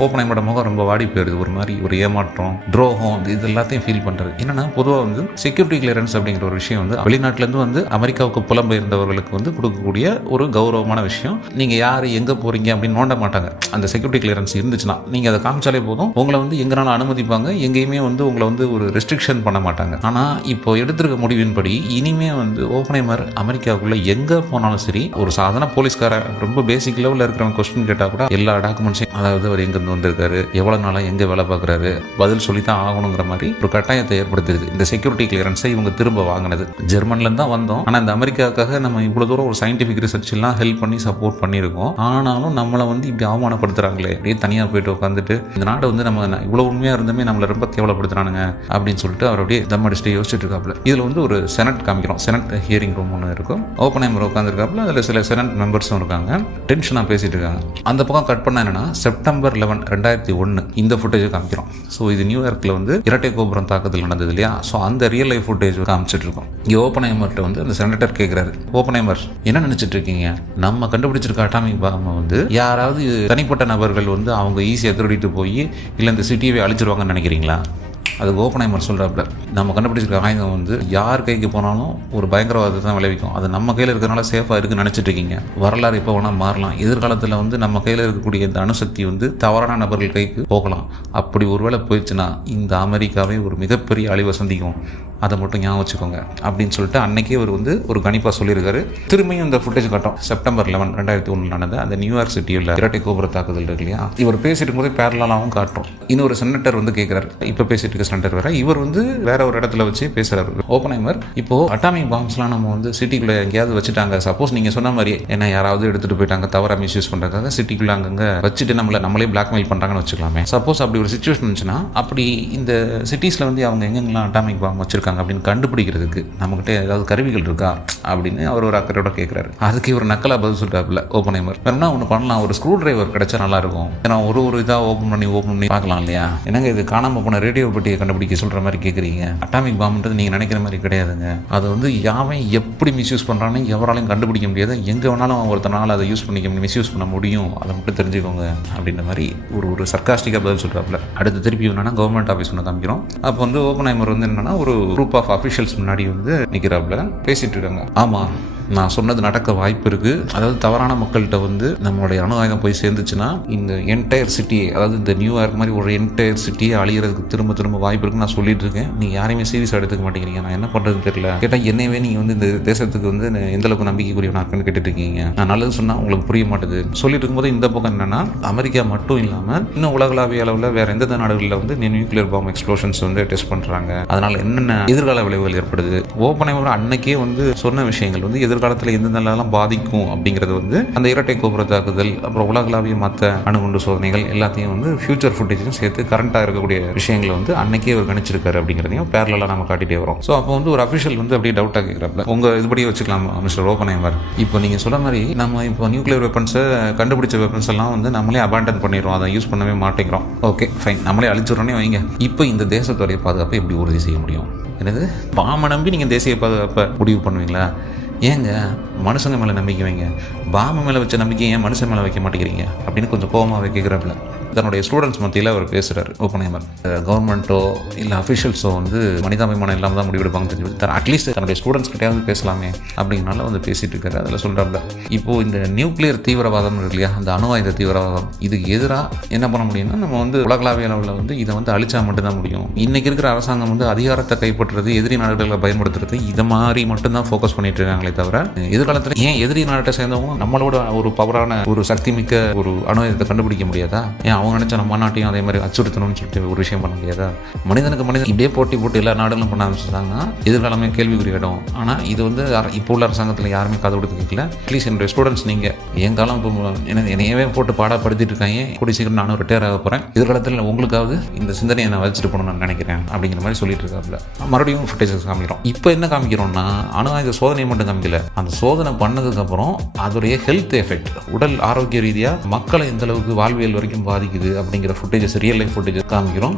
ஓப்பன்ஹைமரோட முகம் ரொம்ப வாடி போயிடுது. ஒரு மாதிரி ஒரு ஏமாற்றம், துரோகம், இது எல்லாத்தையும் ஃபீல் பண்ணுறது. என்னென்னா பொதுவாக வந்து செக்யூரிட்டி கிளியரன்ஸ் அப்படிங்கிற ஒரு விஷயம் வந்து வெளிநாட்டிலேருந்து வந்து அமெரிக்காவுக்கு புலம்பெயர்ந்தவர்களுக்கு வந்து கொடுக்கக்கூடிய ஒரு கௌரவமான விஷயம். நீங்கள் யார் எங்கே போகிறீங்க அப்படின்னு நோண்ட மாட்டாங்க. அந்த செக்யூரிட்டி கிளியரன்ஸ் இருந்துச்சுன்னா நீங்கள் அதை காமிச்சாலே போதும், உங்களை வந்து எங்கனாலும் அனுமதிப்பாங்க, எங்கேயுமே வந்து உங்களை வந்து ஒரு ரெஸ்ட்ரிக்ஷன் பண்ண மாட்டாங்க. ஆனால் இப்போ எடுத்திருக்க முடிவின்படி இனிமே வந்து ஓப்பன்ஹைமர் அமெரிக்காவுக்குள்ள எங்கே போனாலும் சரி, ஒரு சாதாரண போலீஸ்கார ரொம்ப பேசிக் லெவலில் இருக்கிறவங்க கொஸ்டின் கேட்டால் கூட எல்லா டாக்குமெண்ட்ஸையும், அதாவது அவர் எங்கேருந்து வந்திருக்காரு, எவ்வளோ நாளாக எங்கே வேலை பார்க்குறாரு, பதில் சொல்லி தான் ஆகணுங்கிற மாதிரி ஒரு கட்டாயத்தை ஏற்படுத்துது. இந்த செக்யூரிட்டி கிளியரன்ஸை இவங்க திரும்ப வாங்கினது. ஜெர்மன்லேருந்து தான் வந்தோம், ஆனால் இந்த அமெரிக்காவுக்காக நம்ம இவ்வளோ தூரம் ஒரு சயின்டிஃபிக் ரிசர்ச் எல்லாம் ஹெல்ப் பண்ணி சப்போர்ட் பண்ணியிருக்கோம். ஆனாலும் நம்மளை வந்து இப்படி அவமானப்படுத்துறாங்களே, அப்படியே தனியாக போயிட்டு உட்காந்துட்டு இந்த நாடு வந்து நம்ம இவ்வளோ உண்மையாக இருந்துமே நம்மளை ரொம்ப கேவலப்படுத்துறானுங்க அப்படின்னு சொல்லிட்டு அவர் அப்படியே தம் அடிச்சுட்டு யோசிச்சுட்டு இருக்காப்புல. இதில் வந்து ஒரு செனட் காமிக்கிறோம். செனட் ஹியரிங் ரூம் ஒன்று இருக்கும். ஓப்பன்ஹைமர் உட்காந்துருக்காப்புல, அதில் சில செனட் மெம்பர்ஸும் இருக்காங்க. டென்ஷனாக பேசிட்டு இருக்காங்க. அந்த பக்கம் கட் பண்ண என்னன்னா செப்டம்பர் 11, 2001 இந்த ஃபுட்டேஜை காமிக்கிறோம். ஸோ இது நியூயார்க்கில் வந்து இரட்டை கோபுரம் தாக்குதல் நடந்தது இல்லையா, ஸோ அந்த ரியல் லைஃப் ஃபுட்டேஜ் காமிச்சிட்டு இருக்கோம். இங்கே ஓப்பன்ஹைமர்கிட்ட வந்து அந்த செனட்டர் கேட்குறாரு, ஓப்பன்ஹைமர் என்ன நினச்சிட்டு இருக்கீங்க, நம்ம கண்டுபிடிச்சிருக்க அட்டாமிக் பாம்பை வந்து யாராவது தனிப்பட்ட நபர்கள் வந்து அவங்க ஈஸியாக திருடிட்டு போய் இல்லை இந்த சிட்டியவே அழிச்சிருவாங்கன்னு நினைக்கிறீங்களா? அதுக்கு ஓப்பன்ஹைமர் சொல்கிறாப்புல, நம்ம கண்டுபிடிச்சிருக்க ஆயுதம் வந்து யார் கைக்கு போனாலும் ஒரு பயங்கரவாதத்தை தான் விளைவிக்கும். அது நம்ம கையில் இருக்கிறனால சேஃபாக இருக்குன்னு நினச்சிட்டு இருக்கீங்க. வரலாறு இப்போ வேணால் மாறலாம். எதிர்காலத்தில் வந்து நம்ம கையில் இருக்கக்கூடிய இந்த அணுசக்தி வந்து தவறான நபர்கள் கைக்கு போகலாம். அப்படி ஒருவேளை போயிடுச்சுன்னா இந்த அமெரிக்காவே ஒரு மிகப்பெரிய அழிவை சந்திக்கும். அதை மட்டும் ஞாபகம் வச்சுக்கோங்க அப்படின்னு சொல்லிட்டு அன்னைக்கே அவர் வந்து ஒரு கணிப்பாக சொல்லியிருக்காரு. திரும்பியும் இந்த ஃபுட்டேஜ் காட்டும். செப்டம்பர் 11, 2001 நடந்த அந்த நியூயார்க் சிட்டியில் இரட்டை கோபுர தாக்குதல் இருக்கு இல்லையா, இவர் பேசிட்டு போதே பேரலாகவும் காட்டும். இன்னொரு செனட்டர் வந்து கேட்குறாரு, இப்போ பேசிட்டு இருக்க செனட்டர் வேற, இவர் வந்து வேற ஒரு இடத்துல வச்சு பேசுறாரு. ஓப்பன்ஹைமர், இப்போ அட்டாமிக் பாம்ஸ்லாம் நம்ம வந்து சிட்டிக்குள்ள எங்கேயாவது வச்சுட்டாங்க, சப்போஸ் நீங்க சொன்ன மாதிரி என்ன யாராவது எடுத்துட்டு போயிட்டாங்க தவறா மிஸ்யூஸ் பண்றதுக்காக சிட்டிக்குள்ள அங்கங்க வச்சுட்டு நம்மளே பிளாக்மெயில் பண்றாங்கன்னு வச்சுக்கலாமே. சப்போஸ் அப்படி ஒரு சிச்சுவேஷன் இருந்துச்சுன்னா அப்படி இந்த சிட்டிஸ்ல வந்து அவங்க எங்கெங்கெல்லாம் அட்டாமிக் பாம் வச்சிருக்காங்க அப்படின்னு கண்டுபிடிக்கிறதுக்கு நம்மகிட்ட ஏதாவது கருவிகள் இருக்கா அப்படின்னு அவர் ஒரு அக்கறையோட கேட்கிறாரு. அதுக்கு இவர் நக்கலா பதில் சொல்றாப்புல ஓப்பன்ஹைமர், வேணா ஒன்று பண்ணலாம், ஒரு ஸ்க்ரூ டிரைவர் கிடைச்சா நல்லா இருக்கும், ஏன்னா ஒரு இதாக ஓப்பன் பண்ணி பார்க்கலாம் இல்லையா. என்னங்க இது காணாம போன ரேடியோ பெட்டியை கண்டுபிடிக்க சொல்ற மாதிரி கேட்குறீங்க. அட்டாமிக் பாம்ன்றது நீங்க நினைக்கிற மாதிரி கிடையாதுங்க. அது வந்து யாவன் எப்படி மிஸ்யூஸ் பண்றான்னு எவராலையும் கண்டுபிடிக்க முடியாது. எங்க வேணாலும் ஒருத்தனால அதை யூஸ் பண்ணிக்க மிஸ்யூஸ் பண்ண முடியும், அதை மட்டும் தெரிஞ்சுக்கோங்க அப்படின்ற மாதிரி ஒரு சர்க்காஸ்டிக்கா பதில் சொல்றாப்புல. அடுத்து திருப்பி என்னன்னா கவர்மெண்ட் ஆஃபீஸ் ஒன்று காமிக்கிறோம். அப்போ வந்து ஓப்பன்ஹைமர் வந்து என்னன்னா ஒரு குரூப் ஆஃப் அஃபிஷியல்ஸ் முன்னாடி வந்து நிற்கிறாப்புல பேசிட்டு இருக்காங்க. ஆமா, நான் சொன்னது நடக்க வாய்ப்பு இருக்குது. அதாவது தவறான மக்கள்கிட்ட வந்து நம்மளுடைய அணு ஆயுதம் போய் சேர்ந்துச்சுன்னா இந்த என்டையர் சிட்டியை, அதாவது இந்த நியூயார்க் மாதிரி ஒரு என்டையர் சிட்டியை அழிகிறதுக்கு திரும்ப திரும்ப வாய்ப்பு இருக்குன்னு நான் சொல்லிட்டு இருக்கேன். நீங்கள் யாரையுமே சீரியஸாக எடுத்துக்க மாட்டேங்கிறீங்க. நான் என்ன பண்ணுறதுன்னு தெரியல. கேட்டால் என்னவே நீங்கள் வந்து இந்த தேசத்துக்கு வந்து எந்த அளவுக்கு நம்பிக்கைக்குரியவனா இருக்குன்னு கேட்டுட்டு இருக்கீங்க. நான் நல்லது சொன்னால் உங்களுக்கு புரிய மாட்டேது. சொல்லிட்டு இருக்கும்போது இந்த பக்கம் என்னன்னா, அமெரிக்கா மட்டும் இல்லாமல் இன்னும் உலகளாவிய அளவில் வேற எந்தெந்த நாடுகளில் வந்து நியூக்ளியர் பாம் எக்ஸ்ப்ளோஷன்ஸ் வந்து டெஸ்ட் பண்ணுறாங்க. அதனால என்னென்ன எதிர்கால விளைவுகள் ஏற்படுது. ஓப்பன்ஹைமர் அன்னைக்கே வந்து சொன்ன விஷயங்கள் வந்து எதிர்காலத்தில் எந்தெல்லாம் பாதிக்கும் அப்படிங்கிறது வந்து அந்த இரட்டை கோபுர தாக்குதல், அப்புறம் உலகளாவிய மற்ற அணுகுண்டு சோதனைகள் எல்லாத்தையும் வந்து ஃபியூச்சர் ஃபுட்டேஜும் சேர்த்து கரண்டாக இருக்கக்கூடிய விஷயங்களை வந்து அன்னைக்கே அவர் கணிச்சிருக்காரு அப்படிங்கிறதையும் பேரலாக நம்ம காட்டிட்டே வரோம். ஸோ அப்போ வந்து ஒரு அஃபிஷியல் வந்து அப்படியே டவுட்டாக கேட்குறாப்ல, உங்கள் இதுபடியே வச்சுக்கலாம் மிஸ்டர் ஓப்பன்ஹைமர். இப்போ நீங்கள் சொல்ல மாதிரி நம்ம இப்போ நியூக்ளியர் வெப்பன்ஸை கண்டுபிடிச்ச வெப்பன்ஸ் எல்லாம் வந்து நம்மளே அபாண்டன் பண்ணிடுறோம், அதை யூஸ் பண்ணவே மாட்டேங்கிறோம். ஓகே ஃபைன், நம்மளே அழிச்சிடறோன்னே வைங்க. இப்போ இந்த தேசத்துடைய பாதுகாப்பை எப்படி உறுதி செய்ய முடியும்? என்னது பாம்பை நம்பி நீங்கள் தேசிய பாதுகாப்பை முடிவு பண்ணுவீங்களா? ஏங்க மனுஷங்க மேலே நம்பிக்கை வைங்க, பாம்பு மேலே வச்ச நம்பிக்கை ஏன் மனுஷன் மேலே வைக்க மாட்டேங்கிறீங்க அப்படின்னு கொஞ்சம் கோபமாக கேட்குறாப்புல. தன்னுடைய ஸ்டூடெண்ட்ஸ் மத்தியில் அவர் பேசுகிறார் ஓப்பன்ஹைமர். கவர்மெண்ட்டோ இல்லை அஃபிஷியல்ஸோ வந்து மனிதாபிமானம் இல்லாமல் தான் முடிவெடுப்பாங்க தெரிஞ்சு அட்லீஸ்ட் தன்னுடைய ஸ்டூடெண்ட்ஸ் கிட்டையாவது பேசலாமே அப்படிங்கிறனால வந்து பேசிகிட்டு இருக்காரு. அதில் சொல்கிறாப்புல, இப்போது இந்த நியூக்ளியர் தீவிரவாதம் இருக்கு இல்லையா, அந்த அணு ஆயுத தீவிரவாதம், இதுக்கு எதிராக என்ன பண்ண முடியும்னா நம்ம வந்து உலகளாவிய அளவில் வந்து இதை வந்து அழிச்சா மட்டும்தான் முடியும். இன்றைக்கி இருக்கிற அரசாங்கம் வந்து அதிகாரத்தை கைப்பற்றுறது, எதிரி நாடுகளை பயன்படுத்துறது, இதை மாதிரி மட்டும்தான் ஃபோக்கஸ் பண்ணிட்டு இருக்காங்களே தவிர எதிர்காலத்தில் ஏன் எதிரி நாட்டை சேர்ந்தவங்க நம்மளோட ஒரு பவரான ஒரு சக்தி மிக்க ஒரு அணு ஆயுதத்தை கண்டுபிடிக்க முடியாதா? ஏன் அவங்க நினைச்சா நம்ம நாட்டையும் அதே மாதிரி அச்சுறுத்தணும்னு சொல்லிட்டு ஒரு விஷயம் பண்ண முடியாதா? மனிதனுக்கு மனிதன் இப்படியே போட்டு எல்லா நாடுகளும் பண்ண ஆரம்பிச்சிட்டாங்கன்னா எதிர்காலமே கேள்விக்குறியிடும். ஆனால் இது வந்து இப்போ உள்ள அரசாங்கத்தில் யாருமே காது கொடுத்து கேட்கல. அட்லீஸ்ட் என்னுடைய ஸ்டூடெண்ட்ஸ் நீங்கள் என் காலம் இப்போ என்னையவே போட்டு பாடப்படுத்திட்டு இருக்காங்க, கூடி சீக்கிரம் நானும் ரிட்டையர் ஆக போகிறேன், எதிர்காலத்தில் உங்களுக்காவது இந்த சிந்தனையை நான் வச்சுட்டு போகணும்னு நான் நினைக்கிறேன் அப்படிங்கிற மாதிரி சொல்லிட்டு இருக்காப்புல. மறுபடியும் ஃபுட்டேஜஸ் காமிக்கிறோம். இப்போ என்ன காமிக்கிறோம்னா, அணு ஆயுத சோதனை மட்டும் காமிக்கல, அந்த சோதனை பண்ணதுக்கப்புறம் அதோடைய ஹெல்த் எஃபெக்ட், உடல் ஆரோக்கிய ரீதியாக மக்களை எந்த அளவுக்கு வாழ்வியல் வரைக்கும் பாதிக்குது அப்படிங்கிற ஃபுட்டேஜஸ், ரியல் லைஃப் ஃபுட்டேஜஸ் காமிக்கிறோம்.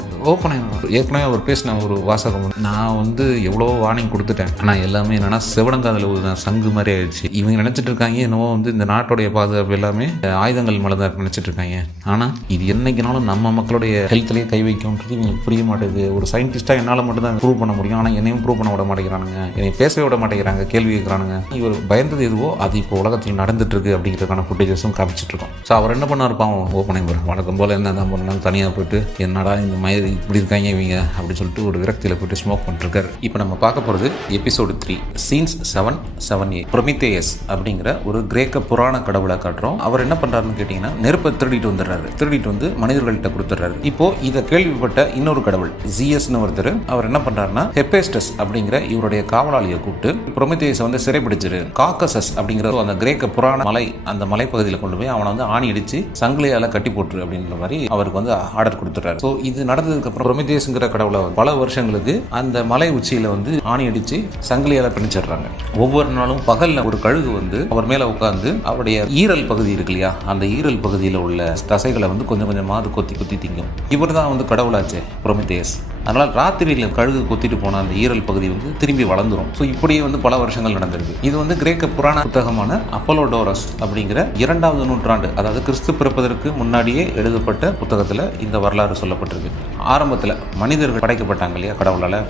ஏற்கனவே அவர் பேசின ஒரு வாசகம், நான் வந்து எவ்வளோ வார்னிங் கொடுத்துட்டேன், ஆனால் எல்லாமே என்னன்னா செவடங்காதில் ஒரு சங்கு மாதிரி ஆயிடுச்சு. இவங்க நினைச்சிட்டு இருக்காங்க என்னவோ வந்து இந்த நாட்டுடைய பாதுகாப்பு எல்லாமே ஆயுதங்கள் மேலே தான் நினைச்சிட்டு இருக்காங்க. ஆனால் இது என்னைக்குனாலும் நம்ம மக்களுடைய ஹெல்த்லேயே கை வைக்கும்ன்றது இவங்களுக்கு புரிய மாட்டேது. ஒரு சயின்டிஸ்டாக என்னால் மட்டும் தான் ப்ரூவ் பண்ண முடியும், ஆனால் என்னையும் ப்ரூவ் பண்ண விட மாட்டேங்கிறானுங்க, என்னை பேசவே விட மாட்டேங்கிறாங்க, கேள்வி கேட்குறானுங்க. இவர் பயந்தது எதுவோ அது இப்போ உலகத்தில் நடந்துட்டு இருக்கு அப்படிங்கிறதுக்கான ஃபுட்டேஜஸும் காமிச்சிட்டு இருக்கோம். ஸோ அவர் என்ன பண்ணா இருப்பான் ஓப்பன்ஹைமர், வழக்கம் போல் என்ன தான் பண்ணலாம், தனியாக போயிட்டு என்னடா இந்த மாதிரி இப்படி இருக்காங்க இவங்க அப்படின்னு சொல்லிட்டு ஒரு விரக்தியில் போயிட்டு ஸ்மோக் பண்ணிருக்காரு. இப்போ நம்ம பார்க்க போகிறது எபிசோடு 3 சீன்ஸ் 7-7A. ப்ரொமித்தேயஸ் அப்படிங்கிற ஒரு கிரேக்க புராண கடவுளை காட்டுறோம். அவர் என்ன பண்ணுறாருன்னு கேட்டிங்கன்னா, நெருப்பை திருடிட்டு வந்துடுறாரு. திருடிட்டு வந்து மனிதர்கள்ட்ட கொடுத்துட்றாரு. இப்போ இதை கேள்விப்பட்ட இன்னொரு கடவுள் ஜியஸ்னு ஒருத்தர், அவர் என்ன பண்ணுறாருன்னா, ஹெப்பேஸ்டஸ் அப்படிங்கிற இவருடைய காவலாளியை கூப்பிட்டு ப்ரொமித்தேயஸை வந்து சிறைப்பிடிச்சிரு, காக்கசஸ் அப்படிங்கிற அந்த கிரேக்க புராண மலை, அந்த மலைப்பகுதியில் கொண்டு போய் அவனை வந்து ஆணி அடிச்சு சங்கிலியால் கட்டி போட்டுரு அப்படின்ற மாதிரி அவருக்கு வந்து ஆர்டர் கொடுத்துறாரு. ஸோ இது நடந்ததுக்கு அப்புறம் ப்ரொமித்தேயஸ்ங்கிற கடவுளை பல வருஷங்களுக்கு அந்த மலை உச்சியில வந்து ஆணி அடிச்சு சங்கிலியால பிணிச்சிடுறாங்க. ஒவ்வொரு நாளும் பகல்ல ஒரு கழுகு வந்து அவர் மேல உட்கார்ந்து அவருடைய ஈரல் பகுதி இருக்கு இல்லையா, அந்த ஈரல் பகுதியில் உள்ள தசைகளை வந்து கொஞ்சம் கொஞ்சமாக கொத்தி கொத்தி திங்கும். இவர் தான் வந்து கடவுளாச்சே ப்ரொமித்தேயஸ். அதனால் ராத்திரியில் கழுகு கொத்திட்டு போன அந்த ஈரல் பகுதி வந்து திரும்பி வளர்ந்துரும். ஸோ இப்படியே வந்து பல வருஷங்கள் நடந்திருக்கு. இது வந்து கிரேக்க புராண புத்தகமான அப்போலோடோரஸ் அப்படிங்கிற 2வது நூற்றாண்டு, அதாவது கிறிஸ்து பிறப்பதற்கு முன்னாடியே எழுதப்பட்ட புத்தகத்தில் இந்த வரலாறு சொல்லப்பட்டிருக்கு. ஆரம்பத்தில் மனிதர்கள் படைக்கப்பட்டாங்க இல்லையா கடவுளால்,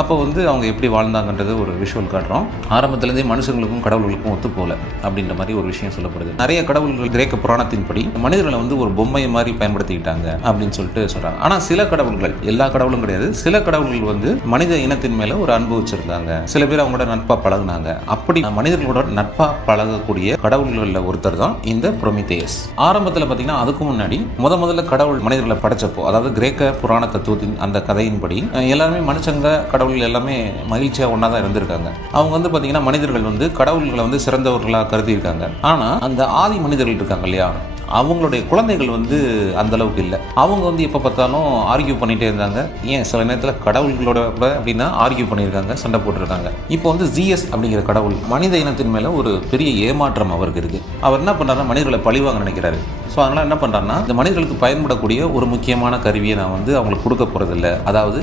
அப்போ வந்து அவங்க எப்படி வாழ்ந்தாங்கன்றது ஒரு விஷுவல் காட்டுறோம். ஆரம்பத்துலேருந்தே மனுஷங்களுக்கும் கடவுள்களுக்கும் ஒத்து போகல அப்படின்ற மாதிரி ஒரு விஷயம் சொல்லப்படுது. நிறைய கடவுள்கள் கிரேக்க புராணத்தின்படி மனிதர்களை வந்து ஒரு பொம்மையை மாதிரி பயன்படுத்திக்கிட்டாங்க அப்படின்னு சொல்லிட்டு சொல்கிறாங்க. ஆனால் சில கடவுள்கள், எல்லா கடவுளும் கிடையாது, சில கடவுள்கள் வந்து மனித இனத்தின் மேலே ஒரு அன்பு வச்சிருந்தாங்க. சில பேர் அவங்களோட நட்பாக பழகுனாங்க. அப்படி மனிதர்களோட நட்பாக பழகக்கூடிய கடவுள்களில் ஒருத்தர் தான் இந்த ப்ரொமித்தேயஸ். ஆரம்பத்தில் பார்த்தீங்கன்னா அதுக்கு முன்னாடி முதல்ல கடவுள் மனிதர்களை படைச்சப்போ, அதாவது கிரேக்க புராண தத்துவத்தின் அந்த கதையின்படி எல்லாருமே மனுஷங்க கடவுள் எல்லாமே மகிழ்ச்சியாக ஒன்றா தான் இருந்திருக்காங்க. அவங்க வந்து பார்த்தீங்கன்னா மனிதர்கள் வந்து கடவுள்களை வந்து சிறந்தவர்களாக கருதியிருக்காங்க. ஆனால் அந்த ஆதி மனிதர்கள் இருக்காங்க இல்லையா, அவங்களுடைய குழந்தைகள் வந்து அந்த அளவுக்கு இல்லை. அவங்க வந்து எப்போ பார்த்தாலும் ஆர்கியூ பண்ணிகிட்டே இருந்தாங்க. ஏன் சில நேரத்தில் கடவுள்களோட கூட அப்படின்னா ஆர்கியூ பண்ணியிருக்காங்க, சண்டை போட்டிருக்காங்க. இப்போ வந்து ஜிஎஸ் அப்படிங்கிற கடவுள் மனித இனத்தின் மேலே ஒரு பெரிய ஏமாற்றம் அவருக்கு இருக்குது. அவர் என்ன பண்ணுறாருன்னா மனிதர்களை பழிவாங்க நினைக்கிறாரு. ஸோ ஸோ அதனால் என்ன பண்ணுறாங்கன்னா இந்த மனிதர்களுக்கு பயன்படக்கூடிய ஒரு முக்கியமான கருவியை நான் வந்து அவங்களுக்கு கொடுக்க போகிறதில்ல, அதாவது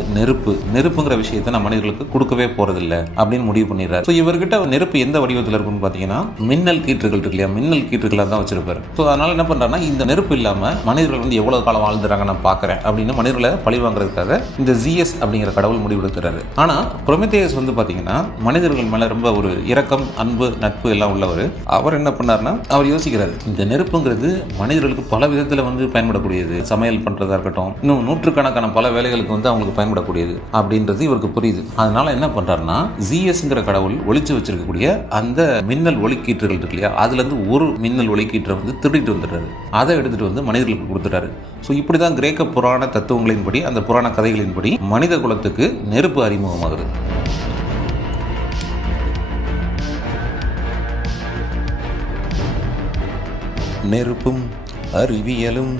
நெருப்புங்கிற விஷயத்தை நான் மனிதர்களுக்கு கொடுக்கவே போகிறதில்ல அப்படின்னு முடிவு பண்ணிடுறாரு. ஸோ இவர்கிட்ட நெருப்பு எந்த வடிவத்தில் இருக்குன்னு பார்த்தீங்கன்னா மின்னல் கீற்றுகள் இருக்கு இல்லையா, மின்னல் கீற்றுகளாக தான் வச்சிருப்பாரு. ஸோ அதனால் என்ன பண்ணுறாங்கன்னா இந்த நெருப்பு இல்லாமல் மனிதர்கள் வந்து எவ்வளோ காலம் வாழ்ந்துறாங்க நான் பார்க்குறேன் அப்படின்னு மனிதர்களை பழி வாங்குறதுக்காக இந்த ஜிஎஸ் அப்படிங்கிற கடவுள் முடிவெடுக்கிறாரு. ஆனால் புரோமெத்தேயஸ் வந்து பார்த்தீங்கன்னா மனிதர்கள் மேலே ரொம்ப ஒரு இரக்கம், அன்பு, நட்பு எல்லாம் உள்ளவர். அவர் என்ன பண்ணார்னா அவர் யோசிக்கிறாரு, இந்த நெருப்புங்கிறது மனிதர்களுக்கு பல விதத்தில் வந்து பயன்படக்கூடியது, சமையல் பண்ணுறதா இருக்கட்டும், இன்னும் நூற்றுக்கணக்கான பல வேலைகளுக்கு வந்து அவங்களுக்கு பயன்படக்கூடியது அப்படின்றது இவருக்கு புரியுது. அதனால என்ன பண்றாருன்னா ஜிஎஸ்ங்கிற கடவுள் ஒளிச்சு வச்சிருக்கக்கூடிய அந்த மின்னல் ஒளிக்கீற்றுகள் இருக்கு இல்லையா, அதுல இருந்து ஒரு மின்னல் ஒளிக்கீற்றை வந்து திருடிட்டு வந்துடுறாரு. அதை எடுத்துட்டு வந்து மனிதர்களுக்கு கொடுத்துட்டாரு. ஸோ இப்படிதான் கிரேக்க புராண தத்துவங்களின்படி, அந்த புராண கதைகளின்படி மனித குலத்துக்கு நெருப்பு அறிமுகமாகுது. நெருப்பும் அறிவியலும்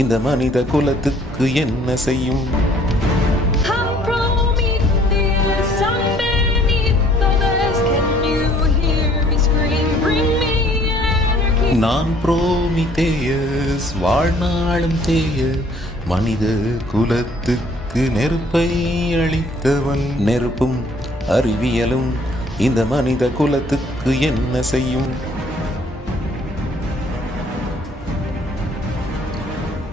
இந்த மனித குலத்துக்கு என்ன செய்யும்? நான் புரோமித்தேயஸ், வாழ்நாளும் தேய மனித குலத்துக்கு நெருப்பை அளித்தவன். நெருப்பும் அறிவியலும் இந்த மனித குலத்துக்கு என்ன செய்யும்?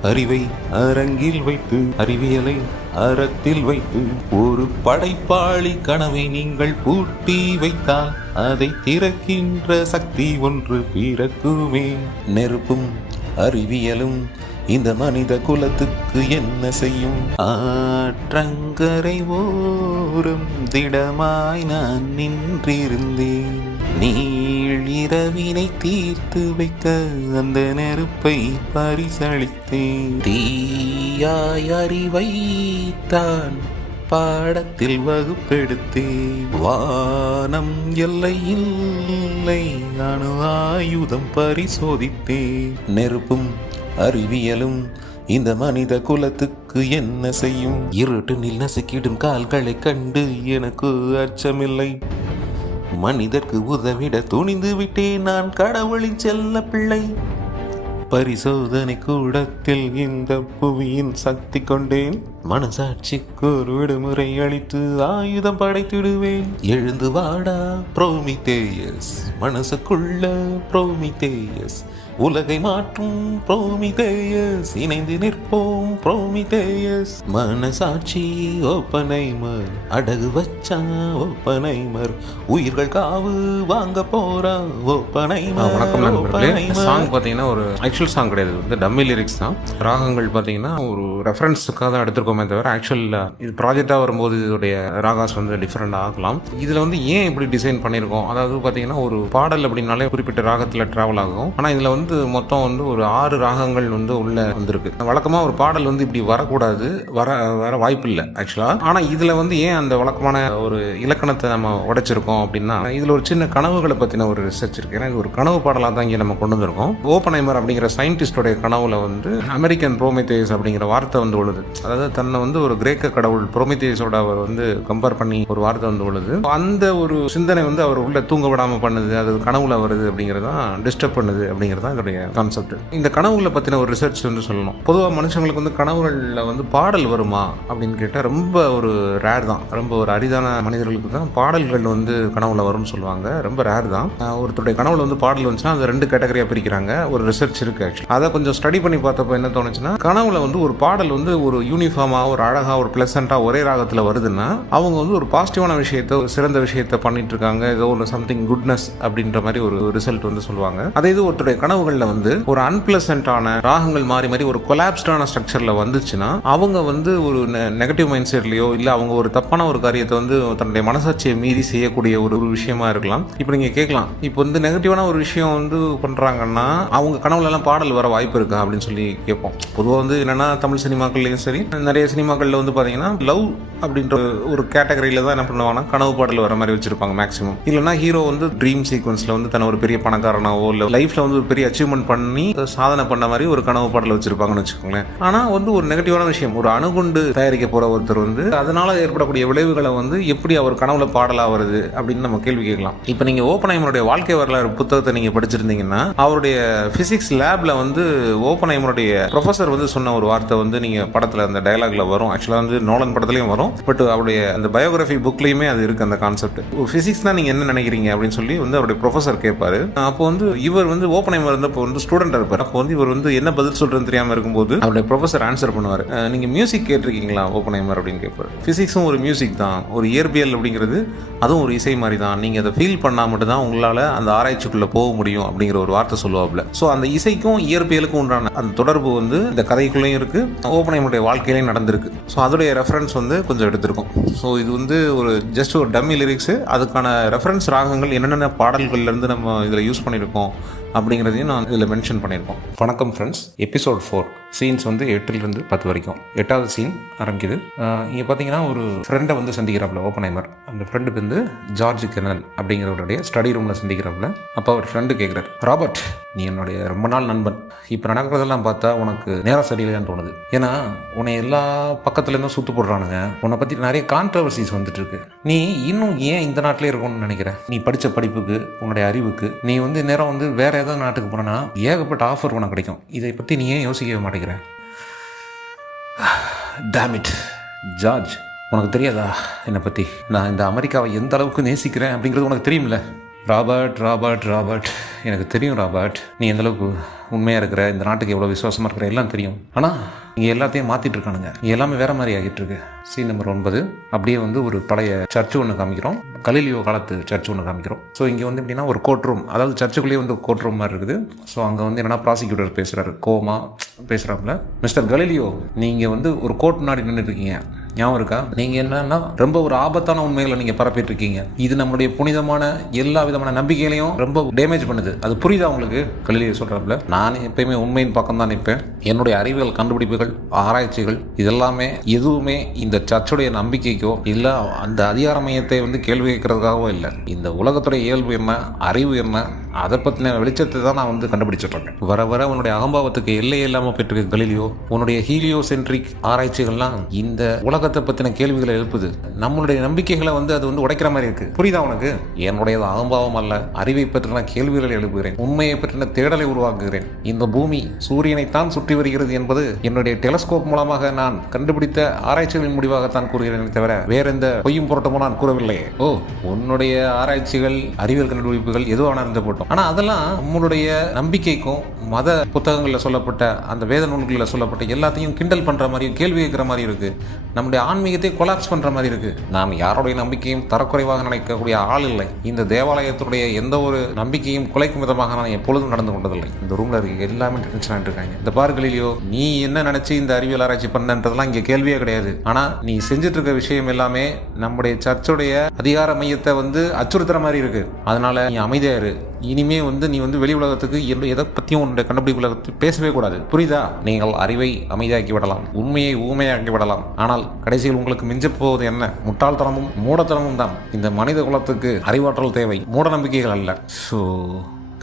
அறிவை அரங்கில் வைத்து, அறிவியலை அறத்தில் வைத்து, ஒரு படைப்பாளி கனவை நீங்கள் பூட்டி வைத்தால் அதை திறக்கின்ற சக்தி ஒன்று பிறக்குமே. நெருப்பும் அறிவியலும் இந்த மனித குலத்துக்கு என்ன செய்யும்? ஆற்றங்கரை ஓரம் திடமாய் நான் நின்றிருந்தேன், நீழிரவினை தீர்த்து வைக்க அந்த நெருப்பை பரிசளித்தேன். தீயாய் அறிவை தான் பாடத்தில் வகுப்பெடுத்தேன், வானம் எல்லை இல்லை அணு ஆயுதம் பரிசோதித்தேன். நெருப்பும் அறிவியலும் இந்த மனித குலத்துக்கு என்ன செய்யும்? இருட்டினில் நசுக்கிடும் கால்களை கண்டு எனக்கு அச்சமில்லை, மனிதர்க்கு உதவிட துணிந்து விட்டேன் நான் கடவுளின் செல்ல பிள்ளை. பரிசோதனை கூடத்தில் இந்த புவியின் சக்தி கொண்டேன், மனசாட்சிக்கு ஒரு விடுமுறை அளித்து ஆயுதம் படைத்திடுவேன். எழுந்து வாடா புரோமித்தேயஸ், மனசுக்குள்ள புரோமித்தேயஸ், உலகை மாற்றும் புரோமித்தேயஸ், இணைந்து நிற்போம் புரோமித்தேயஸ். மனசாட்சி ஓப்பனைமர், அடகு வச்சா ஓப்பனைமர், உயிர்கள் காவு வாங்க போறா ஓப்பனைமர். வணக்கம் நண்பர்களே. சாங் பார்த்தீங்கன்னா ஒரு ஆக்சுவல் சாங் கிடையாது, வந்து டம்மி லிரிக்ஸ் தான். ராகங்கள் பார்த்தீங்கன்னா ஒரு ரெஃபரன்ஸுக்காக தான் எடுத்திருக்கோமே தவிர ஆக்சுவல் இது ப்ராஜெக்டாக வரும்போது இதோடைய ராகாஸ் வந்து டிஃப்ரெண்ட் ஆகலாம். இதில் வந்து ஏன் இப்படி டிசைன் பண்ணியிருக்கோம், அதாவது பார்த்தீங்கன்னா ஒரு பாடல் அப்படின்னாலே குறிப்பிட்ட ராகத்தில் ட்ராவல் ஆகும். ஆனால் இதில் வந்து மொத்தம் வந்து ஒரு 6 ராகங்கள் வந்து உள்ள வந்திருக்கு. வழக்கமாக ஒரு பாடல் வந்து இப்படி வரக்கூடாது, வர வாய்ப்பு இல்லை ஆக்சுவலாக. ஆனால் இதில் வந்து ஏன் அந்த வழக்கமான ஒரு இலக்கணத்தை நம்ம உடைச்சிருக்கோம் அப்படின்னா, இதில் ஒரு சின்ன கனவுகளை பற்றின ஒரு ரிசர்ச் இருக்கு. ஏன்னா இது ஒரு கனவு பாடலாக தான் இங்கே நம்ம கொண்டு வந்திருக்கோம். ஓப்பன்ஹைமர் அப்படிங்கிற சயின்டிஸ்டோடைய கனவுல வந்து அமெரிக்கன் புரோமித்தேயஸ் அப்படிங்கிற வார்த்தை வந்து உழுது. அதாவது தன்னை வந்து ஒரு கிரேக்க கடவுள் புரோமித்தேயஸோட அவர் வந்து கம்பேர் பண்ணி ஒரு வார்த்தை வந்து உழுது. அந்த ஒரு சிந்தனை வந்து அவர் உள்ள தூங்க விடாமல் பண்ணுது, அது கனவுல வருது அப்படிங்கிறதான் டிஸ்டர்ப் பண்ணுது அப்படிங்கிறதான் இதோடைய கான்செப்ட். இந்த கனவுகளை பற்றின ஒரு ரிசர்ச் வந்து சொல்லணும். பொதுவாக மனுஷங்களுக்கு வந்து கனவுகளில் வந்து பாடல் வருமா அப்படின்னு கேட்டால் ரொம்ப ஒரு ரேர் தான், ரொம்ப ஒரு அரிதான மனிதர்களுக்கு தான் பாடல்கள் வந்து கனவுல வரும்னு சொல்லுவாங்க. ரொம்ப ரேர் தான். ஒருத்தருடைய கனவுல வந்து பாடல் வந்துச்சுன்னா அது 2 கேட்டகரியாக பிரிக்கிறாங்க. ஒரு ரிசர்ச் இருக்கு ஆக்சுவலி. அதை கொஞ்சம் ஸ்டடி பண்ணி பார்த்தப்போ என்ன தோணுச்சுன்னா, கனவுல வந்து ஒரு பாடல் வந்து ஒரு யூனிஃபார்மாக, ஒரு அழகாக, ஒரு பிளசண்டாக ஒரே ராகத்தில் வருதுன்னா அவங்க வந்து ஒரு பாசிட்டிவான விஷயத்தை, ஒரு சிறந்த விஷயத்தை பண்ணிட்டு இருக்காங்க, ஏதோ ஒரு சம்திங் குட்னஸ் அப்படின்ற மாதிரி ஒரு ரிசல்ட் வந்து சொல்லுவாங்க. அதே இது ஒருத்தருடைய கனவுகளில் வந்து ஒரு அன்பிளசண்டான ராகங்கள் மாறி மாறி ஒரு கொலாப்ஸ்டான ஸ்ட்ரக்சரில் வந்துச்சுன்னா அவங்க வந்து ஒரு நெகட்டிவ் மைண்ட் செட்லையோ இல்லை அவங்க ஒரு தப்பான ஒரு காரியத்தை வந்து தன்னுடைய மனசாட்சியை மீறி செய்யக்கூடிய ஒரு விஷயமா இருக்கலாம். இப்போ நீங்கள் கேட்கலாம், இப்போ வந்து நெகட்டிவான ஒரு விஷயம் வந்து பண்ணுறாங்கன்னா அவங்க கனவுல எல்லாம் பாடல் வர வாய்ப்பு இருக்கா அப்படின்னு சொல்லி கேட்போம். பொதுவாக வந்து என்னன்னா தமிழ் சினிமாக்கள்லையும் சரி, நிறைய நம்மளுடைய சினிமாக்களில் வந்து பார்த்தீங்கன்னா லவ் அப்படின்ற ஒரு கேட்டகரியில் தான் என்ன பண்ணுவாங்கன்னா கனவு பாடல் வர மாதிரி வச்சிருப்பாங்க மேக்ஸிமம். இல்லைனா ஹீரோ வந்து ட்ரீம் சீக்வன்ஸில் வந்து தன்னை ஒரு பெரிய பணக்காரனாவோ இல்லை லைஃப்பில் வந்து ஒரு பெரிய அச்சீவ்மெண்ட் பண்ணி சாதனை பண்ண மாதிரி ஒரு கனவு பாடல் வச்சிருப்பாங்கன்னு வச்சுக்கோங்களேன். ஆனால் வந்து ஒரு நெகட்டிவான விஷயம், ஒரு அணுகுண்டு தயாரிக்க போகிற ஒருத்தர் வந்து அதனால் ஏற்படக்கூடிய விளைவுகளை வந்து எப்படி அவர் கனவுல பாடலாக வருது அப்படின்னு நம்ம கேள்வி கேட்கலாம். இப்போ நீங்கள் ஓப்பன்ஹைமருடைய வாழ்க்கை வரலாறு புத்தகத்தை நீங்கள் படிச்சிருந்தீங்கன்னா அவருடைய ஃபிசிக்ஸ் லேபில் வந்து ஓப்பன்ஹைமருடைய ப்ரொஃபஸர் வந்து சொன்ன ஒரு வார்த்தை வந்து நீங்கள் படத்தில் அந்த டயலாக்ல வரும். ஆக்சுவலாக வந்து நோலன் படத்துலையும் வரும், பட் அவருடைய அந்த பயோகிராஃபி புக்லையுமே அது இருக்கு அந்த கான்செப்ட். ஃபிசிக்ஸ்னா நீங்கள் என்ன நினைக்கிறீங்க அப்படின்னு சொல்லி வந்து அவருடைய ப்ரொஃபஸர் கேட்பாரு. அப்போ வந்து இவர் வந்து ஓப்பன்ஹைமர் வந்து இப்போ வந்து ஸ்டூடெண்ட் இருப்பார். அப்போ வந்து இவர் வந்து என்ன பதில் சொல்றதுன்னு தெரியாமல் இருக்கும்போது அவருடைய ப்ரொஃபஸர் ஆன்சர் பண்ணுவார். நீங்கள் மியூசிக் கேட்டிருக்கீங்களா ஓப்பன்ஹைமர் அப்படின்னு கேட்பார். ஃபிசிக்ஸும் ஒரு மியூசிக் தான், ஒரு இயற்பியல் அப்படிங்கிறது அதுவும் ஒரு இசை மாதிரி தான். நீங்கள் அதை ஃபீல் பண்ணால் மட்டும்தான் உங்களால் அந்த ஆராய்ச்சிக்குள்ளே போக முடியும் அப்படிங்கிற ஒரு வார்த்தை சொல்லுவாப்ல. ஸோ அந்த இசைக்கும் இயற்பியலுக்கும் உண்டான அந்த தொடர்பு வந்து இந்த கதைக்குள்ளேயும் இருக்குது, ஓப்பன்ஹைமருடைய வாழ்க்கையிலையும் நடந்திருக்கு. ஸோ அதோடைய ரெஃபரன்ஸ் வந்து கொஞ்சம் எடுத்திருக்கும். ஸோ இது வந்து ஒரு ஜஸ்ட் ஒரு டம்மி லிரிக்ஸு, அதுக்கான ரெஃபரன்ஸ் ராகங்கள் என்னென்ன பாடல்கள்லேருந்து நம்ம இதில் யூஸ் பண்ணியிருக்கோம் அப்படிங்கிறதையும் நான் இதில் மென்ஷன் பண்ணியிருக்கோம். வணக்கம் ஃப்ரெண்ட்ஸ், எபிசோட் 4 சீன்ஸ் வந்து 8லிருந்து 10 வரைக்கும். 8வது சீன் ஆரம்பிக்குது. இங்கே பார்த்தீங்கன்னா ஒரு ஃப்ரெண்டை வந்து சந்திக்கிறாப்புல ஓப்பன்ஹைமர். அந்த ஃப்ரெண்டுக்கு வந்து ஜார்ஜ் கெர்னல் அப்படிங்கிறவருடைய ஸ்டடி ரூமில் சந்திக்கிறாப்புல. அப்போ அவர் ஃப்ரெண்டு கேட்குறாரு, ராபர்ட் நீ என்னுடைய ரொம்ப நாள் நண்பன், இப்போ நடக்கிறதெல்லாம் பார்த்தா உனக்கு நேரம் சரியில்லைன்னு தோணுது. ஏன்னா உன்னை எல்லா பக்கத்துலேருந்தும் சுற்று போடுறானுங்க, உன்னை பற்றி நிறைய கான்ட்ரவர்சிஸ் வந்துட்டு இருக்கு. நீ இன்னும் ஏன் இந்த நாட்டிலே இருக்கணும்னு நினைக்கிற? நீ படித்த படிப்புக்கு, உன்னுடைய அறிவுக்கு நீ வந்து நேரம் வந்து வேற ஏதாவது நாட்டுக்கு போனா ஏகப்பட்ட ஆஃபர் உனக்கு கிடைக்கும். இதை பற்றி நீ ஏன் யோசிக்கவே மாட்டேங்கிற? டேம் இட் ஜார்ஜ், உனக்கு தெரியாதா என்னை பற்றி? நான் இந்த அமெரிக்காவை எந்த அளவுக்கு நேசிக்கிறேன் அப்படிங்கிறது உனக்கு தெரியும்ல? ராபர்ட் ராபர்ட் ராபர்ட் எனக்கு தெரியும் ராபர்ட், நீ எந்தளவுக்கு உண்மையாக இருக்கிற, இந்த நாட்டுக்கு எவ்வளோ விசுவாசமாக இருக்கிற எல்லாம் தெரியும். ஆனால் இங்கே எல்லாத்தையும் மாற்றிட்டு இருக்கானுங்க, இங்கே எல்லாமே வேறு மாதிரி ஆகிட்டு இருக்கு. சீன் நம்பர் 9 அப்படியே வந்து ஒரு பழைய சர்ச்சு ஒன்று காமிக்கிறோம், கலீலியோ காலத்து சர்ச் ஒன்று காமிக்கிறோம். ஸோ இங்கே வந்து எப்படின்னா ஒரு கோர்ட் ரூம், அதாவது சர்ச்சுக்குள்ளேயே வந்து கோர்ட் ரூம் மாதிரி இருக்குது. ஸோ அங்கே வந்து என்னென்னா ப்ராசிக்யூட்டர் பேசுகிறாரு, கோமா பேசுகிறாப்புல, மிஸ்டர் கலீலியோ நீங்கள் வந்து ஒரு கோர்ட் முன்னாடி நின்றுட்டு இருக்கீங்க, ஞாபகம் இருக்கா? நீங்கள் என்னன்னா ரொம்ப ஒரு ஆபத்தான உண்மைகளை நீங்கள் பரப்பிட்டு இருக்கீங்க, இது நம்மளுடைய புனிதமான எல்லா விதமான நம்பிக்கைகளையும் ரொம்ப டேமேஜ் பண்ணுது, அது புரியுதா உங்களுக்கு? கலீலியோ சொல்கிறாப்புல, நான் எப்பயுமே உண்மையின் பக்கம் தான் நிற்பேன், என்னுடைய அறிவியல் கண்டுபிடிப்புகள், ஆராய்ச்சிகள் இதெல்லாமே எதுவுமே இந்த சர்ச்சுடைய நம்பிக்கைக்கோ இல்லை அந்த அதிகார மையத்தை வந்து கேள்வி கேட்கறதுக்காகவோ இல்லை. இந்த உலகத்துடைய இயல்பு என்ன, அறிவு என்ன, அதை பற்றின வெளிச்சத்தை தான் நான் வந்து கண்டுபிடிச்சிட்டு இருக்கேன். வர வர உன்னுடைய அகம்பாவத்துக்கு எல்லையே இல்லாமல் போயிட்டு கலீலியோ, உன்னுடைய ஹீலியோசென்ட்ரிக் ஆராய்ச்சிகள்லாம் இந்த உலகத்தை பற்றின கேள்விகளை எழுப்புது, நம்மளுடைய நம்பிக்கைகளை வந்து அது வந்து உடைக்கிற மாதிரி இருக்கு, புரியுதா உனக்கு? என்னுடைய அகம்பாவம் அல்ல, அறிவை பற்றின கேள்விகளை எழுப்புகிறேன், உண்மையை பற்றின தேடலை உருவாக்குகிறேன். இந்த பூமி சூரியனைத்தான் சுற்றி வருகிறது என்பது என்னுடைய டெலஸ்கோப் மூலமாக நான் கண்டுபிடித்த ஆராய்ச்சிகளின் முடிவாகத்தான் கூறுகிறேன் தவிர வேற எந்த பொய்யும் புரட்டமும் நான் கூறவில்லை. ஓ, உன்னுடைய ஆராய்ச்சிகள், அறிவியல் கண்டுபிடிப்புகள் எதுவான இருந்த போட்டோம், ஆனால் அதெல்லாம் நம்மளுடைய நம்பிக்கைக்கும் மத புத்தகங்களில் சொல்லப்பட்ட அந்த வேத நூல்களில் சொல்லப்பட்ட எல்லாத்தையும் கிண்டல் பண்ணுற மாதிரியும் கேள்வி கேட்குற மாதிரி இருக்கு, நம்முடைய ஆன்மீகத்தை கொலாப்ஸ் பண்ணுற மாதிரி இருக்கு. நான் யாருடைய நம்பிக்கையும் தரக்குறைவாக நினைக்கக்கூடிய ஆள் இல்லை, இந்த தேவாலயத்துடைய எந்த ஒரு நம்பிக்கையும் குலைக்கும் விதமாக நான் எப்பொழுதும் நடந்து கொண்டதில்லை. இந்த ரூம்ல இருக்க எல்லாமே டென்ஷன் ஆகிட்டு இருக்காங்க. இந்த பார்க்கலையோ, நீ என்ன நினைச்சு இந்த அறிவியல் ஆராய்ச்சி பண்ணன்றதெல்லாம் இங்கே கேள்வியே கிடையாது. ஆனால் நீ செஞ்சுட்டு இருக்க விஷயம் எல்லாமே நம்முடைய சர்ச்சுடைய அதிகார மையத்தை வந்து அச்சுறுத்துற மாதிரி இருக்கு. அதனால நீ அமைதியா இரு. இனிமே வந்து நீ வந்து வெளி உலகத்துக்கு எதை பற்றியும் உன்னுடைய கண்டுபிடிப்பு உலகத்தை பேசவே கூடாது, புரியுதா? நீங்கள் அறிவை அமைதியாக்கி விடலாம், உண்மையை ஊமையாக்கி விடலாம், ஆனால் கடைசியில் உங்களுக்கு மிஞ்ச போவது என்ன? முட்டாள்தனமும் மூடத்தனமும் தான். இந்த மனித குலத்துக்கு அறிவாற்றல் தேவை, மூட நம்பிக்கைகள் அல்ல. ஸோ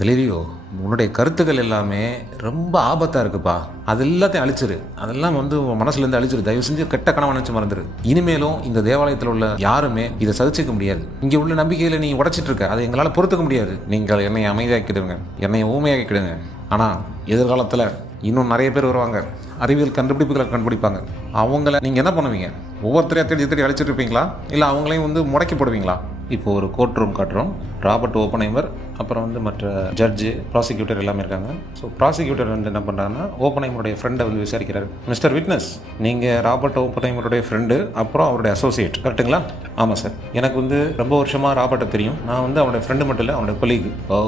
கலீலியோ, உன்னுடைய கருத்துக்கள் எல்லாமே ரொம்ப ஆபத்தாக இருக்குப்பா, அது எல்லாத்தையும் அழிச்சிரு, அதெல்லாம் வந்து மனசுலேருந்து அழிச்சிரு, தயவு செஞ்சு கெட்ட கனவை நினச்சி மறந்துரு. இனிமேலும் இந்த தேவாலயத்தில் உள்ள யாருமே இதை சதிச்சிக்க முடியாது. இங்கே உள்ள நம்பிக்கையில் நீ உடைச்சிட்டு இருக்க, அதை எங்களால் பொறுத்துக்க முடியாது. நீங்கள் என்னை அமைதியாக்கிடுங்க, என்னை ஊமையாக்கிடுங்க. ஆனால் எதிர்காலத்தில் இன்னும் நிறைய பேர் வருவாங்க, அறிவியல் கண்டுபிடிப்புகளை கண்டுபிடிப்பாங்க. அவங்கள நீங்கள் என்ன பண்ணுவீங்க? ஒவ்வொருத்தரையும் தேடி தேடி அழிச்சிட்டு இருப்பீங்களா, இல்லை அவங்களையும் வந்து முடக்கி போடுவீங்களா? இப்போ ஒரு கோர்ட் ரூம் காட்டுறோம். ராபர்ட் ஓப்பன்ஹைமர், அப்புறம் வந்து மற்ற ஜட்ஜு, ப்ராசிக்யூட்டர் எல்லாமே இருக்காங்க. ஸோ ப்ராசிக்யூட்டர் வந்து என்ன பண்ணுறாங்கன்னா ஓப்பன்ஹைமருடைய ஃப்ரெண்டை வந்து விசாரிக்கிறார். மிஸ்டர் விட்னஸ், நீங்கள் ராபர்ட் ஓப்பன்ஹைமருடைய ஃப்ரெண்டு, அப்புறம் அவருடைய அசோசியேட், கரெக்டுங்களா? ஆமாம் சார், எனக்கு வந்து ரொம்ப வருஷமாக ராபர்ட்டை தெரியும், நான் வந்து அவனுடைய ஃப்ரெண்டு மட்டும் இல்லை, அவனுடைய கொலீக். ஓ,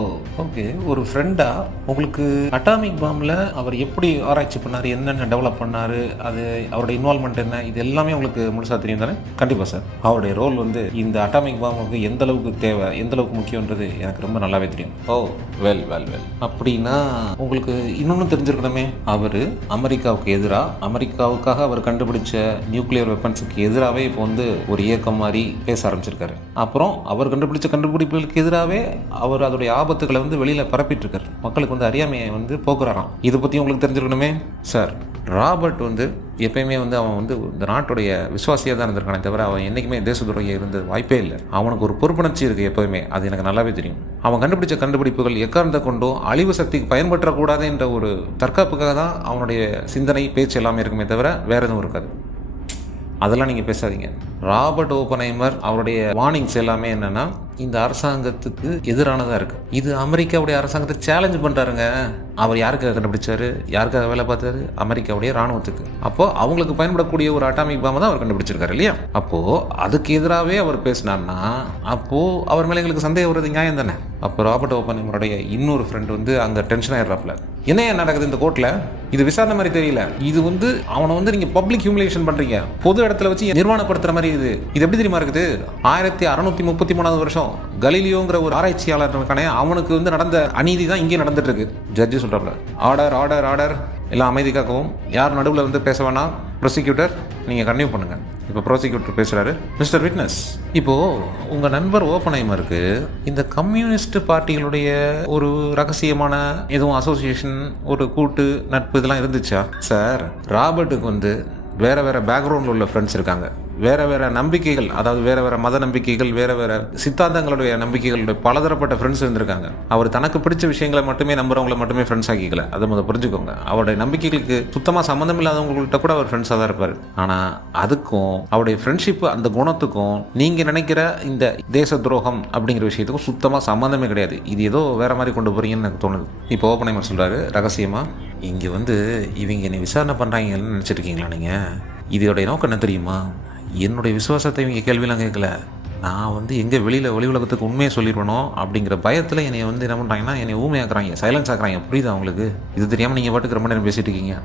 ஓகே. ஒரு ஃப்ரெண்டாக உங்களுக்கு அட்டாமிக் பாம்பில் அவர் எப்படி ஆராய்ச்சி பண்ணார், என்னென்ன டெவலப் பண்ணார், அது அவருடைய இன்வால்மெண்ட் என்ன, இது எல்லாமே உங்களுக்கு முழுசாக தெரியும் தானே? கண்டிப்பாக சார். அவருடைய ரோல் வந்து இந்த அட்டாமிக் பாம்பை நமக்கு எந்த அளவுக்கு தேவை, எந்த அளவுக்கு முக்கியன்றது எனக்கு ரொம்ப நல்லாவே தெரியும். ஓ வெல் வெல் வெல் அப்படின்னா உங்களுக்கு இன்னொன்று தெரிஞ்சிருக்கணுமே, அவர் அமெரிக்காவுக்கு எதிராக, அமெரிக்காவுக்காக அவர் கண்டுபிடிச்ச நியூக்ளியர் வெப்பன்ஸுக்கு எதிராகவே இப்போ வந்து ஒரு இயக்கம் மாதிரி பேச ஆரம்பிச்சிருக்காரு. அப்புறம் அவர் கண்டுபிடிச்ச கண்டுபிடிப்புகளுக்கு எதிராகவே அவர் அதோடைய ஆபத்துக்களை வந்து வெளியில் பரப்பிட்டு இருக்காரு, மக்களுக்கு வந்து அறியாமையை வந்து போக்குறாராம். இதை பற்றி உங்களுக்கு தெரிஞ்சிருக்கணுமே. சார், ராபர்ட் வந்து எப்பயுமே வந்து அவன் வந்து இந்த நாட்டுடைய விசுவாசியாக தான் இருந்திருக்கானே தவிர அவன் என்றைக்குமே தேச துரோகியாக இருந்தது வாய்ப்பே இல்லை. அவனுக்கு ஒரு பொறுப்புணர்ச்சி இருக்குது எப்போயுமே, அது எனக்கு நல்லாவே தெரியும். அவன் கண்டுபிடிச்ச கண்டுபிடிப்புகள் எக்காரணத்தை கொண்டும் அழிவு சக்திக்கு பயன்பற்றக்கூடாது என்ற ஒரு தற்காப்புக்காக தான் அவனுடைய சிந்தனை, பேச்சு எல்லாமே இருக்குமே தவிர வேற எதுவும் இருக்காது. அதெல்லாம் நீங்கள் பேசாதீங்க. ராபர்ட் ஓப்பன்ஹைமர் அவருடைய வார்னிங்ஸ் எல்லாமே என்னென்னா இந்த அரசாங்கத்துக்கு எதிரானதாக இருக்குது. இது அமெரிக்காவுடைய அரசாங்கத்தை சேலஞ்ச் பண்ணுறாருங்க. அவர் யாருக்காக கண்டுபிடிச்சாரு, யாருக்காக வேலை பார்த்தாரு? அமெரிக்காவுடைய இராணுவத்துக்கு. அப்போது அவங்களுக்கு பயன்படக்கூடிய ஒரு அட்டாமிக் பாம்பை தான் அவர் கண்டுபிடிச்சிருக்காரு இல்லையா? அப்போது அதுக்கு எதிராகவே அவர் பேசினார்னா அப்போது அவர் மேலே எங்களுக்கு சந்தேகம் வருது, நியாயம் தானே? அப்போ ராபர்ட் ஓப்பன்ஹைமருடைய இன்னொரு ஃப்ரெண்ட் வந்து அங்கே டென்ஷன் ஆகிடுறாப்புல. என்ன நடக்குது இந்த கோர்ட்டில்? இது விசாரணை மாதிரி தெரியல, இது வந்து அவனை வந்து நீங்கள் பப்ளிக் ஹியூமிலேஷன் பண்ணுறீங்க, பொது இடத்துல வச்சு நிர்வாணப்படுத்துகிற மாதிரி இது. இது எப்படி தெரியுமா இருக்குது? 1633 வருஷம் கலீலியோங்கிற ஒரு ஆராய்ச்சியாளர் இருக்கானே, அவனுக்கு வந்து நடந்த அநீதி தான் இங்கே நடந்துட்டு இருக்கு. ஜட்ஜி சொல்றாப்ல, ஆர்டர் ஆர்டர் ஆர்டர், எல்லாம் அமைதி காக்கவும், யார் நடுவில் வந்து பேச வேணாம். ப்ரோசிக்யூட்டர் நீங்கள் கன்டினியூ பண்ணுங்க. இப்போ ப்ரோசிக்யூட்டர் பேசுறாரு. மிஸ்டர் விட்னஸ், இப்போ உங்க நண்பர் ஓப்பன்ஹைமருக்கு இந்த கம்யூனிஸ்ட் பார்ட்டிகளுடைய ஒரு ரகசியமான எதுவும் அசோசியேஷன், ஒரு கூட்டு நட்பு இதெல்லாம் இருந்துச்சா? சார், ராபர்ட்டுக்கு வந்து வேற வேற பேக்ரவுண்டில் உள்ள ஃப்ரெண்ட்ஸ் இருக்காங்க, வேற வேற நம்பிக்கைகள், அதாவது வேற வேற மத நம்பிக்கைகள், வேற வேற சித்தாந்தங்களுடைய நம்பிக்கைகளுடைய பலதரப்பட்ட ஃப்ரெண்ட்ஸ் இருந்திருக்காங்க. அவர் தனக்கு பிடிச்ச விஷயங்களை மட்டுமே நம்புறவங்களை மட்டுமே ஃப்ரெண்ட்ஸ் ஆக்கிக்கல, அதை முதல் புரிஞ்சுக்கோங்க. அவருடைய நம்பிக்கைகளுக்கு சுத்தமாக சம்மந்தம் இல்லாதவங்கள்ட்ட கூட அவர் ஃப்ரெண்ட்ஸாக தான் இருப்பார். ஆனால் அதுக்கும் அவருடைய ஃப்ரெண்ட்ஷிப், அந்த குணத்துக்கும் நீங்கள் நினைக்கிற இந்த தேச துரோகம் அப்படிங்கிற விஷயத்துக்கும் சுத்தமாக சம்மந்தமே கிடையாது. இது ஏதோ வேற மாதிரி கொண்டு போறீங்கன்னு எனக்கு தோணுது. இப்போ ஓப்பன்ஹைமர் சொல்றாரு ரகசியமாக, இங்கே வந்து இவங்க என்னை விசாரணை பண்ணுறாங்கன்னு நினச்சிருக்கீங்களா நீங்கள்? இதோடைய நோக்கம் என்ன தெரியுமா? என்னுடைய விசுவாசத்தை இவங்க கேள்வியெலாம் கேட்கல, நான் வந்து எங்கே வெளியில் வெளி உலகத்துக்கு உண்மையை சொல்லிடுவணும் அப்படிங்கிற பயத்தில் என்னை வந்து என்ன பண்ணுறாங்கன்னா என்னை ஊமையாக்குறாங்க, சைலன்ஸ் ஆக்குறாங்க. புரியுதா உங்களுக்கு? இது தெரியாமல் நீங்கள் பாட்டுக்கு ரொம்ப நேரம் பேசிட்டு இருக்கீங்க.